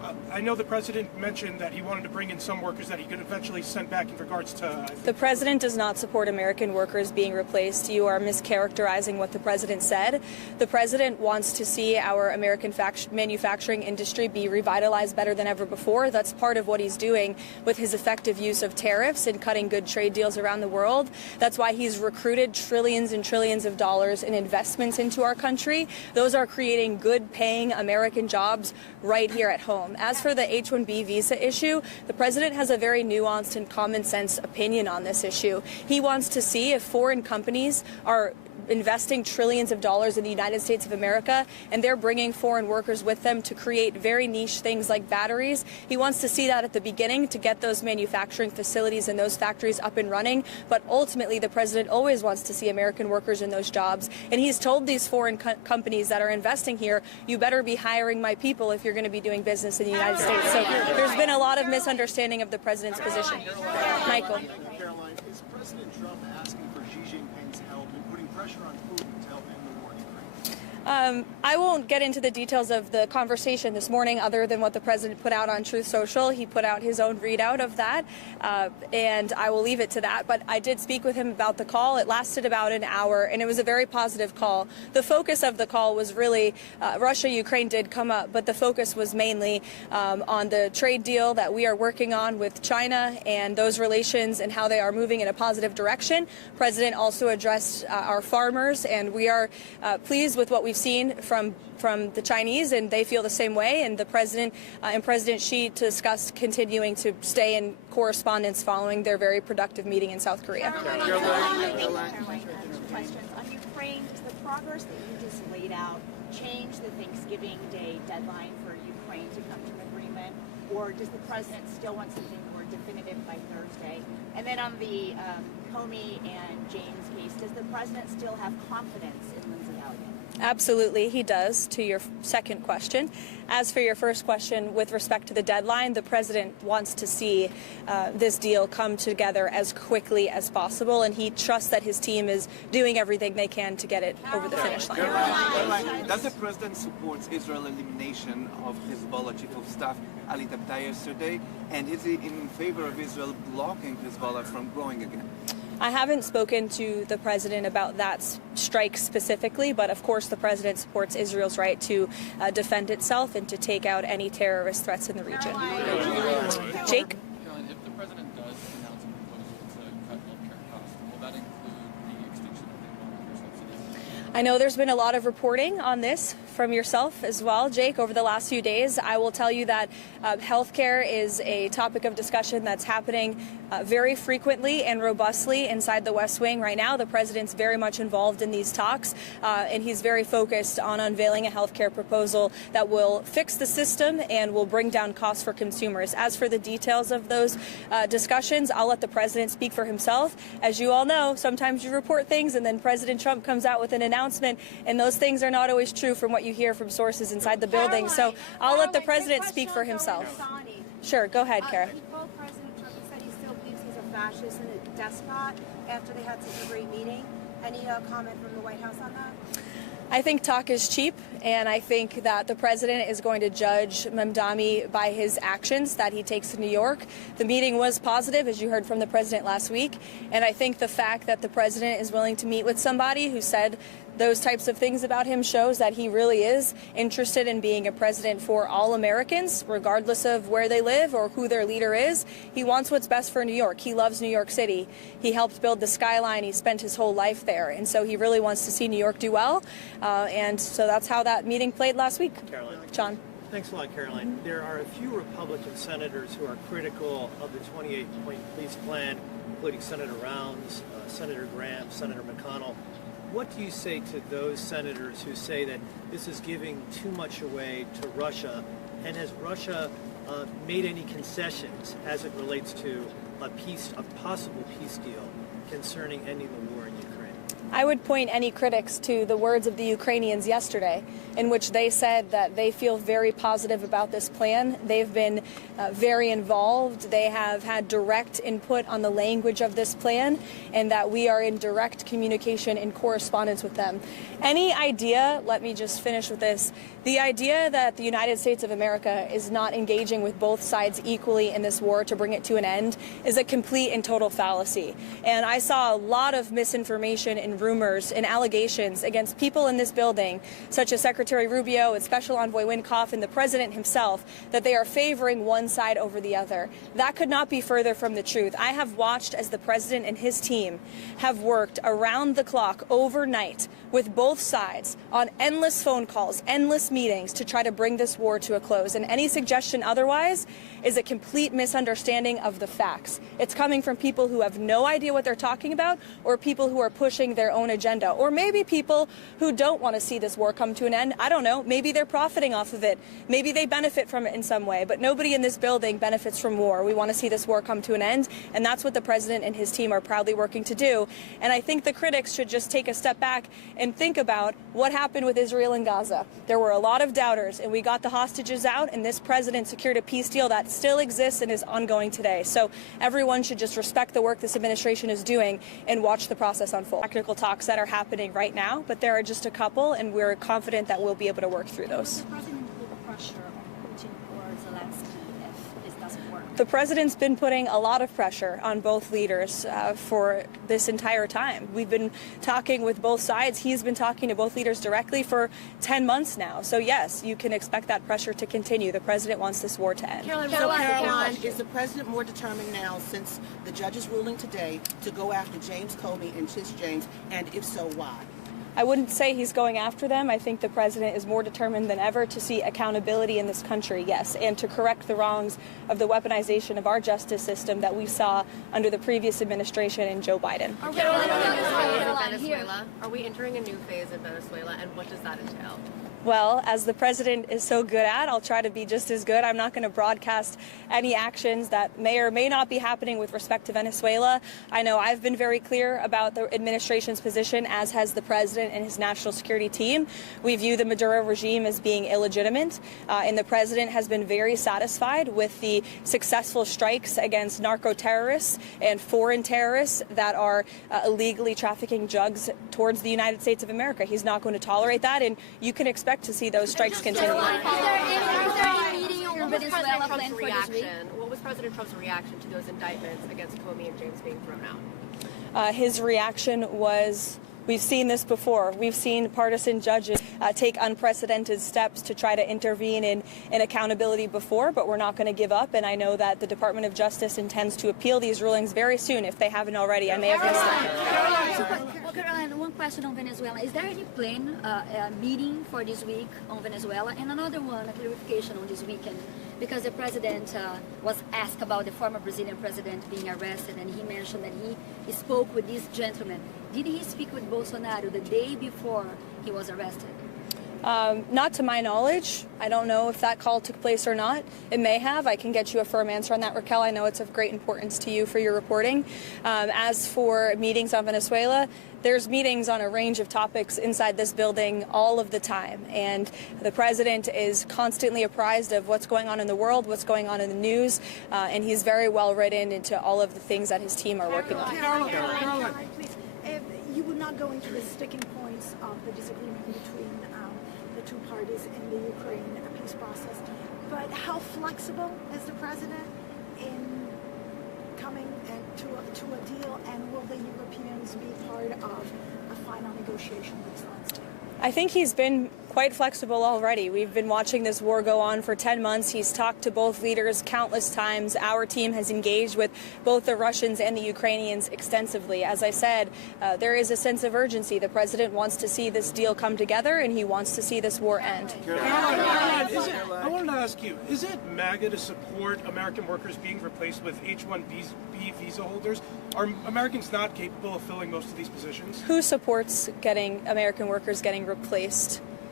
I know the president mentioned that he wanted to bring in some workers that he could eventually send back in regards to... The president does not support American workers being replaced. You are mischaracterizing what the president said. The president wants to see our American manufacturing industry be revitalized better than ever before. That's part of what he's doing with his effective use of tariffs and cutting good trade deals around the world. That's why he's recruited trillions and trillions of dollars in investments into our country. Those are creating good-paying American jobs right here at home. As for the H-1B visa issue, the president has a very nuanced and common sense opinion on this issue. He wants to see if foreign companies are investing trillions of dollars in the United States of America and they're bringing foreign workers with them to create very niche things like batteries. He wants to see that at the beginning to get those manufacturing facilities and those factories up and running. But ultimately, the president always wants to see American workers in those jobs. And he's told these foreign companies that are investing here, you better be hiring my people if you're going to be doing business in the United States. So there's been a lot of misunderstanding of the president's position. Michael. Caroline, is President Trump asking for Xi Jinping's help in putting pressure on Putin to help end the war in Ukraine? I won't get into the details of the conversation this morning other than what the president put out on Truth Social. He put out his own readout of that, and I will leave it to that. But I did speak with him about the call. It lasted about an hour, and it was a very positive call. The focus of the call was really Russia-Ukraine did come up, but the focus was mainly on the trade deal that we are working on with China and those relations and how they are moving in a positive direction. The president also addressed our farmers, and we are pleased with what we've seen from the Chinese, and they feel the same way. And the president and President Xi discussed continuing to stay in correspondence following their very productive meeting in South Korea. Questions on Ukraine. Does the progress that you just laid out change the Thanksgiving Day deadline for Ukraine to come to an agreement, or does the president still want something more definitive by Thursday? And then on the Comey and James case, does the president still have confidence in Lindsey Elliott? Absolutely, he does, to your second question. As for your first question, with respect to the deadline, the president wants to see this deal come together as quickly as possible, and he trusts that his team is doing everything they can to get it over the finish line. Caroline, does the president support Israel's elimination of Hezbollah chief of staff Ali Tabtai yesterday, and is he in favor of Israel blocking Hezbollah from growing again? I haven't spoken to the president about that strike specifically, but of course the president supports Israel's right to defend itself and to take out any terrorist threats in the region. Jake? Caroline, if the president does announce a proposal to cut healthcare costs, will that include the extinction of the Obamacare subsidies? I know there's been a lot of reporting on this from yourself as well, Jake, over the last few days. I will tell you that healthcare is a topic of discussion that's happening very frequently and robustly inside the West Wing right now. The president's very much involved in these talks, and he's very focused on unveiling a healthcare proposal that will fix the system and will bring down costs for consumers. As for the details of those discussions, I'll let the president speak for himself. As you all know, sometimes you report things and then President Trump comes out with an announcement, and those things are not always true from what you hear from sources inside the building. So I'll let the president speak for himself. Sure, go ahead, Kara. He called President Trump and said he still believes he's a fascist and a despot after they had such a great meeting. Any comment from the White House on that? I think talk is cheap, and I think that the president is going to judge Mamdani by his actions that he takes in New York. The meeting was positive, as you heard from the president last week, and I think the fact that the president is willing to meet with somebody who said those types of things about him shows that he really is interested in being a president for all Americans, regardless of where they live or who their leader is. He wants what's best for New York. He loves New York City. He helped build the skyline. He spent his whole life there. And so he really wants to see New York do well. And so that's how that meeting played last week. Caroline. John. Thanks a lot, Caroline. There are a few Republican senators who are critical of the 28-point peace plan, including Senator Rounds, Senator Graham, Senator McConnell. What do you say to those senators who say that this is giving too much away to Russia? And has Russia made any concessions as it relates to a possible peace deal concerning ending the war in Ukraine? I would point any critics to the words of the Ukrainians yesterday, in which they said that they feel very positive about this plan. They've been very involved. They have had direct input on the language of this plan, and that we are in direct communication and correspondence with them. Any idea, let me just finish with this, the idea that the United States of America is not engaging with both sides equally in this war to bring it to an end is a complete and total fallacy. And I saw a lot of misinformation and rumors and allegations against people in this building, such as Secretary Rubio and Special Envoy Wynkoff and the President himself, that they are favoring one side over the other. That could not be further from the truth. I have watched as the President and his team have worked around the clock overnight with both sides on endless phone calls, endless meetings to try to bring this war to a close. And any suggestion otherwise is a complete misunderstanding of the facts. It's coming from people who have no idea what they're talking about, or people who are pushing their own agenda, or maybe people who don't want to see this war come to an end. I don't know. Maybe they're profiting off of it. Maybe they benefit from it in some way, but nobody in this building benefits from war. We want to see this war come to an end, and that's what the President and his team are proudly working to do. And I think the critics should just take a step back and think about what happened with Israel and Gaza. There were a lot of doubters, and we got the hostages out, and this President secured a peace deal that still exists and is ongoing today. So everyone should just respect the work this administration is doing and watch the process unfold. Technical talks that are happening right now, but there are just a couple, and we're confident that we'll be able to work through those. The President put pressure on Putin or Zelensky if this doesn't work? The President's been putting a lot of pressure on both leaders for this entire time. We've been talking with both sides. He's been talking to both leaders directly for 10 months now. So yes, you can expect that pressure to continue. The President wants this war to end. Caroline, is the President more determined now, since the judge's ruling today, to go after James Comey and Tish James, and if so, why? I wouldn't say he's going after them. I think the President is more determined than ever to see accountability in this country, yes, and to correct the wrongs of the weaponization of our justice system that we saw under the previous administration and Joe Biden. Are we entering a new phase in Venezuela, and what does that entail? Well, as the President is so good at, I'll try to be just as good. I'm not going to broadcast any actions that may or may not be happening with respect to Venezuela. I know I've been very clear about the administration's position, as has the President and his national security team. We view the Maduro regime as being illegitimate, and the President has been very satisfied with the successful strikes against narco terrorists and foreign terrorists that are illegally trafficking drugs towards the United States of America. He's not going to tolerate that, and you can expect to see those strikes continue. What was President Trump's reaction to those indictments against Comey and James being thrown out? His reaction was, we've seen this before. We've seen partisan judges take unprecedented steps to try to intervene in accountability before, but we're not going to give up. And I know that the Department of Justice intends to appeal these rulings very soon, if they haven't already. I may have missed it. Well, Caroline, one question on Venezuela. Is there any plan, meeting for this week on Venezuela? And another one, a clarification on this weekend, because the President was asked about the former Brazilian President being arrested, and he mentioned that he spoke with this gentleman. Did he speak with Bolsonaro the day before he was arrested? Not to my knowledge. I don't know if that call took place or not. It may have. I can get you a firm answer on that, Raquel. I know it's of great importance to you for your reporting. As for meetings on Venezuela, there's meetings on a range of topics inside this building all of the time. And the President is constantly apprised of what's going on in the world, what's going on in the news, and he's very well written into all of the things that his team are working on. Caroline, please. You would not go into the sticking points of the disagreement between the two parties in the Ukraine peace process, but how flexible is the President in coming to a deal, and will the Europeans be part of a final negotiation with Zelensky? I think he's been quite flexible already. We've been watching this war go on for 10 months. He's talked to both leaders countless times. Our team has engaged with both the Russians and the Ukrainians extensively. As I said, there is a sense of urgency. The President wants to see this deal come together, and he wants to see this war end. Caroline, I wanted to ask you, is it MAGA to support American workers being replaced with H-1B visa holders? Are Americans not capable of filling most of these positions? Who supports American workers getting replaced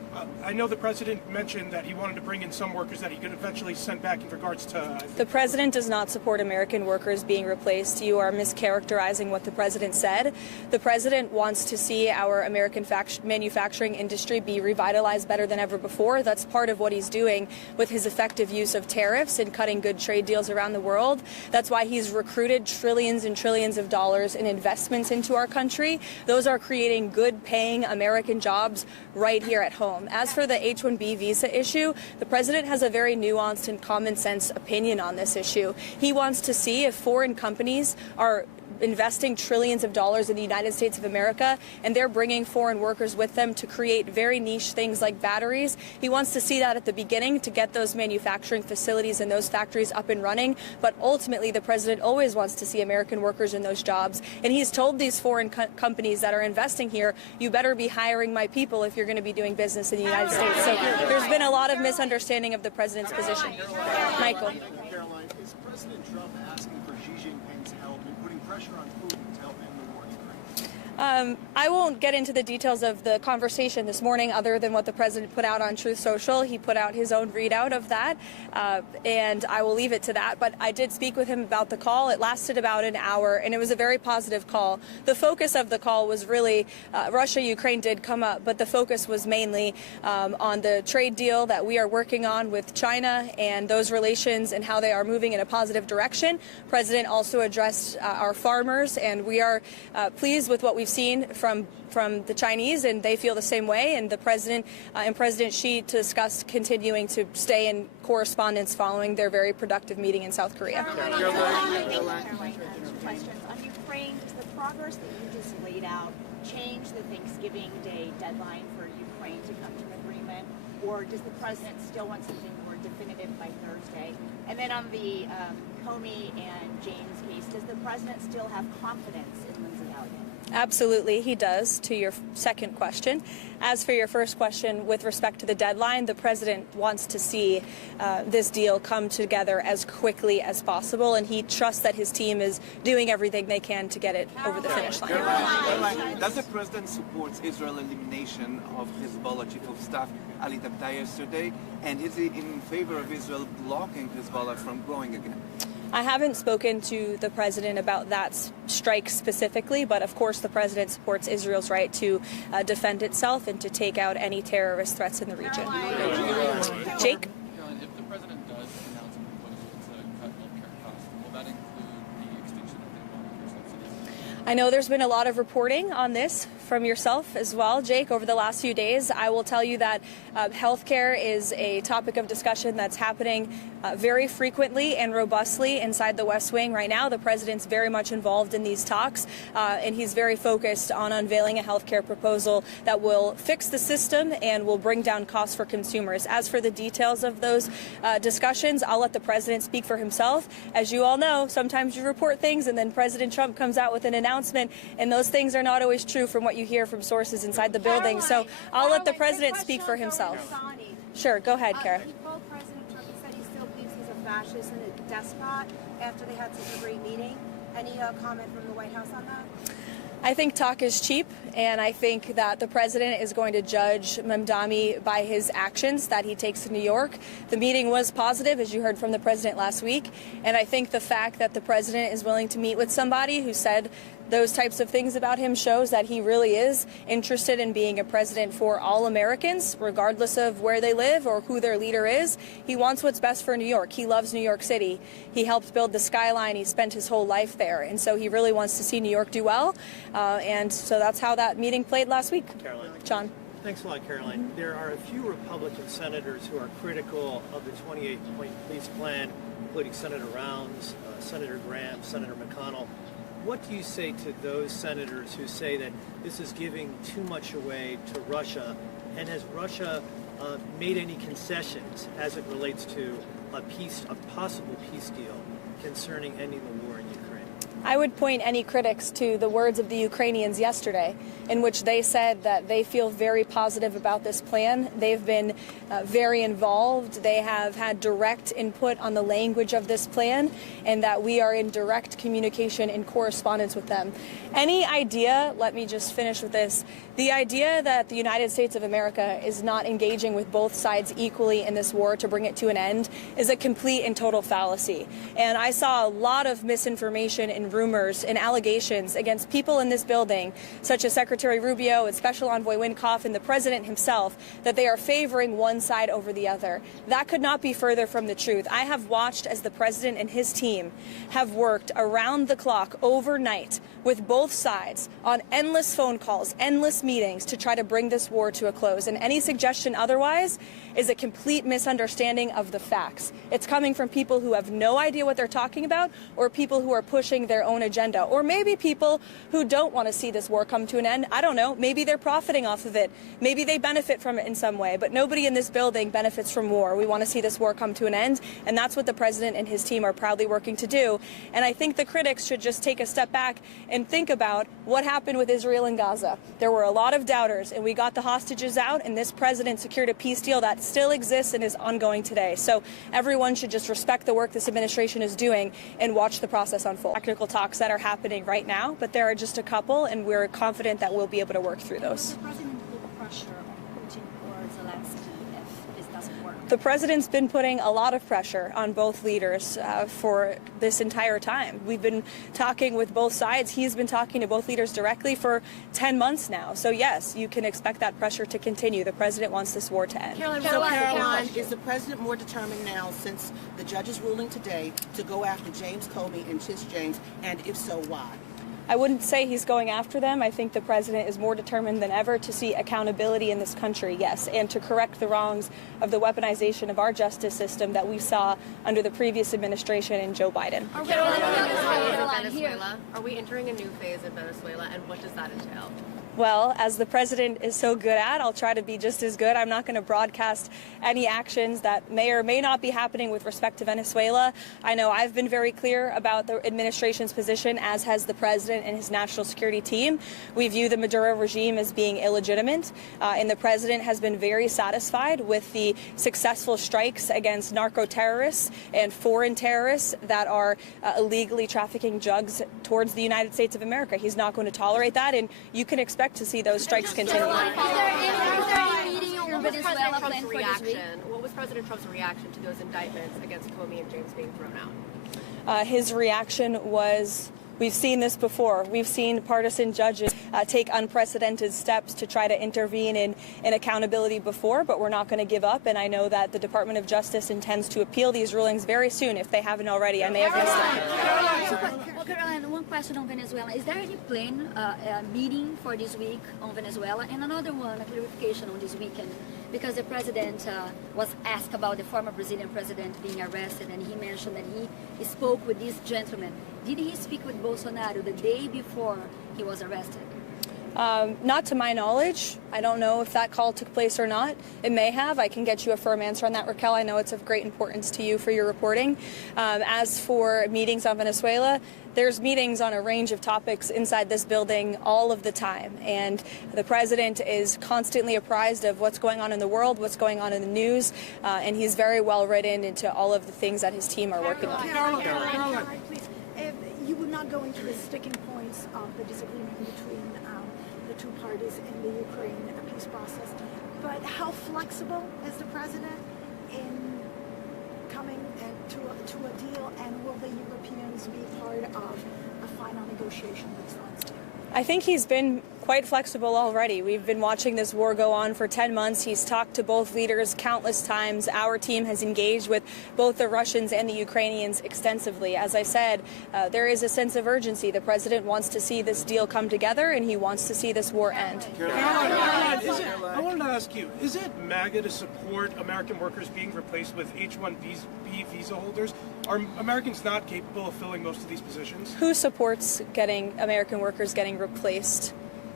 I know the president mentioned that he wanted to bring in some workers that he could eventually send back in regards to... The president does not support American workers being replaced. You are mischaracterizing what the president said. The president wants to see our American manufacturing industry be revitalized better than ever before. That's part of what he's doing with his effective use of tariffs and cutting good trade deals around the world. That's why he's recruited trillions and trillions of dollars in investments into our country. Those are creating good-paying American jobs right here at home. As for the H-1B visa issue, the president has a very nuanced and common sense opinion on this issue. He wants to see if foreign companies are investing trillions of dollars in the United States of America, and they're bringing foreign workers with them to create very niche things like batteries. He wants to see that at the beginning to get those manufacturing facilities and those factories up and running, but ultimately the president always wants to see American workers in those jobs, and he's told these foreign companies that are investing here, you better be hiring my people if you're going to be doing business in the United States. So there's been a lot of misunderstanding of the president's position. Michael. Caroline, is President Trump asking for Xi Jinping's help in putting pressure on Putin to help end the war in Ukraine? I won't get into the details of the conversation this morning other than what the president put out on Truth Social. He put out his own readout of that, and I will leave it to that. But I did speak with him about the call. It lasted about an hour, and it was a very positive call. The focus of the call was really Russia-Ukraine did come up, but the focus was mainly on the trade deal that we are working on with China and those relations and how they are moving in a positive direction. The president also addressed our farmers, and we are pleased with what we've seen from the Chinese, and they feel the same way. And the president and President Xi discussed continuing to stay in correspondence following their very productive meeting in South Korea. Caroline, questions on Ukraine. Does the progress that you just laid out change the Thanksgiving Day deadline for Ukraine to come to an agreement, or does the president still want something more definitive by Thursday? And then on the Comey and James case, does the president still have confidence in Lindsey Elliott? Absolutely, he does, to your second question. As for your first question, with respect to the deadline, the president wants to see this deal come together as quickly as possible, and he trusts that his team is doing everything they can to get it over the finish line. Caroline, does the president support Israel's elimination of Hezbollah chief of staff Ali Tabtaei yesterday, and is he in favor of Israel blocking Hezbollah from growing again? I haven't spoken to the president about that strike specifically, but of course the president supports Israel's right to defend itself and to take out any terrorist threats in the region. Jake? Caroline, if the president does announce a proposal to cut healthcare costs, will that include the extinction of the Obamacare subsidies? I know there's been a lot of reporting on this from yourself as well, Jake, over the last few days. I will tell you that healthcare is a topic of discussion that's happening very frequently and robustly inside the West Wing right now. The president's very much involved in these talks, and he's very focused on unveiling a healthcare proposal that will fix the system and will bring down costs for consumers. As for the details of those discussions, I'll let the president speak for himself. As you all know, sometimes you report things and then President Trump comes out with an announcement, and those things are not always true from what you hear from sources inside the building. So I'll let the president speak for himself. Sure, go ahead, Kara. He told President Trump, he said he still believes he's a fascist and a despot after they had such a great meeting. Any comment from the White House on that? I think talk is cheap, and I think that the president is going to judge Mamdani by his actions that he takes to New York. The meeting was positive, as you heard from the president last week, and I think the fact that the president is willing to meet with somebody who said those types of things about him shows that he really is interested in being a president for all Americans, regardless of where they live or who their leader is. He wants what's best for New York. He loves New York City. He helped build the skyline. He spent his whole life there. And so he really wants to see New York do well. And so that's how that meeting played last week. Caroline. John. Thanks a lot, Caroline. There are a few Republican senators who are critical of the 28-point police plan, including Senator Rounds, Senator Graham, Senator McConnell. What do you say to those senators who say that this is giving too much away to Russia? And has Russia made any concessions as it relates to a possible peace deal concerning ending the war in Ukraine? I would point any critics to the words of the Ukrainians yesterday, in which they said that they feel very positive about this plan. They've been very involved. They have had direct input on the language of this plan, and that we are in direct communication and correspondence with them. Any idea, let me just finish with this, the idea that the United States of America is not engaging with both sides equally in this war to bring it to an end is a complete and total fallacy. And I saw a lot of misinformation and rumors and allegations against people in this building, such as Secretary Rubio and Special Envoy Wynkoff and the President himself, that they are favoring one side over the other. That could not be further from the truth. I have watched as the President and his team have worked around the clock overnight with both sides on endless phone calls, endless meetings to try to bring this war to a close. And any suggestion otherwise is a complete misunderstanding of the facts. It's coming from people who have no idea what they're talking about, or people who are pushing their own agenda, or maybe people who don't want to see this war come to an end. I don't know. Maybe they're profiting off of it. Maybe they benefit from it in some way, but nobody in this building benefits from war. We want to see this war come to an end, and that's what the President and his team are proudly working to do. And I think the critics should just take a step back and think about what happened with Israel and Gaza. There were a lot of doubters, and we got the hostages out, and this President secured a peace deal that still exists and is ongoing today. So everyone should just respect the work this administration is doing and watch the process unfold. Technical talks that are happening right now, but there are just a couple, and we're confident that we'll be able to work through those. The President put pressure on Putin or Zelensky if this doesn't work? The President's been putting a lot of pressure on both leaders for this entire time. We've been talking with both sides. He's been talking to both leaders directly for 10 months now. So yes, you can expect that pressure to continue. The President wants this war to end. Caroline, is the President more determined now, since the judge's ruling today, to go after James Comey and Tish James, and if so, why? I wouldn't say he's going after them. I think the President is more determined than ever to see accountability in this country, yes, and to correct the wrongs of the weaponization of our justice system that we saw under the previous administration and Joe Biden. Are we entering a new phase in Venezuela, and what does that entail? Well, as the President is so good at, I'll try to be just as good. I'm not going to broadcast any actions that may or may not be happening with respect to Venezuela. I know I've been very clear about the administration's position, as has the President and his national security team. We view the Maduro regime as being illegitimate, and the President has been very satisfied with the successful strikes against narco terrorists and foreign terrorists that are illegally trafficking drugs towards the United States of America. He's not going to tolerate that, and you can expect to see those strikes continue. What was President Trump's reaction to those indictments against Comey and James being thrown out? His reaction was, we've seen this before. We've seen partisan judges take unprecedented steps to try to intervene in accountability before, but we're not going to give up. And I know that the Department of Justice intends to appeal these rulings very soon, if they haven't already. I may have missed it. Caroline, one question on Venezuela. Is there any plan, meeting for this week on Venezuela? And another one, a clarification on this weekend, because the President was asked about the former Brazilian President being arrested, and he mentioned that he spoke with this gentleman. Did he speak with Bolsonaro the day before he was arrested? Not to my knowledge. I don't know if that call took place or not. It may have. I can get you a firm answer on that, Raquel. I know it's of great importance to you for your reporting. As for meetings on Venezuela, there's meetings on a range of topics inside this building all of the time. And the President is constantly apprised of what's going on in the world, what's going on in the news, and he's very well written into all of the things that his team are working on. Caroline, please. You would not go into the sticking points of the disagreement between the two parties in the Ukraine peace process, but how flexible is the President in coming to a deal, and will the Europeans be part of a final negotiation with Zelensky? I think he's been quite flexible already. We've been watching this war go on for 10 months. He's talked to both leaders countless times. Our team has engaged with both the Russians and the Ukrainians extensively. As I said, there is a sense of urgency. The President wants to see this deal come together, and he wants to see this war end. Caroline, I wanted to ask you, is it MAGA to support American workers being replaced with H-1B visa holders? Are Americans not capable of filling most of these positions? Who supports American workers getting replaced?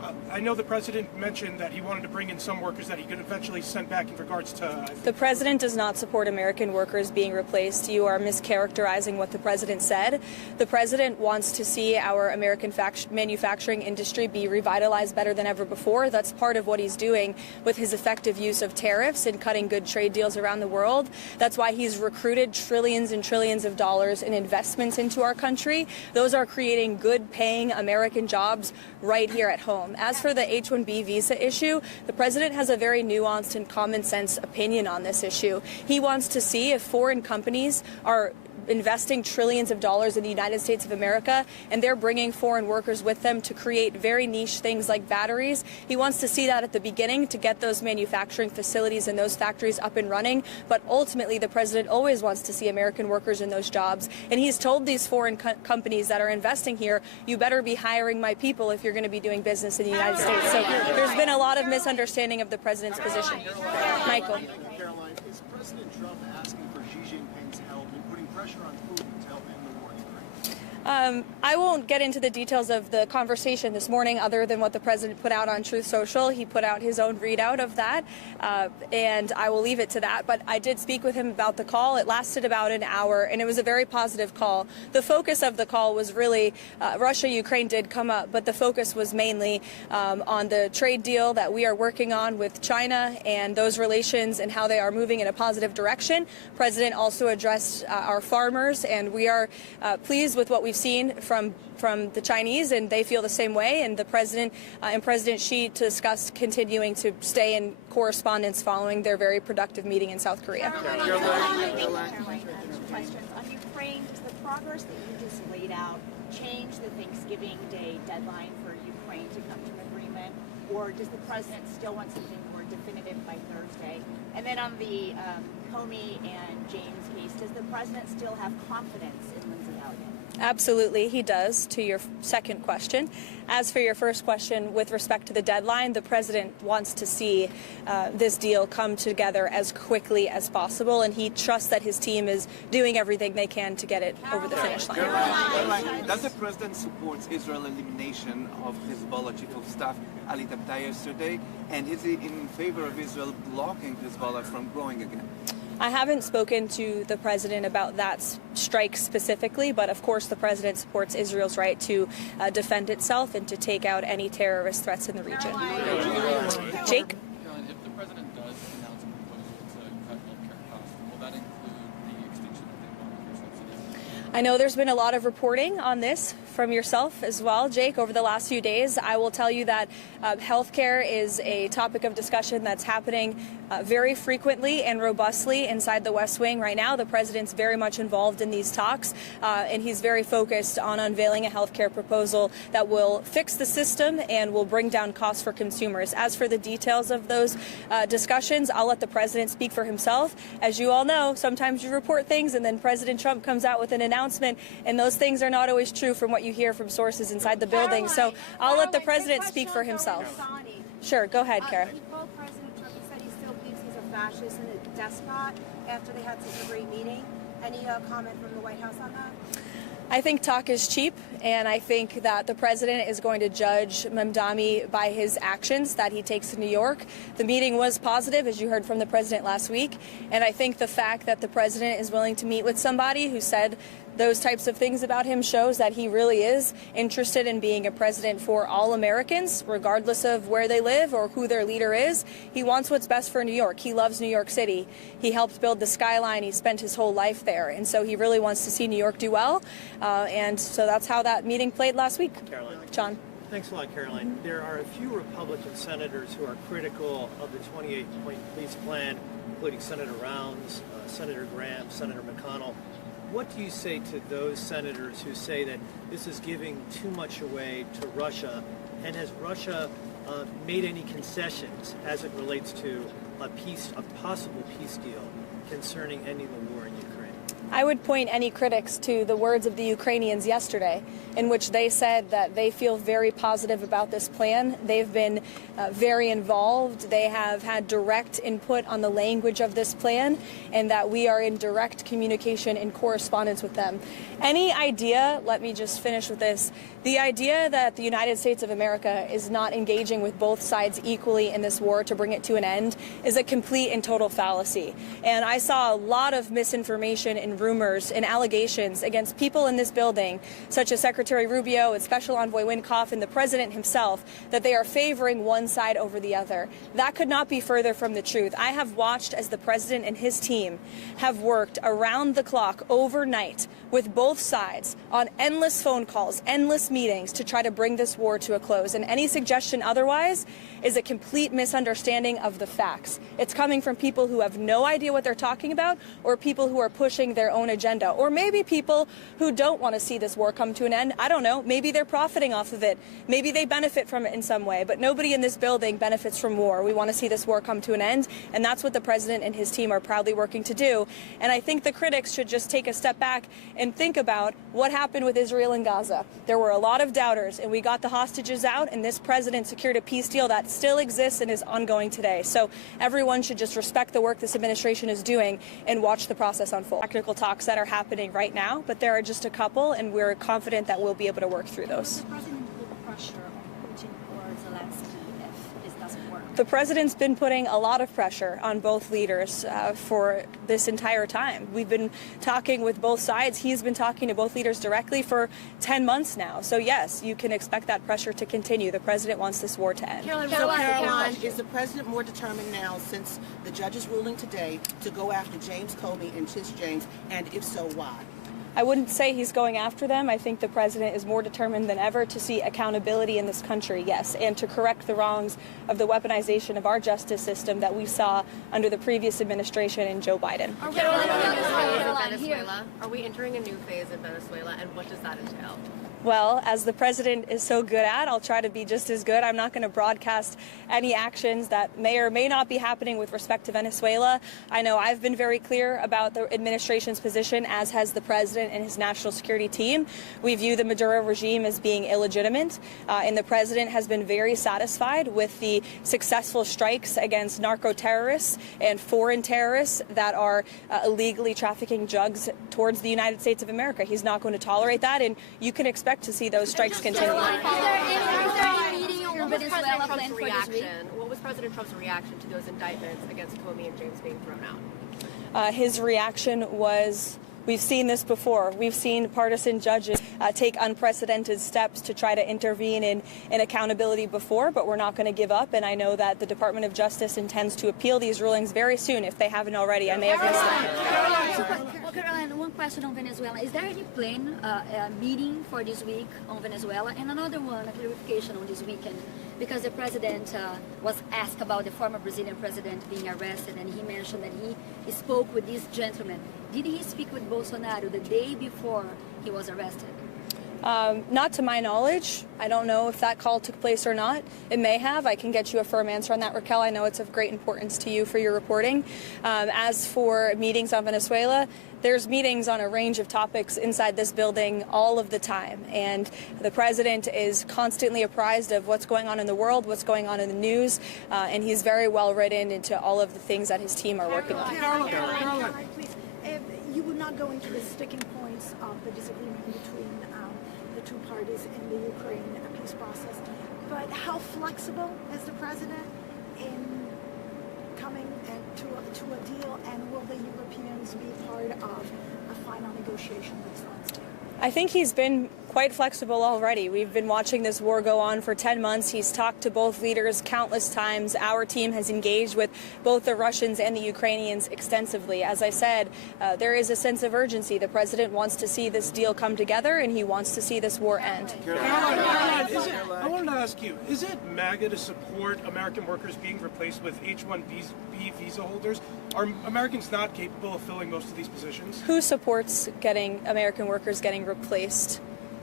I know the president mentioned that he wanted to bring in some workers that he could eventually send back in regards to... The president does not support American workers being replaced. You are mischaracterizing what the president said. The president wants to see our American manufacturing industry be revitalized better than ever before. That's part of what he's doing with his effective use of tariffs and cutting good trade deals around the world. That's why he's recruited trillions and trillions of dollars in investments into our country. Those are creating good-paying American jobs right here at home. As for the H-1B visa issue, the president has a very nuanced and common sense opinion on this issue. He wants to see if foreign companies are investing trillions of dollars in the United States of America, and they're bringing foreign workers with them to create very niche things like batteries. He wants to see that at the beginning to get those manufacturing facilities and those factories up and running, but ultimately the president always wants to see American workers in those jobs, and he's told these foreign companies that are investing here, you better be hiring my people if you're going to be doing business in the United States. So there's been a lot of misunderstanding of the president's position. Michael. Caroline, is President Trump asking for Xi Jinping's help in putting pressure on Putin to help end the war in Ukraine? I won't get into the details of the conversation this morning other than what the president put out on Truth Social. He put out his own readout of that, and I will leave it to that. But I did speak with him about the call. It lasted about an hour, and it was a very positive call. The focus of the call was really Russia-Ukraine did come up, but the focus was mainly on the trade deal that we are working on with China and those relations and how they are moving in a positive direction. The president also addressed our farmers, and we are pleased with what we've seen from the Chinese, and they feel the same way. And the president and President Xi discussed continuing to stay in correspondence following their very productive meeting in South Korea. Caroline, questions on Ukraine. Does the progress that you just laid out change the Thanksgiving Day deadline for Ukraine to come to an agreement, or does the president still want something more definitive by Thursday? And then on the Comey and James case, does the president still have confidence in Lindsey Elliott? Absolutely, he does, to your second question. As for your first question, with respect to the deadline, the president wants to see this deal come together as quickly as possible, and he trusts that his team is doing everything they can to get it over the finish line. Caroline, does the president support Israel's elimination of Hezbollah chief of staff Ali Tabtai yesterday, and is he in favor of Israel blocking Hezbollah from growing again? I haven't spoken to the president about that strike specifically, but of course the president supports Israel's right to defend itself and to take out any terrorist threats in the region. Jake? Caroline, if the president does announce a proposal to cut healthcare costs, will that include the extinction of the Obamacare subsidies? I know there's been a lot of reporting on this from yourself as well, Jake, over the last few days. I will tell you that healthcare is a topic of discussion that's happening very frequently and robustly inside the West Wing right now. The president's very much involved in these talks, and he's very focused on unveiling a healthcare proposal that will fix the system and will bring down costs for consumers. As for the details of those discussions, I'll let the president speak for himself. As you all know, sometimes you report things and then President Trump comes out with an announcement, and those things are not always true from what you hear from sources inside the building. So I'll let the president speak for himself. Sure, go ahead, Kara. President Trump said he still believes he's a fascist and a despot after they had such a great meeting. Any comment from the White House on that? I think talk is cheap, and I think that the president is going to judge Mamdani by his actions that he takes in New York. The meeting was positive, as you heard from the president last week, and I think the fact that the president is willing to meet with somebody who said those types of things about him shows that he really is interested in being a president for all Americans, regardless of where they live or who their leader is. He wants what's best for New York. He loves New York City. He helped build the skyline. He spent his whole life there. And so he really wants to see New York do well. And so that's how that meeting played last week. Caroline. John. Thanks a lot, Caroline. There are a few Republican senators who are critical of the 28-point peace plan, including Senator Rounds, Senator Graham, Senator McConnell. What do you say to those senators who say that this is giving too much away to Russia? And has Russia made any concessions as it relates to a possible peace deal concerning ending the war in Ukraine? I would point any critics to the words of the Ukrainians yesterday, in which they said that they feel very positive about this plan. They've been very involved. They have had direct input on the language of this plan, and that we are in direct communication and correspondence with them. Any idea, let me just finish with this, the idea that the United States of America is not engaging with both sides equally in this war to bring it to an end is a complete and total fallacy. And I saw a lot of misinformation and rumors and allegations against people in this building, such as Secretary Rubio and Special Envoy Wynkoff and the President himself, that they are favoring one side over the other. That could not be further from the truth. I have watched as the President and his team have worked around the clock overnight with both sides on endless phone calls, endless meetings to try to bring this war to a close. And any suggestion otherwise is a complete misunderstanding of the facts. It's coming from people who have no idea what they're talking about, or people who are pushing their own agenda, or maybe people who don't want to see this war come to an end. I don't know. Maybe they're profiting off of it. Maybe they benefit from it in some way, but nobody in this building benefits from war. We want to see this war come to an end, and that's what the President and his team are proudly working to do. And I think the critics should just take a step back and think about what happened with Israel and Gaza. There were a lot of doubters, and we got the hostages out, and this president secured a peace deal that still exists and is ongoing today. So everyone should just respect the work this administration is doing and watch the process unfold. Technical talks that are happening right now, but there are just a couple, and we're confident that we'll be able to work through those. The president put pressure on Putin or Zelensky if this doesn't work. The president's been putting a lot of pressure on both leaders for this entire time. We've been talking with both sides. He's been talking to both leaders directly for 10 months now. So yes, you can expect that pressure to continue. The president wants this war to end. Caroline, is the president more determined now, since the judge's ruling today, to go after James Comey and Tish James, and if so, why? I wouldn't say he's going after them. I think the president is more determined than ever to see accountability in this country, yes, and to correct the wrongs of the weaponization of our justice system that we saw under the previous administration and Joe Biden. Are we entering a new phase in Venezuela, and what does that entail? Well, as the president is so good at, I'll try to be just as good. I'm not going to broadcast any actions that may or may not be happening with respect to Venezuela. I know I've been very clear about the administration's position, as has the president and his national security team. We view the Maduro regime as being illegitimate, and the president has been very satisfied with the successful strikes against narco terrorists and foreign terrorists that are illegally trafficking drugs towards the United States of America. He's not going to tolerate that, and you can expect to see those strikes continue. What was President Trump's reaction to those indictments against Comey and James being thrown out? His reaction was, we've seen this before. We've seen partisan judges take unprecedented steps to try to intervene in accountability before, but we're not going to give up. And I know that the Department of Justice intends to appeal these rulings very soon, if they haven't already. I may have missed them. Well, Caroline, one question on Venezuela. Is there any plan, meeting for this week on Venezuela? And another one, a clarification on this weekend, because the president was asked about the former Brazilian president being arrested, and he mentioned that he spoke with this gentleman. Did he speak with Bolsonaro the day before he was arrested? Not to my knowledge. I don't know if that call took place or not. It may have. I can get you a firm answer on that, Raquel. I know it's of great importance to you for your reporting. As for meetings on Venezuela, there's meetings on a range of topics inside this building all of the time. And the president is constantly apprised of what's going on in the world, what's going on in the news, and he's very well written into all of the things that his team are working on. Caroline, please. You would not go into the sticking points of the disagreement between the two parties in the Ukraine peace process, but how flexible is the president in coming to a deal, and will the Europeans be part of a final negotiation with Zelensky? I think he's been quite flexible already. We've been watching this war go on for 10 months. He's talked to both leaders countless times. Our team has engaged with both the Russians and the Ukrainians extensively. As I said, there is a sense of urgency. The president wants to see this deal come together, and he wants to see this war end. I wanted to ask you, is it MAGA to support American workers being replaced with H-1B visa holders? Are Americans not capable of filling most of these positions? Who supports getting American workers getting replaced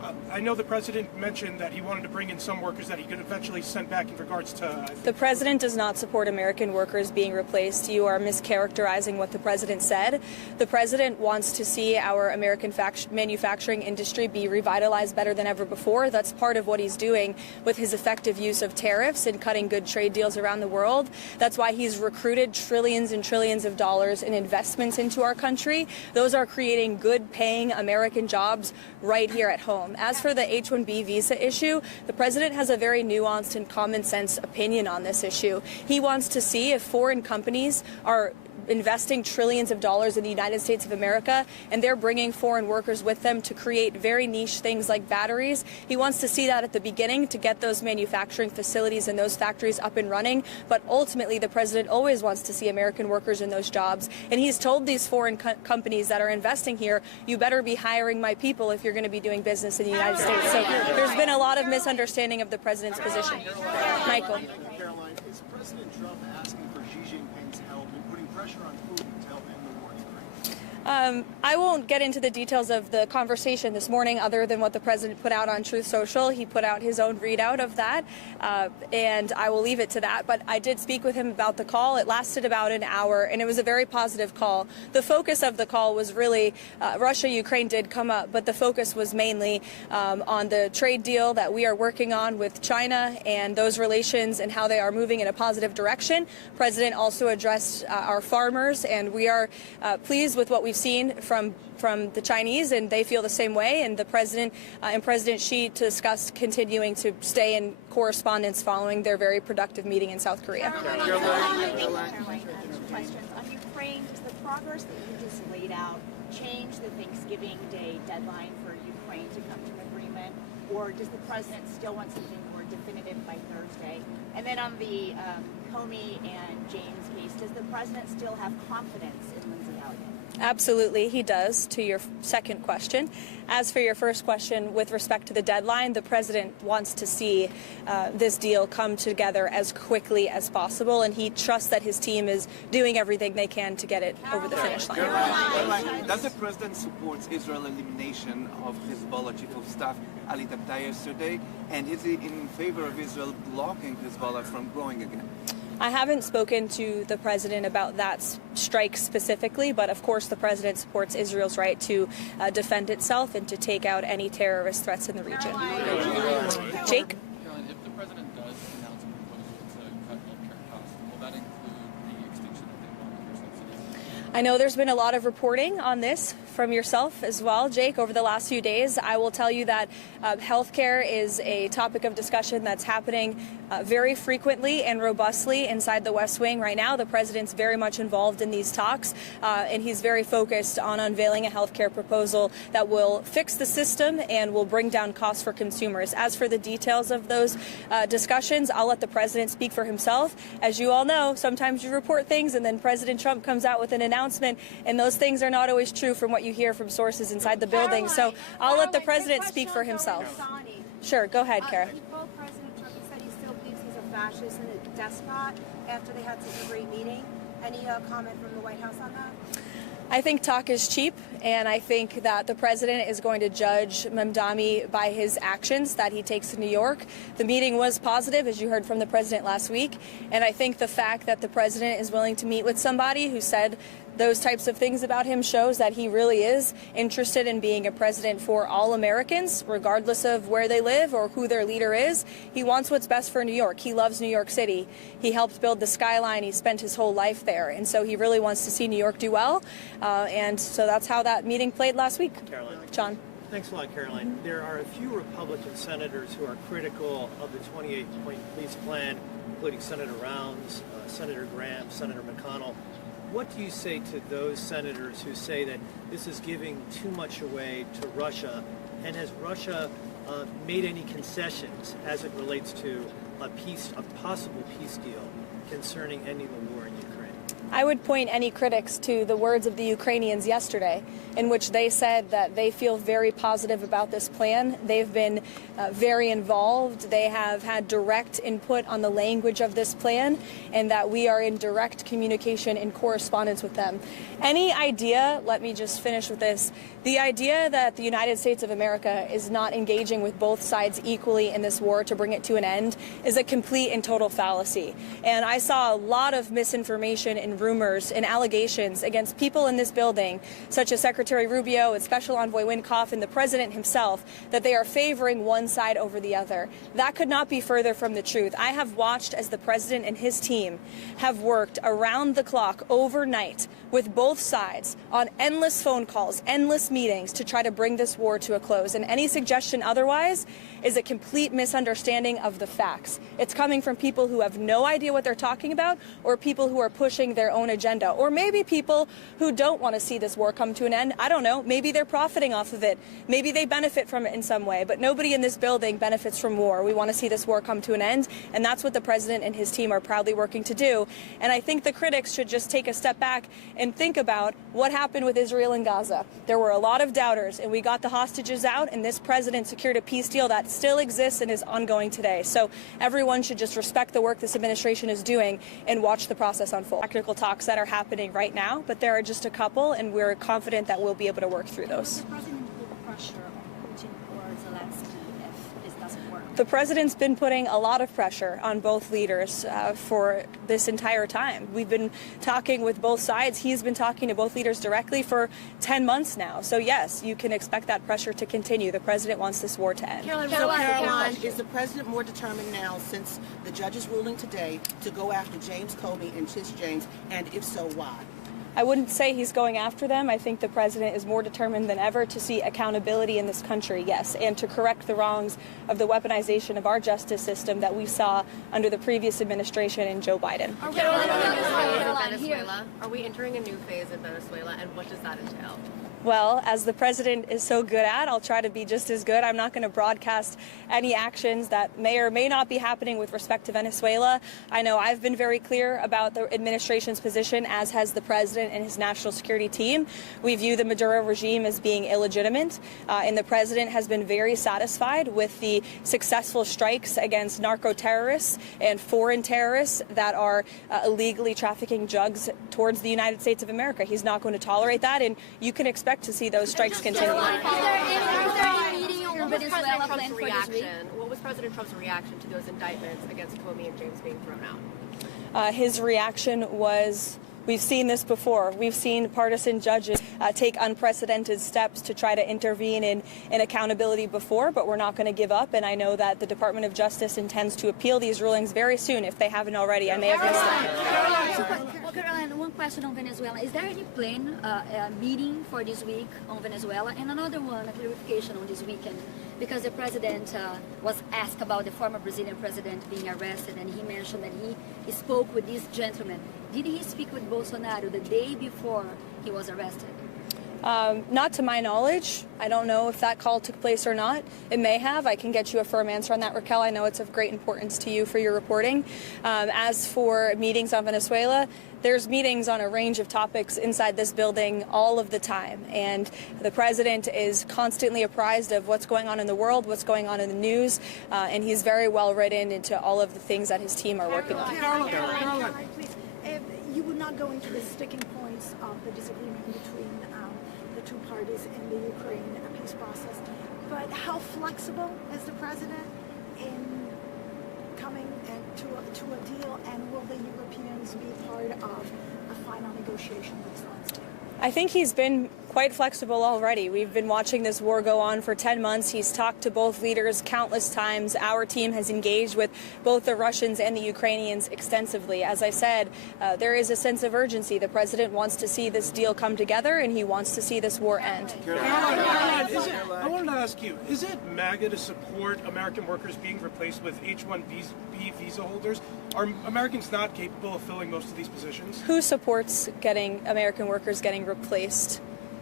I know the president mentioned that he wanted to bring in some workers that he could eventually send back in regards to... The president does not support American workers being replaced. You are mischaracterizing what the president said. The president wants to see our American manufacturing industry be revitalized better than ever before. That's part of what he's doing with his effective use of tariffs and cutting good trade deals around the world. That's why he's recruited trillions and trillions of dollars in investments into our country. Those are creating good-paying American jobs right here at home. As for the H-1B visa issue, the president has a very nuanced and common sense opinion on this issue. He wants to see if foreign companies are investing trillions of dollars in the United States of America and they're bringing foreign workers with them to create very niche things like batteries. He wants to see that at the beginning to get those manufacturing facilities and those factories up and running. But ultimately, the president always wants to see American workers in those jobs. And he's told these foreign companies that are investing here, you better be hiring my people if you're going to be doing business in the United States. So there's been a lot of misunderstanding of the president's position. Michael. Caroline, is President Trump asking for Xi Jinping's help in putting pressure on Putin to help end the war in Ukraine? I won't get into the details of the conversation this morning other than what the president put out on Truth Social. He put out his own readout of that, and I will leave it to that. But I did speak with him about the call. It lasted about an hour, and it was a very positive call. The focus of the call was really Russia-Ukraine did come up, but the focus was mainly on the trade deal that we are working on with China and those relations and how they are moving in a positive direction. The president also addressed our farmers, and we are pleased with what we've seen from the Chinese, and they feel the same way. And the president and President Xi discussed continuing to stay in correspondence following their very productive meeting in South Korea. Caroline, questions on Ukraine. Does the progress that you just laid out change the Thanksgiving Day deadline for Ukraine to come to an agreement, or does the president still want something more definitive by Thursday? And then on the Comey and James case, does the president still have confidence in Lindsey Elliott? Absolutely, he does, to your second question. As for your first question, with respect to the deadline, the president wants to see this deal come together as quickly as possible, and he trusts that his team is doing everything they can to get it over the finish line. Caroline, does the president support Israel's elimination of Hezbollah chief of staff Ali Tabtaei yesterday, and is he in favor of Israel blocking Hezbollah from growing again? I haven't spoken to the president about that strike specifically, but of course the president supports Israel's right to defend itself and to take out any terrorist threats in the region. Jake? Caroline, if the president does announce a proposal to cut healthcare costs, will that include the extinction of the Obamacare subsidies? I know there's been a lot of reporting on this from yourself as well, Jake, over the last few days. I will tell you that healthcare is a topic of discussion that's happening very frequently and robustly inside the West Wing right now. The president's very much involved in these talks, and he's very focused on unveiling a healthcare proposal that will fix the system and will bring down costs for consumers. As for the details of those discussions, I'll let the president speak for himself. As you all know, sometimes you report things and then President Trump comes out with an announcement, and those things are not always true from what you hear from sources inside the building. So I'll let the president speak for himself. Sure, go ahead, Kara. He told President Trump, he said he still believes he's a fascist and a despot after they had such a great meeting. Any comment from the White House on that? I think talk is cheap, and I think that the president is going to judge Mamdani by his actions that he takes in New York. The meeting was positive, as you heard from the president last week, and I think the fact that the president is willing to meet with somebody who said those types of things about him shows that he really is interested in being a president for all Americans, regardless of where they live or who their leader is. He wants what's best for New York. He loves New York City. He helped build the skyline. He spent his whole life there. And so he really wants to see New York do well. And so that's how that meeting played last week. Caroline. John. Thanks a lot, Caroline. There are a few Republican senators who are critical of the 28-point police plan, including Senator Rounds, Senator Graham, Senator McConnell. What do you say to those senators who say that this is giving too much away to Russia? And has Russia made any concessions as it relates to a possible peace deal concerning ending the war in Ukraine? I would point any critics to the words of the Ukrainians yesterday, in which they said that they feel very positive about this plan. They've been very involved. They have had direct input on the language of this plan, and that we are in direct communication and correspondence with them. Any idea, let me just finish with this, the idea that the United States of America is not engaging with both sides equally in this war to bring it to an end is a complete and total fallacy. And I saw a lot of misinformation and rumors and allegations against people in this building, such as Secretary Rubio and Special Envoy Wynkoff and the President himself, that they are favoring one side over the other. That could not be further from the truth. I have watched as the President and his team have worked around the clock overnight with both sides on endless phone calls, endless meetings to try to bring this war to a close. And any suggestion otherwise is a complete misunderstanding of the facts. It's coming from people who have no idea what they're talking about, or people who are pushing their own agenda, or maybe people who don't want to see this war come to an end. I don't know. Maybe they're profiting off of it. Maybe they benefit from it in some way, but nobody in this building benefits from war. We want to see this war come to an end, and that's what the President and his team are proudly working to do. And I think the critics should just take a step back and think about what happened with Israel and Gaza. There were a lot of doubters, and we got the hostages out, and this President secured a peace deal that still exists and is ongoing today. So everyone should just respect the work this administration is doing and watch the process unfold. Practical talks that are happening right now, but there are just a couple, and we're confident that we'll be able to work through those. The President put pressure on Putin or Zelensky if this doesn't work? The President's been putting a lot of pressure on both leaders for this entire time. We've been talking with both sides. He's been talking to both leaders directly for 10 months now. So yes, you can expect that pressure to continue. The President wants this war to end. Caroline, is the President more determined now, since the judge's ruling today, to go after James Comey and Tish James, and if so, why? I wouldn't say he's going after them. I think the President is more determined than ever to see accountability in this country, yes, and to correct the wrongs of the weaponization of our justice system that we saw under the previous administration and Joe Biden. Venezuela. Are we entering a new phase in Venezuela, and what does that entail? Well, as the President is so good at, I'll try to be just as good. I'm not going to broadcast any actions that may or may not be happening with respect to Venezuela. I know I've been very clear about the administration's position, as has the President and his national security team. We view the Maduro regime as being illegitimate, and the President has been very satisfied with the successful strikes against narco terrorists and foreign terrorists that are illegally trafficking drugs towards the United States of America. He's not going to tolerate that, and you can expect to see those strikes continue. What was President Trump's reaction to those indictments against Comey and James being thrown out? His reaction was, we've seen this before. We've seen partisan judges take unprecedented steps to try to intervene in accountability before, but we're not going to give up. And I know that the Department of Justice intends to appeal these rulings very soon, if they haven't already. I may have missed them. Caroline, one question on Venezuela. Is there any plan, meeting for this week on Venezuela? And another one, a clarification on this weekend, because the President was asked about the former Brazilian President being arrested, and he mentioned that he spoke with this gentleman. Did he speak with Bolsonaro the day before he was arrested? Not to my knowledge. I don't know if that call took place or not. It may have. I can get you a firm answer on that, Raquel. I know it's of great importance to you for your reporting. As for meetings on Venezuela, there's meetings on a range of topics inside this building all of the time. And the President is constantly apprised of what's going on in the world, what's going on in the news, and he's very well written into all of the things that his team are working on. Caroline, please. You would not go into the sticking points of the disagreement between the two parties in the Ukraine peace process, but how flexible is the President in coming to a deal, and will the Europeans be part of a final negotiation with Zelensky? I think he's been quite flexible already. We've been watching this war go on for 10 months. He's talked to both leaders countless times. Our team has engaged with both the Russians and the Ukrainians extensively. As I said, there is a sense of urgency. The President wants to see this deal come together, and he wants to see this war end. I wanted to ask you, is it MAGA to support American workers being replaced with H-1B visa holders? Are Americans not capable of filling most of these positions? Who supports American workers getting replaced?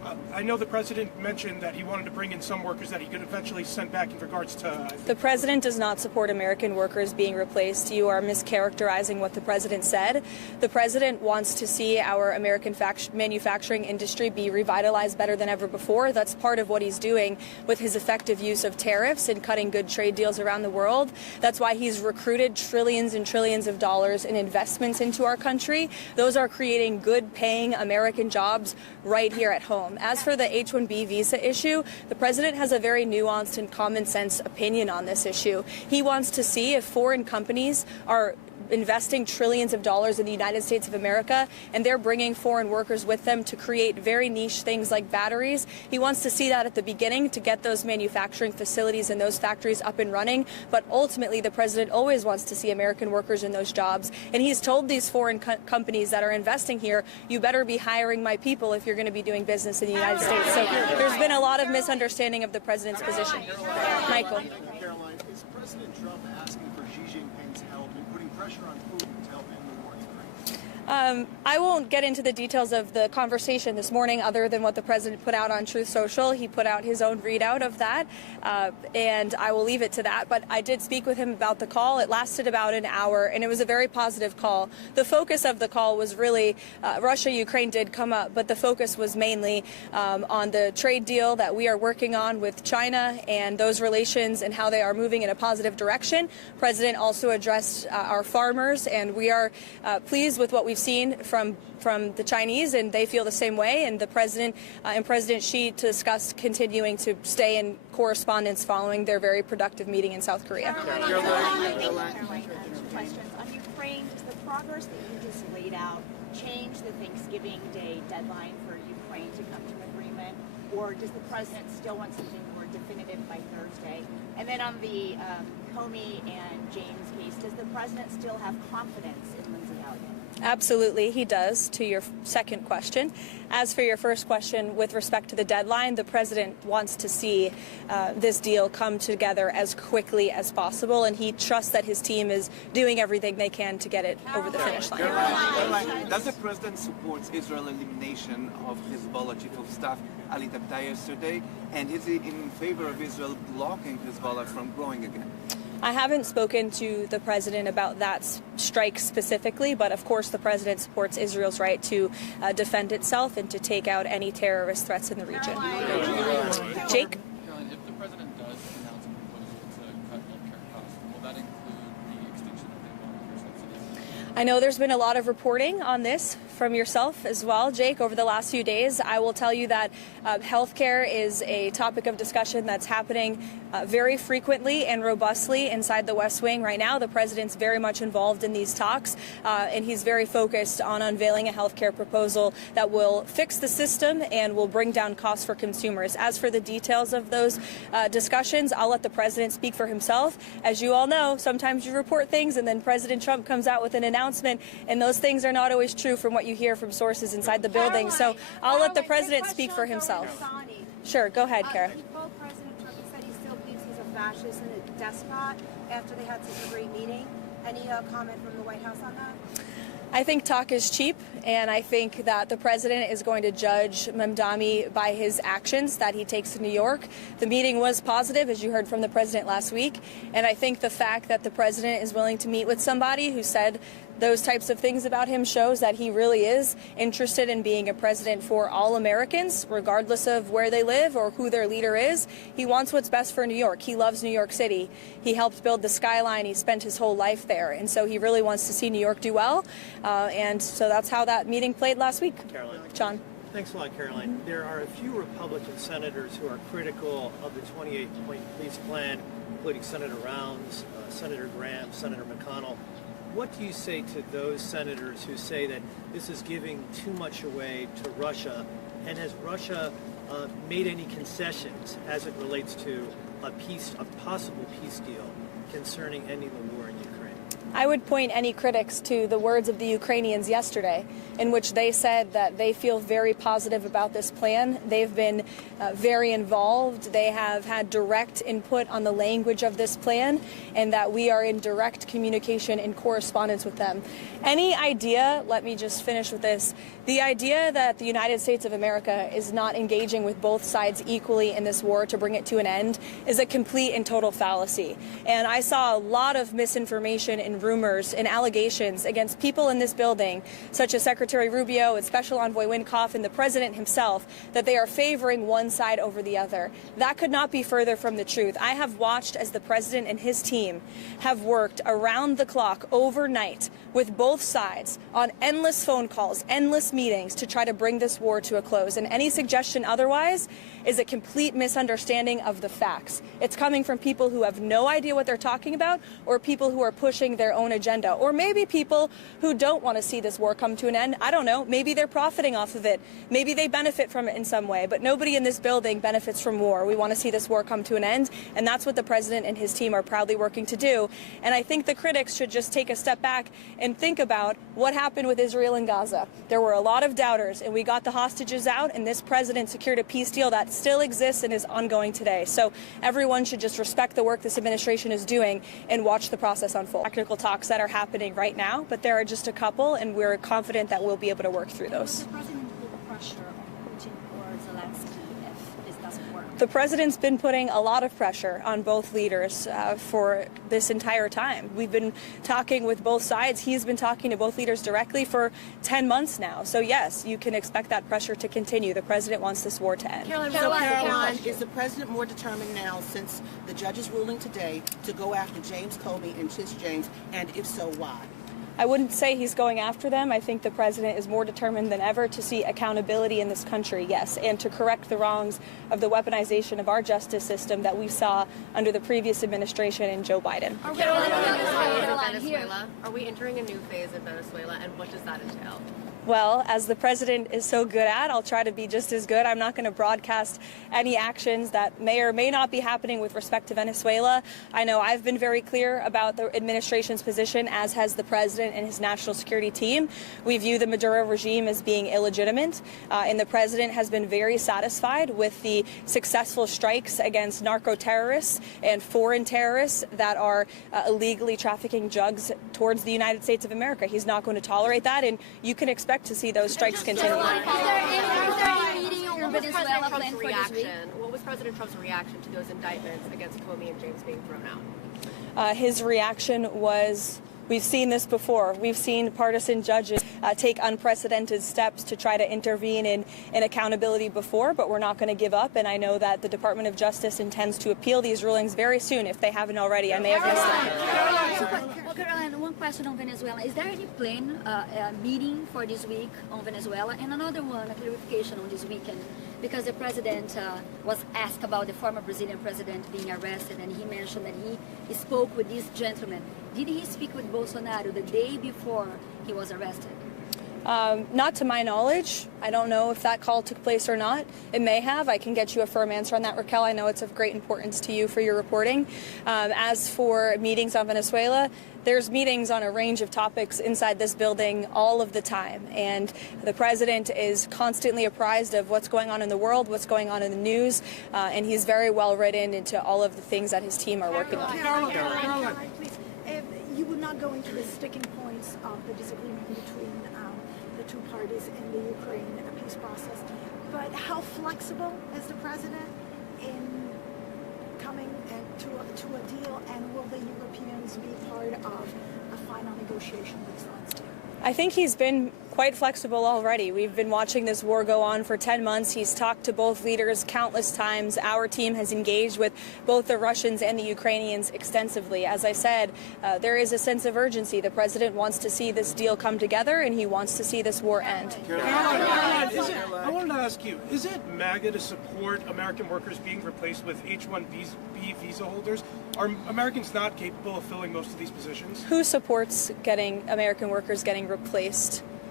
I know the president mentioned that he wanted to bring in some workers that he could eventually send back in regards to... The president does not support American workers being replaced. You are mischaracterizing what the president said. The president wants to see our American manufacturing industry be revitalized better than ever before. That's part of what he's doing with his effective use of tariffs and cutting good trade deals around the world. That's why he's recruited trillions and trillions of dollars in investments into our country. Those are creating good-paying American jobs right here at home. As for the H-1B visa issue, the president has a very nuanced and common sense opinion on this issue. He wants to see if foreign companies are investing trillions of dollars in the United States of America, and they're bringing foreign workers with them to create very niche things like batteries. He wants to see that at the beginning to get those manufacturing facilities and those factories up and running, but ultimately the president always wants to see American workers in those jobs, and he's told these foreign companies that are investing here, you better be hiring my people if you're going to be doing business in the United States. So there's been a lot of misunderstanding of the president's position. Michael. Caroline, is President Trump asking for Xi Jinping's help in putting pressure on Putin to help end the war in Ukraine? I won't get into the details of the conversation this morning other than what the president put out on Truth Social. He put out his own readout of that, and I will leave it to that. But I did speak with him about the call. It lasted about an hour, and it was a very positive call. The focus of the call was really Russia-Ukraine did come up, but the focus was mainly on the trade deal that we are working on with China and those relations and how they are moving in a positive direction. The president also addressed our farmers, and we are pleased with what we've seen from the Chinese, and they feel the same way. And the president and President Xi discussed continuing to stay in correspondence following their very productive meeting in South Korea. Caroline, questions on Ukraine. Does the progress that you just laid out change the Thanksgiving Day deadline for Ukraine to come to an agreement, or does the president still want something more definitive by Thursday? And then on the Comey and James case, does the president still have confidence in Lindsey Elliott? Absolutely, he does, to your second question. As for your first question, with respect to the deadline, the president wants to see this deal come together as quickly as possible, and he trusts that his team is doing everything they can to get it over the finish line. Caroline, does the president support Israel's elimination of Hezbollah chief of staff Ali Tabtaei yesterday, and is he in favor of Israel blocking Hezbollah from growing again? I haven't spoken to the president about that strike specifically, but of course the president supports Israel's right to defend itself and to take out any terrorist threats in the region. Jake? Caroline, if the president does announce a proposal to cut healthcare costs, will that include the extinction of the Obamacare subsidies? I know there's been a lot of reporting on this from yourself as well, Jake, over the last few days. I will tell you that healthcare is a topic of discussion that's happening very frequently and robustly inside the West Wing right now. The president's very much involved in these talks, and he's very focused on unveiling a healthcare proposal that will fix the system and will bring down costs for consumers. As for the details of those discussions, I'll let the president speak for himself. As you all know, sometimes you report things and then President Trump comes out with an announcement, and those things are not always true from what you hear from sources inside the building. So I'll let the president speak for himself. Sure, go ahead, Kara. He called President Trump and said he still believes he's a fascist and a despot after they had such a great meeting. Any comment from the White House on that? I think talk is cheap, and I think that the president is going to judge Mamdani by his actions that he takes to New York. The meeting was positive, as you heard from the president last week, and I think the fact that the president is willing to meet with somebody who said those types of things about him shows that he really is interested in being a president for all Americans, regardless of where they live or who their leader is. He wants what's best for New York. He loves New York City. He helped build the skyline. He spent his whole life there. And so he really wants to see New York do well. And so that's how that meeting played last week. Caroline. John. Thanks a lot, Caroline. There are a few Republican senators who are critical of the 28-point peace plan, including Senator Rounds, Senator Graham, Senator McConnell. What do you say to those senators who say that this is giving too much away to Russia? And has Russia made any concessions as it relates to a possible peace deal concerning ending the war in Ukraine? I would point any critics to the words of the Ukrainians yesterday, in which they said that they feel very positive about this plan. They've been very involved. They have had direct input on the language of this plan, and that we are in direct communication and correspondence with them. Any idea, let me just finish with this, the idea that the United States of America is not engaging with both sides equally in this war to bring it to an end is a complete and total fallacy. And I saw a lot of misinformation and rumors and allegations against people in this building, such as Secretary Rubio and Special Envoy Wynkoff and the President himself, that they are favoring one side over the other. That could not be further from the truth. I have watched as the President and his team have worked around the clock overnight with both sides on endless phone calls, endless meetings to try to bring this war to a close. And any suggestion otherwise is a complete misunderstanding of the facts. It's coming from people who have no idea what they're talking about, or people who are pushing their own agenda, or maybe people who don't want to see this war come to an end. I don't know. Maybe they're profiting off of it. Maybe they benefit from it in some way, but nobody in this building benefits from war. We want to see this war come to an end, and that's what the President and his team are proudly working to do. And I think the critics should just take a step back and think about what happened with Israel and Gaza. There were a lot of doubters, and we got the hostages out, and this president secured a peace deal that still exists and is ongoing today. So everyone should just respect the work this administration is doing and watch the process unfold. Technical talks that are happening right now, but there are just a couple, and we're confident that we'll be able to work through those. The president's been putting a lot of pressure on both leaders for this entire time. We've been talking with both sides. He's been talking to both leaders directly for 10 months now. So yes, you can expect that pressure to continue. The president wants this war to end. Caroline, is the president more determined now, since the judge's ruling today, to go after James Comey and Tish James, and if so, why? I wouldn't say he's going after them. I think the president is more determined than ever to see accountability in this country, yes, and to correct the wrongs of the weaponization of our justice system that we saw under the previous administration and Joe Biden. Are we entering a new phase in Venezuela, and what does that entail? Well, as the president is so good at, I'll try to be just as good. I'm not going to broadcast any actions that may or may not be happening with respect to Venezuela. I know I've been very clear about the administration's position, as has the president and his national security team. We view the Maduro regime as being illegitimate, and the president has been very satisfied with the successful strikes against narco terrorists and foreign terrorists that are illegally trafficking drugs towards the United States of America. He's not going to tolerate that, and you can expect to see those strikes continue. What was President Trump's reaction to those indictments against Comey and James being thrown out? His reaction was, we've seen this before. We've seen partisan judges take unprecedented steps to try to intervene in accountability before, but we're not going to give up. And I know that the Department of Justice intends to appeal these rulings very soon, if they haven't already. I may have missed it. Caroline, one question on Venezuela. Is there any plan, meeting for this week on Venezuela? And another one, a clarification on this weekend, because the president was asked about the former Brazilian president being arrested, and he mentioned that he spoke with this gentleman. Did he speak with Bolsonaro the day before he was arrested? Not to my knowledge. I don't know if that call took place or not. It may have. I can get you a firm answer on that, Raquel. I know it's of great importance to you for your reporting. As for meetings on Venezuela, there's meetings on a range of topics inside this building all of the time. And the president is constantly apprised of what's going on in the world, what's going on in the news, and he's very well written into all of the things that his team are working on. Caroline, please. You would not go into the sticking points of the disagreement between the two parties in the Ukraine peace process, but how flexible is the president in coming to a deal, and will the Europeans be part of a final negotiation with Zelensky? I think he's been quite flexible already. We've been watching this war go on for 10 months. He's talked to both leaders countless times. Our team has engaged with both the Russians and the Ukrainians extensively. As I said, there is a sense of urgency. The president wants to see this deal come together, and he wants to see this war end. Caroline, I wanted to ask you, is it MAGA to support American workers being replaced with H-1B visa holders? Are Americans not capable of filling most of these positions? Who supports American workers getting replaced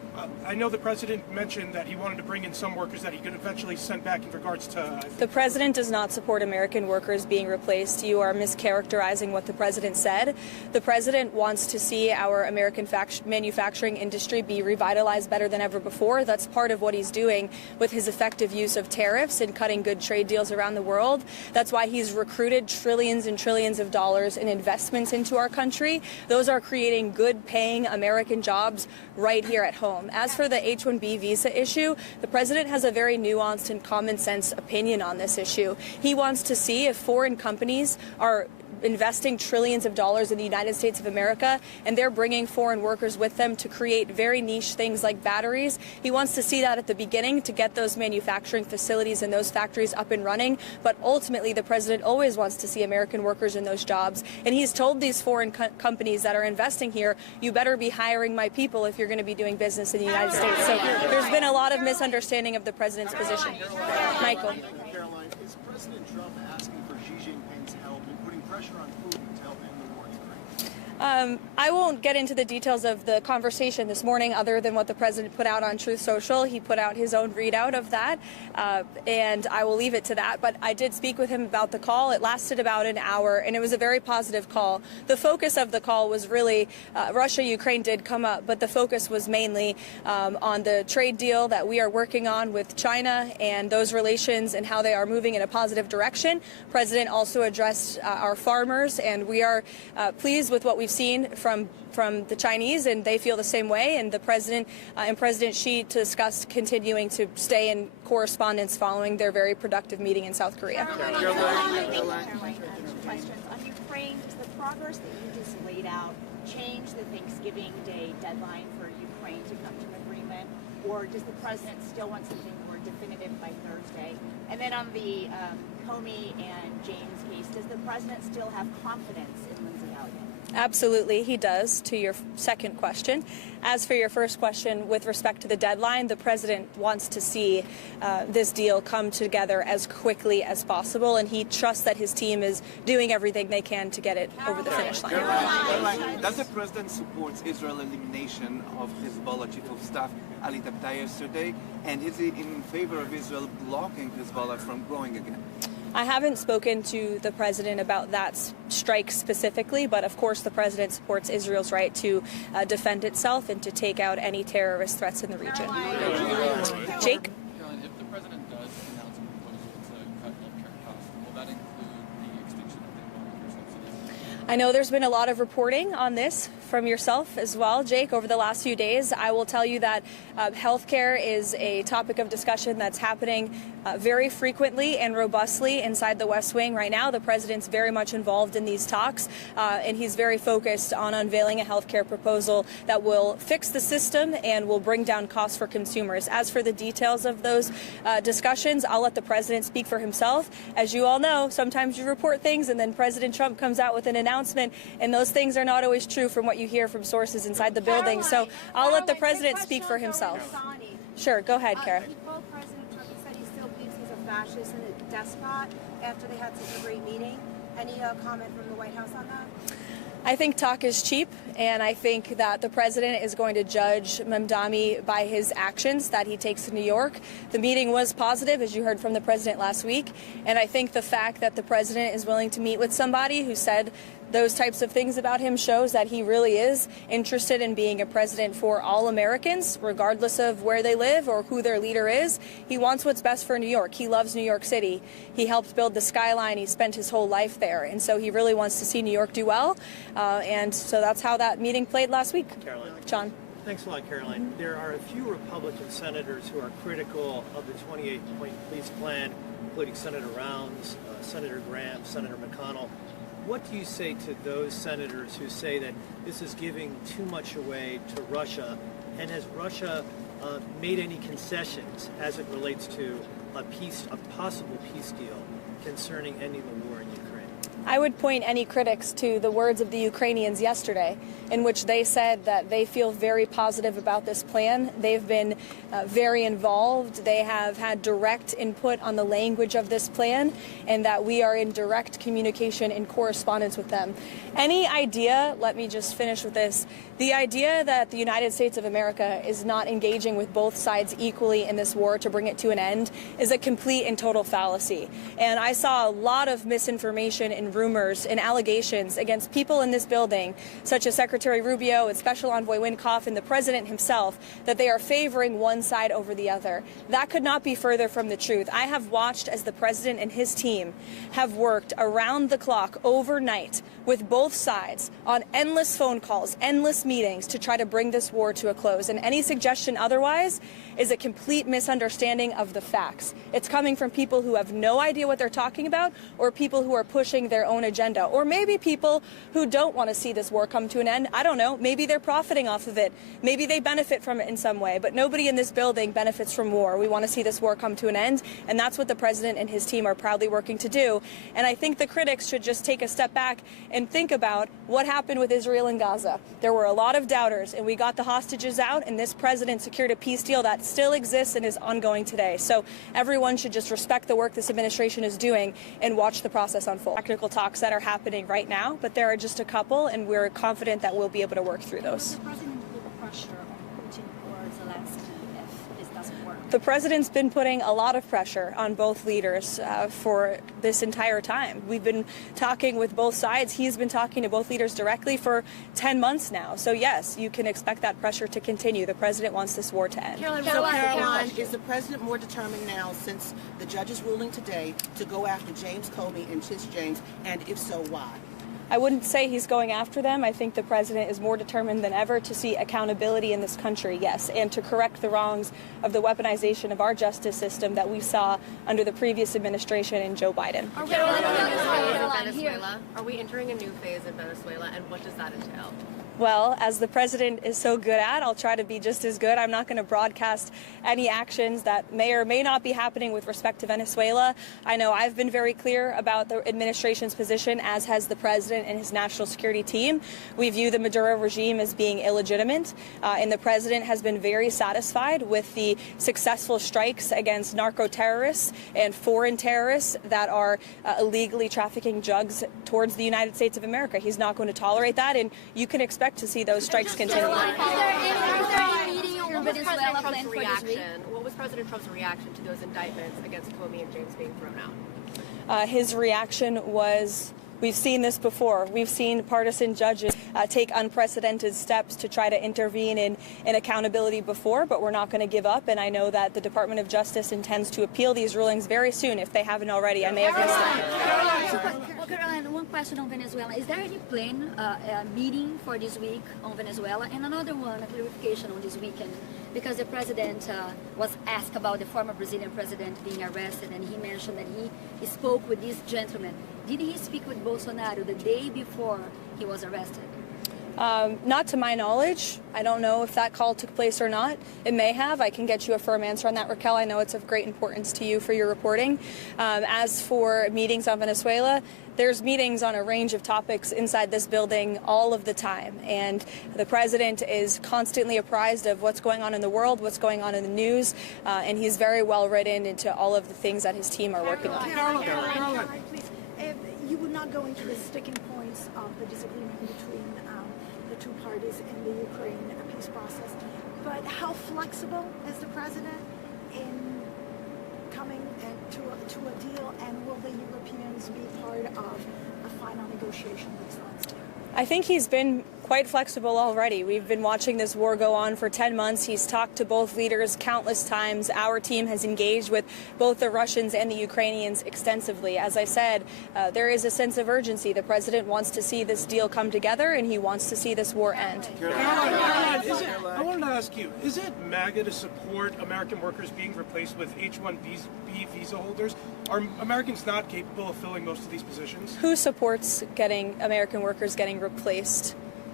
I know the president mentioned that he wanted to bring in some workers that he could eventually send back in regards to... The president does not support American workers being replaced. You are mischaracterizing what the president said. The president wants to see our American manufacturing industry be revitalized better than ever before. That's part of what he's doing with his effective use of tariffs and cutting good trade deals around the world. That's why he's recruited trillions and trillions of dollars in investments into our country. Those are creating good-paying American jobs right here at home. As for the H-1B visa issue, the president has a very nuanced and common sense opinion on this issue. He wants to see if foreign companies are investing trillions of dollars in the United States of America, and they're bringing foreign workers with them to create very niche things like batteries. He wants to see that at the beginning to get those manufacturing facilities and those factories up and running, but ultimately the president always wants to see American workers in those jobs, and he's told these foreign companies that are investing here, you better be hiring my people if you're going to be doing business in the United States. So there's been a lot of misunderstanding of the president's position. Michael. Caroline, is President Trump asking for Xi Jinping's help in putting pressure on Putin to help end the war in Ukraine? I won't get into the details of the conversation this morning other than what the president put out on Truth Social. He put out his own readout of that, and I will leave it to that. But I did speak with him about the call. It lasted about an hour, and it was a very positive call. The focus of the call was really Russia-Ukraine did come up, but the focus was mainly on the trade deal that we are working on with China and those relations and how they are moving in a positive direction. The president also addressed our farmers, and we are pleased with what we've seen from the Chinese, and they feel the same way. And the president and President Xi discussed continuing to stay in correspondence following their very productive meeting in South Korea. Caroline, questions on Ukraine. Does the progress that you just laid out change the Thanksgiving Day deadline for Ukraine to come to an agreement, or does the president still want something more definitive by Thursday? And then on the Comey and James case, does the president still have confidence in Lindsey Elliott? Absolutely, he does, to your second question. As for your first question, with respect to the deadline, the president wants to see this deal come together as quickly as possible, and he trusts that his team is doing everything they can to get it over the finish line. Caroline, does the president support Israel's elimination of Hezbollah chief of staff Ali Tabtai yesterday, and is he in favor of Israel blocking Hezbollah from growing again? I haven't spoken to the president about that strike specifically, but of course the president supports Israel's right to defend itself and to take out any terrorist threats in the region. Jake? Caroline, if the president does announce a proposal to cut healthcare costs, will that include the extinction of the Obamacare subsidies? I know there's been a lot of reporting on this from yourself as well, Jake, over the last few days. I will tell you that healthcare is a topic of discussion that's happening very frequently and robustly inside the West Wing right now. The president's very much involved in these talks, and he's very focused on unveiling a healthcare proposal that will fix the system and will bring down costs for consumers. As for the details of those discussions, I'll let the president speak for himself. As you all know, sometimes you report things and then President Trump comes out with an announcement, and those things are not always true from what you hear from sources inside the building. So I'll let the president speak for himself. Sure, go ahead, Kara. Well, President Trump said he still believes he's a fascist and a despot after they had such a great meeting. Any comment from the White House on that? I think talk is cheap, and I think that the president is going to judge Mamdani by his actions that he takes in New York. The meeting was positive, as you heard from the president last week, and I think the fact that the president is willing to meet with somebody who said those types of things about him shows that he really is interested in being a president for all Americans, regardless of where they live or who their leader is. He wants what's best for New York. He loves New York City. He helped build the skyline. He spent his whole life there. And so he really wants to see New York do well. And so that's how that meeting played last week. Caroline. John. Thanks a lot, Caroline. There are a few Republican senators who are critical of the 28-point peace plan, including Senator Rounds, Senator Graham, Senator McConnell. What do you say to those senators who say that this is giving too much away to Russia? And has Russia made any concessions as it relates to a possible peace deal concerning ending the war in Ukraine? I would point any critics to the words of the Ukrainians yesterday, in which they said that they feel very positive about this plan. They've been very involved. They have had direct input on the language of this plan, and that we are in direct communication and correspondence with them. Any idea, let me just finish with this, the idea that the United States of America is not engaging with both sides equally in this war to bring it to an end is a complete and total fallacy. And I saw a lot of misinformation and rumors and allegations against people in this building, such as Secretary Rubio and Special Envoy Wynkoff and the President himself, that they are favoring one side over the other. That could not be further from the truth. I have watched as the President and his team have worked around the clock overnight with both sides on endless phone calls, endless meetings to try to bring this war to a close. And any suggestion otherwise is a complete misunderstanding of the facts. It's coming from people who have no idea what they're talking about, or people who are pushing their own agenda, or maybe people who don't want to see this war come to an end. I don't know. Maybe they're profiting off of it. Maybe they benefit from it in some way, but nobody in this building benefits from war. We want to see this war come to an end, and that's what the President and his team are proudly working to do. And I think the critics should just take a step back and think about what happened with Israel and Gaza. There were a lot of doubters, and we got the hostages out, and this president secured a peace deal that still exists and is ongoing today. So everyone should just respect the work this administration is doing and watch the process unfold. Technical talks that are happening right now, but there are just a couple, and we're confident that we'll be able to work through those. The president put pressure on Putin or Zelensky if this doesn't work. The president's been putting a lot of pressure on both leaders for this entire time. We've been talking with both sides. He's been talking to both leaders directly for 10 months now. So yes, you can expect that pressure to continue. The president wants this war to end. Caroline, is the president more determined now, since the judge's ruling today, to go after James Comey and Tish James, and if so, why? I wouldn't say he's going after them. I think the president is more determined than ever to see accountability in this country, yes, and to correct the wrongs of the weaponization of our justice system that we saw under the previous administration and Joe Biden. Are we entering a new phase in Venezuela, and what does that entail? Well, as the president is so good at, I'll try to be just as good. I'm not going to broadcast any actions that may or may not be happening with respect to Venezuela. I know I've been very clear about the administration's position, as has the president and his national security team. We view the Maduro regime as being illegitimate, and the president has been very satisfied with the successful strikes against narco terrorists and foreign terrorists that are illegally trafficking drugs towards the United States of America. He's not going to tolerate that, and you can expect to see those strikes continue. What was President Trump's reaction to those indictments against Comey and James being thrown out? His reaction was, we've seen this before. We've seen partisan judges take unprecedented steps to try to intervene in accountability before, but we're not going to give up. And I know that the Department of Justice intends to appeal these rulings very soon, if they haven't already. I may have missed it. Well, Caroline, one question on Venezuela. Is there any plan, meeting for this week on Venezuela? And another one, a clarification on this weekend, because the president was asked about the former Brazilian president being arrested, and he mentioned that he spoke with this gentleman. Did he speak with Bolsonaro the day before he was arrested? Not to my knowledge. I don't know if that call took place or not. It may have. I can get you a firm answer on that, Raquel. I know it's of great importance to you for your reporting. As for meetings on Venezuela, there's meetings on a range of topics inside this building all of the time. And the president is constantly apprised of what's going on in the world, what's going on in the news, and he's very well written into all of the things that his team are working on. Caroline, please. You would not go into the sticking points of the disagreement between the two parties in the Ukraine peace process, but how flexible is the president in coming to a deal, and will the Europeans be part of a final negotiation with Zelensky? I think he's been quite flexible already. We've been watching this war go on for 10 months. He's talked to both leaders countless times. Our team has engaged with both the Russians and the Ukrainians extensively. As I said, there is a sense of urgency. The president wants to see this deal come together, and he wants to see this war end. I wanted to ask you, is it MAGA to support American workers being replaced with H-1B visa holders? Are Americans not capable of filling most of these positions? Who supports getting American workers getting replaced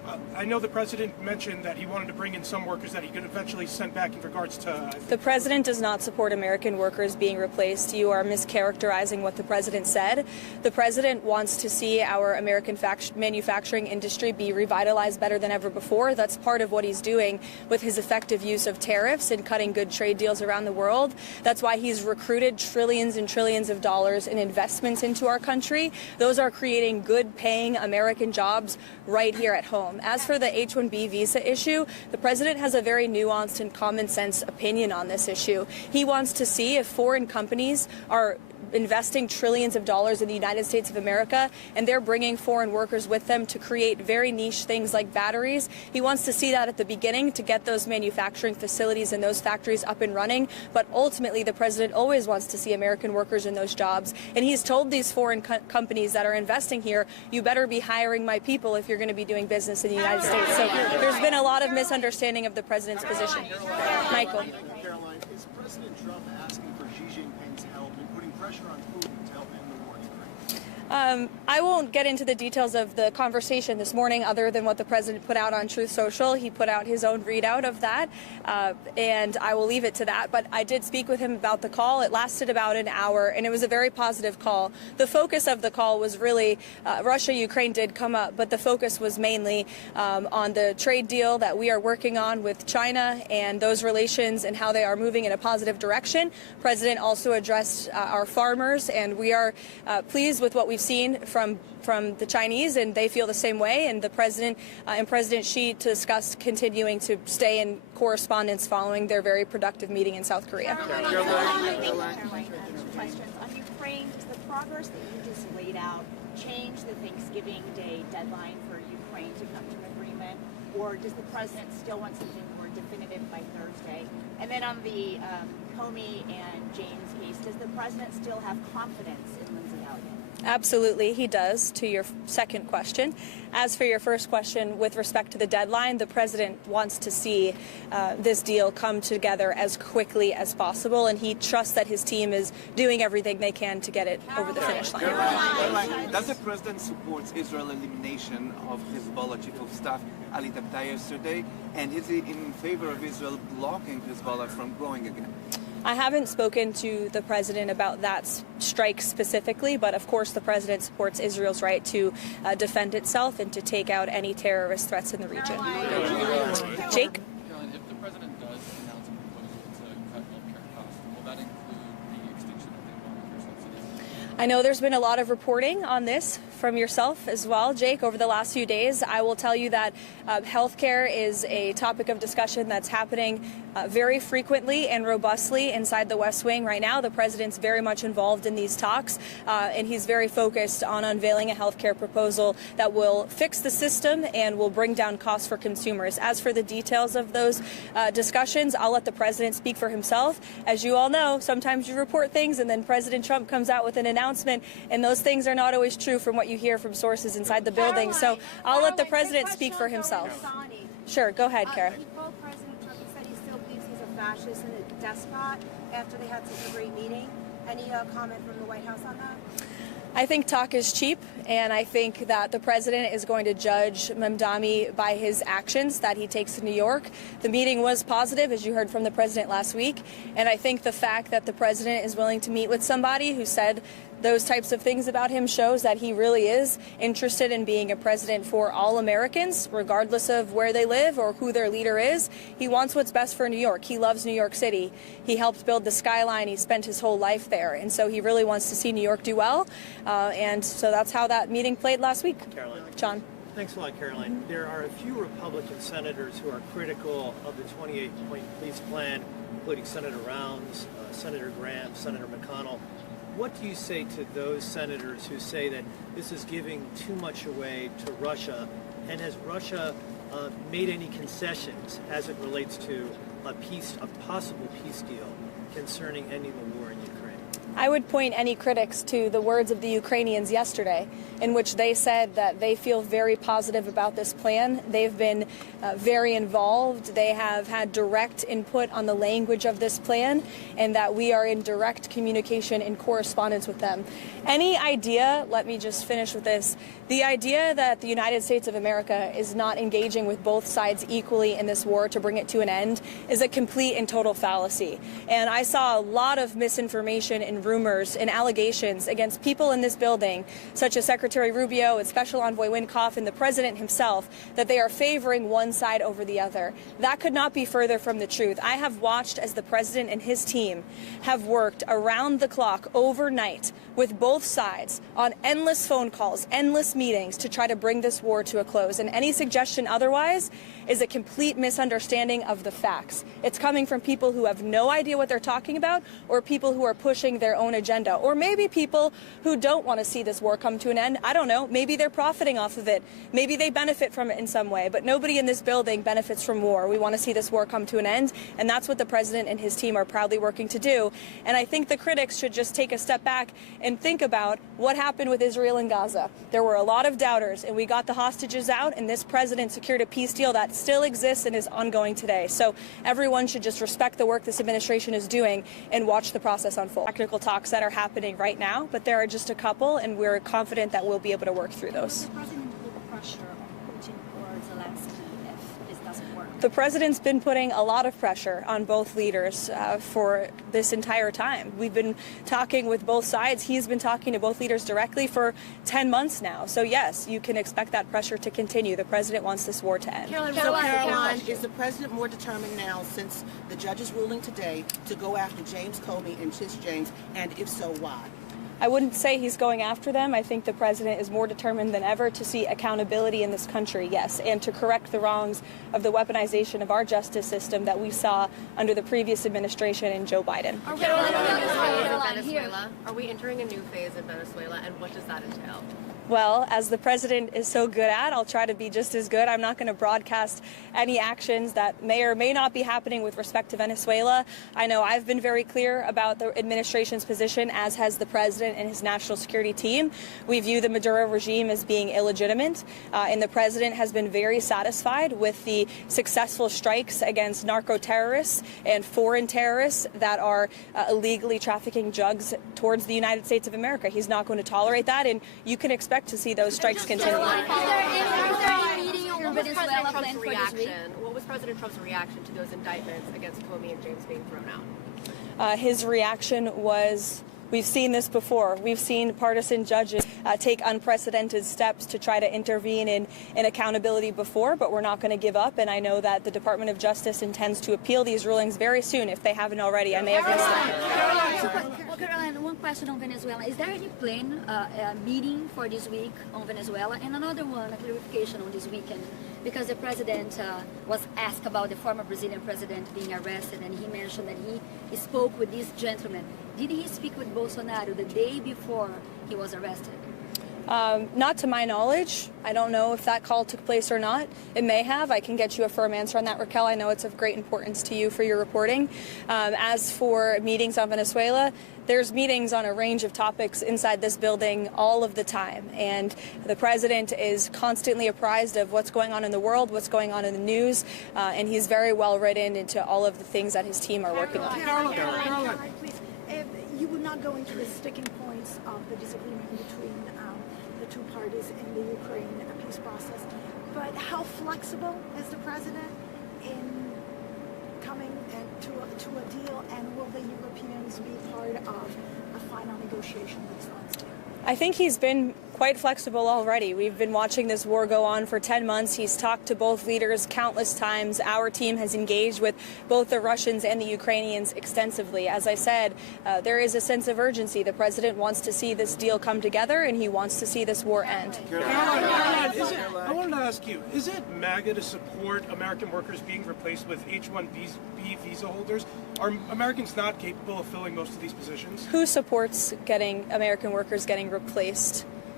I know the president mentioned that he wanted to bring in some workers that he could eventually send back in regards to... The president does not support American workers being replaced. You are mischaracterizing what the president said. The president wants to see our American manufacturing industry be revitalized better than ever before. That's part of what he's doing with his effective use of tariffs and cutting good trade deals around the world. That's why he's recruited trillions and trillions of dollars in investments into our country. Those are creating good-paying American jobs right here at home. As for the H-1B visa issue, the president has a very nuanced and common sense opinion on this issue. He wants to see if foreign companies are investing trillions of dollars in the United States of America and they're bringing foreign workers with them to create very niche things like batteries. He wants to see that at the beginning to get those manufacturing facilities and those factories up and running. But ultimately, the president always wants to see American workers in those jobs. And he's told these foreign companies that are investing here, you better be hiring my people if you're going to be doing business in the United States. So there's been a lot of misunderstanding of the president's position. Michael. Caroline, is President Trump asking for Xi Jinping's help in putting pressure on Putin to help end the war in Ukraine? I won't get into the details of the conversation this morning other than what the president put out on Truth Social. He put out his own readout of that, and I will leave it to that. But I did speak with him about the call. It lasted about an hour, and it was a very positive call. The focus of the call was really Russia-Ukraine did come up, but the focus was mainly on the trade deal that we are working on with China and those relations and how they are moving in a positive direction. The president also addressed our farmers, and we are pleased with what we've seen from the Chinese, and they feel the same way. And the president and President Xi discussed continuing to stay in correspondence following their very productive meeting in South Korea. Caroline, questions on Ukraine. Does the progress that you just laid out change the Thanksgiving Day deadline for Ukraine to come to an agreement, or does the president still want something more definitive by Thursday? And then on the Comey and James case, does the president still have confidence in Lindsey Elliott? Absolutely, he does, to your second question. As for your first question, with respect to the deadline, the president wants to see this deal come together as quickly as possible, and he trusts that his team is doing everything they can to get it over the finish line. Caroline, does the president support Israel's elimination of Hezbollah chief of staff Ali Tabtaei yesterday, and is he in favor of Israel blocking Hezbollah from growing again? I haven't spoken to the president about that strike specifically, but of course the president supports Israel's right to defend itself and to take out any terrorist threats in the region. Jake? Caroline, if the president does announce a proposal to cut healthcare costs, will that include the extinction of the Obamacare subsidies? I know there's been a lot of reporting on this from yourself as well, Jake, over the last few days. I will tell you that healthcare is a topic of discussion that's happening very frequently and robustly inside the West Wing right now. The president's very much involved in these talks, and he's very focused on unveiling a healthcare proposal that will fix the system and will bring down costs for consumers. As for the details of those discussions, I'll let the president speak for himself. As you all know, sometimes you report things and then President Trump comes out with an announcement, and those things are not always true from what you hear from sources inside the building. So I'll let the president speak for himself. Sure, go ahead, Kara. He told President Trump, he said he still believes he's a fascist and a despot after they had such a great meeting. Any comment from the White House on that? I think talk is cheap, and I think that the president is going to judge Mamdani by his actions that he takes to New York. The meeting was positive, as you heard from the president last week, and I think the fact that the president is willing to meet with somebody who said those types of things about him shows that he really is interested in being a president for all Americans, regardless of where they live or who their leader is. He wants what's best for New York. He loves New York City. He helped build the skyline. He spent his whole life there. And so he really wants to see New York do well. And so that's how that meeting played last week. Caroline. John. Thanks a lot, Caroline. There are a few Republican senators who are critical of the 28-point police plan, including Senator Rounds, Senator Graham, Senator McConnell. What do you say to those senators who say that this is giving too much away to Russia? And has Russia made any concessions as it relates to a possible peace deal concerning ending the war in Ukraine? I would point any critics to the words of the Ukrainians yesterday, in which they said that they feel very positive about this plan. They've been very involved. They have had direct input on the language of this plan, and that we are in direct communication and correspondence with them. Any idea, let me just finish with this, the idea that the United States of America is not engaging with both sides equally in this war to bring it to an end is a complete and total fallacy. And I saw a lot of misinformation and rumors and allegations against people in this building, such as Secretary Rubio and Special Envoy Wynkoff and the President himself, that they are favoring one side over the other. That could not be further from the truth. I have watched as the President and his team have worked around the clock overnight with both sides on endless phone calls, endless meetings to try to bring this war to a close. And any suggestion otherwise is a complete misunderstanding of the facts. It's coming from people who have no idea what they're talking about, or people who are pushing their own agenda, or maybe people who don't want to see this war come to an end. I don't know. Maybe they're profiting off of it. Maybe they benefit from it in some way, but nobody in this building benefits from war. We want to see this war come to an end, and that's what the President and his team are proudly working to do. And I think the critics should just take a step back and think about what happened with Israel and Gaza. There were a lot of doubters, and we got the hostages out, and this president secured a peace deal that still exists and is ongoing today. So everyone should just respect the work this administration is doing and watch the process unfold. Technical talks that are happening right now, but there are just a couple, and we're confident that we'll be able to work through those. The president put pressure on Putin or Zelensky if this doesn't work? The president's been putting a lot of pressure on both leaders for this entire time. We've been talking with both sides. He's been talking to both leaders directly for 10 months now. So yes, you can expect that pressure to continue. The president wants this war to end. Caroline, is the president more determined now, since the judge's ruling today, to go after James Comey and Tish James, and if so, why? I wouldn't say he's going after them. I think the president is more determined than ever to see accountability in this country, yes, and to correct the wrongs of the weaponization of our justice system that we saw under the previous administration and Joe Biden. Are we entering a new phase in Venezuela, and what does that entail? Well, as the president is so good at, I'll try to be just as good. I'm not going to broadcast any actions that may or may not be happening with respect to Venezuela. I know I've been very clear about the administration's position, as has the president and his national security team. We view the Maduro regime as being illegitimate, and the president has been very satisfied with the successful strikes against narco terrorists and foreign terrorists that are illegally trafficking drugs towards the United States of America. He's not going to tolerate that, and you can expect to see those strikes continue. What was President Trump's reaction to those indictments against Comey and James being thrown out? His reaction was, we've seen this before. We've seen partisan judges take unprecedented steps to try to intervene in accountability before, but we're not going to give up. And I know that the Department of Justice intends to appeal these rulings very soon, if they haven't already. I may have missed it. Caroline, one question on Venezuela. Is there any plan, meeting for this week on Venezuela? And another one, a clarification on this weekend, because the president was asked about the former Brazilian president being arrested, and he mentioned that he spoke with this gentleman. Did he speak with Bolsonaro the day before he was arrested? Not to my knowledge. I don't know if that call took place or not. It may have. I can get you a firm answer on that, Raquel. I know it's of great importance to you for your reporting. As for meetings on Venezuela, there's meetings on a range of topics inside this building all of the time. And the president is constantly apprised of what's going on in the world, what's going on in the news, and he's very well written into all of the things that his team are working on. Caroline, please. You would not go into the sticking points of the disagreement between the two parties in the Ukraine peace process, but how flexible is the president in coming to a deal, and will the Europeans be part of a final negotiation with Zelensky? I think he's been quite flexible already. We've been watching this war go on for 10 months. He's talked to both leaders countless times. Our team has engaged with both the Russians and the Ukrainians extensively. As I said, there is a sense of urgency. The president wants to see this deal come together, and he wants to see this war end. Caroline, I wanted to ask you, is it MAGA to support American workers being replaced with H-1B visa holders? Are Americans not capable of filling most of these positions? Who supports American workers getting replaced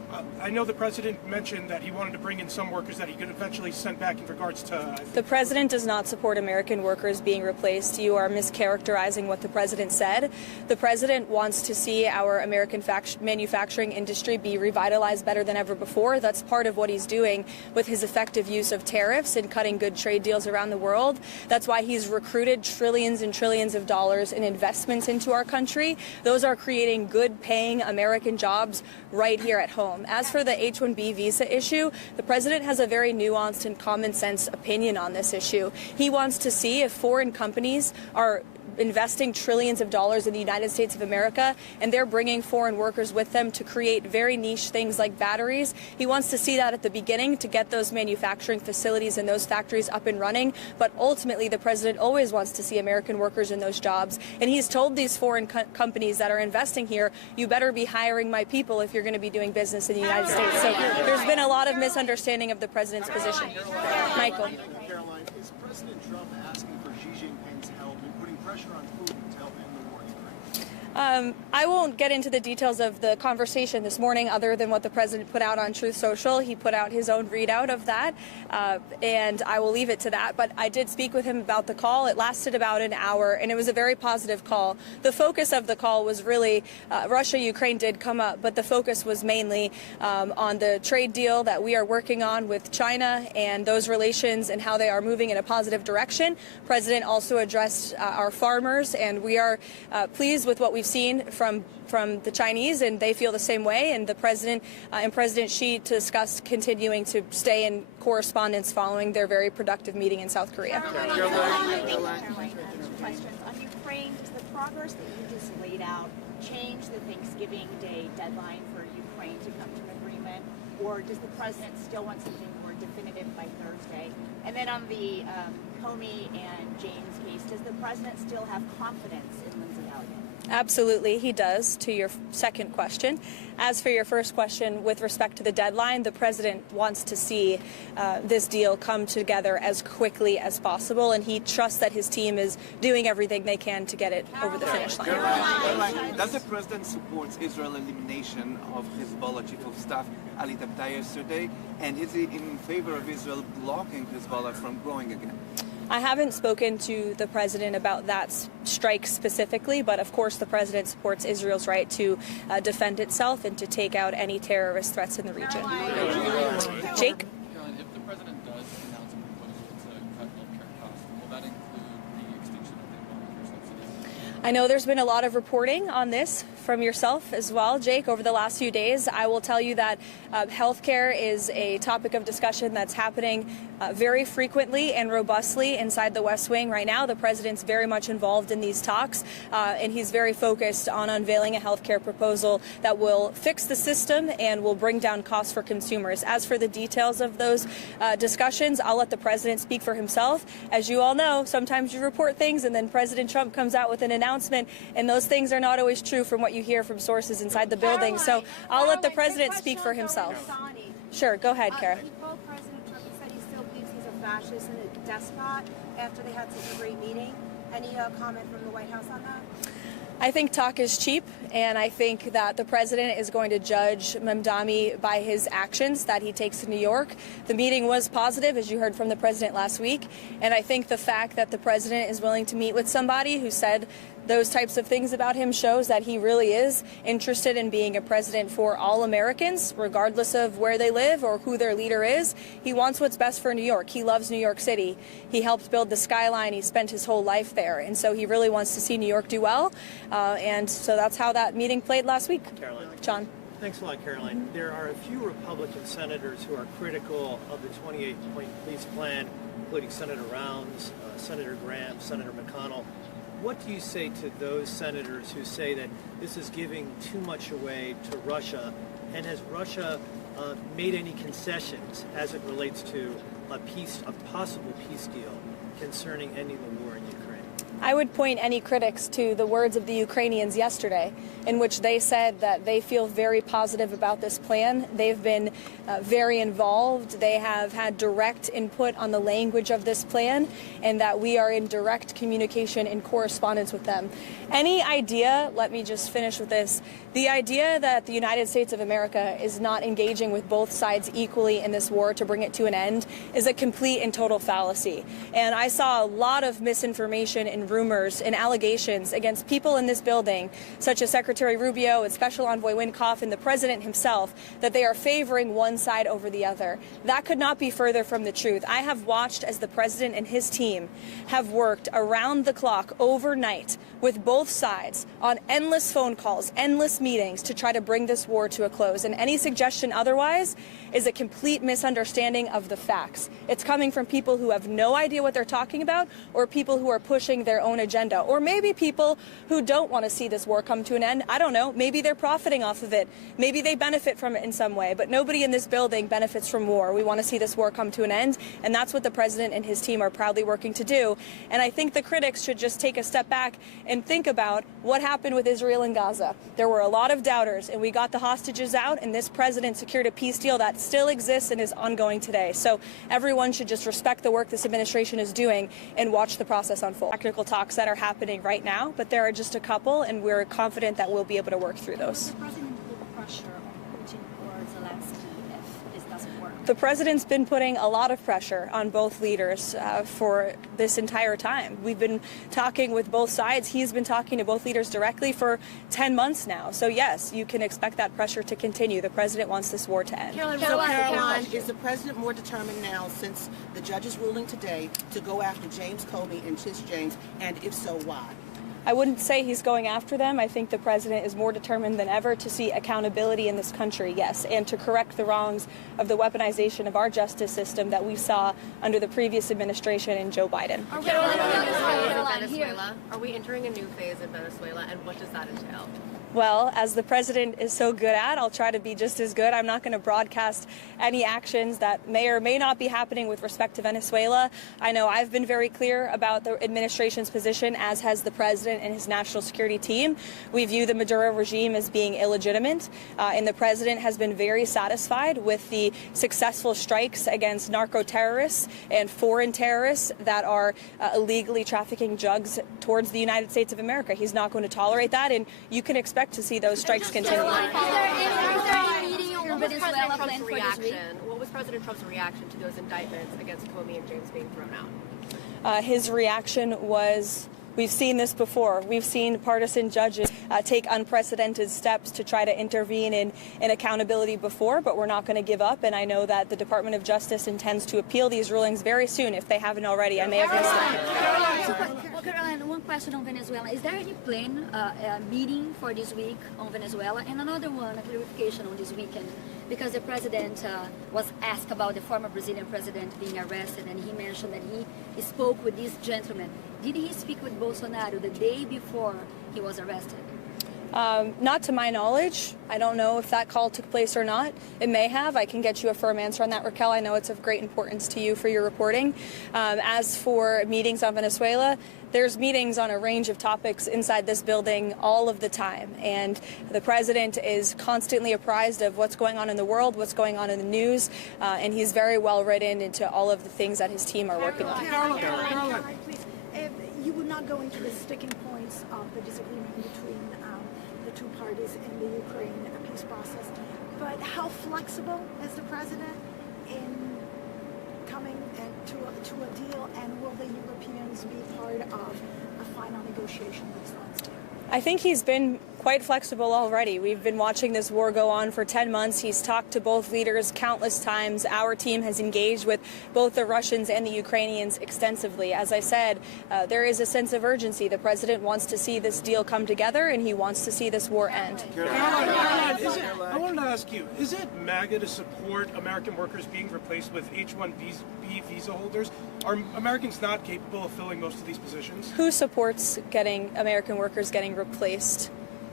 I know the president mentioned that he wanted to bring in some workers that he could eventually send back in regards to... The president does not support American workers being replaced. You are mischaracterizing what the president said. The president wants to see our American manufacturing industry be revitalized better than ever before. That's part of what he's doing with his effective use of tariffs and cutting good trade deals around the world. That's why he's recruited trillions and trillions of dollars in investments into our country. Those are creating good-paying American jobs right here at home. As for the H-1B visa issue, the president has a very nuanced and common sense opinion on this issue. He wants to see if foreign companies are investing trillions of dollars in the United States of America, and they're bringing foreign workers with them to create very niche things like batteries. He wants to see that at the beginning to get those manufacturing facilities and those factories up and running, but ultimately the president always wants to see American workers in those jobs, and he's told these foreign companies that are investing here, you better be hiring my people if you're going to be doing business in the United States. So there's been a lot of misunderstanding of the president's position. Michael. Caroline, is President Trump asking for Xi Jinping's help in putting pressure on Putin to help end the war in Ukraine? I won't get into the details of the conversation this morning other than what the president put out on Truth Social. He put out his own readout of that, and I will leave it to that. But I did speak with him about the call. It lasted about an hour, and it was a very positive call. The focus of the call was really Russia-Ukraine did come up, but the focus was mainly on the trade deal that we are working on with China and those relations and how they are moving in a positive direction. President also addressed our farmers, and we are pleased with what we've seen from the Chinese, and they feel the same way. And the president and President Xi discussed continuing to stay in correspondence following their very productive meeting in South Korea. Caroline, questions on Ukraine. Does the progress that you just laid out change the Thanksgiving Day deadline for Ukraine to come to an agreement, or does the president still want something more definitive by Thursday? And then on the Comey and James case, does the president still have confidence in Lindsey Elliott? Absolutely, he does, to your second question. As for your first question, with respect to the deadline, the president wants to see this deal come together as quickly as possible, and he trusts that his team is doing everything they can to get it over the finish line. Caroline, does the president support Israel's elimination of Hezbollah chief of staff Ali Tabtaei yesterday, and is he in favor of Israel blocking Hezbollah from growing again? I haven't spoken to the president about that strike specifically, but of course the president supports Israel's right to defend itself and to take out any terrorist threats in the region. Jake? Caroline, if the president does announce a proposal to cut healthcare costs, will that include the extinction of the welfare subsidies? I know there's been a lot of reporting on this from yourself as well, Jake, over the last few days. I will tell you that healthcare is a topic of discussion that's happening very frequently and robustly inside the West Wing right now. The president's very much involved in these talks, and he's very focused on unveiling a healthcare proposal that will fix the system and will bring down costs for consumers. As for the details of those discussions, I'll let the president speak for himself. As you all know, sometimes you report things and then President Trump comes out with an announcement, and those things are not always true from what you hear from sources inside the building. So I'll let the president speak for himself. Sure, go ahead, Kara. He told President Trump, he said he still believes he's a fascist and a despot after they had such a great meeting. Any comment from the White House on that? I think talk is cheap, and I think that the president is going to judge Mamdani by his actions that he takes to New York. The meeting was positive, as you heard from the president last week, and I think the fact that the president is willing to meet with somebody who said those types of things about him shows that he really is interested in being a president for all Americans, regardless of where they live or who their leader is. He wants what's best for New York. He loves New York City. He helped build the skyline. He spent his whole life there, and so he really wants to see New York do well. And so that's how that meeting played last week. Caroline. John. Thanks a lot, Caroline. There are a few Republican senators who are critical of the 28-point police plan, including Senator Rounds, Senator Graham, Senator McConnell. What do you say to those senators who say that this is giving too much away to Russia? And has Russia made any concessions as it relates to a possible peace deal concerning ending the war in Ukraine? I would point any critics to the words of the Ukrainians yesterday, in which they said that they feel very positive about this plan. They've been very involved. They have had direct input on the language of this plan, and that we are in direct communication and correspondence with them. Any idea, let me just finish with this, the idea that the United States of America is not engaging with both sides equally in this war to bring it to an end is a complete and total fallacy. And I saw a lot of misinformation and rumors and allegations against people in this building, such as Secretary Rubio and Special Envoy Wynkoff and the President himself, that they are favoring one side over the other. That could not be further from the truth. I have watched as the President and his team have worked around the clock overnight with both sides on endless phone calls, endless meetings to try to bring this war to a close. And any suggestion otherwise is a complete misunderstanding of the facts. It's coming from people who have no idea what they're talking about, or people who are pushing their own agenda, or maybe people who don't want to see this war come to an end. I don't know. Maybe they're profiting off of it. Maybe they benefit from it in some way, but nobody in this building benefits from war. We want to see this war come to an end, and that's what the President and his team are proudly working to do. And I think the critics should just take a step back and think about what happened with Israel and Gaza. There were a lot of doubters, and we got the hostages out, and this president secured a peace deal that still exists and is ongoing today. So everyone should just respect the work this administration is doing and watch the process unfold. Technical talks that are happening right now, but there are just a couple, and we're confident that we'll be able to work through those. The president put pressure on Putin or Zelensky if this doesn't work? The president's been putting a lot of pressure on both leaders for this entire time. We've been talking with both sides. He's been talking to both leaders directly for 10 months now. So yes, you can expect that pressure to continue. The president wants this war to end. Caroline, is the president more determined now, since the judge's ruling today, to go after James Comey and Tish James, and if so, why? I wouldn't say he's going after them. I think the president is more determined than ever to see accountability in this country, yes, and to correct the wrongs of the weaponization of our justice system that we saw under the previous administration and Joe Biden. Are we entering a new phase in Venezuela, and what does that entail? Well, as the president is so good at, I'll try to be just as good. I'm not going to broadcast any actions that may or may not be happening with respect to Venezuela. I know I've been very clear about the administration's position, as has the president and his national security team. We view the Maduro regime as being illegitimate, and the president has been very satisfied with the successful strikes against narco terrorists and foreign terrorists that are illegally trafficking drugs towards the United States of America. He's not going to tolerate that, and you can expect to see those strikes continue. What was President Trump's reaction to those indictments against Comey and James being thrown out? His reaction was, we've seen this before. We've seen partisan judges take unprecedented steps to try to intervene in accountability before, but we're not going to give up. And I know that the Department of Justice intends to appeal these rulings very soon, if they haven't already. I may have missed it. Well, Caroline, one question on Venezuela. Is there any plan, meeting for this week on Venezuela? And another one, a clarification on this weekend, because the president was asked about the former Brazilian president being arrested, and he mentioned that he spoke with this gentleman. Did he speak with Bolsonaro the day before he was arrested? Not to my knowledge. I don't know if that call took place or not. It may have. I can get you a firm answer on that, Raquel. I know it's of great importance to you for your reporting. As for meetings on Venezuela, there's meetings on a range of topics inside this building all of the time. And the president is constantly apprised of what's going on in the world, what's going on in the news, and he's very well written into all of the things that his team are working on. Caroline, please. You would not go into the sticking points of the disagreement between the two parties in the Ukraine peace process, but how flexible is the president in coming to a deal, and will the Europeans be part of a final negotiation with Zelensky? I think he's been quite flexible already. We've been watching this war go on for 10 months. He's talked to both leaders countless times. Our team has engaged with both the Russians and the Ukrainians extensively. As I said, there is a sense of urgency. The president wants to see this deal come together, and he wants to see this war end. I wanted to ask you, is it MAGA to support American workers being replaced with H-1B visa holders? Are Americans not capable of filling most of these positions? Who supports American workers getting replaced?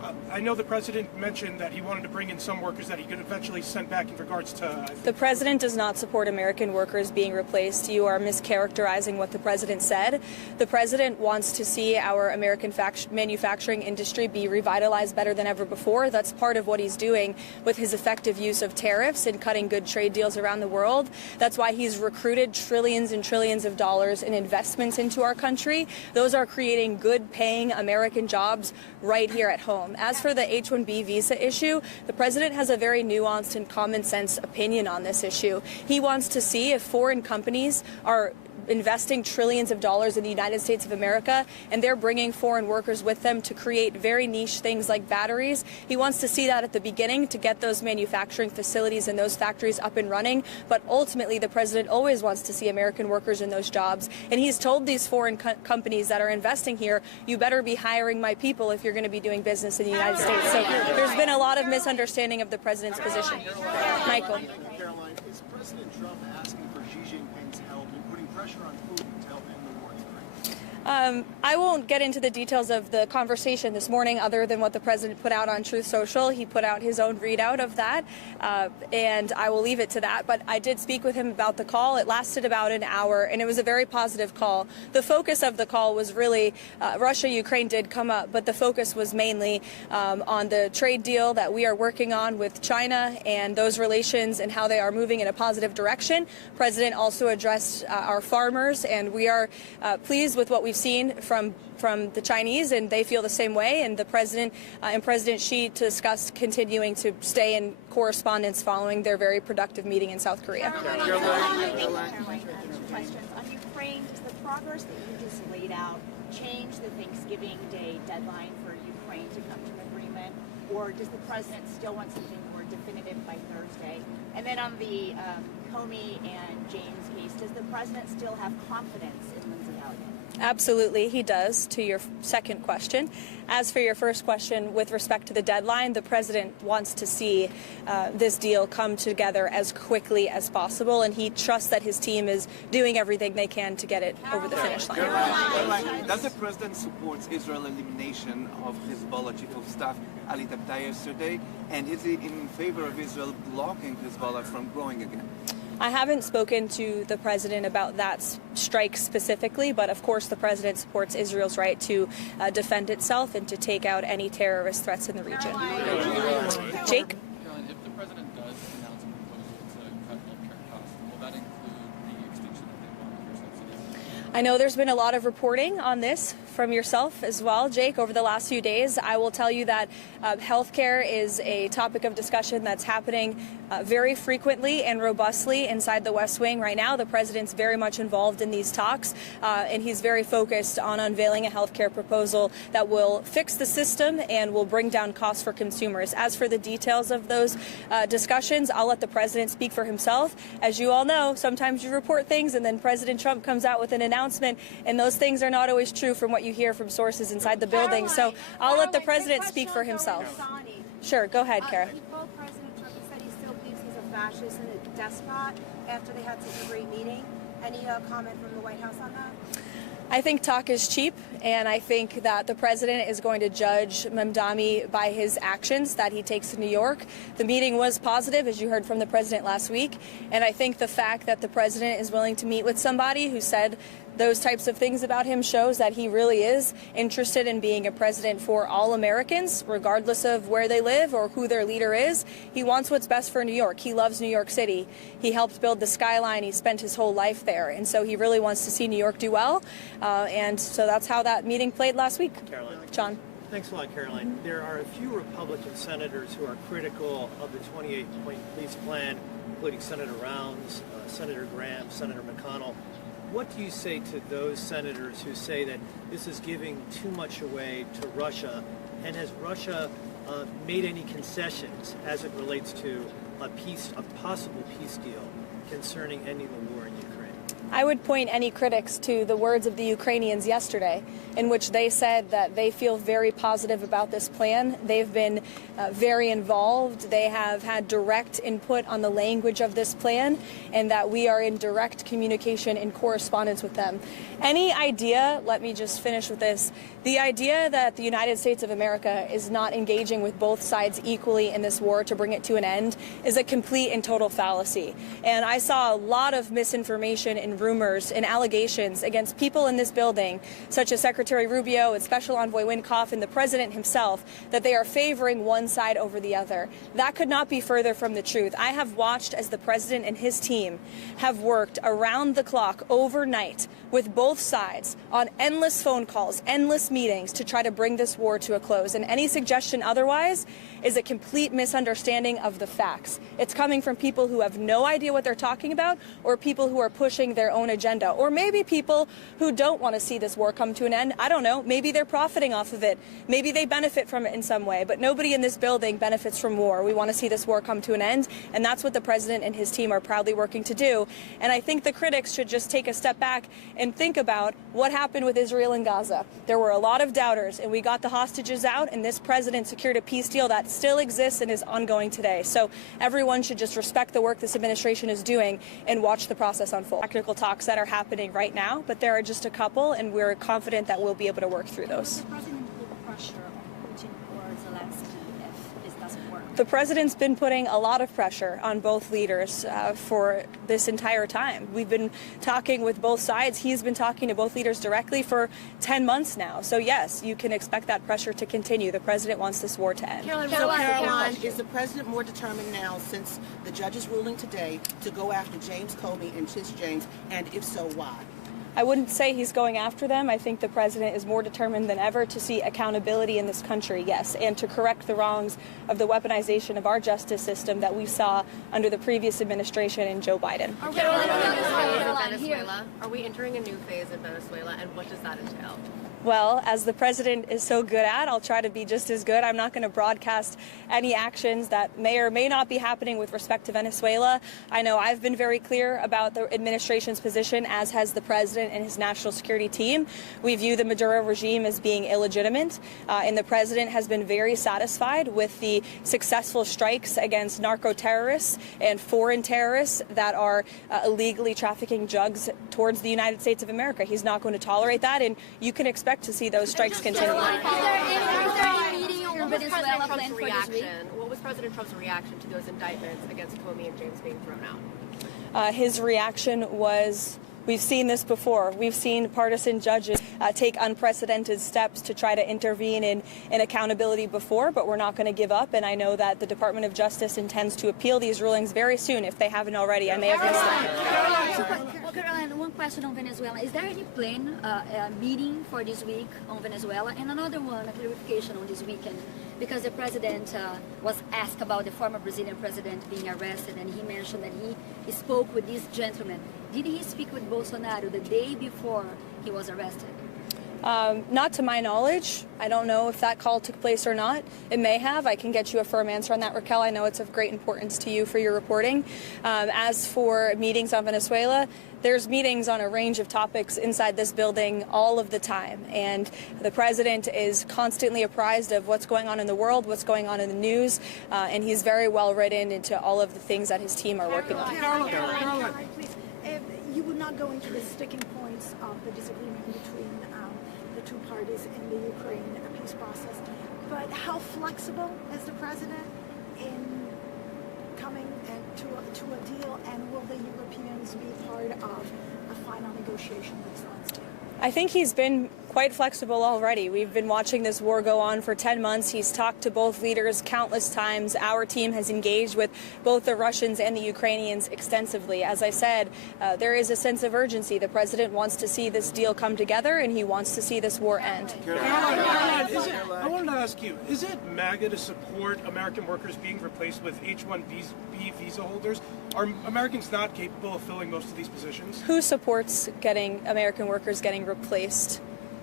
I know the president mentioned that he wanted to bring in some workers that he could eventually send back in regards to... The president does not support American workers being replaced. You are mischaracterizing what the president said. The president wants to see our American manufacturing industry be revitalized better than ever before. That's part of what he's doing with his effective use of tariffs and cutting good trade deals around the world. That's why he's recruited trillions and trillions of dollars in investments into our country. Those are creating good paying American jobs right here at home. As for the H-1B visa issue, the president has a very nuanced and common sense opinion on this issue. He wants to see if foreign companies are investing trillions of dollars in the United States of America, and they're bringing foreign workers with them to create very niche things like batteries. He wants to see that at the beginning to get those manufacturing facilities and those factories up and running. But ultimately, the president always wants to see American workers in those jobs. And he's told these foreign companies that are investing here, you better be hiring my people if you're going to be doing business in the United States. So there's been a lot of misunderstanding of the president's position. Michael. Caroline, is President Trump asking for Xi Jinping's help in putting pressure on Putin to help end the war in Ukraine? I won't get into the details of the conversation this morning other than what the president put out on Truth Social. He put out his own readout of that, and I will leave it to that. But I did speak with him about the call. It lasted about an hour, and it was a very positive call. The focus of the call was really Russia-Ukraine did come up, but the focus was mainly on the trade deal that we are working on with China and those relations and how they are moving in a positive direction. The president also addressed our farmers, and we are pleased with what we've seen from the Chinese, and they feel the same way. And the president and President Xi discussed continuing to stay in correspondence following their very productive meeting in South Korea. Caroline, questions on Ukraine. Does the progress that you just laid out change the Thanksgiving Day deadline for Ukraine to come to an agreement, or does the president still want something more definitive by Thursday? And then on the Comey and James case, does the president still have confidence in Lindsey Elliott? Absolutely, he does, to your second question. As for your first question, with respect to the deadline, the president wants to see this deal come together as quickly as possible, and he trusts that his team is doing everything they can to get it over the finish line. Caroline, does the president support Israel's elimination of Hezbollah chief of staff Ali Tabtai yesterday, and is he in favor of Israel blocking Hezbollah from growing again? I haven't spoken to the president about that strike specifically, but of course the president supports Israel's right to defend itself and to take out any terrorist threats in the region. Jake? Caroline, if the president does announce a proposal to cut healthcare costs, will that include the extinction of the Obamacare subsidies? I know there's been a lot of reporting on this from yourself as well, Jake, over the last few days. I will tell you that healthcare is a topic of discussion that's happening very frequently and robustly inside the West Wing right now. The president's very much involved in these talks, and he's very focused on unveiling a healthcare proposal that will fix the system and will bring down costs for consumers. As for the details of those discussions, I'll let the president speak for himself. As you all know, sometimes you report things and then President Trump comes out with an announcement, and those things are not always true from what you hear from sources inside the building. So I'll let the president speak for himself. Sure, go ahead, Kara. President Trump said he still believes he's a fascist and a despot after they had such a great meeting. Any comment from the White House on that? I think talk is cheap, and I think that the president is going to judge Mamdani by his actions that he takes in New York. The meeting was positive, as you heard from the president last week, and I think the fact that the president is willing to meet with somebody who said those types of things about him shows that he really is interested in being a president for all Americans, regardless of where they live or who their leader is. He wants what's best for New York. He loves New York City. He helped build the skyline. He spent his whole life there. And so he really wants to see New York do well. And so that's how that meeting played last week. Caroline. John. Thanks a lot, Caroline. There are a few Republican senators who are critical of the 28-point peace plan, including Senator Rounds, Senator Graham, Senator McConnell. What do you say to those senators who say that this is giving too much away to Russia? And has Russia made any concessions as it relates to a possible peace deal concerning ending the war in Ukraine? I would point any critics to the words of the Ukrainians yesterday, in which they said that they feel very positive about this plan. They've been very involved. They have had direct input on the language of this plan, and that we are in direct communication and correspondence with them. Any idea, let me just finish with this, the idea that the United States of America is not engaging with both sides equally in this war to bring it to an end is a complete and total fallacy. And I saw a lot of misinformation and rumors and allegations against people in this building, such as Secretary Rubio and Special Envoy Wynkoff and the President himself, that they are favoring one side over the other. That could not be further from the truth. I have watched as the President and his team have worked around the clock overnight with both sides on endless phone calls, endless meetings to try to bring this war to a close. And any suggestion otherwise is a complete misunderstanding of the facts. It's coming from people who have no idea what they're talking about, or people who are pushing their own agenda, or maybe people who don't want to see this war come to an end. I don't know. Maybe they're profiting off of it. Maybe they benefit from it in some way, but nobody in this building benefits from war. We want to see this war come to an end, and that's what the President and his team are proudly working to do. And I think the critics should just take a step back and think about what happened with Israel and Gaza. There were a lot of doubters, and we got the hostages out, and this president secured a peace deal that still exists and is ongoing today. So everyone should just respect the work this administration is doing and watch the process unfold. Technical talks that are happening right now, but there are just a couple, and we're confident that we'll be able to work through those. The president put pressure on Putin or Zelensky if this doesn't work? The president's been putting a lot of pressure on both leaders for this entire time. We've been talking with both sides. He's been talking to both leaders directly for 10 months now. So yes, you can expect that pressure to continue. The president wants this war to end. Caroline, is the president more determined now, since the judge's ruling today, to go after James Comey and Tish James, and if so, why? I wouldn't say he's going after them. I think the president is more determined than ever to see accountability in this country, yes, and to correct the wrongs of the weaponization of our justice system that we saw under the previous administration and Joe Biden. Venezuela. Are we entering a new phase in Venezuela, and what does that entail? Well, as the president is so good at, I'll try to be just as good. I'm not going to broadcast any actions that may or may not be happening with respect to Venezuela. I know I've been very clear about the administration's position, as has the president and his national security team. We view the Maduro regime as being illegitimate, and the president has been very satisfied with the successful strikes against narco terrorists and foreign terrorists that are illegally trafficking drugs towards the United States of America. He's not going to tolerate that, and you can expect to see those strikes continue. What was President Trump's reaction to those indictments against Comey and James being thrown out? His reaction was, we've seen this before. We've seen partisan judges take unprecedented steps to try to intervene in accountability before, but we're not going to give up. And I know that the Department of Justice intends to appeal these rulings very soon, if they haven't already. I may have missed them. Well, Caroline, one question on Venezuela. Is there any plan, meeting for this week on Venezuela? And another one, a clarification on this weekend, because the president was asked about the former Brazilian president being arrested, and he mentioned that he spoke with this gentleman. Did he speak with Bolsonaro the day before he was arrested? Not to my knowledge. I don't know if that call took place or not. It may have. I can get you a firm answer on that, Raquel. I know it's of great importance to you for your reporting. As for meetings on Venezuela, there's meetings on a range of topics inside this building all of the time. And the president is constantly apprised of what's going on in the world, what's going on in the news, and he's very well written into all of the things that his team are working on. Caroline, please. You would not go into the sticking points of the disagreement between the two parties in the Ukraine peace process, but how flexible is the president in coming to a deal, and will the Europeans be part of a final negotiation with Zelensky? I think he's been quite flexible already. We've been watching this war go on for 10 months. He's talked to both leaders countless times. Our team has engaged with both the Russians and the Ukrainians extensively. As I said, there is a sense of urgency. The president wants to see this deal come together, and he wants to see this war end. I wanted to ask you, is it MAGA to support American workers being replaced with H-1B visa holders? Are Americans not capable of filling most of these positions? Who supports getting American workers getting replaced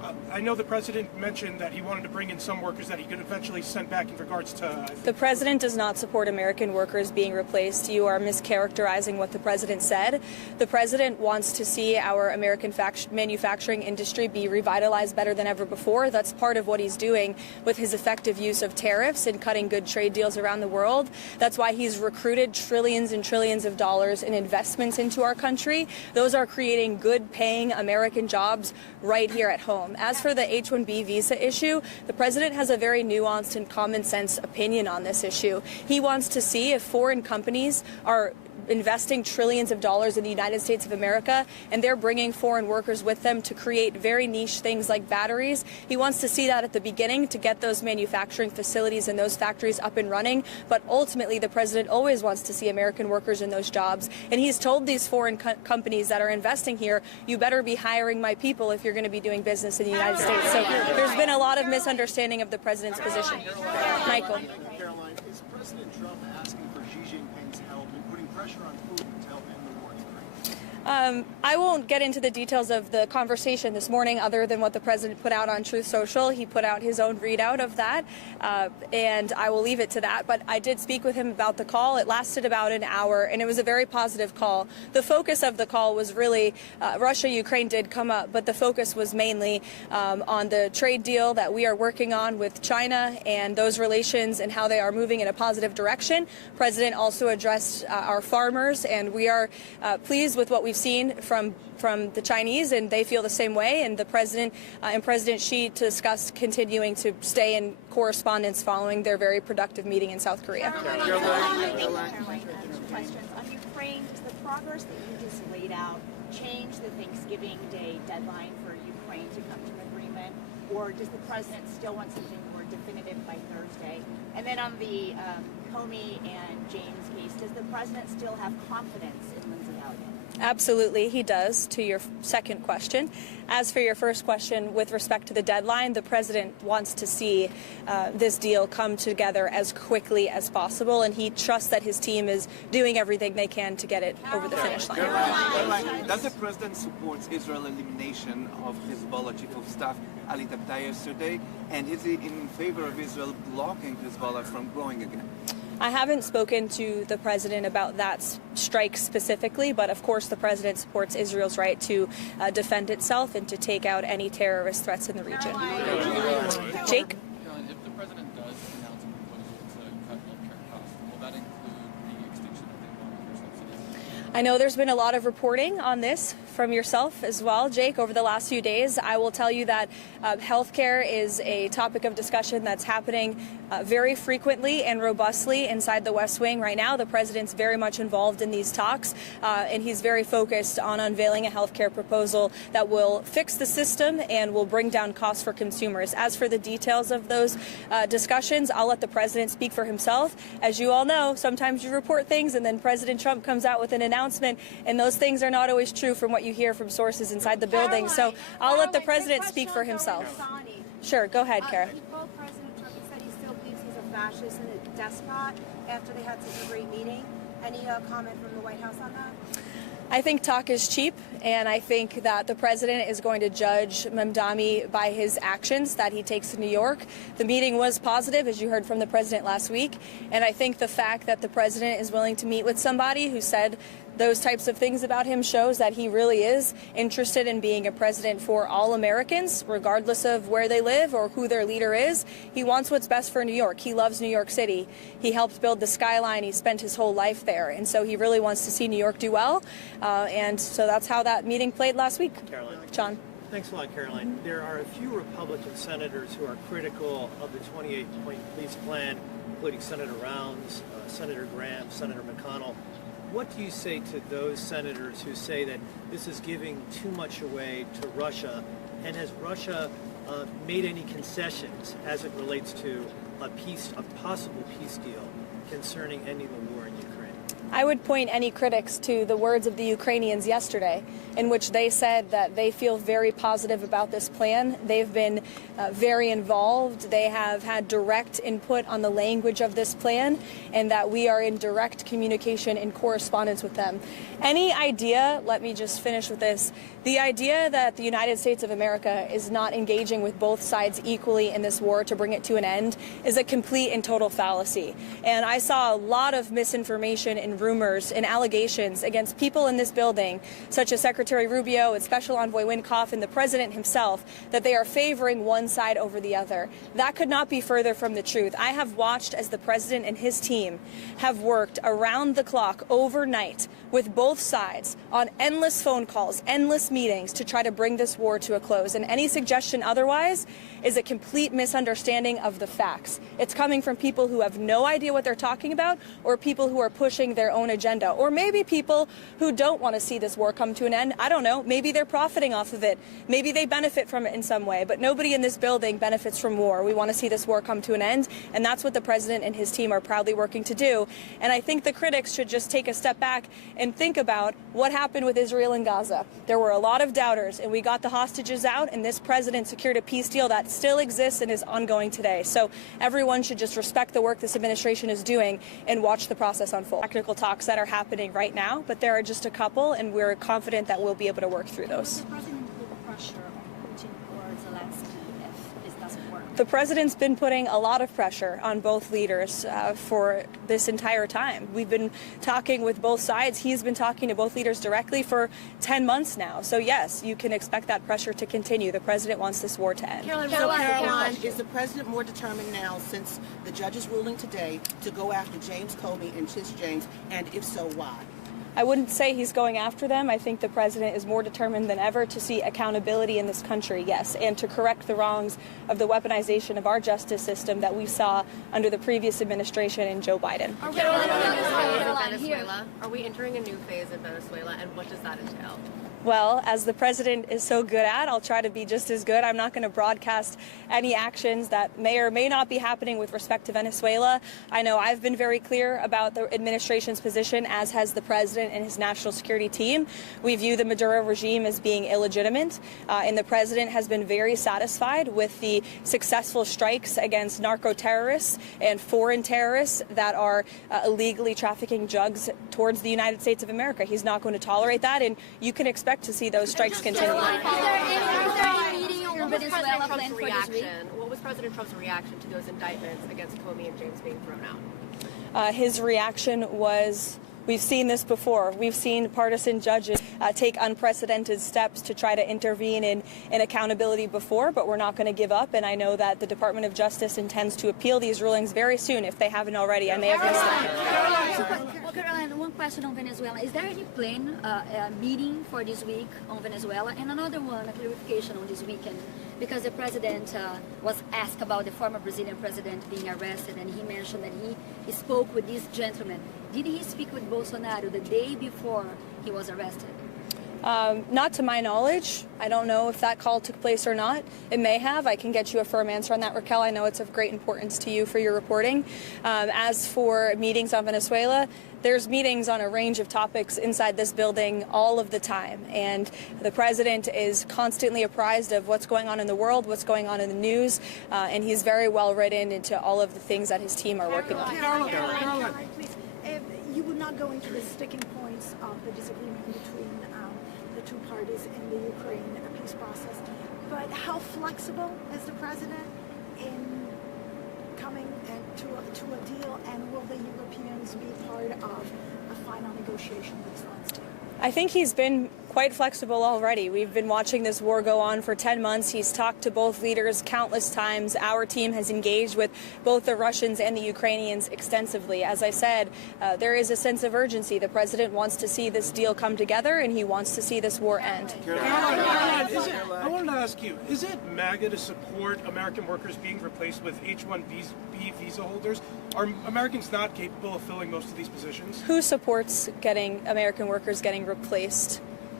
I know the president mentioned that he wanted to bring in some workers that he could eventually send back in regards to... The president does not support American workers being replaced. You are mischaracterizing what the president said. The president wants to see our American manufacturing industry be revitalized better than ever before. That's part of what he's doing with his effective use of tariffs and cutting good trade deals around the world. That's why he's recruited trillions and trillions of dollars in investments into our country. Those are creating good-paying American jobs right here at home. As for the H-1B visa issue, the president has a very nuanced and common sense opinion on this issue. He wants to see if foreign companies are investing trillions of dollars in the United States of America and they're bringing foreign workers with them to create very niche things like batteries. He wants to see that at the beginning to get those manufacturing facilities and those factories up and running. But ultimately, the president always wants to see American workers in those jobs. And he's told these foreign companies that are investing here, you better be hiring my people if you're going to be doing business in the United States. So there's been a lot of misunderstanding of the president's position. Michael. Caroline, is President Trump asking for Xi Jinping's help in putting pressure on Putin to help end the war in Ukraine? I won't get into the details of the conversation this morning other than what the president put out on Truth Social. He put out his own readout of that, and I will leave it to that. But I did speak with him about the call. It lasted about an hour, and it was a very positive call. The focus of the call was really Russia-Ukraine did come up, but the focus was mainly on the trade deal that we are working on with China and those relations and how they are moving in a positive direction. The president also addressed our farmers, and we are pleased with what we've seen from the Chinese, and they feel the same way. And the president and President Xi discussed continuing to stay in correspondence following their very productive meeting in South Korea. Caroline, questions on Ukraine. Does the progress that you just laid out change the Thanksgiving Day deadline for Ukraine to come to an agreement, or does the president still want something more definitive by Thursday? And then on the Comey and James case, does the president still have confidence in Lindsey Elliott? Absolutely, he does, to your second question. As for your first question, with respect to the deadline, the president wants to see this deal come together as quickly as possible, and he trusts that his team is doing everything they can to get it over the finish line. Caroline, does the president support Israel's elimination of Hezbollah chief of staff Ali Tabtai yesterday, and is he in favor of Israel blocking Hezbollah from growing again? I haven't spoken to the president about that strike specifically, but of course the president supports Israel's right to defend itself and to take out any terrorist threats in the region. Jake? If the president does announce a proposal to cut healthcare costs, will that include the extinction of the Obamacare subsidies? I know there's been a lot of reporting on this from yourself as well, Jake, over the last few days. I will tell you that healthcare is a topic of discussion that's happening very frequently and robustly inside the West Wing right now. The president's very much involved in these talks, and he's very focused on unveiling a healthcare proposal that will fix the system and will bring down costs for consumers. As for the details of those discussions, I'll let the president speak for himself. As you all know, sometimes you report things and then President Trump comes out with an announcement, and those things are not always true from what you hear from sources inside the building. So I'll let the president speak for himself. Sure, go ahead, Kara. Well, President Trump said he still believes he's a fascist and a despot after they had such a great meeting. Any comment from the White House on that? I think talk is cheap, and I think that the president is going to judge Mamdani by his actions that he takes to New York. The meeting was positive, as you heard from the president last week, and I think the fact that the president is willing to meet with somebody who said those types of things about him shows that he really is interested in being a president for all Americans, regardless of where they live or who their leader is. He wants what's best for New York. He loves New York City. He helped build the skyline. He spent his whole life there. And so he really wants to see New York do well. And so that's how that meeting played last week. Caroline. John. Thanks a lot, Caroline. There are a few Republican senators who are critical of the 28-point peace plan, including Senator Rounds, Senator Graham, Senator McConnell. What do you say to those senators who say that this is giving too much away to Russia? And has Russia made any concessions as it relates to a possible peace deal concerning ending the war in Ukraine? I would point any critics to the words of the Ukrainians yesterday, in which they said that they feel very positive about this plan. They've been very involved. They have had direct input on the language of this plan, and that we are in direct communication and correspondence with them. Any idea, let me just finish with this, the idea that the United States of America is not engaging with both sides equally in this war to bring it to an end is a complete and total fallacy. And I saw a lot of misinformation and rumors and allegations against people in this building, such as Secretary Rubio and Special Envoy Wynkoff and the President himself, that they are favoring one side over the other. That could not be further from the truth. I have watched as the President and his team have worked around the clock overnight with both sides on endless phone calls, endless meetings to try to bring this war to a close. And any suggestion otherwise is a complete misunderstanding of the facts. It's coming from people who have no idea what they're talking about, or people who are pushing their own agenda, or maybe people who don't want to see this war come to an end. I don't know. Maybe they're profiting off of it. Maybe they benefit from it in some way, but nobody in this building benefits from war. We want to see this war come to an end, and that's what the President and his team are proudly working to do. And I think the critics should just take a step back and think about what happened with Israel and Gaza. There were a lot of doubters, and we got the hostages out, and this president secured a peace deal that still exists and is ongoing today. So everyone should just respect the work this administration is doing and watch the process unfold. Technical talks that are happening right now, but there are just a couple, and we're confident that we'll be able to work through those. The president put pressure on Putin or Zelensky if this doesn't work? The president's been putting a lot of pressure on both leaders for this entire time. We've been talking with both sides. He's been talking to both leaders directly for 10 months now. So yes, you can expect that pressure to continue. The president wants this war to end. Caroline, is the president more determined now, since the judge's ruling today, to go after James Comey and Tish James, and if so, why? I wouldn't say he's going after them. I think the president is more determined than ever to see accountability in this country, yes, and to correct the wrongs of the weaponization of our justice system that we saw under the previous administration and Joe Biden. Venezuela. Are we entering a new phase in Venezuela, and what does that entail? Well, as the president is so good at, I'll try to be just as good. I'm not going to broadcast any actions that may or may not be happening with respect to Venezuela. I know I've been very clear about the administration's position, as has the president and his national security team. We view the Maduro regime as being illegitimate, and the president has been very satisfied with the successful strikes against narco terrorists and foreign terrorists that are illegally trafficking drugs towards the United States of America. He's not going to tolerate that, and you can expect to see those strikes continue. What was President Trump's reaction to those indictments against Comey and James being thrown out? His reaction was, we've seen this before. We've seen partisan judges take unprecedented steps to try to intervene in accountability before, but we're not going to give up. And I know that the Department of Justice intends to appeal these rulings very soon, if they haven't already. I may have missed it. Caroline, one question on Venezuela. Is there any plan, meeting for this week on Venezuela? And another one, a clarification on this weekend, because the president was asked about the former Brazilian president being arrested, and he mentioned that he spoke with this gentleman. Did he speak with Bolsonaro the day before he was arrested? Not to my knowledge. I don't know if that call took place or not. It may have. I can get you a firm answer on that, Raquel. I know it's of great importance to you for your reporting. As for meetings on Venezuela, there's meetings on a range of topics inside this building all of the time. And the president is constantly apprised of what's going on in the world, what's going on in the news, and he's very well written into all of the things that his team are working on. Caroline, please. You would not go into the sticking points of the disagreement between the two parties in the Ukraine peace process, but how flexible is the president in coming to a deal, and will the Europeans be part of a final negotiation with Zelensky? I think he's been quite flexible already. We've been watching this war go on for 10 months. He's talked to both leaders countless times. Our team has engaged with both the Russians and the Ukrainians extensively. As I said, there is a sense of urgency. The president wants to see this deal come together, and he wants to see this war end. Caroline, I wanted to ask you, is it MAGA to support American workers being replaced with H-1B visa holders? Are Americans not capable of filling most of these positions? Who supports American workers getting replaced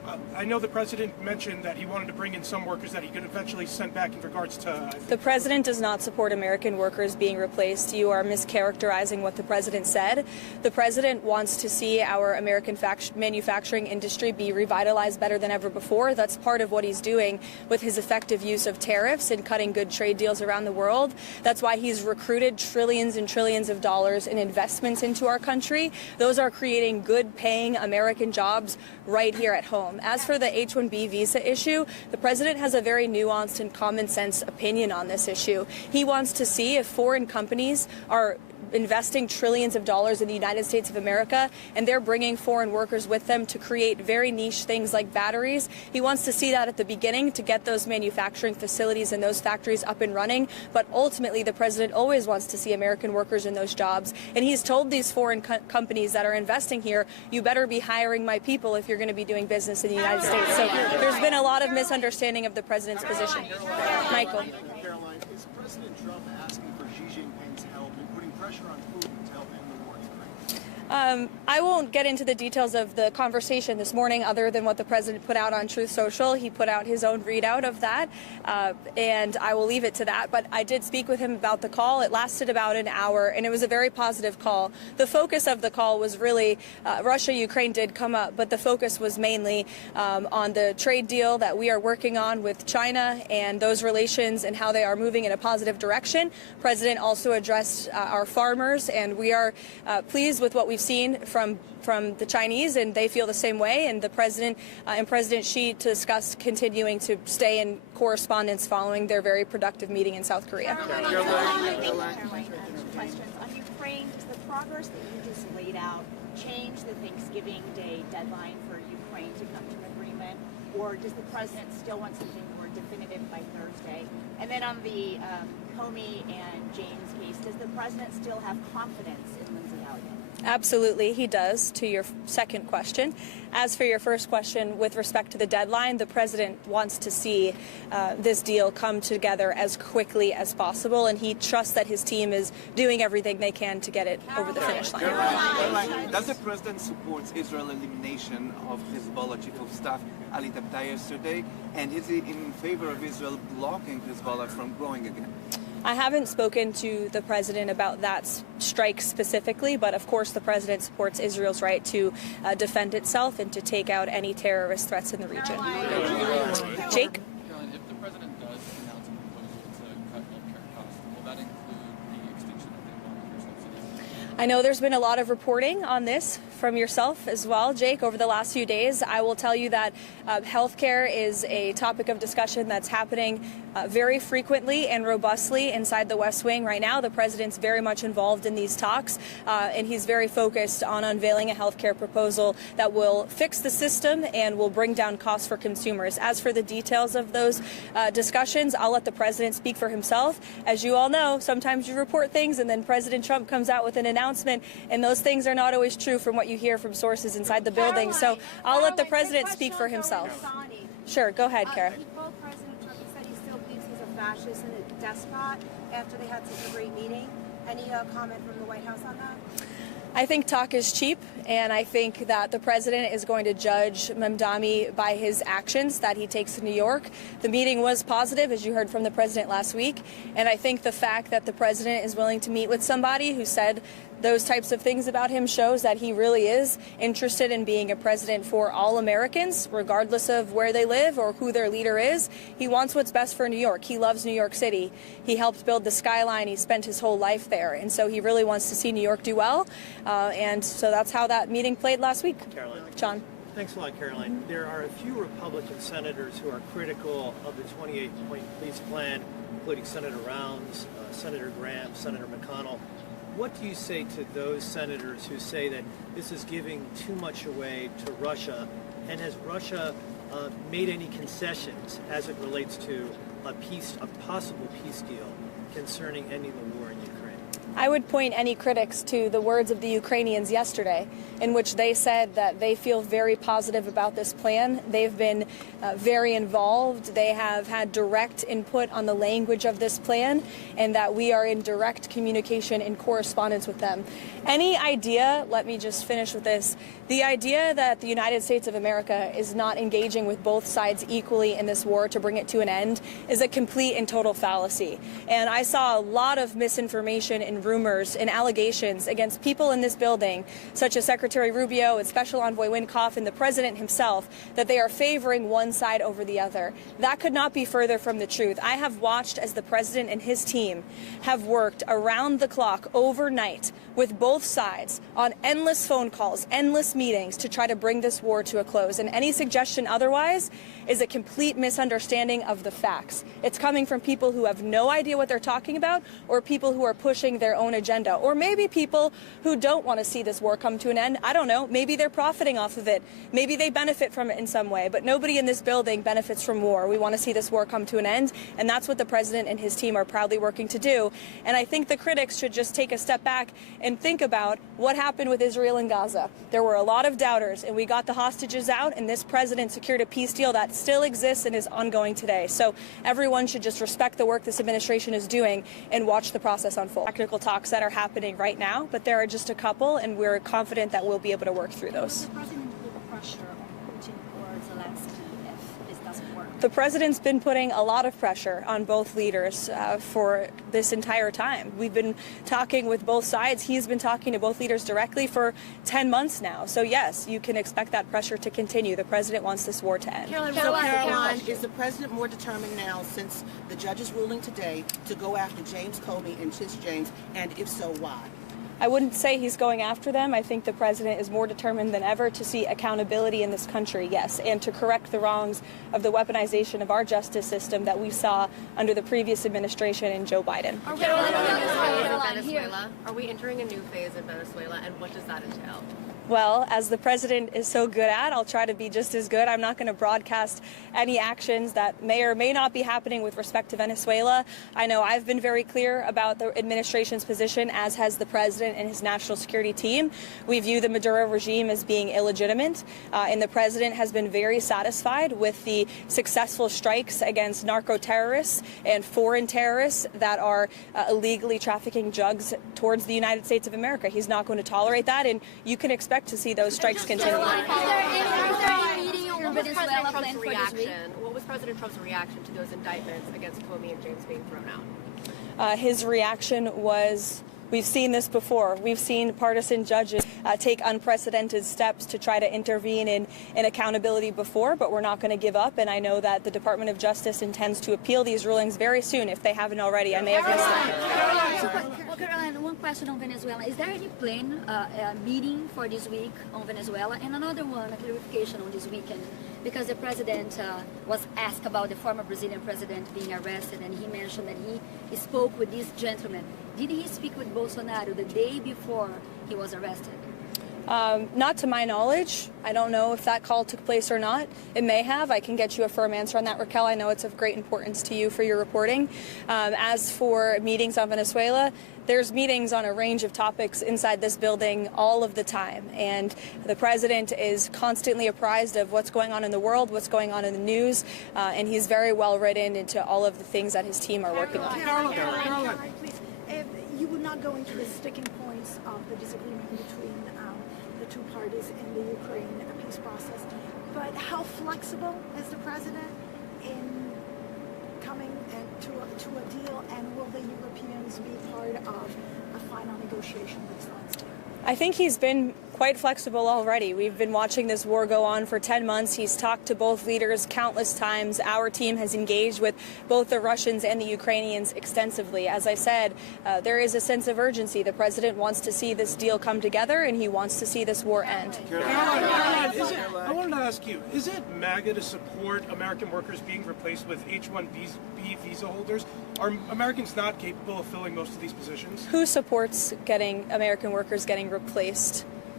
I know the president mentioned that he wanted to bring in some workers that he could eventually send back in regards to... The president does not support American workers being replaced. You are mischaracterizing what the president said. The president wants to see our American manufacturing industry be revitalized better than ever before. That's part of what he's doing with his effective use of tariffs and cutting good trade deals around the world. That's why he's recruited trillions and trillions of dollars in investments into our country. Those are creating good-paying American jobs right here at home. As for the H-1B visa issue, the president has a very nuanced and common sense opinion on this issue. He wants to see if foreign companies are investing trillions of dollars in the United States of America, and they're bringing foreign workers with them to create very niche things like batteries. He wants to see that at the beginning to get those manufacturing facilities and those factories up and running, but ultimately the president always wants to see American workers in those jobs, and he's told these foreign companies that are investing here, you better be hiring my people if you're going to be doing business in the United States. So there's been a lot of misunderstanding of the president's position. Michael. Caroline, is President Trump asking for Xi Jinping's help in putting pressure on Putin to help end the war in Ukraine? I won't get into the details of the conversation this morning other than what the president put out on Truth Social. He put out his own readout of that, and I will leave it to that. But I did speak with him about the call. It lasted about an hour, and it was a very positive call. The focus of the call was really Russia-Ukraine did come up, but the focus was mainly on the trade deal that we are working on with China and those relations and how they are moving in a positive direction. The president also addressed our farmers, and we are pleased with what we've seen from the Chinese, and they feel the same way. And the president and President Xi discussed continuing to stay in correspondence following their very productive meeting in South Korea. Caroline, questions on Ukraine. Does the progress that you just laid out change the Thanksgiving Day deadline for Ukraine to come to an agreement, or does the president still want something more definitive by Thursday? And then on the Comey and James case, does the president still have confidence in Lindsey Elliott? Absolutely, he does, to your second question. As for your first question, with respect to the deadline, the president wants to see this deal come together as quickly as possible, and he trusts that his team is doing everything they can to get it over the finish line. Caroline, does the president support Israel's elimination of Hezbollah chief of staff Ali Tabtaei yesterday, and is he in favor of Israel blocking Hezbollah from growing again? I haven't spoken to the president about that strike specifically, but of course the president supports Israel's right to defend itself and to take out any terrorist threats in the region. Jake? Caroline, if the president does announce a proposal to cut healthcare costs, will that include the extinction of the Obamacare subsidies? I know there's been a lot of reporting on this from yourself as well, Jake, over the last few days. I will tell you that healthcare is a topic of discussion that's happening very frequently and robustly inside the West Wing right now. The president's very much involved in these talks, and he's very focused on unveiling a healthcare proposal that will fix the system and will bring down costs for consumers. As for the details of those discussions, I'll let the president speak for himself. As you all know, sometimes you report things and then President Trump comes out with an announcement, and those things are not always true from what you hear from sources inside the building. So I'll let the president speak for himself. Sure, go ahead, Kara. He told President Trump, he said he still believes he's a fascist and a despot after they had such a great meeting. Any comment from the White House on that? I think talk is cheap, and I think that the president is going to judge Mamdani by his actions that he takes in New York. The meeting was positive, as you heard from the president last week, and I think the fact that the president is willing to meet with somebody who said those types of things about him shows that he really is interested in being a president for all Americans, regardless of where they live or who their leader is. He wants what's best for New York. He loves New York City. He helped build the skyline. He spent his whole life there. And so he really wants to see New York do well. And so that's how that meeting played last week. Caroline. John. Thanks a lot, Caroline. There are a few Republican senators who are critical of the 28-point police plan, including Senator Rounds, Senator Graham, Senator McConnell. What do you say to those senators who say that this is giving too much away to Russia? And has Russia made any concessions as it relates to a possible peace deal concerning ending the war in Ukraine? I would point any critics to the words of the Ukrainians yesterday, in which they said that they feel very positive about this plan. They've been very involved. They have had direct input on the language of this plan, and that we are in direct communication and correspondence with them. Any idea, let me just finish with this, the idea that the United States of America is not engaging with both sides equally in this war to bring it to an end is a complete and total fallacy. And I saw a lot of misinformation and rumors and allegations against people in this building, such as Secretary Rubio and Special Envoy Wynkoff and the President himself, that they are favoring one side over the other. That could not be further from the truth. I have watched as the President and his team have worked around the clock overnight with both sides on endless phone calls, endless meetings to try to bring this war to a close. And any suggestion otherwise is a complete misunderstanding of the facts. It's coming from people who have no idea what they're talking about, or people who are pushing their own agenda, or maybe people who don't want to see this war come to an end. I don't know. Maybe they're profiting off of it. Maybe they benefit from it in some way, but nobody in this building benefits from war. We want to see this war come to an end, and that's what the President and his team are proudly working to do. And I think the critics should just take a step back and think about what happened with Israel and Gaza. There were a lot of doubters, and we got the hostages out, and this president secured a peace deal that still exists and is ongoing today. So everyone should just respect the work this administration is doing and watch the process unfold. Technical talks that are happening right now, but there are just a couple, and we're confident that we'll be able to work through those. The president put pressure on Putin or Zelensky if this doesn't work? The president's been putting a lot of pressure on both leaders for this entire time. We've been talking with both sides. He's been talking to both leaders directly for 10 months now. So yes, you can expect that pressure to continue. The president wants this war to end. Caroline, is the president more determined now, since the judge's ruling today, to go after James Comey and Tish James, and if so, why? I wouldn't say he's going after them. I think the president is more determined than ever to see accountability in this country, yes, and to correct the wrongs of the weaponization of our justice system that we saw under the previous administration and Joe Biden. Venezuela. Are we entering a new phase in Venezuela, and what does that entail? Well, as the president is so good at, I'll try to be just as good. I'm not going to broadcast any actions that may or may not be happening with respect to Venezuela. I know I've been very clear about the administration's position, as has the president and his national security team. We view the Maduro regime as being illegitimate, and the president has been very satisfied with the successful strikes against narco terrorists and foreign terrorists that are illegally trafficking drugs towards the United States of America. He's not going to tolerate that, and you can expect to see those strikes continue. What was President Trump's reaction to those indictments against Comey and James being thrown out? His reaction was, we've seen this before. We've seen partisan judges take unprecedented steps to try to intervene in accountability before, but we're not going to give up. And I know that the Department of Justice intends to appeal these rulings very soon, if they haven't already. I may have missed it. Well, Caroline, one question on Venezuela. Is there any plan, meeting for this week on Venezuela? And another one, a clarification on this weekend, because the president was asked about the former Brazilian president being arrested, and he mentioned that he spoke with this gentleman. Did he speak with Bolsonaro the day before he was arrested? Not to my knowledge. I don't know if that call took place or not. It may have. I can get you a firm answer on that, Raquel. I know it's of great importance to you for your reporting. As for meetings on Venezuela, there's meetings on a range of topics inside this building all of the time. And the president is constantly apprised of what's going on in the world, what's going on in the news, and he's very well written into all of the things that his team are working on. Caroline, please. You would not go into the sticking points of the disagreement between the two parties in the Ukraine peace process, but how flexible is the president in coming to a deal, and will the Europeans be part of a final negotiation with Zelensky? I think he's been quite flexible already. We've been watching this war go on for 10 months. He's talked to both leaders countless times. Our team has engaged with both the Russians and the Ukrainians extensively. As I said, there is a sense of urgency. The president wants to see this deal come together, and he wants to see this war end. I wanted to ask you, is it MAGA to support American workers being replaced with H-1B visa holders? Are Americans not capable of filling most of these positions? Who supports American workers getting replaced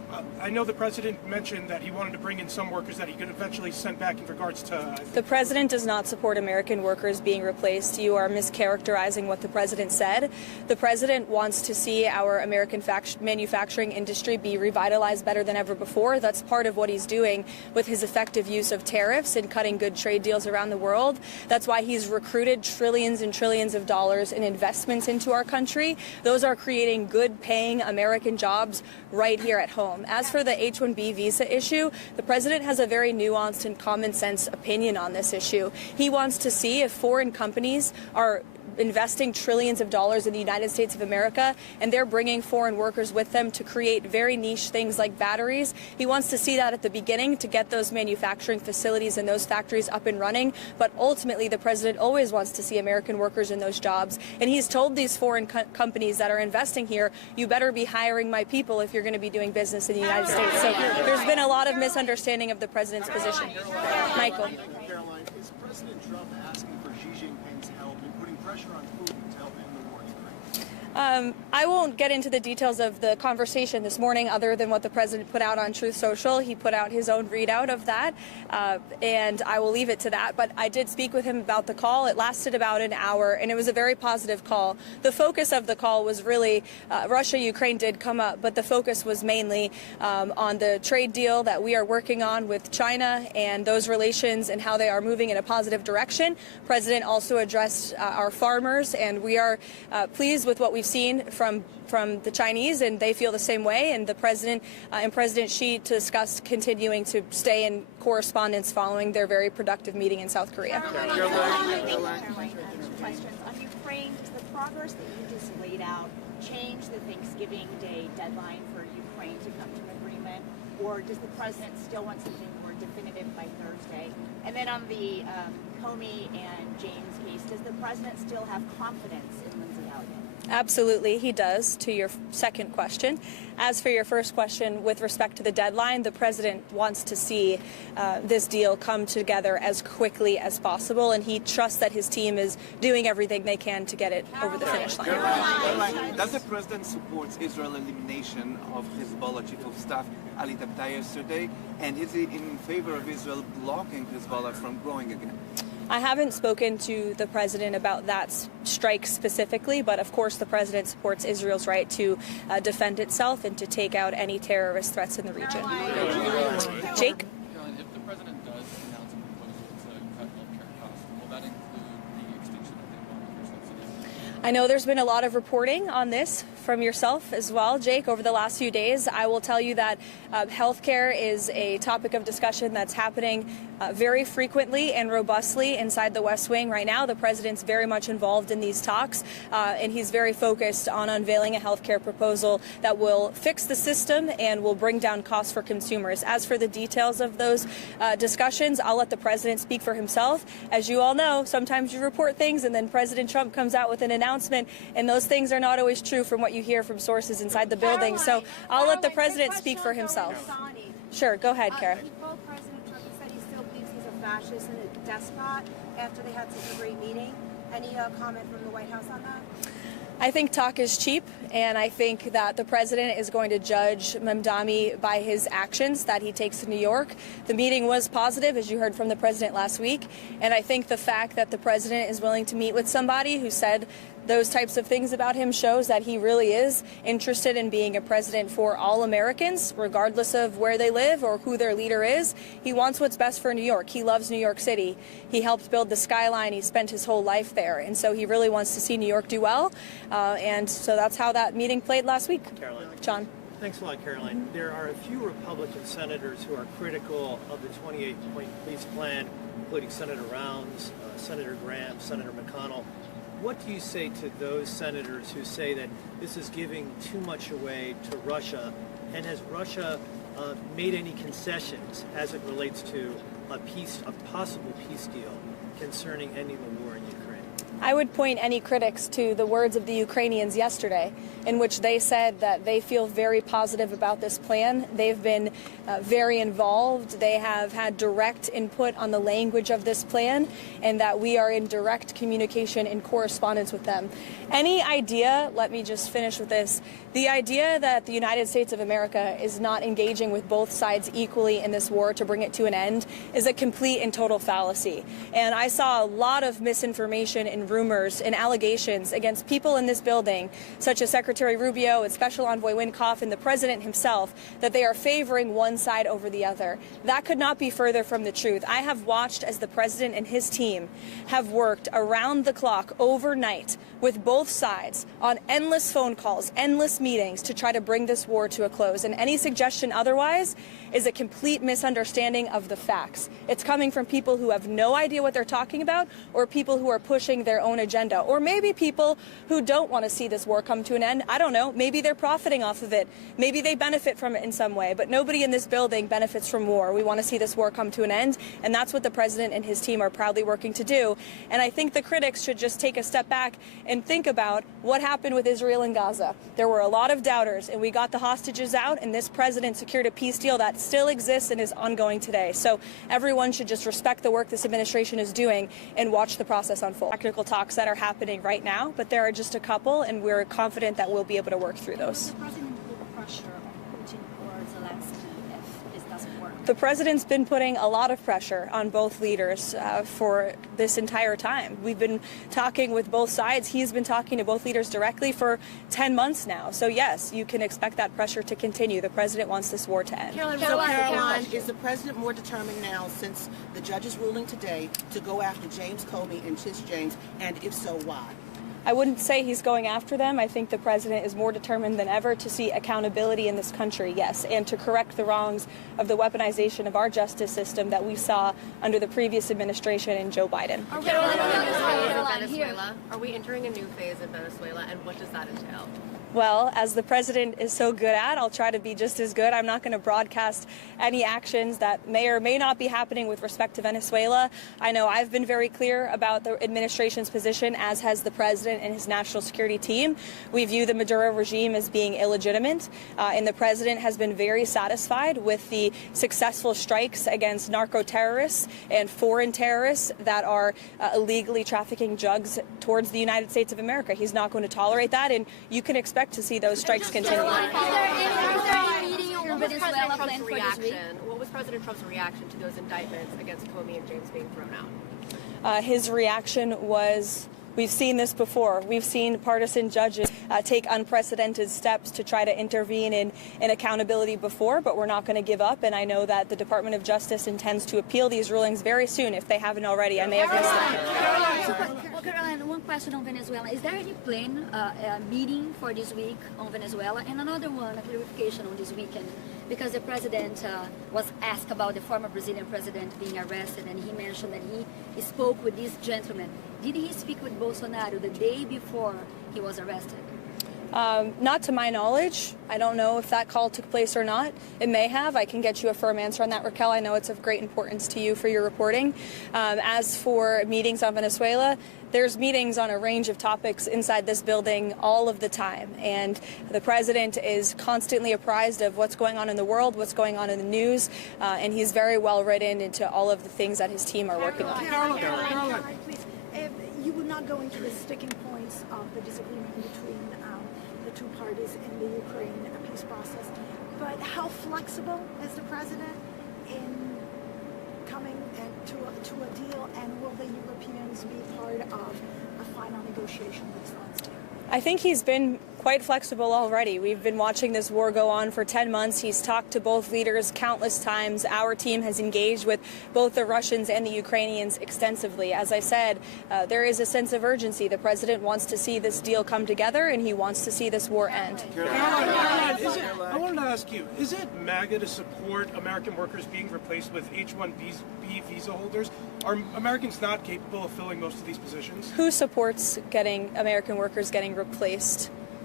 I know the president mentioned that he wanted to bring in some workers that he could eventually send back in regards to... The president does not support American workers being replaced. You are mischaracterizing what the president said. The president wants to see our American manufacturing industry be revitalized better than ever before. That's part of what he's doing with his effective use of tariffs and cutting good trade deals around the world. That's why he's recruited trillions and trillions of dollars in investments into our country. Those are creating good-paying American jobs right here at home. As for the H-1B visa issue, the president has a very nuanced and common sense opinion on this issue. He wants to see if foreign companies are investing trillions of dollars in the United States of America, and they're bringing foreign workers with them to create very niche things like batteries. He wants to see that at the beginning to get those manufacturing facilities and those factories up and running. But ultimately, the president always wants to see American workers in those jobs. And he's told these foreign companies that are investing here, you better be hiring my people if you're going to be doing business in the United States. So there's been a lot of misunderstanding of the president's position. Michael. Caroline, is President Trump asking for Xi Jinping's help in putting pressure on Putin to help end the war in Ukraine? I won't get into the details of the conversation this morning other than what the president put out on Truth Social. He put out his own readout of that, and I will leave it to that. But I did speak with him about the call. It lasted about an hour, and it was a very positive call. The focus of the call was really Russia-Ukraine did come up, but the focus was mainly on the trade deal that we are working on with China and those relations and how they are moving in a positive direction. The president also addressed our farmers, and we are pleased with what we've seen from the Chinese, and they feel the same way. And the president and President Xi discussed continuing to stay in correspondence following their very productive meeting in South Korea. Caroline, questions on Ukraine. Does the progress that you just laid out change the Thanksgiving Day deadline for Ukraine to come to an agreement, or does the president still want something more definitive by Thursday? And then on the Comey and James case, does the president still have confidence in Lindsey Elliott? Absolutely, he does, to your second question. As for your first question, with respect to the deadline, the president wants to see this deal come together as quickly as possible, and he trusts that his team is doing everything they can to get it over the finish line. Caroline, does the president support Israel's elimination of Hezbollah chief of staff Ali Tabtai yesterday, and is he in favor of Israel blocking Hezbollah from growing again? I haven't spoken to the president about that strike specifically, but of course the president supports Israel's right to defend itself and to take out any terrorist threats in the region. Jake? Caroline, if the president does announce a proposal to cut healthcare costs, will that include the extinction of the Obamacare subsidies? I know there's been a lot of reporting on this from yourself as well, Jake, over the last few days. I will tell you that healthcare is a topic of discussion that's happening very frequently and robustly inside the West Wing right now. The president's very much involved in these talks, and he's very focused on unveiling a healthcare proposal that will fix the system and will bring down costs for consumers. As for the details of those discussions, I'll let the president speak for himself. As you all know, sometimes you report things and then President Trump comes out with an announcement, and those things are not always true from what you hear from sources inside the building. So I'll let the president speak for himself. Sure, go ahead, Kara. President Trump said he still believes he's a fascist and a despot after they had such a great meeting. Any comment from the White House on that? I think talk is cheap, and I think that the president is going to judge Mamdani by his actions that he takes in New York. The meeting was positive, as you heard from the president last week, and I think the fact that the president is willing to meet with somebody who said those types of things about him shows that he really is interested in being a president for all Americans, regardless of where they live or who their leader is. He wants what's best for New York. He loves New York City. He helped build the skyline. He spent his whole life there. And so he really wants to see New York do well. And so that's how that meeting played last week. Caroline. John. Thanks a lot, Caroline. There are a few Republican senators who are critical of the 28-point police plan, including Senator Rounds, Senator Graham, Senator McConnell. What do you say to those senators who say that this is giving too much away to Russia? And has Russia made any concessions as it relates to a possible peace deal concerning ending the war in Ukraine? I would point any critics to the words of the Ukrainians yesterday, in which they said that they feel very positive about this plan. They've been very involved. They have had direct input on the language of this plan, and that we are in direct communication and correspondence with them. Any idea, let me just finish with this, the idea that the United States of America is not engaging with both sides equally in this war to bring it to an end is a complete and total fallacy. And I saw a lot of misinformation and rumors and allegations against people in this building, such as Secretary Rubio and Special Envoy Wynkoff and the President himself, that they are favoring one side over the other. That could not be further from the truth. I have watched as the President and his team have worked around the clock overnight with both sides on endless phone calls, endless meetings to try to bring this war to a close. And any suggestion otherwise is a complete misunderstanding of the facts. It's coming from people who have no idea what they're talking about, or people who are pushing their own agenda, or maybe people who don't want to see this war come to an end. I don't know. Maybe they're profiting off of it. Maybe they benefit from it in some way, but nobody in this building benefits from war. We want to see this war come to an end, and that's what the President and his team are proudly working to do. And I think the critics should just take a step back and think about what happened with Israel and Gaza. There were a lot of doubters, and we got the hostages out, and this president secured a peace deal that still exists and is ongoing today. So everyone should just respect the work this administration is doing and watch the process unfold. Technical talks that are happening right now, but there are just a couple, and we're confident that we'll be able to work through those. The president put pressure on Putin or Zelensky if this doesn't work? The president's been putting a lot of pressure on both leaders for this entire time. We've been talking with both sides. He's been talking to both leaders directly for 10 months now. So yes, you can expect that pressure to continue. The president wants this war to end. Caroline, is the president more determined now, since the judge's ruling today, to go after James Comey and Tish James, and if so, why? I wouldn't say he's going after them. I think the president is more determined than ever to see accountability in this country, yes, and to correct the wrongs of the weaponization of our justice system that we saw under the previous administration and Joe Biden. Venezuela. Are we entering a new phase in Venezuela, and what does that entail? Well, as the president is so good at, I'll try to be just as good. I'm not going to broadcast any actions that may or may not be happening with respect to Venezuela. I know I've been very clear about the administration's position, as has the president and his national security team. We view the Maduro regime as being illegitimate, and the president has been very satisfied with the successful strikes against narco terrorists and foreign terrorists that are illegally trafficking drugs towards the United States of America. He's not going to tolerate that, and you can expect to see those strikes continue. What was President Trump's reaction to those indictments against Comey and James being thrown out? His reaction was, we've seen this before. We've seen partisan judges take unprecedented steps to try to intervene in accountability before, but we're not going to give up. And I know that the Department of Justice intends to appeal these rulings very soon, if they haven't already. I may have missed it. Well, Caroline, one question on Venezuela. Is there any plan, meeting for this week on Venezuela? And another one, a clarification on this weekend, because the president was asked about the former Brazilian president being arrested, and he mentioned that he spoke with this gentleman. Did he speak with Bolsonaro the day before he was arrested? Not to my knowledge. I don't know if that call took place or not. It may have. I can get you a firm answer on that, Raquel. I know it's of great importance to you for your reporting. As for meetings on Venezuela, there's meetings on a range of topics inside this building all of the time. And the president is constantly apprised of what's going on in the world, what's going on in the news, and he's very well written into all of the things that his team are working on. Caroline, please. You would not go into the sticking points of the disagreement between the two parties in the Ukraine peace process, but how flexible is the president in coming to a deal, and will the Europeans be part of a final negotiation with Zelensky? I think he's been quite flexible already. We've been watching this war go on for 10 months. He's talked to both leaders countless times. Our team has engaged with both the Russians and the Ukrainians extensively. As I said, there is a sense of urgency. The president wants to see this deal come together, and he wants to see this war end. I wanted to ask you, is it MAGA to support American workers being replaced with H-1B visa holders? Are Americans not capable of filling most of these positions? Who supports getting American workers getting replaced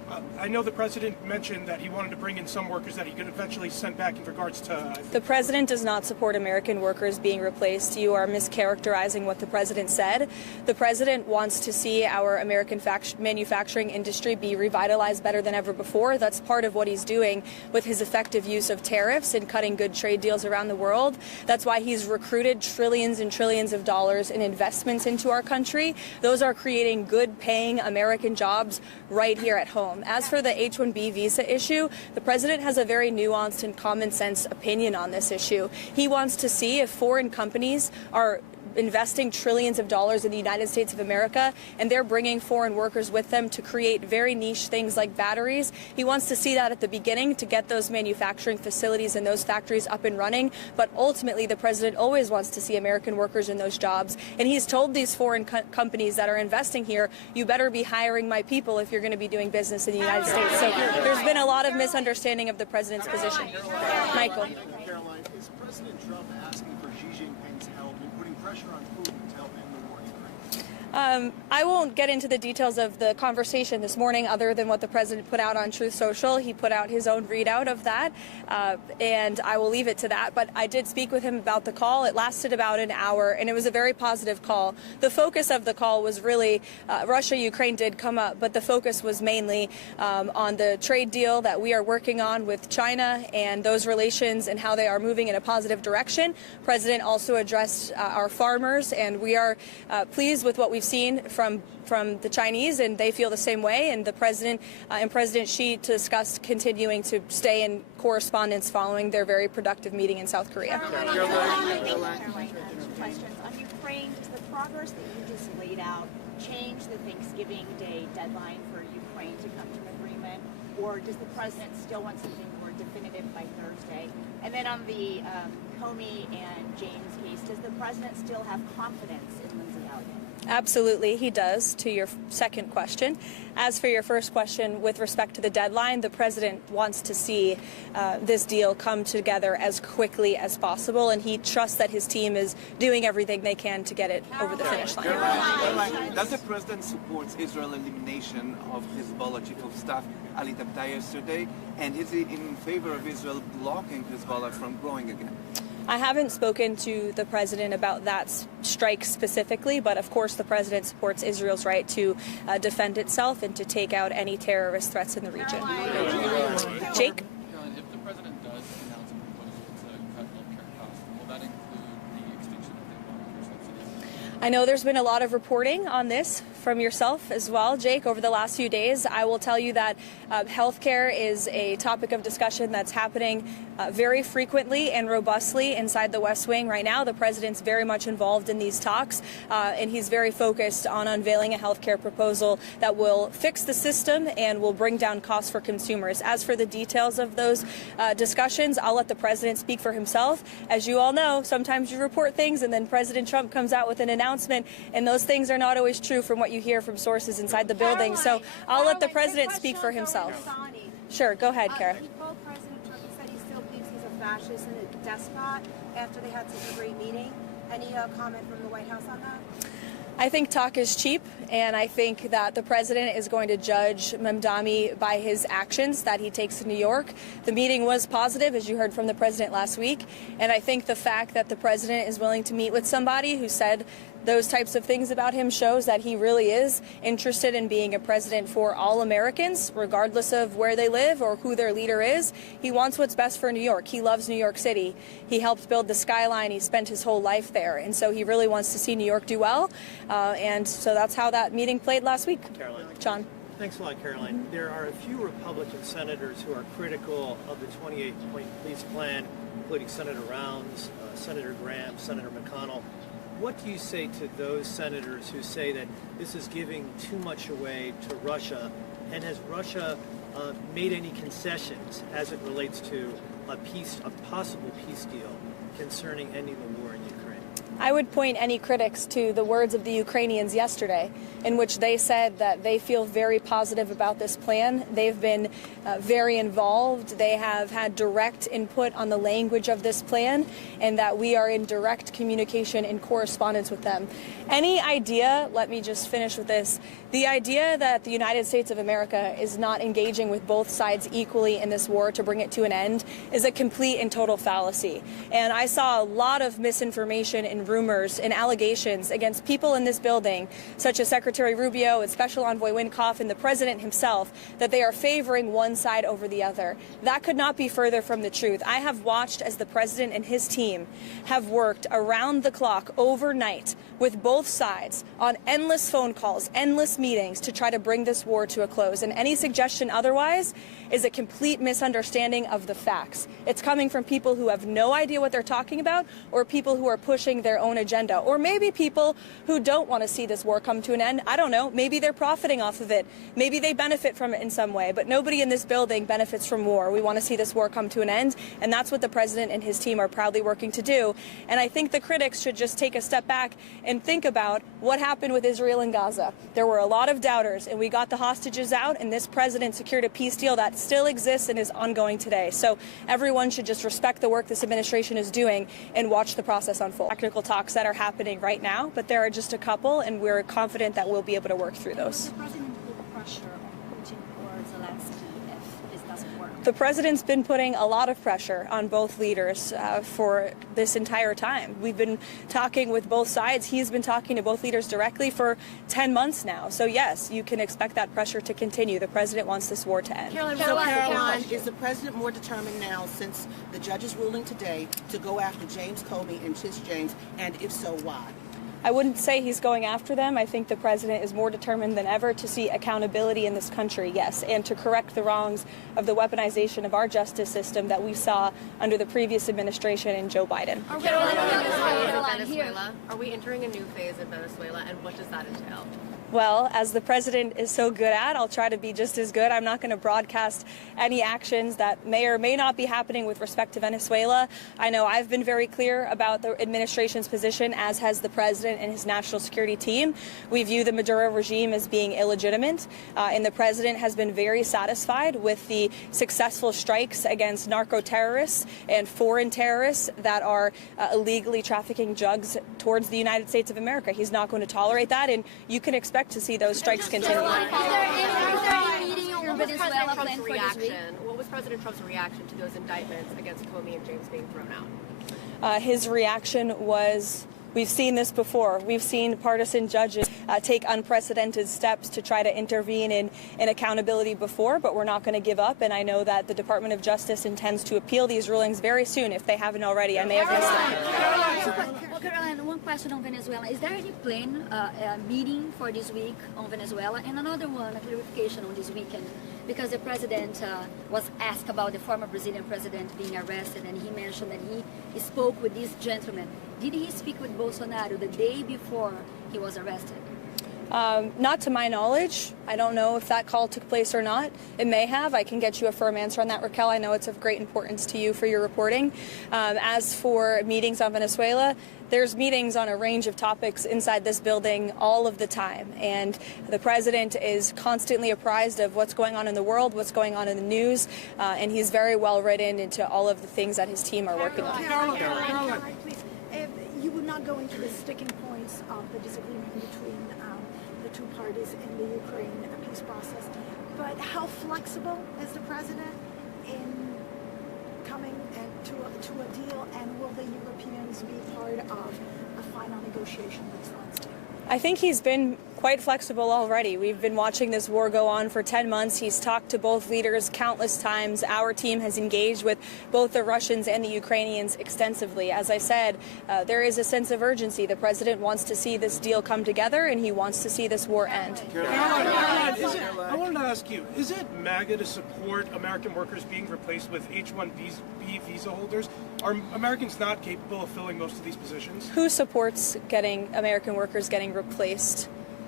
I know the president mentioned that he wanted to bring in some workers that he could eventually send back in regards to... The president does not support American workers being replaced. You are mischaracterizing what the president said. The president wants to see our American manufacturing industry be revitalized better than ever before. That's part of what he's doing with his effective use of tariffs and cutting good trade deals around the world. That's why he's recruited trillions and trillions of dollars in investments into our country. Those are creating good-paying American jobs right here at home. As for the H-1B visa issue, the president has a very nuanced and common sense opinion on this issue. He wants to see if foreign companies are investing trillions of dollars in the United States of America and they're bringing foreign workers with them to create very niche things like batteries. He wants to see that at the beginning to get those manufacturing facilities and those factories up and running. But ultimately, the president always wants to see American workers in those jobs. And he's told these foreign companies that are investing here, you better be hiring my people if you're going to be doing business in the United States. So there's been a lot of misunderstanding of the president's position. Michael. Caroline, is President Trump asking for Xi Jinping's help in putting pressure on Putin to help end the war in Ukraine? I won't get into the details of the conversation this morning other than what the president put out on Truth Social. He put out his own readout of that, and I will leave it to that. But I did speak with him about the call. It lasted about an hour, and it was a very positive call. The focus of the call was really Russia-Ukraine did come up, but the focus was mainly on the trade deal that we are working on with China and those relations and how they are moving in a positive direction. The president also addressed our farmers, and we are pleased with what we've seen from the Chinese, and they feel the same way. And the president and President Xi discussed continuing to stay in correspondence following their very productive meeting in South Korea. Caroline, questions on Ukraine. Does the progress that you just laid out change the Thanksgiving Day deadline for Ukraine to come to an agreement, or does the president still want something more definitive by Thursday? And then on the Comey and James case, does the president still have confidence in Lindsey Elliott? Absolutely, he does, to your second question. As for your first question, with respect to the deadline, the president wants to see this deal come together as quickly as possible, and he trusts that his team is doing everything they can to get it over the finish line. Caroline, does the president support Israel's elimination of Hezbollah chief of staff Ali Tabtai yesterday, and is he in favor of Israel blocking Hezbollah from growing again? I haven't spoken to the president about that strike specifically, but of course the president supports Israel's right to defend itself and to take out any terrorist threats in the region. Jake? Caroline, if the president does announce a proposal to cut healthcare costs, will that include the extinction of the Obamacare subsidies? I know there's been a lot of reporting on this from yourself as well, Jake, over the last few days. I will tell you that healthcare is a topic of discussion that's happening very frequently and robustly inside the West Wing right now. The president's very much involved in these talks, and he's very focused on unveiling a healthcare proposal that will fix the system and will bring down costs for consumers. As for the details of those discussions, I'll let the president speak for himself. As you all know, sometimes you report things and then President Trump comes out with an announcement, and those things are not always true from what you hear from sources inside the building. So I'll let the president speak for himself. Sure, go ahead, Kara. He told President Trump, he said he still believes he's a fascist and a despot after they had such a great meeting. Any comment from the White House on that? I think talk is cheap, and I think that the president is going to judge Mamdani by his actions that he takes in New York. The meeting was positive, as you heard from the president last week, and I think the fact that the president is willing to meet with somebody who said those types of things about him shows that he really is interested in being a president for all Americans, regardless of where they live or who their leader is. He wants what's best for New York. He loves New York City. He helped build the skyline. He spent his whole life there. And so he really wants to see New York do well. And so that's how that meeting played last week. Caroline. John. Thanks a lot, Caroline. There are a few Republican senators who are critical of the 28-point police plan, including Senator Rounds, Senator Graham, Senator McConnell. What do you say to those senators who say that this is giving too much away to Russia? And has Russia made any concessions as it relates to a possible peace deal concerning ending the war in Ukraine? I would point any critics to the words of the Ukrainians yesterday, in which they said that they feel very positive about this plan. They've been very involved. They have had direct input on the language of this plan, and that we are in direct communication and correspondence with them. Any idea, let me just finish with this, the idea that the United States of America is not engaging with both sides equally in this war to bring it to an end is a complete and total fallacy. And I saw a lot of misinformation and rumors and allegations against people in this building, such as Secretary Rubio and Special Envoy Wynkoff and the President himself, that they are favoring one side over the other. That could not be further from the truth. I have watched as the President and his team have worked around the clock overnight with both sides on endless phone calls, endless meetings to try to bring this war to a close. And any suggestion otherwise is a complete misunderstanding of the facts. It's coming from people who have no idea what they're talking about, or people who are pushing their own agenda, or maybe people who don't want to see this war come to an end. I don't know. Maybe they're profiting off of it. Maybe they benefit from it in some way, but nobody in this building benefits from war. We want to see this war come to an end, and that's what the President and his team are proudly working to do. And I think the critics should just take a step back and think about what happened with Israel and Gaza. There were a lot of doubters, and we got the hostages out, and this president secured a peace deal that still exists and is ongoing today. So everyone should just respect the work this administration is doing and watch the process unfold. Technical talks that are happening right now, but there are just a couple, and we're confident that we'll be able to work through those. The president put pressure on Putin or Zelensky if this doesn't work? The president's been putting a lot of pressure on both leaders for this entire time. We've been talking with both sides. He's been talking to both leaders directly for 10 months now. So yes, you can expect that pressure to continue. The president wants this war to end. Caroline, is the president more determined now, since the judge's ruling today, to go after James Comey and Tish James, and if so, why? I wouldn't say he's going after them. I think the president is more determined than ever to see accountability in this country, yes, and to correct the wrongs of the weaponization of our justice system that we saw under the previous administration and Joe Biden. Are we entering a new phase in Venezuela, and what does that entail? Well, as the president is so good at, I'll try to be just as good. I'm not going to broadcast any actions that may or may not be happening with respect to Venezuela. I know I've been very clear about the administration's position, as has the president and his national security team. We view the Maduro regime as being illegitimate, and the president has been very satisfied with the successful strikes against narco terrorists and foreign terrorists that are illegally trafficking drugs towards the United States of America. He's not going to tolerate that, and you can expect to see those strikes continue. What was President Trump's reaction to those indictments against Comey and James being thrown out? His reaction was, we've seen this before. We've seen partisan judges take unprecedented steps to try to intervene in accountability before, but we're not going to give up. And I know that the Department of Justice intends to appeal these rulings very soon, if they haven't already. I may have missed it. Caroline, one question on Venezuela. Is there any plan, meeting for this week on Venezuela? And another one, a clarification on this weekend, because the president was asked about the former Brazilian president being arrested, and he mentioned that he spoke with this gentleman. Did he speak with Bolsonaro the day before he was arrested? Not to my knowledge. I don't know if that call took place or not. It may have. I can get you a firm answer on that, Raquel. I know it's of great importance to you for your reporting. As for meetings on Venezuela, there's meetings on a range of topics inside this building all of the time. And the president is constantly apprised of what's going on in the world, what's going on in the news, and he's very well written into all of the things that his team are working on. Caroline, please. You would not go into the sticking points of the disagreement between the two parties in the Ukraine peace process, but how flexible is the president in coming to a deal, and will the Europeans be part of a final negotiation next Wednesday? I think he's been quite flexible already. We've been watching this war go on for 10 months. He's talked to both leaders countless times. Our team has engaged with both the Russians and the Ukrainians extensively. As I said, there is a sense of urgency. The president wants to see this deal come together, and he wants to see this war end. I wanted to ask you, is it MAGA to support American workers being replaced with H-1B visa holders? Are Americans not capable of filling most of these positions? Who supports American workers getting replaced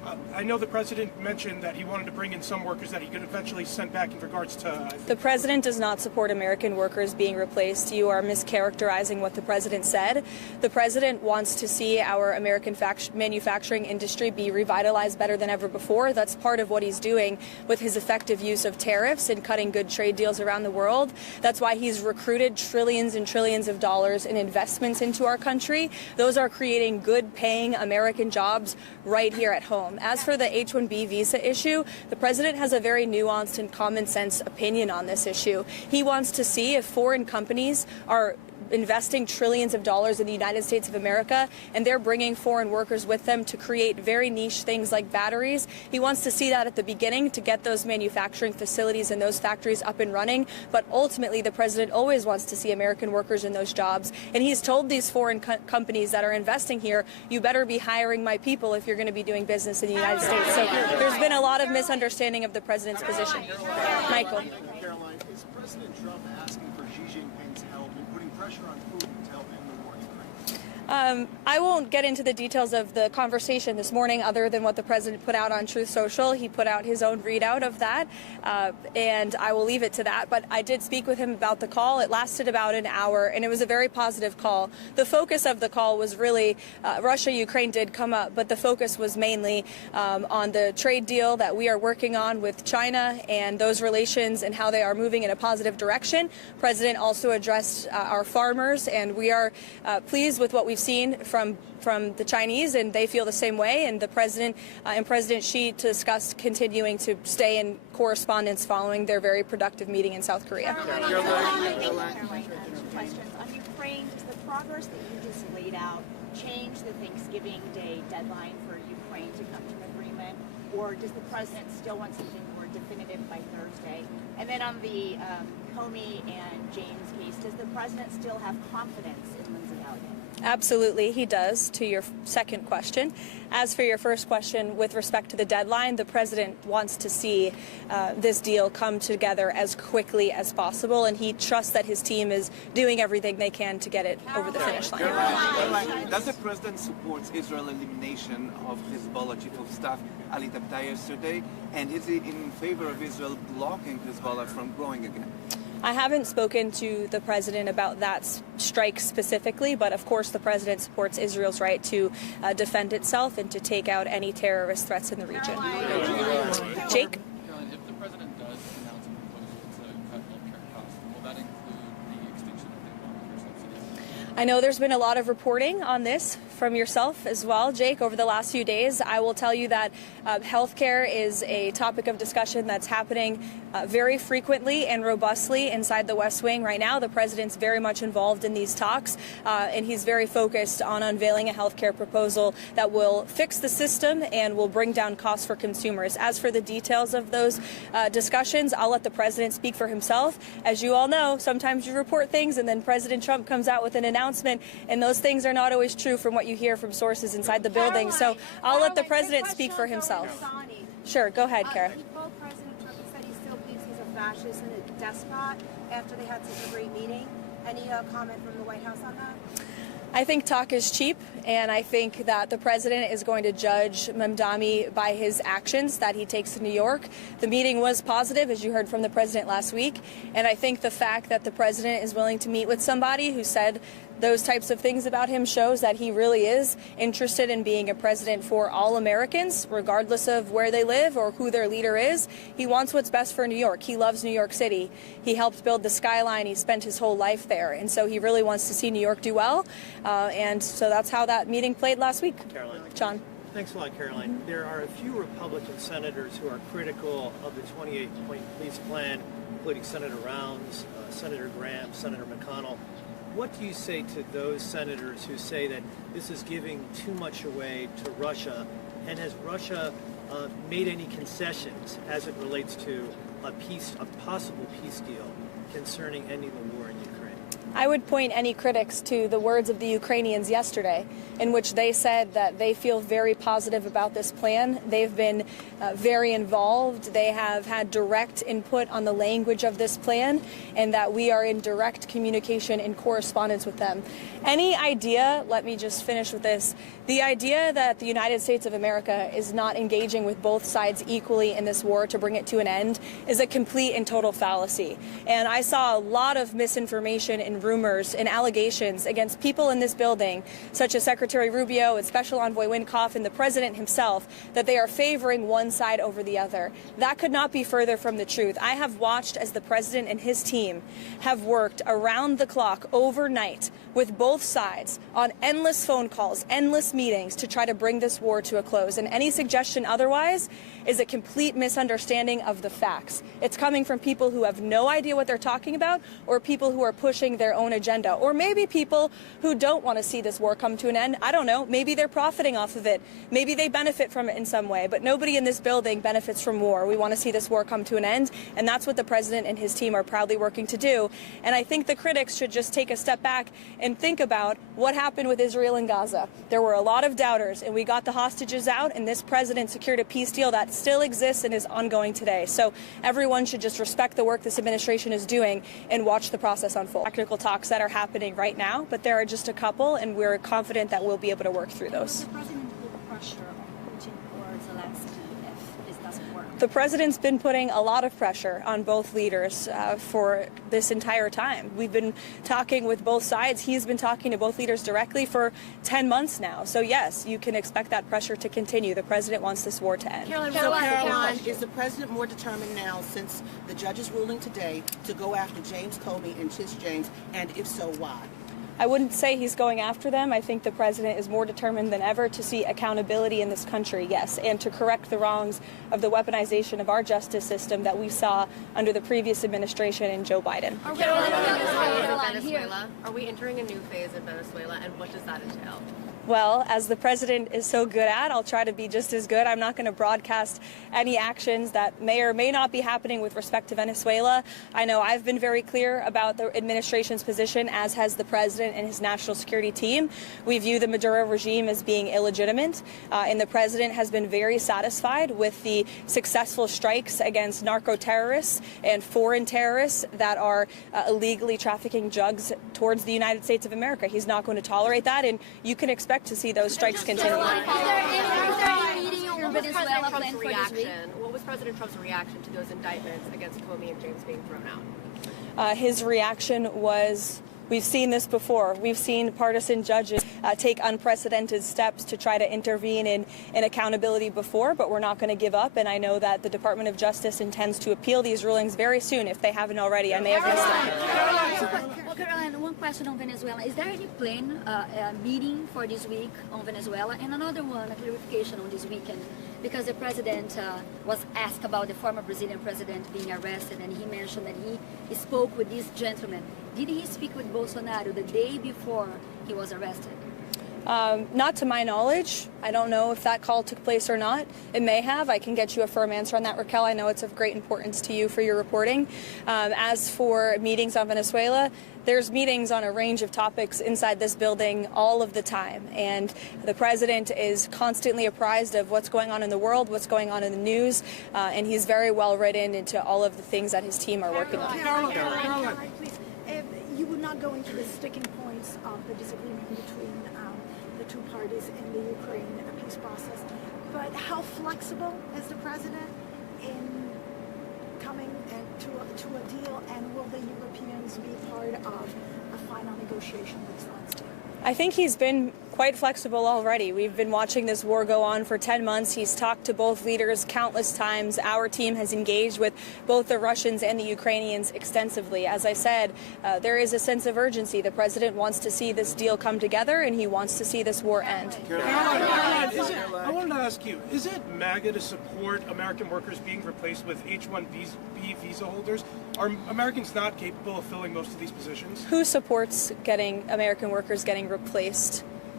I know the president mentioned that he wanted to bring in some workers that he could eventually send back in regards to... The president does not support American workers being replaced. You are mischaracterizing what the president said. The president wants to see our American manufacturing industry be revitalized better than ever before. That's part of what he's doing with his effective use of tariffs and cutting good trade deals around the world. That's why he's recruited trillions and trillions of dollars in investments into our country. Those are creating good-paying American jobs right here at home. As for the H-1B visa issue, the president has a very nuanced and common sense opinion on this issue. He wants to see if foreign companies are investing trillions of dollars in the United States of America, and they're bringing foreign workers with them to create very niche things like batteries. He wants to see that at the beginning to get those manufacturing facilities and those factories up and running, but ultimately the president always wants to see American workers in those jobs, and he's told these foreign companies that are investing here, you better be hiring my people if you're going to be doing business in the United States. So there's been a lot of misunderstanding of the president's position. Michael. Caroline, is President Trump asking for Xi Jinping's help in putting pressure on Putin to help end the war in Ukraine? I won't get into the details of the conversation this morning other than what the president put out on Truth Social. He put out his own readout of that, and I will leave it to that. But I did speak with him about the call. It lasted about an hour, and it was a very positive call. The focus of the call was really Russia-Ukraine did come up, but the focus was mainly on the trade deal that we are working on with China and those relations and how they are moving in a positive direction. The president also addressed our farmers, and we are pleased with what we've seen from the Chinese, and they feel the same way. And the president and President Xi discussed continuing to stay in correspondence following their very productive meeting in South Korea. Caroline, questions on Ukraine. Does the progress that you just laid out change the Thanksgiving Day deadline for Ukraine to come to an agreement, or does the president still want something more definitive by Thursday? And then on the Comey and James case, does the president still have confidence in Lindsey Elliott? Absolutely, he does, to your second question. As for your first question, with respect to the deadline, the president wants to see this deal come together as quickly as possible, and he trusts that his team is doing everything they can to get it over the finish line. Caroline, does the president support Israel's elimination of Hezbollah chief of staff Ali Tabtai yesterday, and is he in favor of Israel blocking Hezbollah from growing again? I haven't spoken to the president about that strike specifically, but of course the president supports Israel's right to defend itself and to take out any terrorist threats in the region. Jake? Caroline, if the president does announce a proposal to cut healthcare costs, will that include the extinction of the Obamacare subsidies? I know there's been a lot of reporting on this from yourself as well, Jake, over the last few days. I will tell you that healthcare is a topic of discussion that's happening very frequently and robustly inside the West Wing right now. The president's very much involved in these talks, and he's very focused on unveiling a healthcare proposal that will fix the system and will bring down costs for consumers. As for the details of those discussions, I'll let the president speak for himself. As you all know, sometimes you report things and then President Trump comes out with an announcement, and those things are not always true from what you hear from sources inside the building. So I'll let the president speak for himself. Sure, go ahead, Kara. He told President Trump, he said he still believes he's a fascist and a despot after they had such a great meeting. Any comment from the White House on that? I think talk is cheap, and I think that the president is going to judge Mamdani by his actions that he takes in New York. The meeting was positive, as you heard from the president last week, and I think the fact that the president is willing to meet with somebody who said those types of things about him shows that he really is interested in being a president for all Americans, regardless of where they live or who their leader is. He wants what's best for New York. He loves New York City. He helped build the skyline. He spent his whole life there, and so he really wants to see New York do well. And so that's how that meeting played last week. Caroline. John. Thanks a lot, Caroline. There are a few Republican senators who are critical of the 28-point police plan, including Senator Rounds, Senator Graham, Senator McConnell. What do you say to those senators who say that this is giving too much away to Russia? And has Russia made any concessions as it relates to a possible peace deal concerning ending the war in Ukraine? I would point any critics to the words of the Ukrainians yesterday, in which they said that they feel very positive about this plan. They've been very involved. They have had direct input on the language of this plan, and that we are in direct communication and correspondence with them. Any idea, let me just finish with this, the idea that the United States of America is not engaging with both sides equally in this war to bring it to an end is a complete and total fallacy. And I saw a lot of misinformation and rumors and allegations against people in this building, such as Secretary Rubio and Special Envoy Wynkoff and the President himself, that they are favoring one side over the other. That could not be further from the truth. I have watched as the President and his team have worked around the clock overnight with both sides on endless phone calls, endless meetings to try to bring this war to a close. And any suggestion otherwise is a complete misunderstanding of the facts. It's coming from people who have no idea what they're talking about, or people who are pushing their own agenda, or maybe people who don't want to see this war come to an end. I don't know. Maybe they're profiting off of it. Maybe they benefit from it in some way, but nobody in this building benefits from war. We want to see this war come to an end, and that's what the President and his team are proudly working to do. And I think the critics should just take a step back and think about what happened with Israel and Gaza. There were a lot of doubters, and we got the hostages out, and this president secured a peace deal that still exists and is ongoing today. So everyone should just respect the work this administration is doing and watch the process unfold. Technical talks that are happening right now, but there are just a couple, and we're confident that we'll be able to work through those. The president put pressure on Putin or Zelensky if this doesn't work? The president's been putting a lot of pressure on both leaders for this entire time. We've been talking with both sides. He's been talking to both leaders directly for 10 months now. So yes, you can expect that pressure to continue. The president wants this war to end. Caroline, is the president more determined now, since the judge's ruling today, to go after James Comey and Tish James, and if so, why? I wouldn't say he's going after them. I think the president is more determined than ever to see accountability in this country, yes, and to correct the wrongs of the weaponization of our justice system that we saw under the previous administration and Joe Biden. Venezuela. Are we entering a new phase in Venezuela, and what does that entail? Well, as the president is so good at, I'll try to be just as good. I'm not going to broadcast any actions that may or may not be happening with respect to Venezuela. I know I've been very clear about the administration's position, as has the president and his national security team. We view the Maduro regime as being illegitimate, and the president has been very satisfied with the successful strikes against narco terrorists and foreign terrorists that are illegally trafficking drugs towards the United States of America. He's not going to tolerate that, and you can expect to see those strikes continue. What was President Trump's reaction to those indictments against Comey and James being thrown out? His reaction was, we've seen this before. We've seen partisan judges take unprecedented steps to try to intervene in accountability before, but we're not going to give up. And I know that the Department of Justice intends to appeal these rulings very soon, if they haven't already. I may have missed it. Well, Caroline, one question on Venezuela. Is there any plan, meeting for this week on Venezuela? And another one, a clarification on this weekend, because the president was asked about the former Brazilian president being arrested, and he mentioned that he spoke with this gentleman. Did he speak with Bolsonaro the day before he was arrested? Not to my knowledge. I don't know if that call took place or not. It may have. I can get you a firm answer on that, Raquel. I know it's of great importance to you for your reporting. As for meetings on Venezuela, there's meetings on a range of topics inside this building all of the time. And the president is constantly apprised of what's going on in the world, what's going on in the news, and he's very well written into all of the things that his team are working on. Caroline, please. You would not go into the sticking points of the disagreement between the two parties in the Ukraine peace process, but how flexible is the president in coming to a deal, and will the Europeans be part of a final negotiation with Zelensky? I think he's been quite flexible already. We've been watching this war go on for 10 months. He's talked to both leaders countless times. Our team has engaged with both the Russians and the Ukrainians extensively. As I said, there is a sense of urgency. The president wants to see this deal come together, and he wants to see this war end. I wanted to ask you, is it MAGA to support American workers being replaced with H-1B visa holders? Are Americans not capable of filling most of these positions? Who supports American workers getting replaced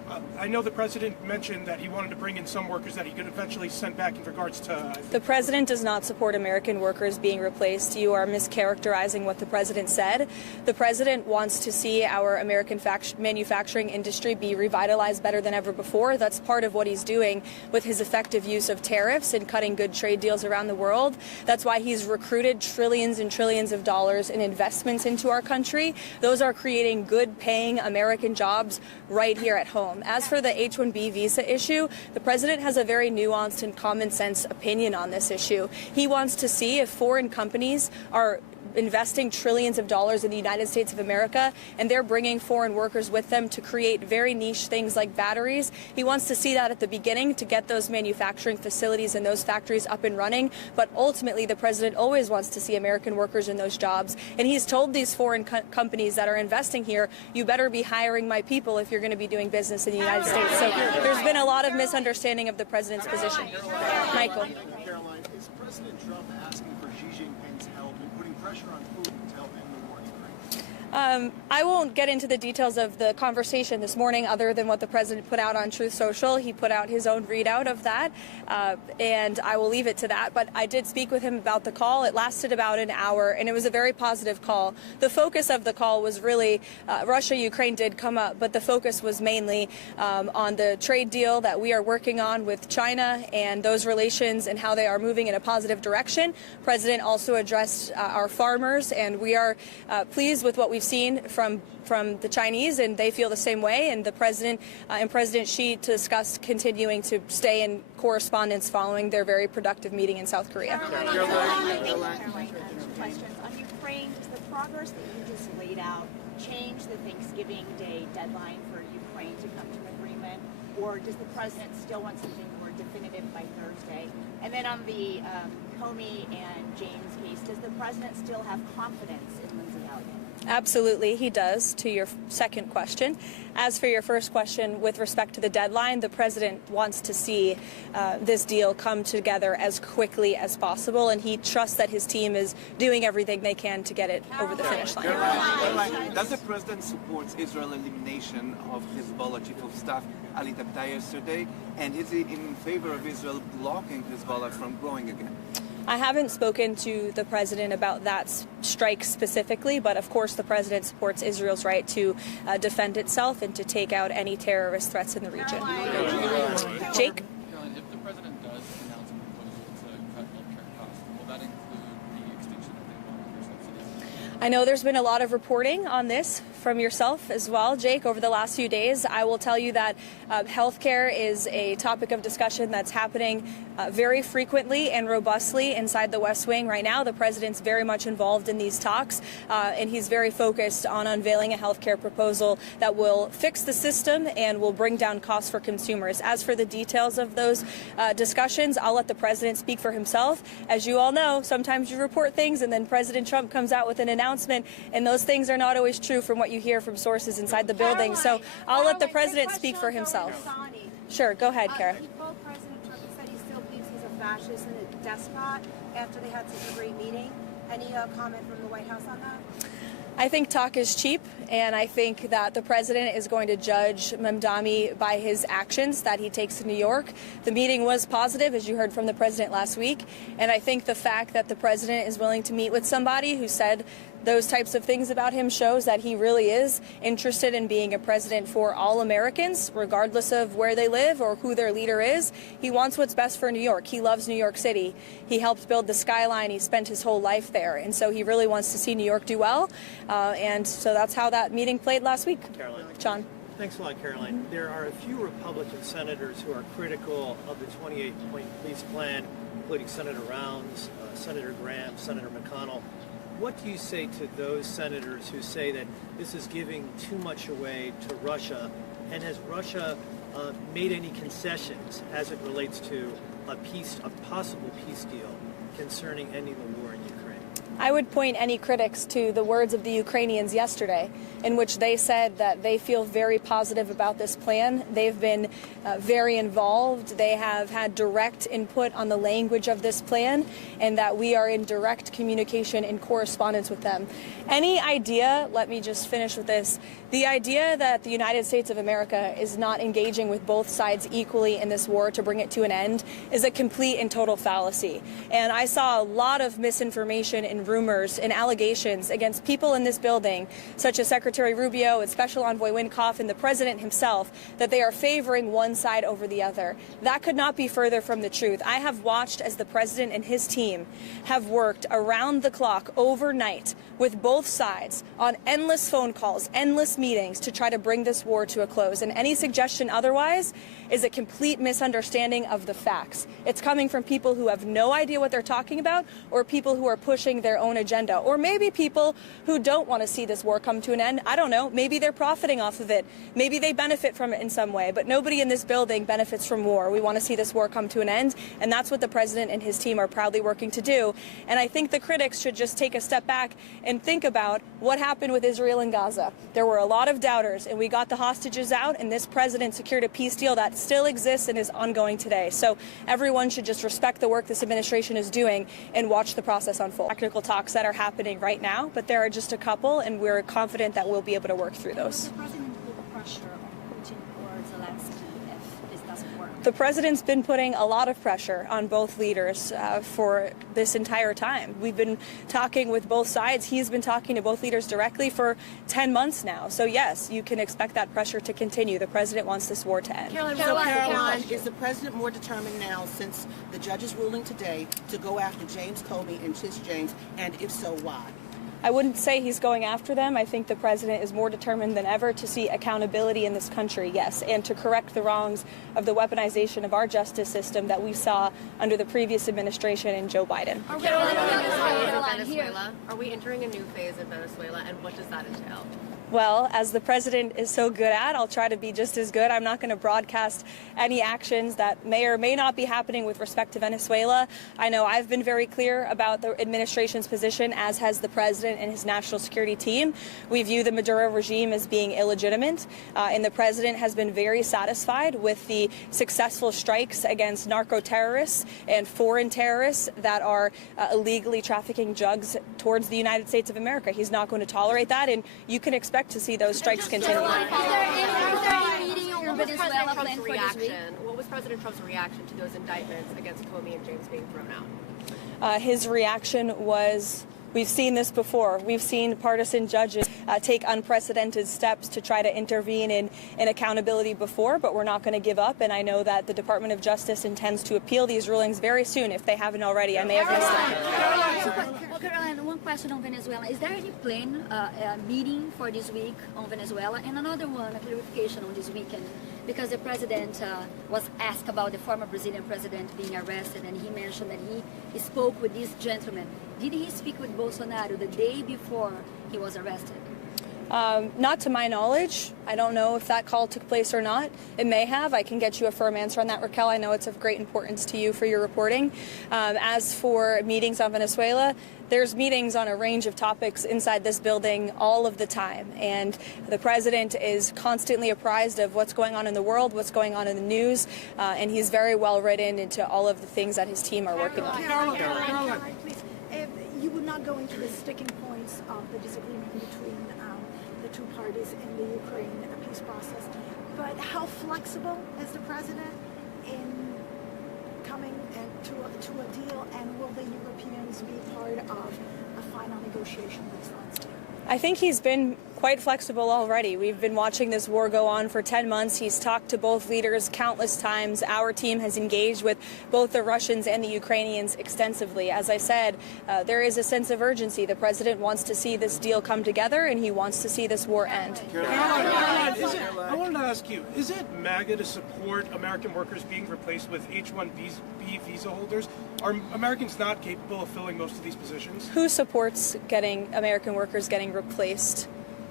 I know the president mentioned that he wanted to bring in some workers that he could eventually send back in regards to... The president does not support American workers being replaced. You are mischaracterizing what the president said. The president wants to see our American manufacturing industry be revitalized better than ever before. That's part of what he's doing with his effective use of tariffs and cutting good trade deals around the world. That's why he's recruited trillions and trillions of dollars in investments into our country. Those are creating good paying American jobs right here at home. As for the H-1B visa issue, the president has a very nuanced and common sense opinion on this issue. He wants to see if foreign companies are investing trillions of dollars in the United States of America, and they're bringing foreign workers with them to create very niche things like batteries. He wants to see that at the beginning to get those manufacturing facilities and those factories up and running. But ultimately, the president always wants to see American workers in those jobs. And he's told these foreign companies that are investing here, you better be hiring my people if you're going to be doing business in the United States. So there's been a lot of misunderstanding of the president's position. Michael. Caroline, is President Trump asking for Xi Jinping's help in putting pressure on Putin to help end the war in Ukraine? I won't get into the details of the conversation this morning other than what the president put out on Truth Social. He put out his own readout of that, and I will leave it to that. But I did speak with him about the call. It lasted about an hour, and it was a very positive call. The focus of the call was really Russia-Ukraine did come up, but the focus was mainly on the trade deal that we are working on with China and those relations and how they are moving in a positive direction. The president also addressed our farmers, and we are pleased with what we've seen from the Chinese, and they feel the same way. And the president and President Xi discussed continuing to stay in correspondence following their very productive meeting in South Korea. Caroline, questions on Ukraine. Does the progress that you just laid out change the Thanksgiving Day deadline for Ukraine to come to an agreement, or does the president still want something more definitive by Thursday? And then on the Comey and James case, does the president still have confidence in Lindsey Elliott? Absolutely, he does, to your second question. As for your first question, with respect to the deadline, the president wants to see this deal come together as quickly as possible, and he trusts that his team is doing everything they can to get it over the finish line. Caroline, does the president support Israel's elimination of Hezbollah chief of staff Ali Tabtai yesterday, and is he in favor of Israel blocking Hezbollah from growing again? I haven't spoken to the president about that strike specifically, but of course the president supports Israel's right to defend itself and to take out any terrorist threats in the region. Jake? Caroline, if the president does announce a proposal to cut healthcare costs, will that include the extinction of the Obamacare subsidies? I know there's been a lot of reporting on this from yourself as well, Jake, over the last few days. I will tell you that healthcare is a topic of discussion that's happening very frequently and robustly inside the West Wing right now. The president's very much involved in these talks, and he's very focused on unveiling a healthcare proposal that will fix the system and will bring down costs for consumers. As for the details of those discussions, I'll let the president speak for himself. As you all know, sometimes you report things and then President Trump comes out with an announcement, and those things are not always true from what you hear from sources inside the building. So I'll let the president speak for himself. Sure, go ahead, Kara. President Trump said he still believes he's a fascist and a despot after they had such a great meeting. Any comment from the White House on that? I think talk is cheap, and I think that the president is going to judge Mamdani by his actions that he takes in New York. The meeting was positive, as you heard from the president last week, and I think the fact that the president is willing to meet with somebody who said those types of things about him shows that he really is interested in being a president for all Americans, regardless of where they live or who their leader is. He wants what's best for New York. He loves New York City. He helped build the skyline. He spent his whole life there. And so he really wants to see New York do well. And so that's how that meeting played last week. Caroline. John. Thanks a lot, Caroline. There are a few Republican senators who are critical of the 28-point police plan, including Senator Rounds, Senator Graham, Senator McConnell. What do you say to those senators who say that this is giving too much away to Russia? And has Russia made any concessions as it relates to a possible peace deal concerning ending the war in Ukraine? I would point any critics to the words of the Ukrainians yesterday, in which they said that they feel very positive about this plan. They've been very involved. They have had direct input on the language of this plan, and that we are in direct communication and correspondence with them. Any idea, let me just finish with this, the idea that the United States of America is not engaging with both sides equally in this war to bring it to an end is a complete and total fallacy. And I saw a lot of misinformation and rumors and allegations against people in this building, such as Secretary Rubio and Special Envoy Wynkoff and the President himself, that they are favoring one side over the other. That could not be further from the truth. I have watched as the President and his team have worked around the clock overnight with both sides on endless phone calls, endless meetings to try to bring this war to a close. And any suggestion otherwise is a complete misunderstanding of the facts. It's coming from people who have no idea what they're talking about, or people who are pushing their own agenda, or maybe people who don't want to see this war come to an end. I don't know. Maybe they're profiting off of it. Maybe they benefit from it in some way, but nobody in this building benefits from war. We want to see this war come to an end, and that's what the President and his team are proudly working to do. And I think the critics should just take a step back and think about what happened with Israel and Gaza. There were a lot of doubters, and we got the hostages out, and this President secured a peace deal that still exists and is ongoing today. So everyone should just respect the work this administration is doing and watch the process unfold. Technical talks that are happening right now, but there are just a couple, and we're confident that we'll be able to work through those. The President put pressure on Putin or Zelensky if this doesn't work? The President's been putting a lot of pressure on both leaders for this entire time. We've been talking with both sides. He's been talking to both leaders directly for 10 months now. So yes, you can expect that pressure to continue. The President wants this war to end. Caroline, is the President more determined now, since the judge's ruling today, to go after James Comey and Tish James, and if so, why? I wouldn't say he's going after them. I think the President is more determined than ever to see accountability in this country, yes, and to correct the wrongs of the weaponization of our justice system that we saw under the previous administration and Joe Biden. Venezuela. Are we entering a new phase in Venezuela, and what does that entail? Well, as the President is so good at, I'll try to be just as good. I'm not going to broadcast any actions that may or may not be happening with respect to Venezuela. I know I've been very clear about the administration's position, as has the President and his national security team. We view the Maduro regime as being illegitimate, and the President has been very satisfied with the successful strikes against narco terrorists and foreign terrorists that are illegally trafficking drugs towards the United States of America. He's not going to tolerate that, and you can expect to see those strikes continue. What was President Trump's reaction to those indictments against Comey and James being thrown out? His reaction was, we've seen this before. We've seen partisan judges take unprecedented steps to try to intervene in accountability before, but we're not going to give up. And I know that the Department of Justice intends to appeal these rulings very soon, if they haven't already. I may have missed it. Well, Caroline, one question on Venezuela. Is there any plan, meeting for this week on Venezuela? And another one, a clarification on this weekend, because the President was asked about the former Brazilian President being arrested, and he mentioned that he spoke with this gentleman. Did he speak with Bolsonaro the day before he was arrested? Not to my knowledge. I don't know if that call took place or not. It may have. I can get you a firm answer on that, Raquel. I know it's of great importance to you for your reporting. As for meetings on Venezuela, there's meetings on a range of topics inside this building all of the time. And the President is constantly apprised of what's going on in the world, what's going on in the news, and he's very well written into all of the things that his team are working on. Caroline, please. You would not go into the sticking points of the disagreement between the two parties in the Ukraine peace process, but how flexible is the President in coming to a deal, and will the Europeans be part of a final negotiation with Zelensky? I think he's been quite flexible already. We've been watching this war go on for 10 months. He's talked to both leaders countless times. Our team has engaged with both the Russians and the Ukrainians extensively. As I said, there is a sense of urgency. The President wants to see this deal come together, and he wants to see this war end. Caroline, I wanted to ask you, is it MAGA to support American workers being replaced with H-1B visa holders? Are Americans not capable of filling most of these positions? Who supports getting American workers getting replaced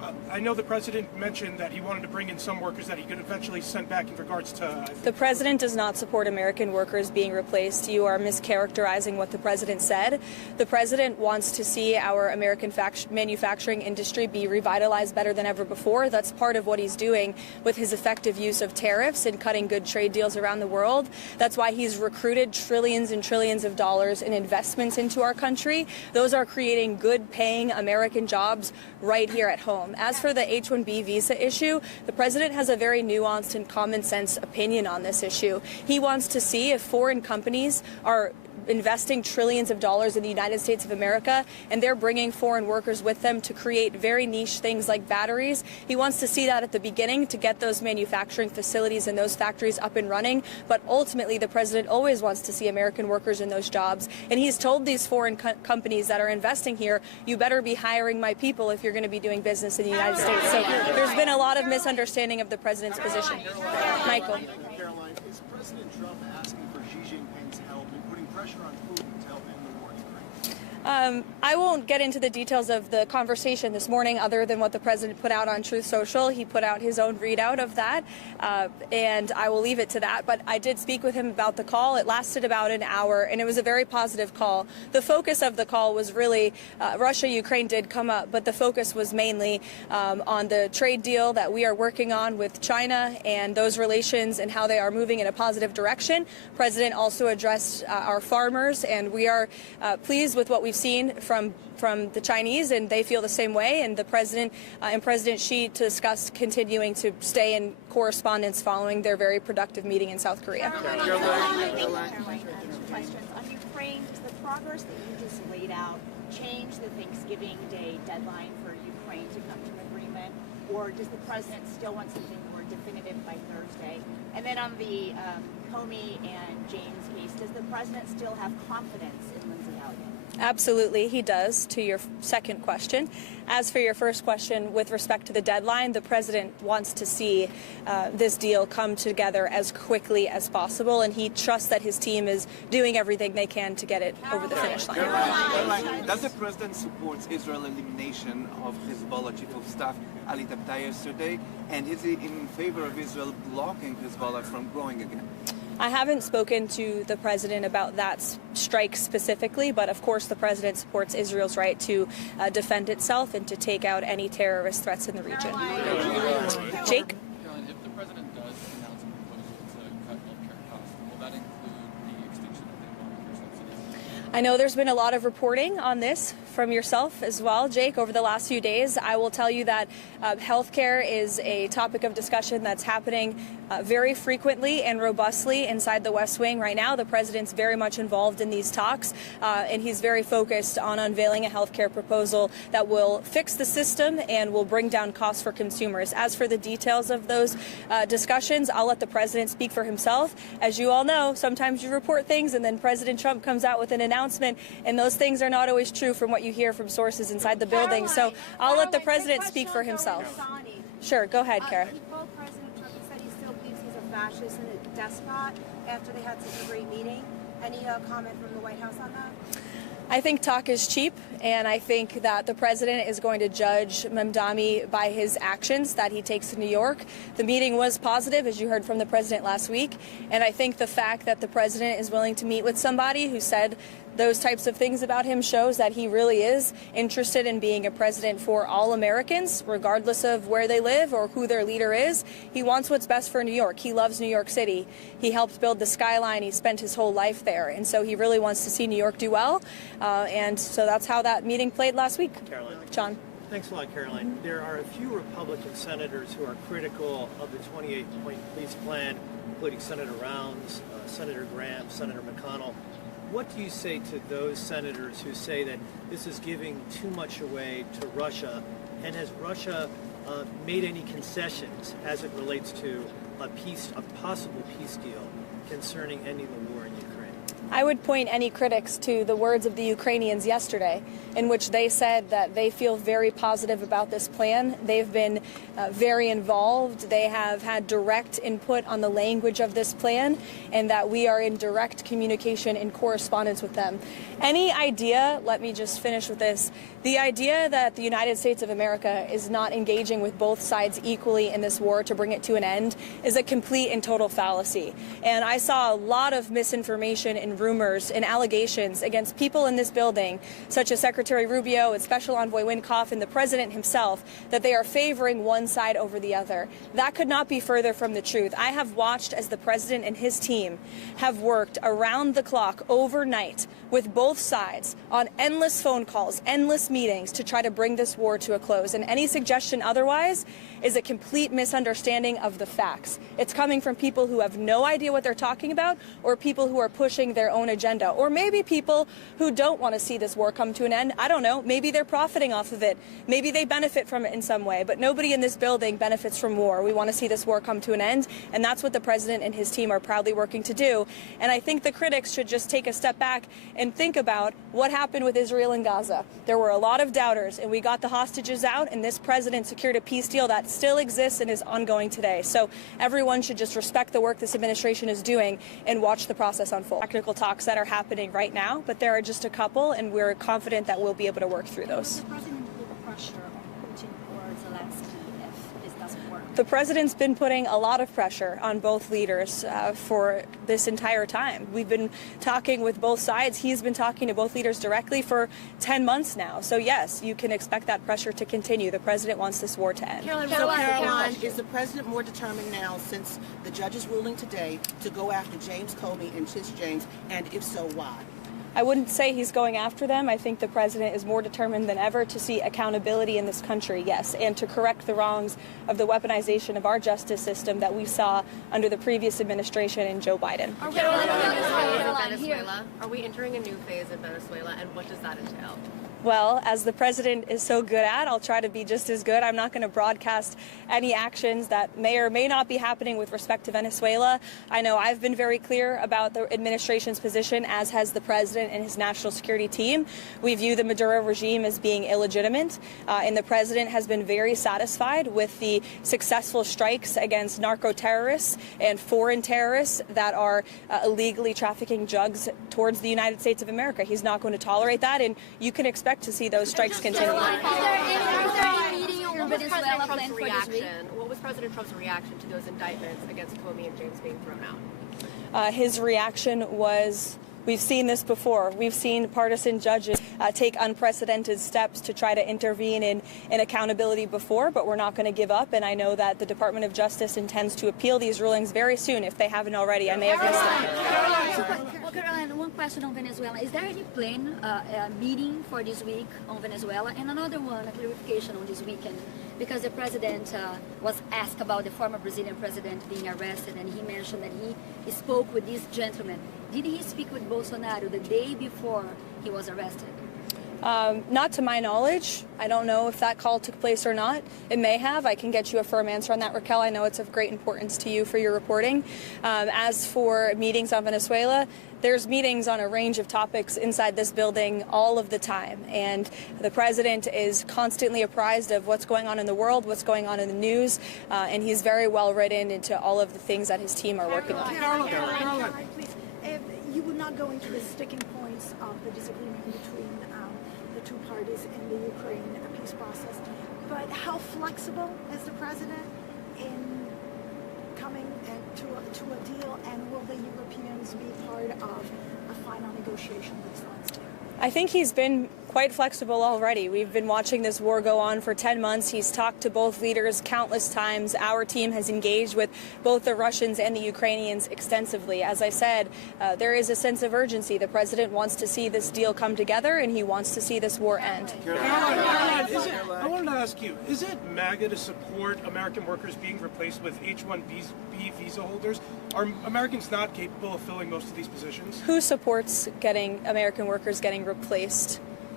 I know the president mentioned that he wanted to bring in some workers that he could eventually send back in regards to... The president does not support American workers being replaced. You are mischaracterizing what the president said. The president wants to see our American manufacturing industry be revitalized better than ever before. That's part of what he's doing with his effective use of tariffs and cutting good trade deals around the world. That's why he's recruited trillions and trillions of dollars in investments into our country. Those are creating good-paying American jobs right here at home. As for the H-1B visa issue, the president has a very nuanced and common sense opinion on this issue. He wants to see if foreign companies are investing trillions of dollars in the United States of America and they're bringing foreign workers with them to create very niche things like batteries. He wants to see that at the beginning to get those manufacturing facilities and those factories up and running. But ultimately, the president always wants to see American workers in those jobs. And he's told these foreign companies that are investing here, you better be hiring my people if you're going to be doing business in the United States. So there's been a lot of misunderstanding of the president's position. Michael. Caroline, is President Trump asking for Xi Jinping's help in putting pressure on Putin to help end the war in Ukraine? I won't get into the details of the conversation this morning other than what the president put out on Truth Social. He put out his own readout of that, and I will leave it to that. But I did speak with him about the call. It lasted about an hour, and it was a very positive call. The focus of the call was really Russia-Ukraine did come up, but the focus was mainly on the trade deal that we are working on with China and those relations and how they are moving in a positive direction. The president also addressed our farmers, and we are pleased with what we've seen from the Chinese, and they feel the same way. And the president and President Xi discussed continuing to stay in correspondence following their very productive meeting in South Korea. Caroline, questions on Ukraine. Does the progress that you just laid out change the Thanksgiving Day deadline for Ukraine to come to an agreement, or does the president still want something more definitive by Thursday? And then on the Comey and James case, does the president still have confidence in Lindsey Elliott? Absolutely, he does, to your second question. As for your first question, with respect to the deadline, the president wants to see this deal come together as quickly as possible, and he trusts that his team is doing everything they can to get it over the finish line. Caroline, does the president support Israel's elimination of Hezbollah chief of staff Ali Tabtai yesterday, and is he in favor of Israel blocking Hezbollah from growing again? I haven't spoken to the president about that strike specifically, but of course the president supports Israel's right to defend itself and to take out any terrorist threats in the region. Jake? Caroline, if the president does announce a proposal to cut healthcare costs, will that include the extinction of the Obamacare subsidies? I know there's been a lot of reporting on this from yourself as well, Jake, over the last few days. I will tell you that healthcare is a topic of discussion that's happening very frequently and robustly inside the West Wing right now. The president's very much involved in these talks, and he's very focused on unveiling a healthcare proposal that will fix the system and will bring down costs for consumers. As for the details of those discussions, I'll let the president speak for himself. As you all know, sometimes you report things and then President Trump comes out with an announcement, and those things are not always true from what you hear from sources inside the building. So I'll let the president speak for himself. Sure, go ahead, Kara. He told President Trump, he said he still believes he's a fascist and a despot after they had such a great meeting. Any comment from the White House on that? I think talk is cheap, and I think that the president is going to judge Mamdani by his actions that he takes in New York. The meeting was positive, as you heard from the president last week, and I think the fact that the president is willing to meet with somebody who said those types of things about him shows that he really is interested in being a president for all Americans, regardless of where they live or who their leader is. He wants what's best for New York. He loves New York City. He helped build the skyline. He spent his whole life there. And so he really wants to see New York do well. And so that's how that meeting played last week. Caroline. John. Thanks a lot, Caroline. There are a few Republican senators who are critical of the 28-point peace plan, including Senator Rounds, Senator Graham, Senator McConnell. What do you say to those senators who say that this is giving too much away to Russia? And has Russia made any concessions as it relates to a possible peace deal concerning ending the war in Ukraine? I would point any critics to the words of the Ukrainians yesterday, in which they said that they feel very positive about this plan. They've been very involved. They have had direct input on the language of this plan, and that we are in direct communication and correspondence with them. Any idea, let me just finish with this, the idea that the United States of America is not engaging with both sides equally in this war to bring it to an end is a complete and total fallacy. And I saw a lot of misinformation and rumors and allegations against people in this building, such as Secretary Rubio and Special Envoy Wynkoff and the President himself, that they are favoring one side over the other. That could not be further from the truth. I have watched as the President and his team have worked around the clock overnight with both sides on endless phone calls, endless meetings to try to bring this war to a close. And any suggestion otherwise is a complete misunderstanding of the facts. It's coming from people who have no idea what they're talking about, or people who are pushing their own agenda, or maybe people who don't want to see this war come to an end. I don't know. Maybe they're profiting off of it. Maybe they benefit from it in some way, but nobody in this building benefits from war. We want to see this war come to an end, and that's what the President and his team are proudly working to do. And I think the critics should just take a step back and think about what happened with Israel and Gaza. There were a lot of doubters, and we got the hostages out, and this President secured a peace deal that still exists and is ongoing today. So everyone should just respect the work this administration is doing and watch the process unfold. Technical talks that are happening right now, but there are just a couple, and we're confident that we'll be able to work through those. The President put pressure on Putin or Zelensky if this doesn't work? The President's been putting a lot of pressure on both leaders for this entire time. We've been talking with both sides. He's been talking to both leaders directly for 10 months now. So yes, you can expect that pressure to continue. The President wants this war to end. Caroline, is the President more determined now, since the judge's ruling today, to go after James Comey and Tish James, and if so, why? I wouldn't say he's going after them. I think the President is more determined than ever to see accountability in this country, yes, and to correct the wrongs of the weaponization of our justice system that we saw under the previous administration and Joe Biden. Venezuela. Are we entering a new phase in Venezuela, and what does that entail? Well, as the President is so good at, I'll try to be just as good. I'm not going to broadcast any actions that may or may not be happening with respect to Venezuela. I know I've been very clear about the administration's position, as has the President and his national security team. We view the Maduro regime as being illegitimate, and the President has been very satisfied with the successful strikes against narco terrorists and foreign terrorists that are illegally trafficking drugs towards the United States of America. He's not going to tolerate that, and you can expect to see those strikes continue. What was President Trump's reaction to those indictments against Comey and James being thrown out? His reaction was, we've seen this before. We've seen partisan judges take unprecedented steps to try to intervene in accountability before, but we're not going to give up. And I know that the Department of Justice intends to appeal these rulings very soon, if they haven't already. I may have missed it. Well, Caroline, one question on Venezuela. Is there any plan, meeting for this week on Venezuela? And another one, a clarification on this weekend, because the President was asked about the former Brazilian President being arrested, and he mentioned that he spoke with this gentleman. Did he speak with Bolsonaro the day before he was arrested? Not to my knowledge. I don't know if that call took place or not. It may have. I can get you a firm answer on that, Raquel. I know it's of great importance to you for your reporting. As for meetings on Venezuela, there's meetings on a range of topics inside this building all of the time. And the President is constantly apprised of what's going on in the world, what's going on in the news, and he's very well written into all of the things that his team are working on. Caroline, please. You would not go into the sticking points of the disagreement between the two parties in the Ukraine peace process, but how flexible is the President in coming to a deal, and will the Europeans be part of a final negotiation this Wednesday? I think he's been quite flexible already. We've been watching this war go on for 10 months. He's talked to both leaders countless times. Our team has engaged with both the Russians and the Ukrainians extensively. As I said, there is a sense of urgency. The President wants to see this deal come together, and he wants to see this war end. Caroline, I wanted to ask you, is it MAGA to support American workers being replaced with H-1B visa holders? Are Americans not capable of filling most of these positions? Who supports American workers getting replaced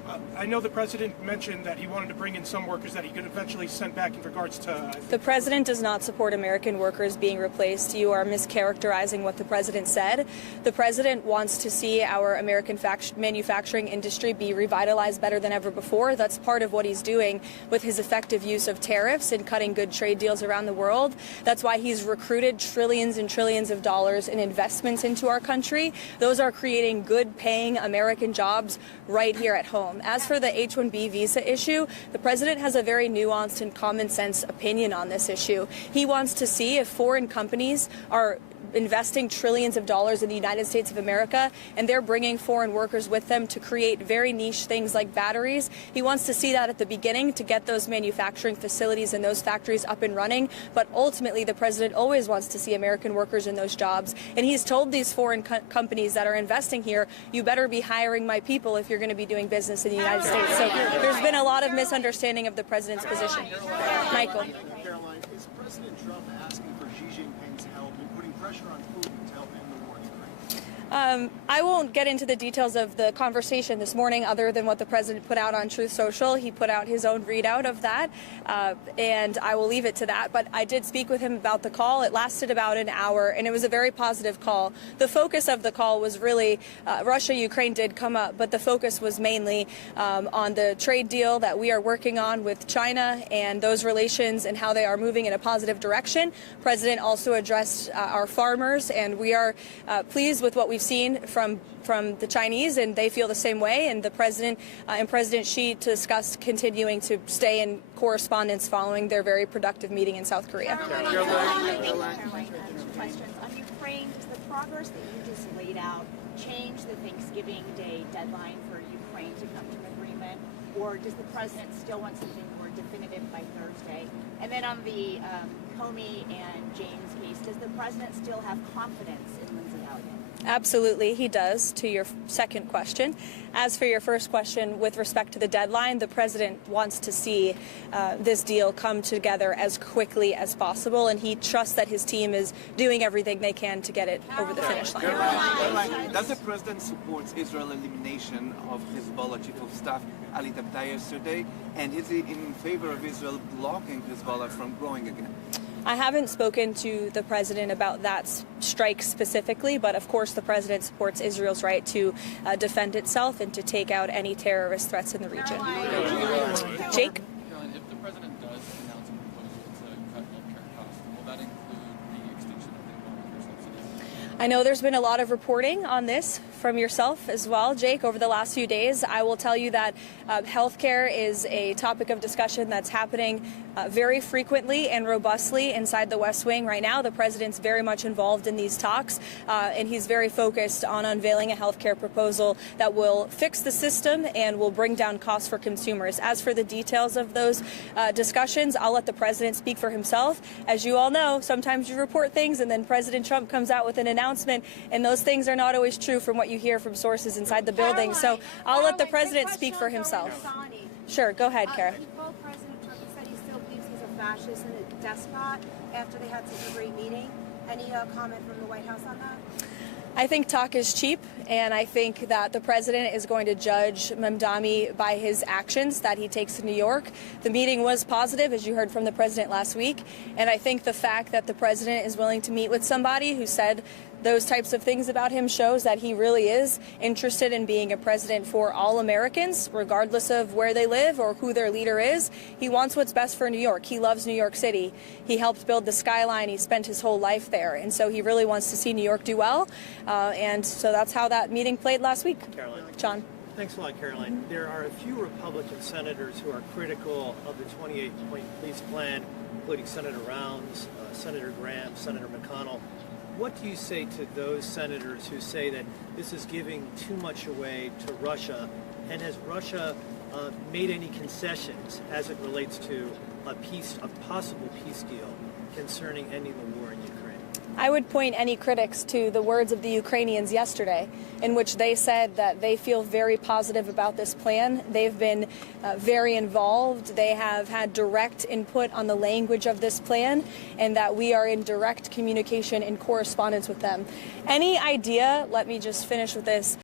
I know the president mentioned that he wanted to bring in some workers that he could eventually send back in regards to... The president does not support American workers being replaced. You are mischaracterizing what the president said. The president wants to see our American manufacturing industry be revitalized better than ever before. That's part of what he's doing with his effective use of tariffs and cutting good trade deals around the world. That's why he's recruited trillions and trillions of dollars in investments into our country. Those are creating good-paying American jobs right here at home. As for the H-1B visa issue, the president has a very nuanced and common sense opinion on this issue. He wants to see if foreign companies are investing trillions of dollars in the United States of America, and they're bringing foreign workers with them to create very niche things like batteries. He wants to see that at the beginning to get those manufacturing facilities and those factories up and running, but ultimately the president always wants to see American workers in those jobs, and he's told these foreign companies that are investing here, you better be hiring my people if you're going to be doing business in the United States. So there's been a lot of misunderstanding of the president's position. Michael. Caroline, is President Trump asking for Xi Jinping's help in putting pressure on Putin to help end the war in Ukraine? I won't get into the details of the conversation this morning other than what the president put out on Truth Social. He put out his own readout of that, and I will leave it to that. But I did speak with him about the call. It lasted about an hour, and it was a very positive call. The focus of the call was really Russia-Ukraine did come up, but the focus was mainly on the trade deal that we are working on with China and those relations and how they are moving in a positive direction. The president also addressed our farmers, and we are pleased with what we've seen from the Chinese, and they feel the same way. And the president and President Xi discussed continuing to stay in correspondence following their very productive meeting in South Korea. Caroline, questions on Ukraine. Does the progress that you just laid out change the Thanksgiving Day deadline for Ukraine to come to an agreement, or does the president still want something more definitive by Thursday? And then on the Comey and James case, does the president still have confidence in Lindsey Elliott? Absolutely, he does, to your second question. As for your first question, with respect to the deadline, the president wants to see this deal come together as quickly as possible, and he trusts that his team is doing everything they can to get it over the finish line. Caroline, does the president support Israel's elimination of Hezbollah chief of staff Ali Tabtai yesterday, and is he in favor of Israel blocking Hezbollah from growing again? I haven't spoken to the president about that strike specifically, but of course the president supports Israel's right to defend itself and to take out any terrorist threats in the region. Jake? Caroline, if the president does announce a proposal to cut healthcare costs, will that include the extinction of the Obamacare subsidies? I know there's been a lot of reporting on this from yourself as well, Jake, over the last few days. I will tell you that healthcare is a topic of discussion that's happening very frequently and robustly inside the West Wing right now. The president's very much involved in these talks, and he's very focused on unveiling a healthcare proposal that will fix the system and will bring down costs for consumers. As for the details of those discussions, I'll let the president speak for himself. As you all know, sometimes you report things and then President Trump comes out with an announcement, and those things are not always true from what you hear from sources inside the building. So I'll let the president speak for himself. Sure, go ahead, Kara. He told President Trump, he said he still believes he's a fascist and a despot after they had such a great meeting. Any comment from the White House on that? I think talk is cheap, and I think that the president is going to judge Mamdani by his actions that he takes in New York. The meeting was positive, as you heard from the president last week, and I think the fact that the president is willing to meet with somebody who said those types of things about him shows that he really is interested in being a president for all Americans, regardless of where they live or who their leader is. He wants what's best for New York. He loves New York City. He helped build the skyline. He spent his whole life there, and so he really wants to see New York do well. And so that's how that meeting played last week. Caroline. John. Thanks a lot, Caroline. There are a few Republican senators who are critical of the 28-point peace plan, including Senator Rounds, Senator Graham, Senator McConnell. What do you say to those senators who say that this is giving too much away to Russia? And has Russia made any concessions as it relates to a possible peace deal concerning ending the war in Ukraine? I would point any critics to the words of the Ukrainians yesterday, in which they said that they feel very positive about this plan. They've been very involved. They have had direct input on the language of this plan, and that we are in direct communication and correspondence with them. Any idea, let me just finish with this,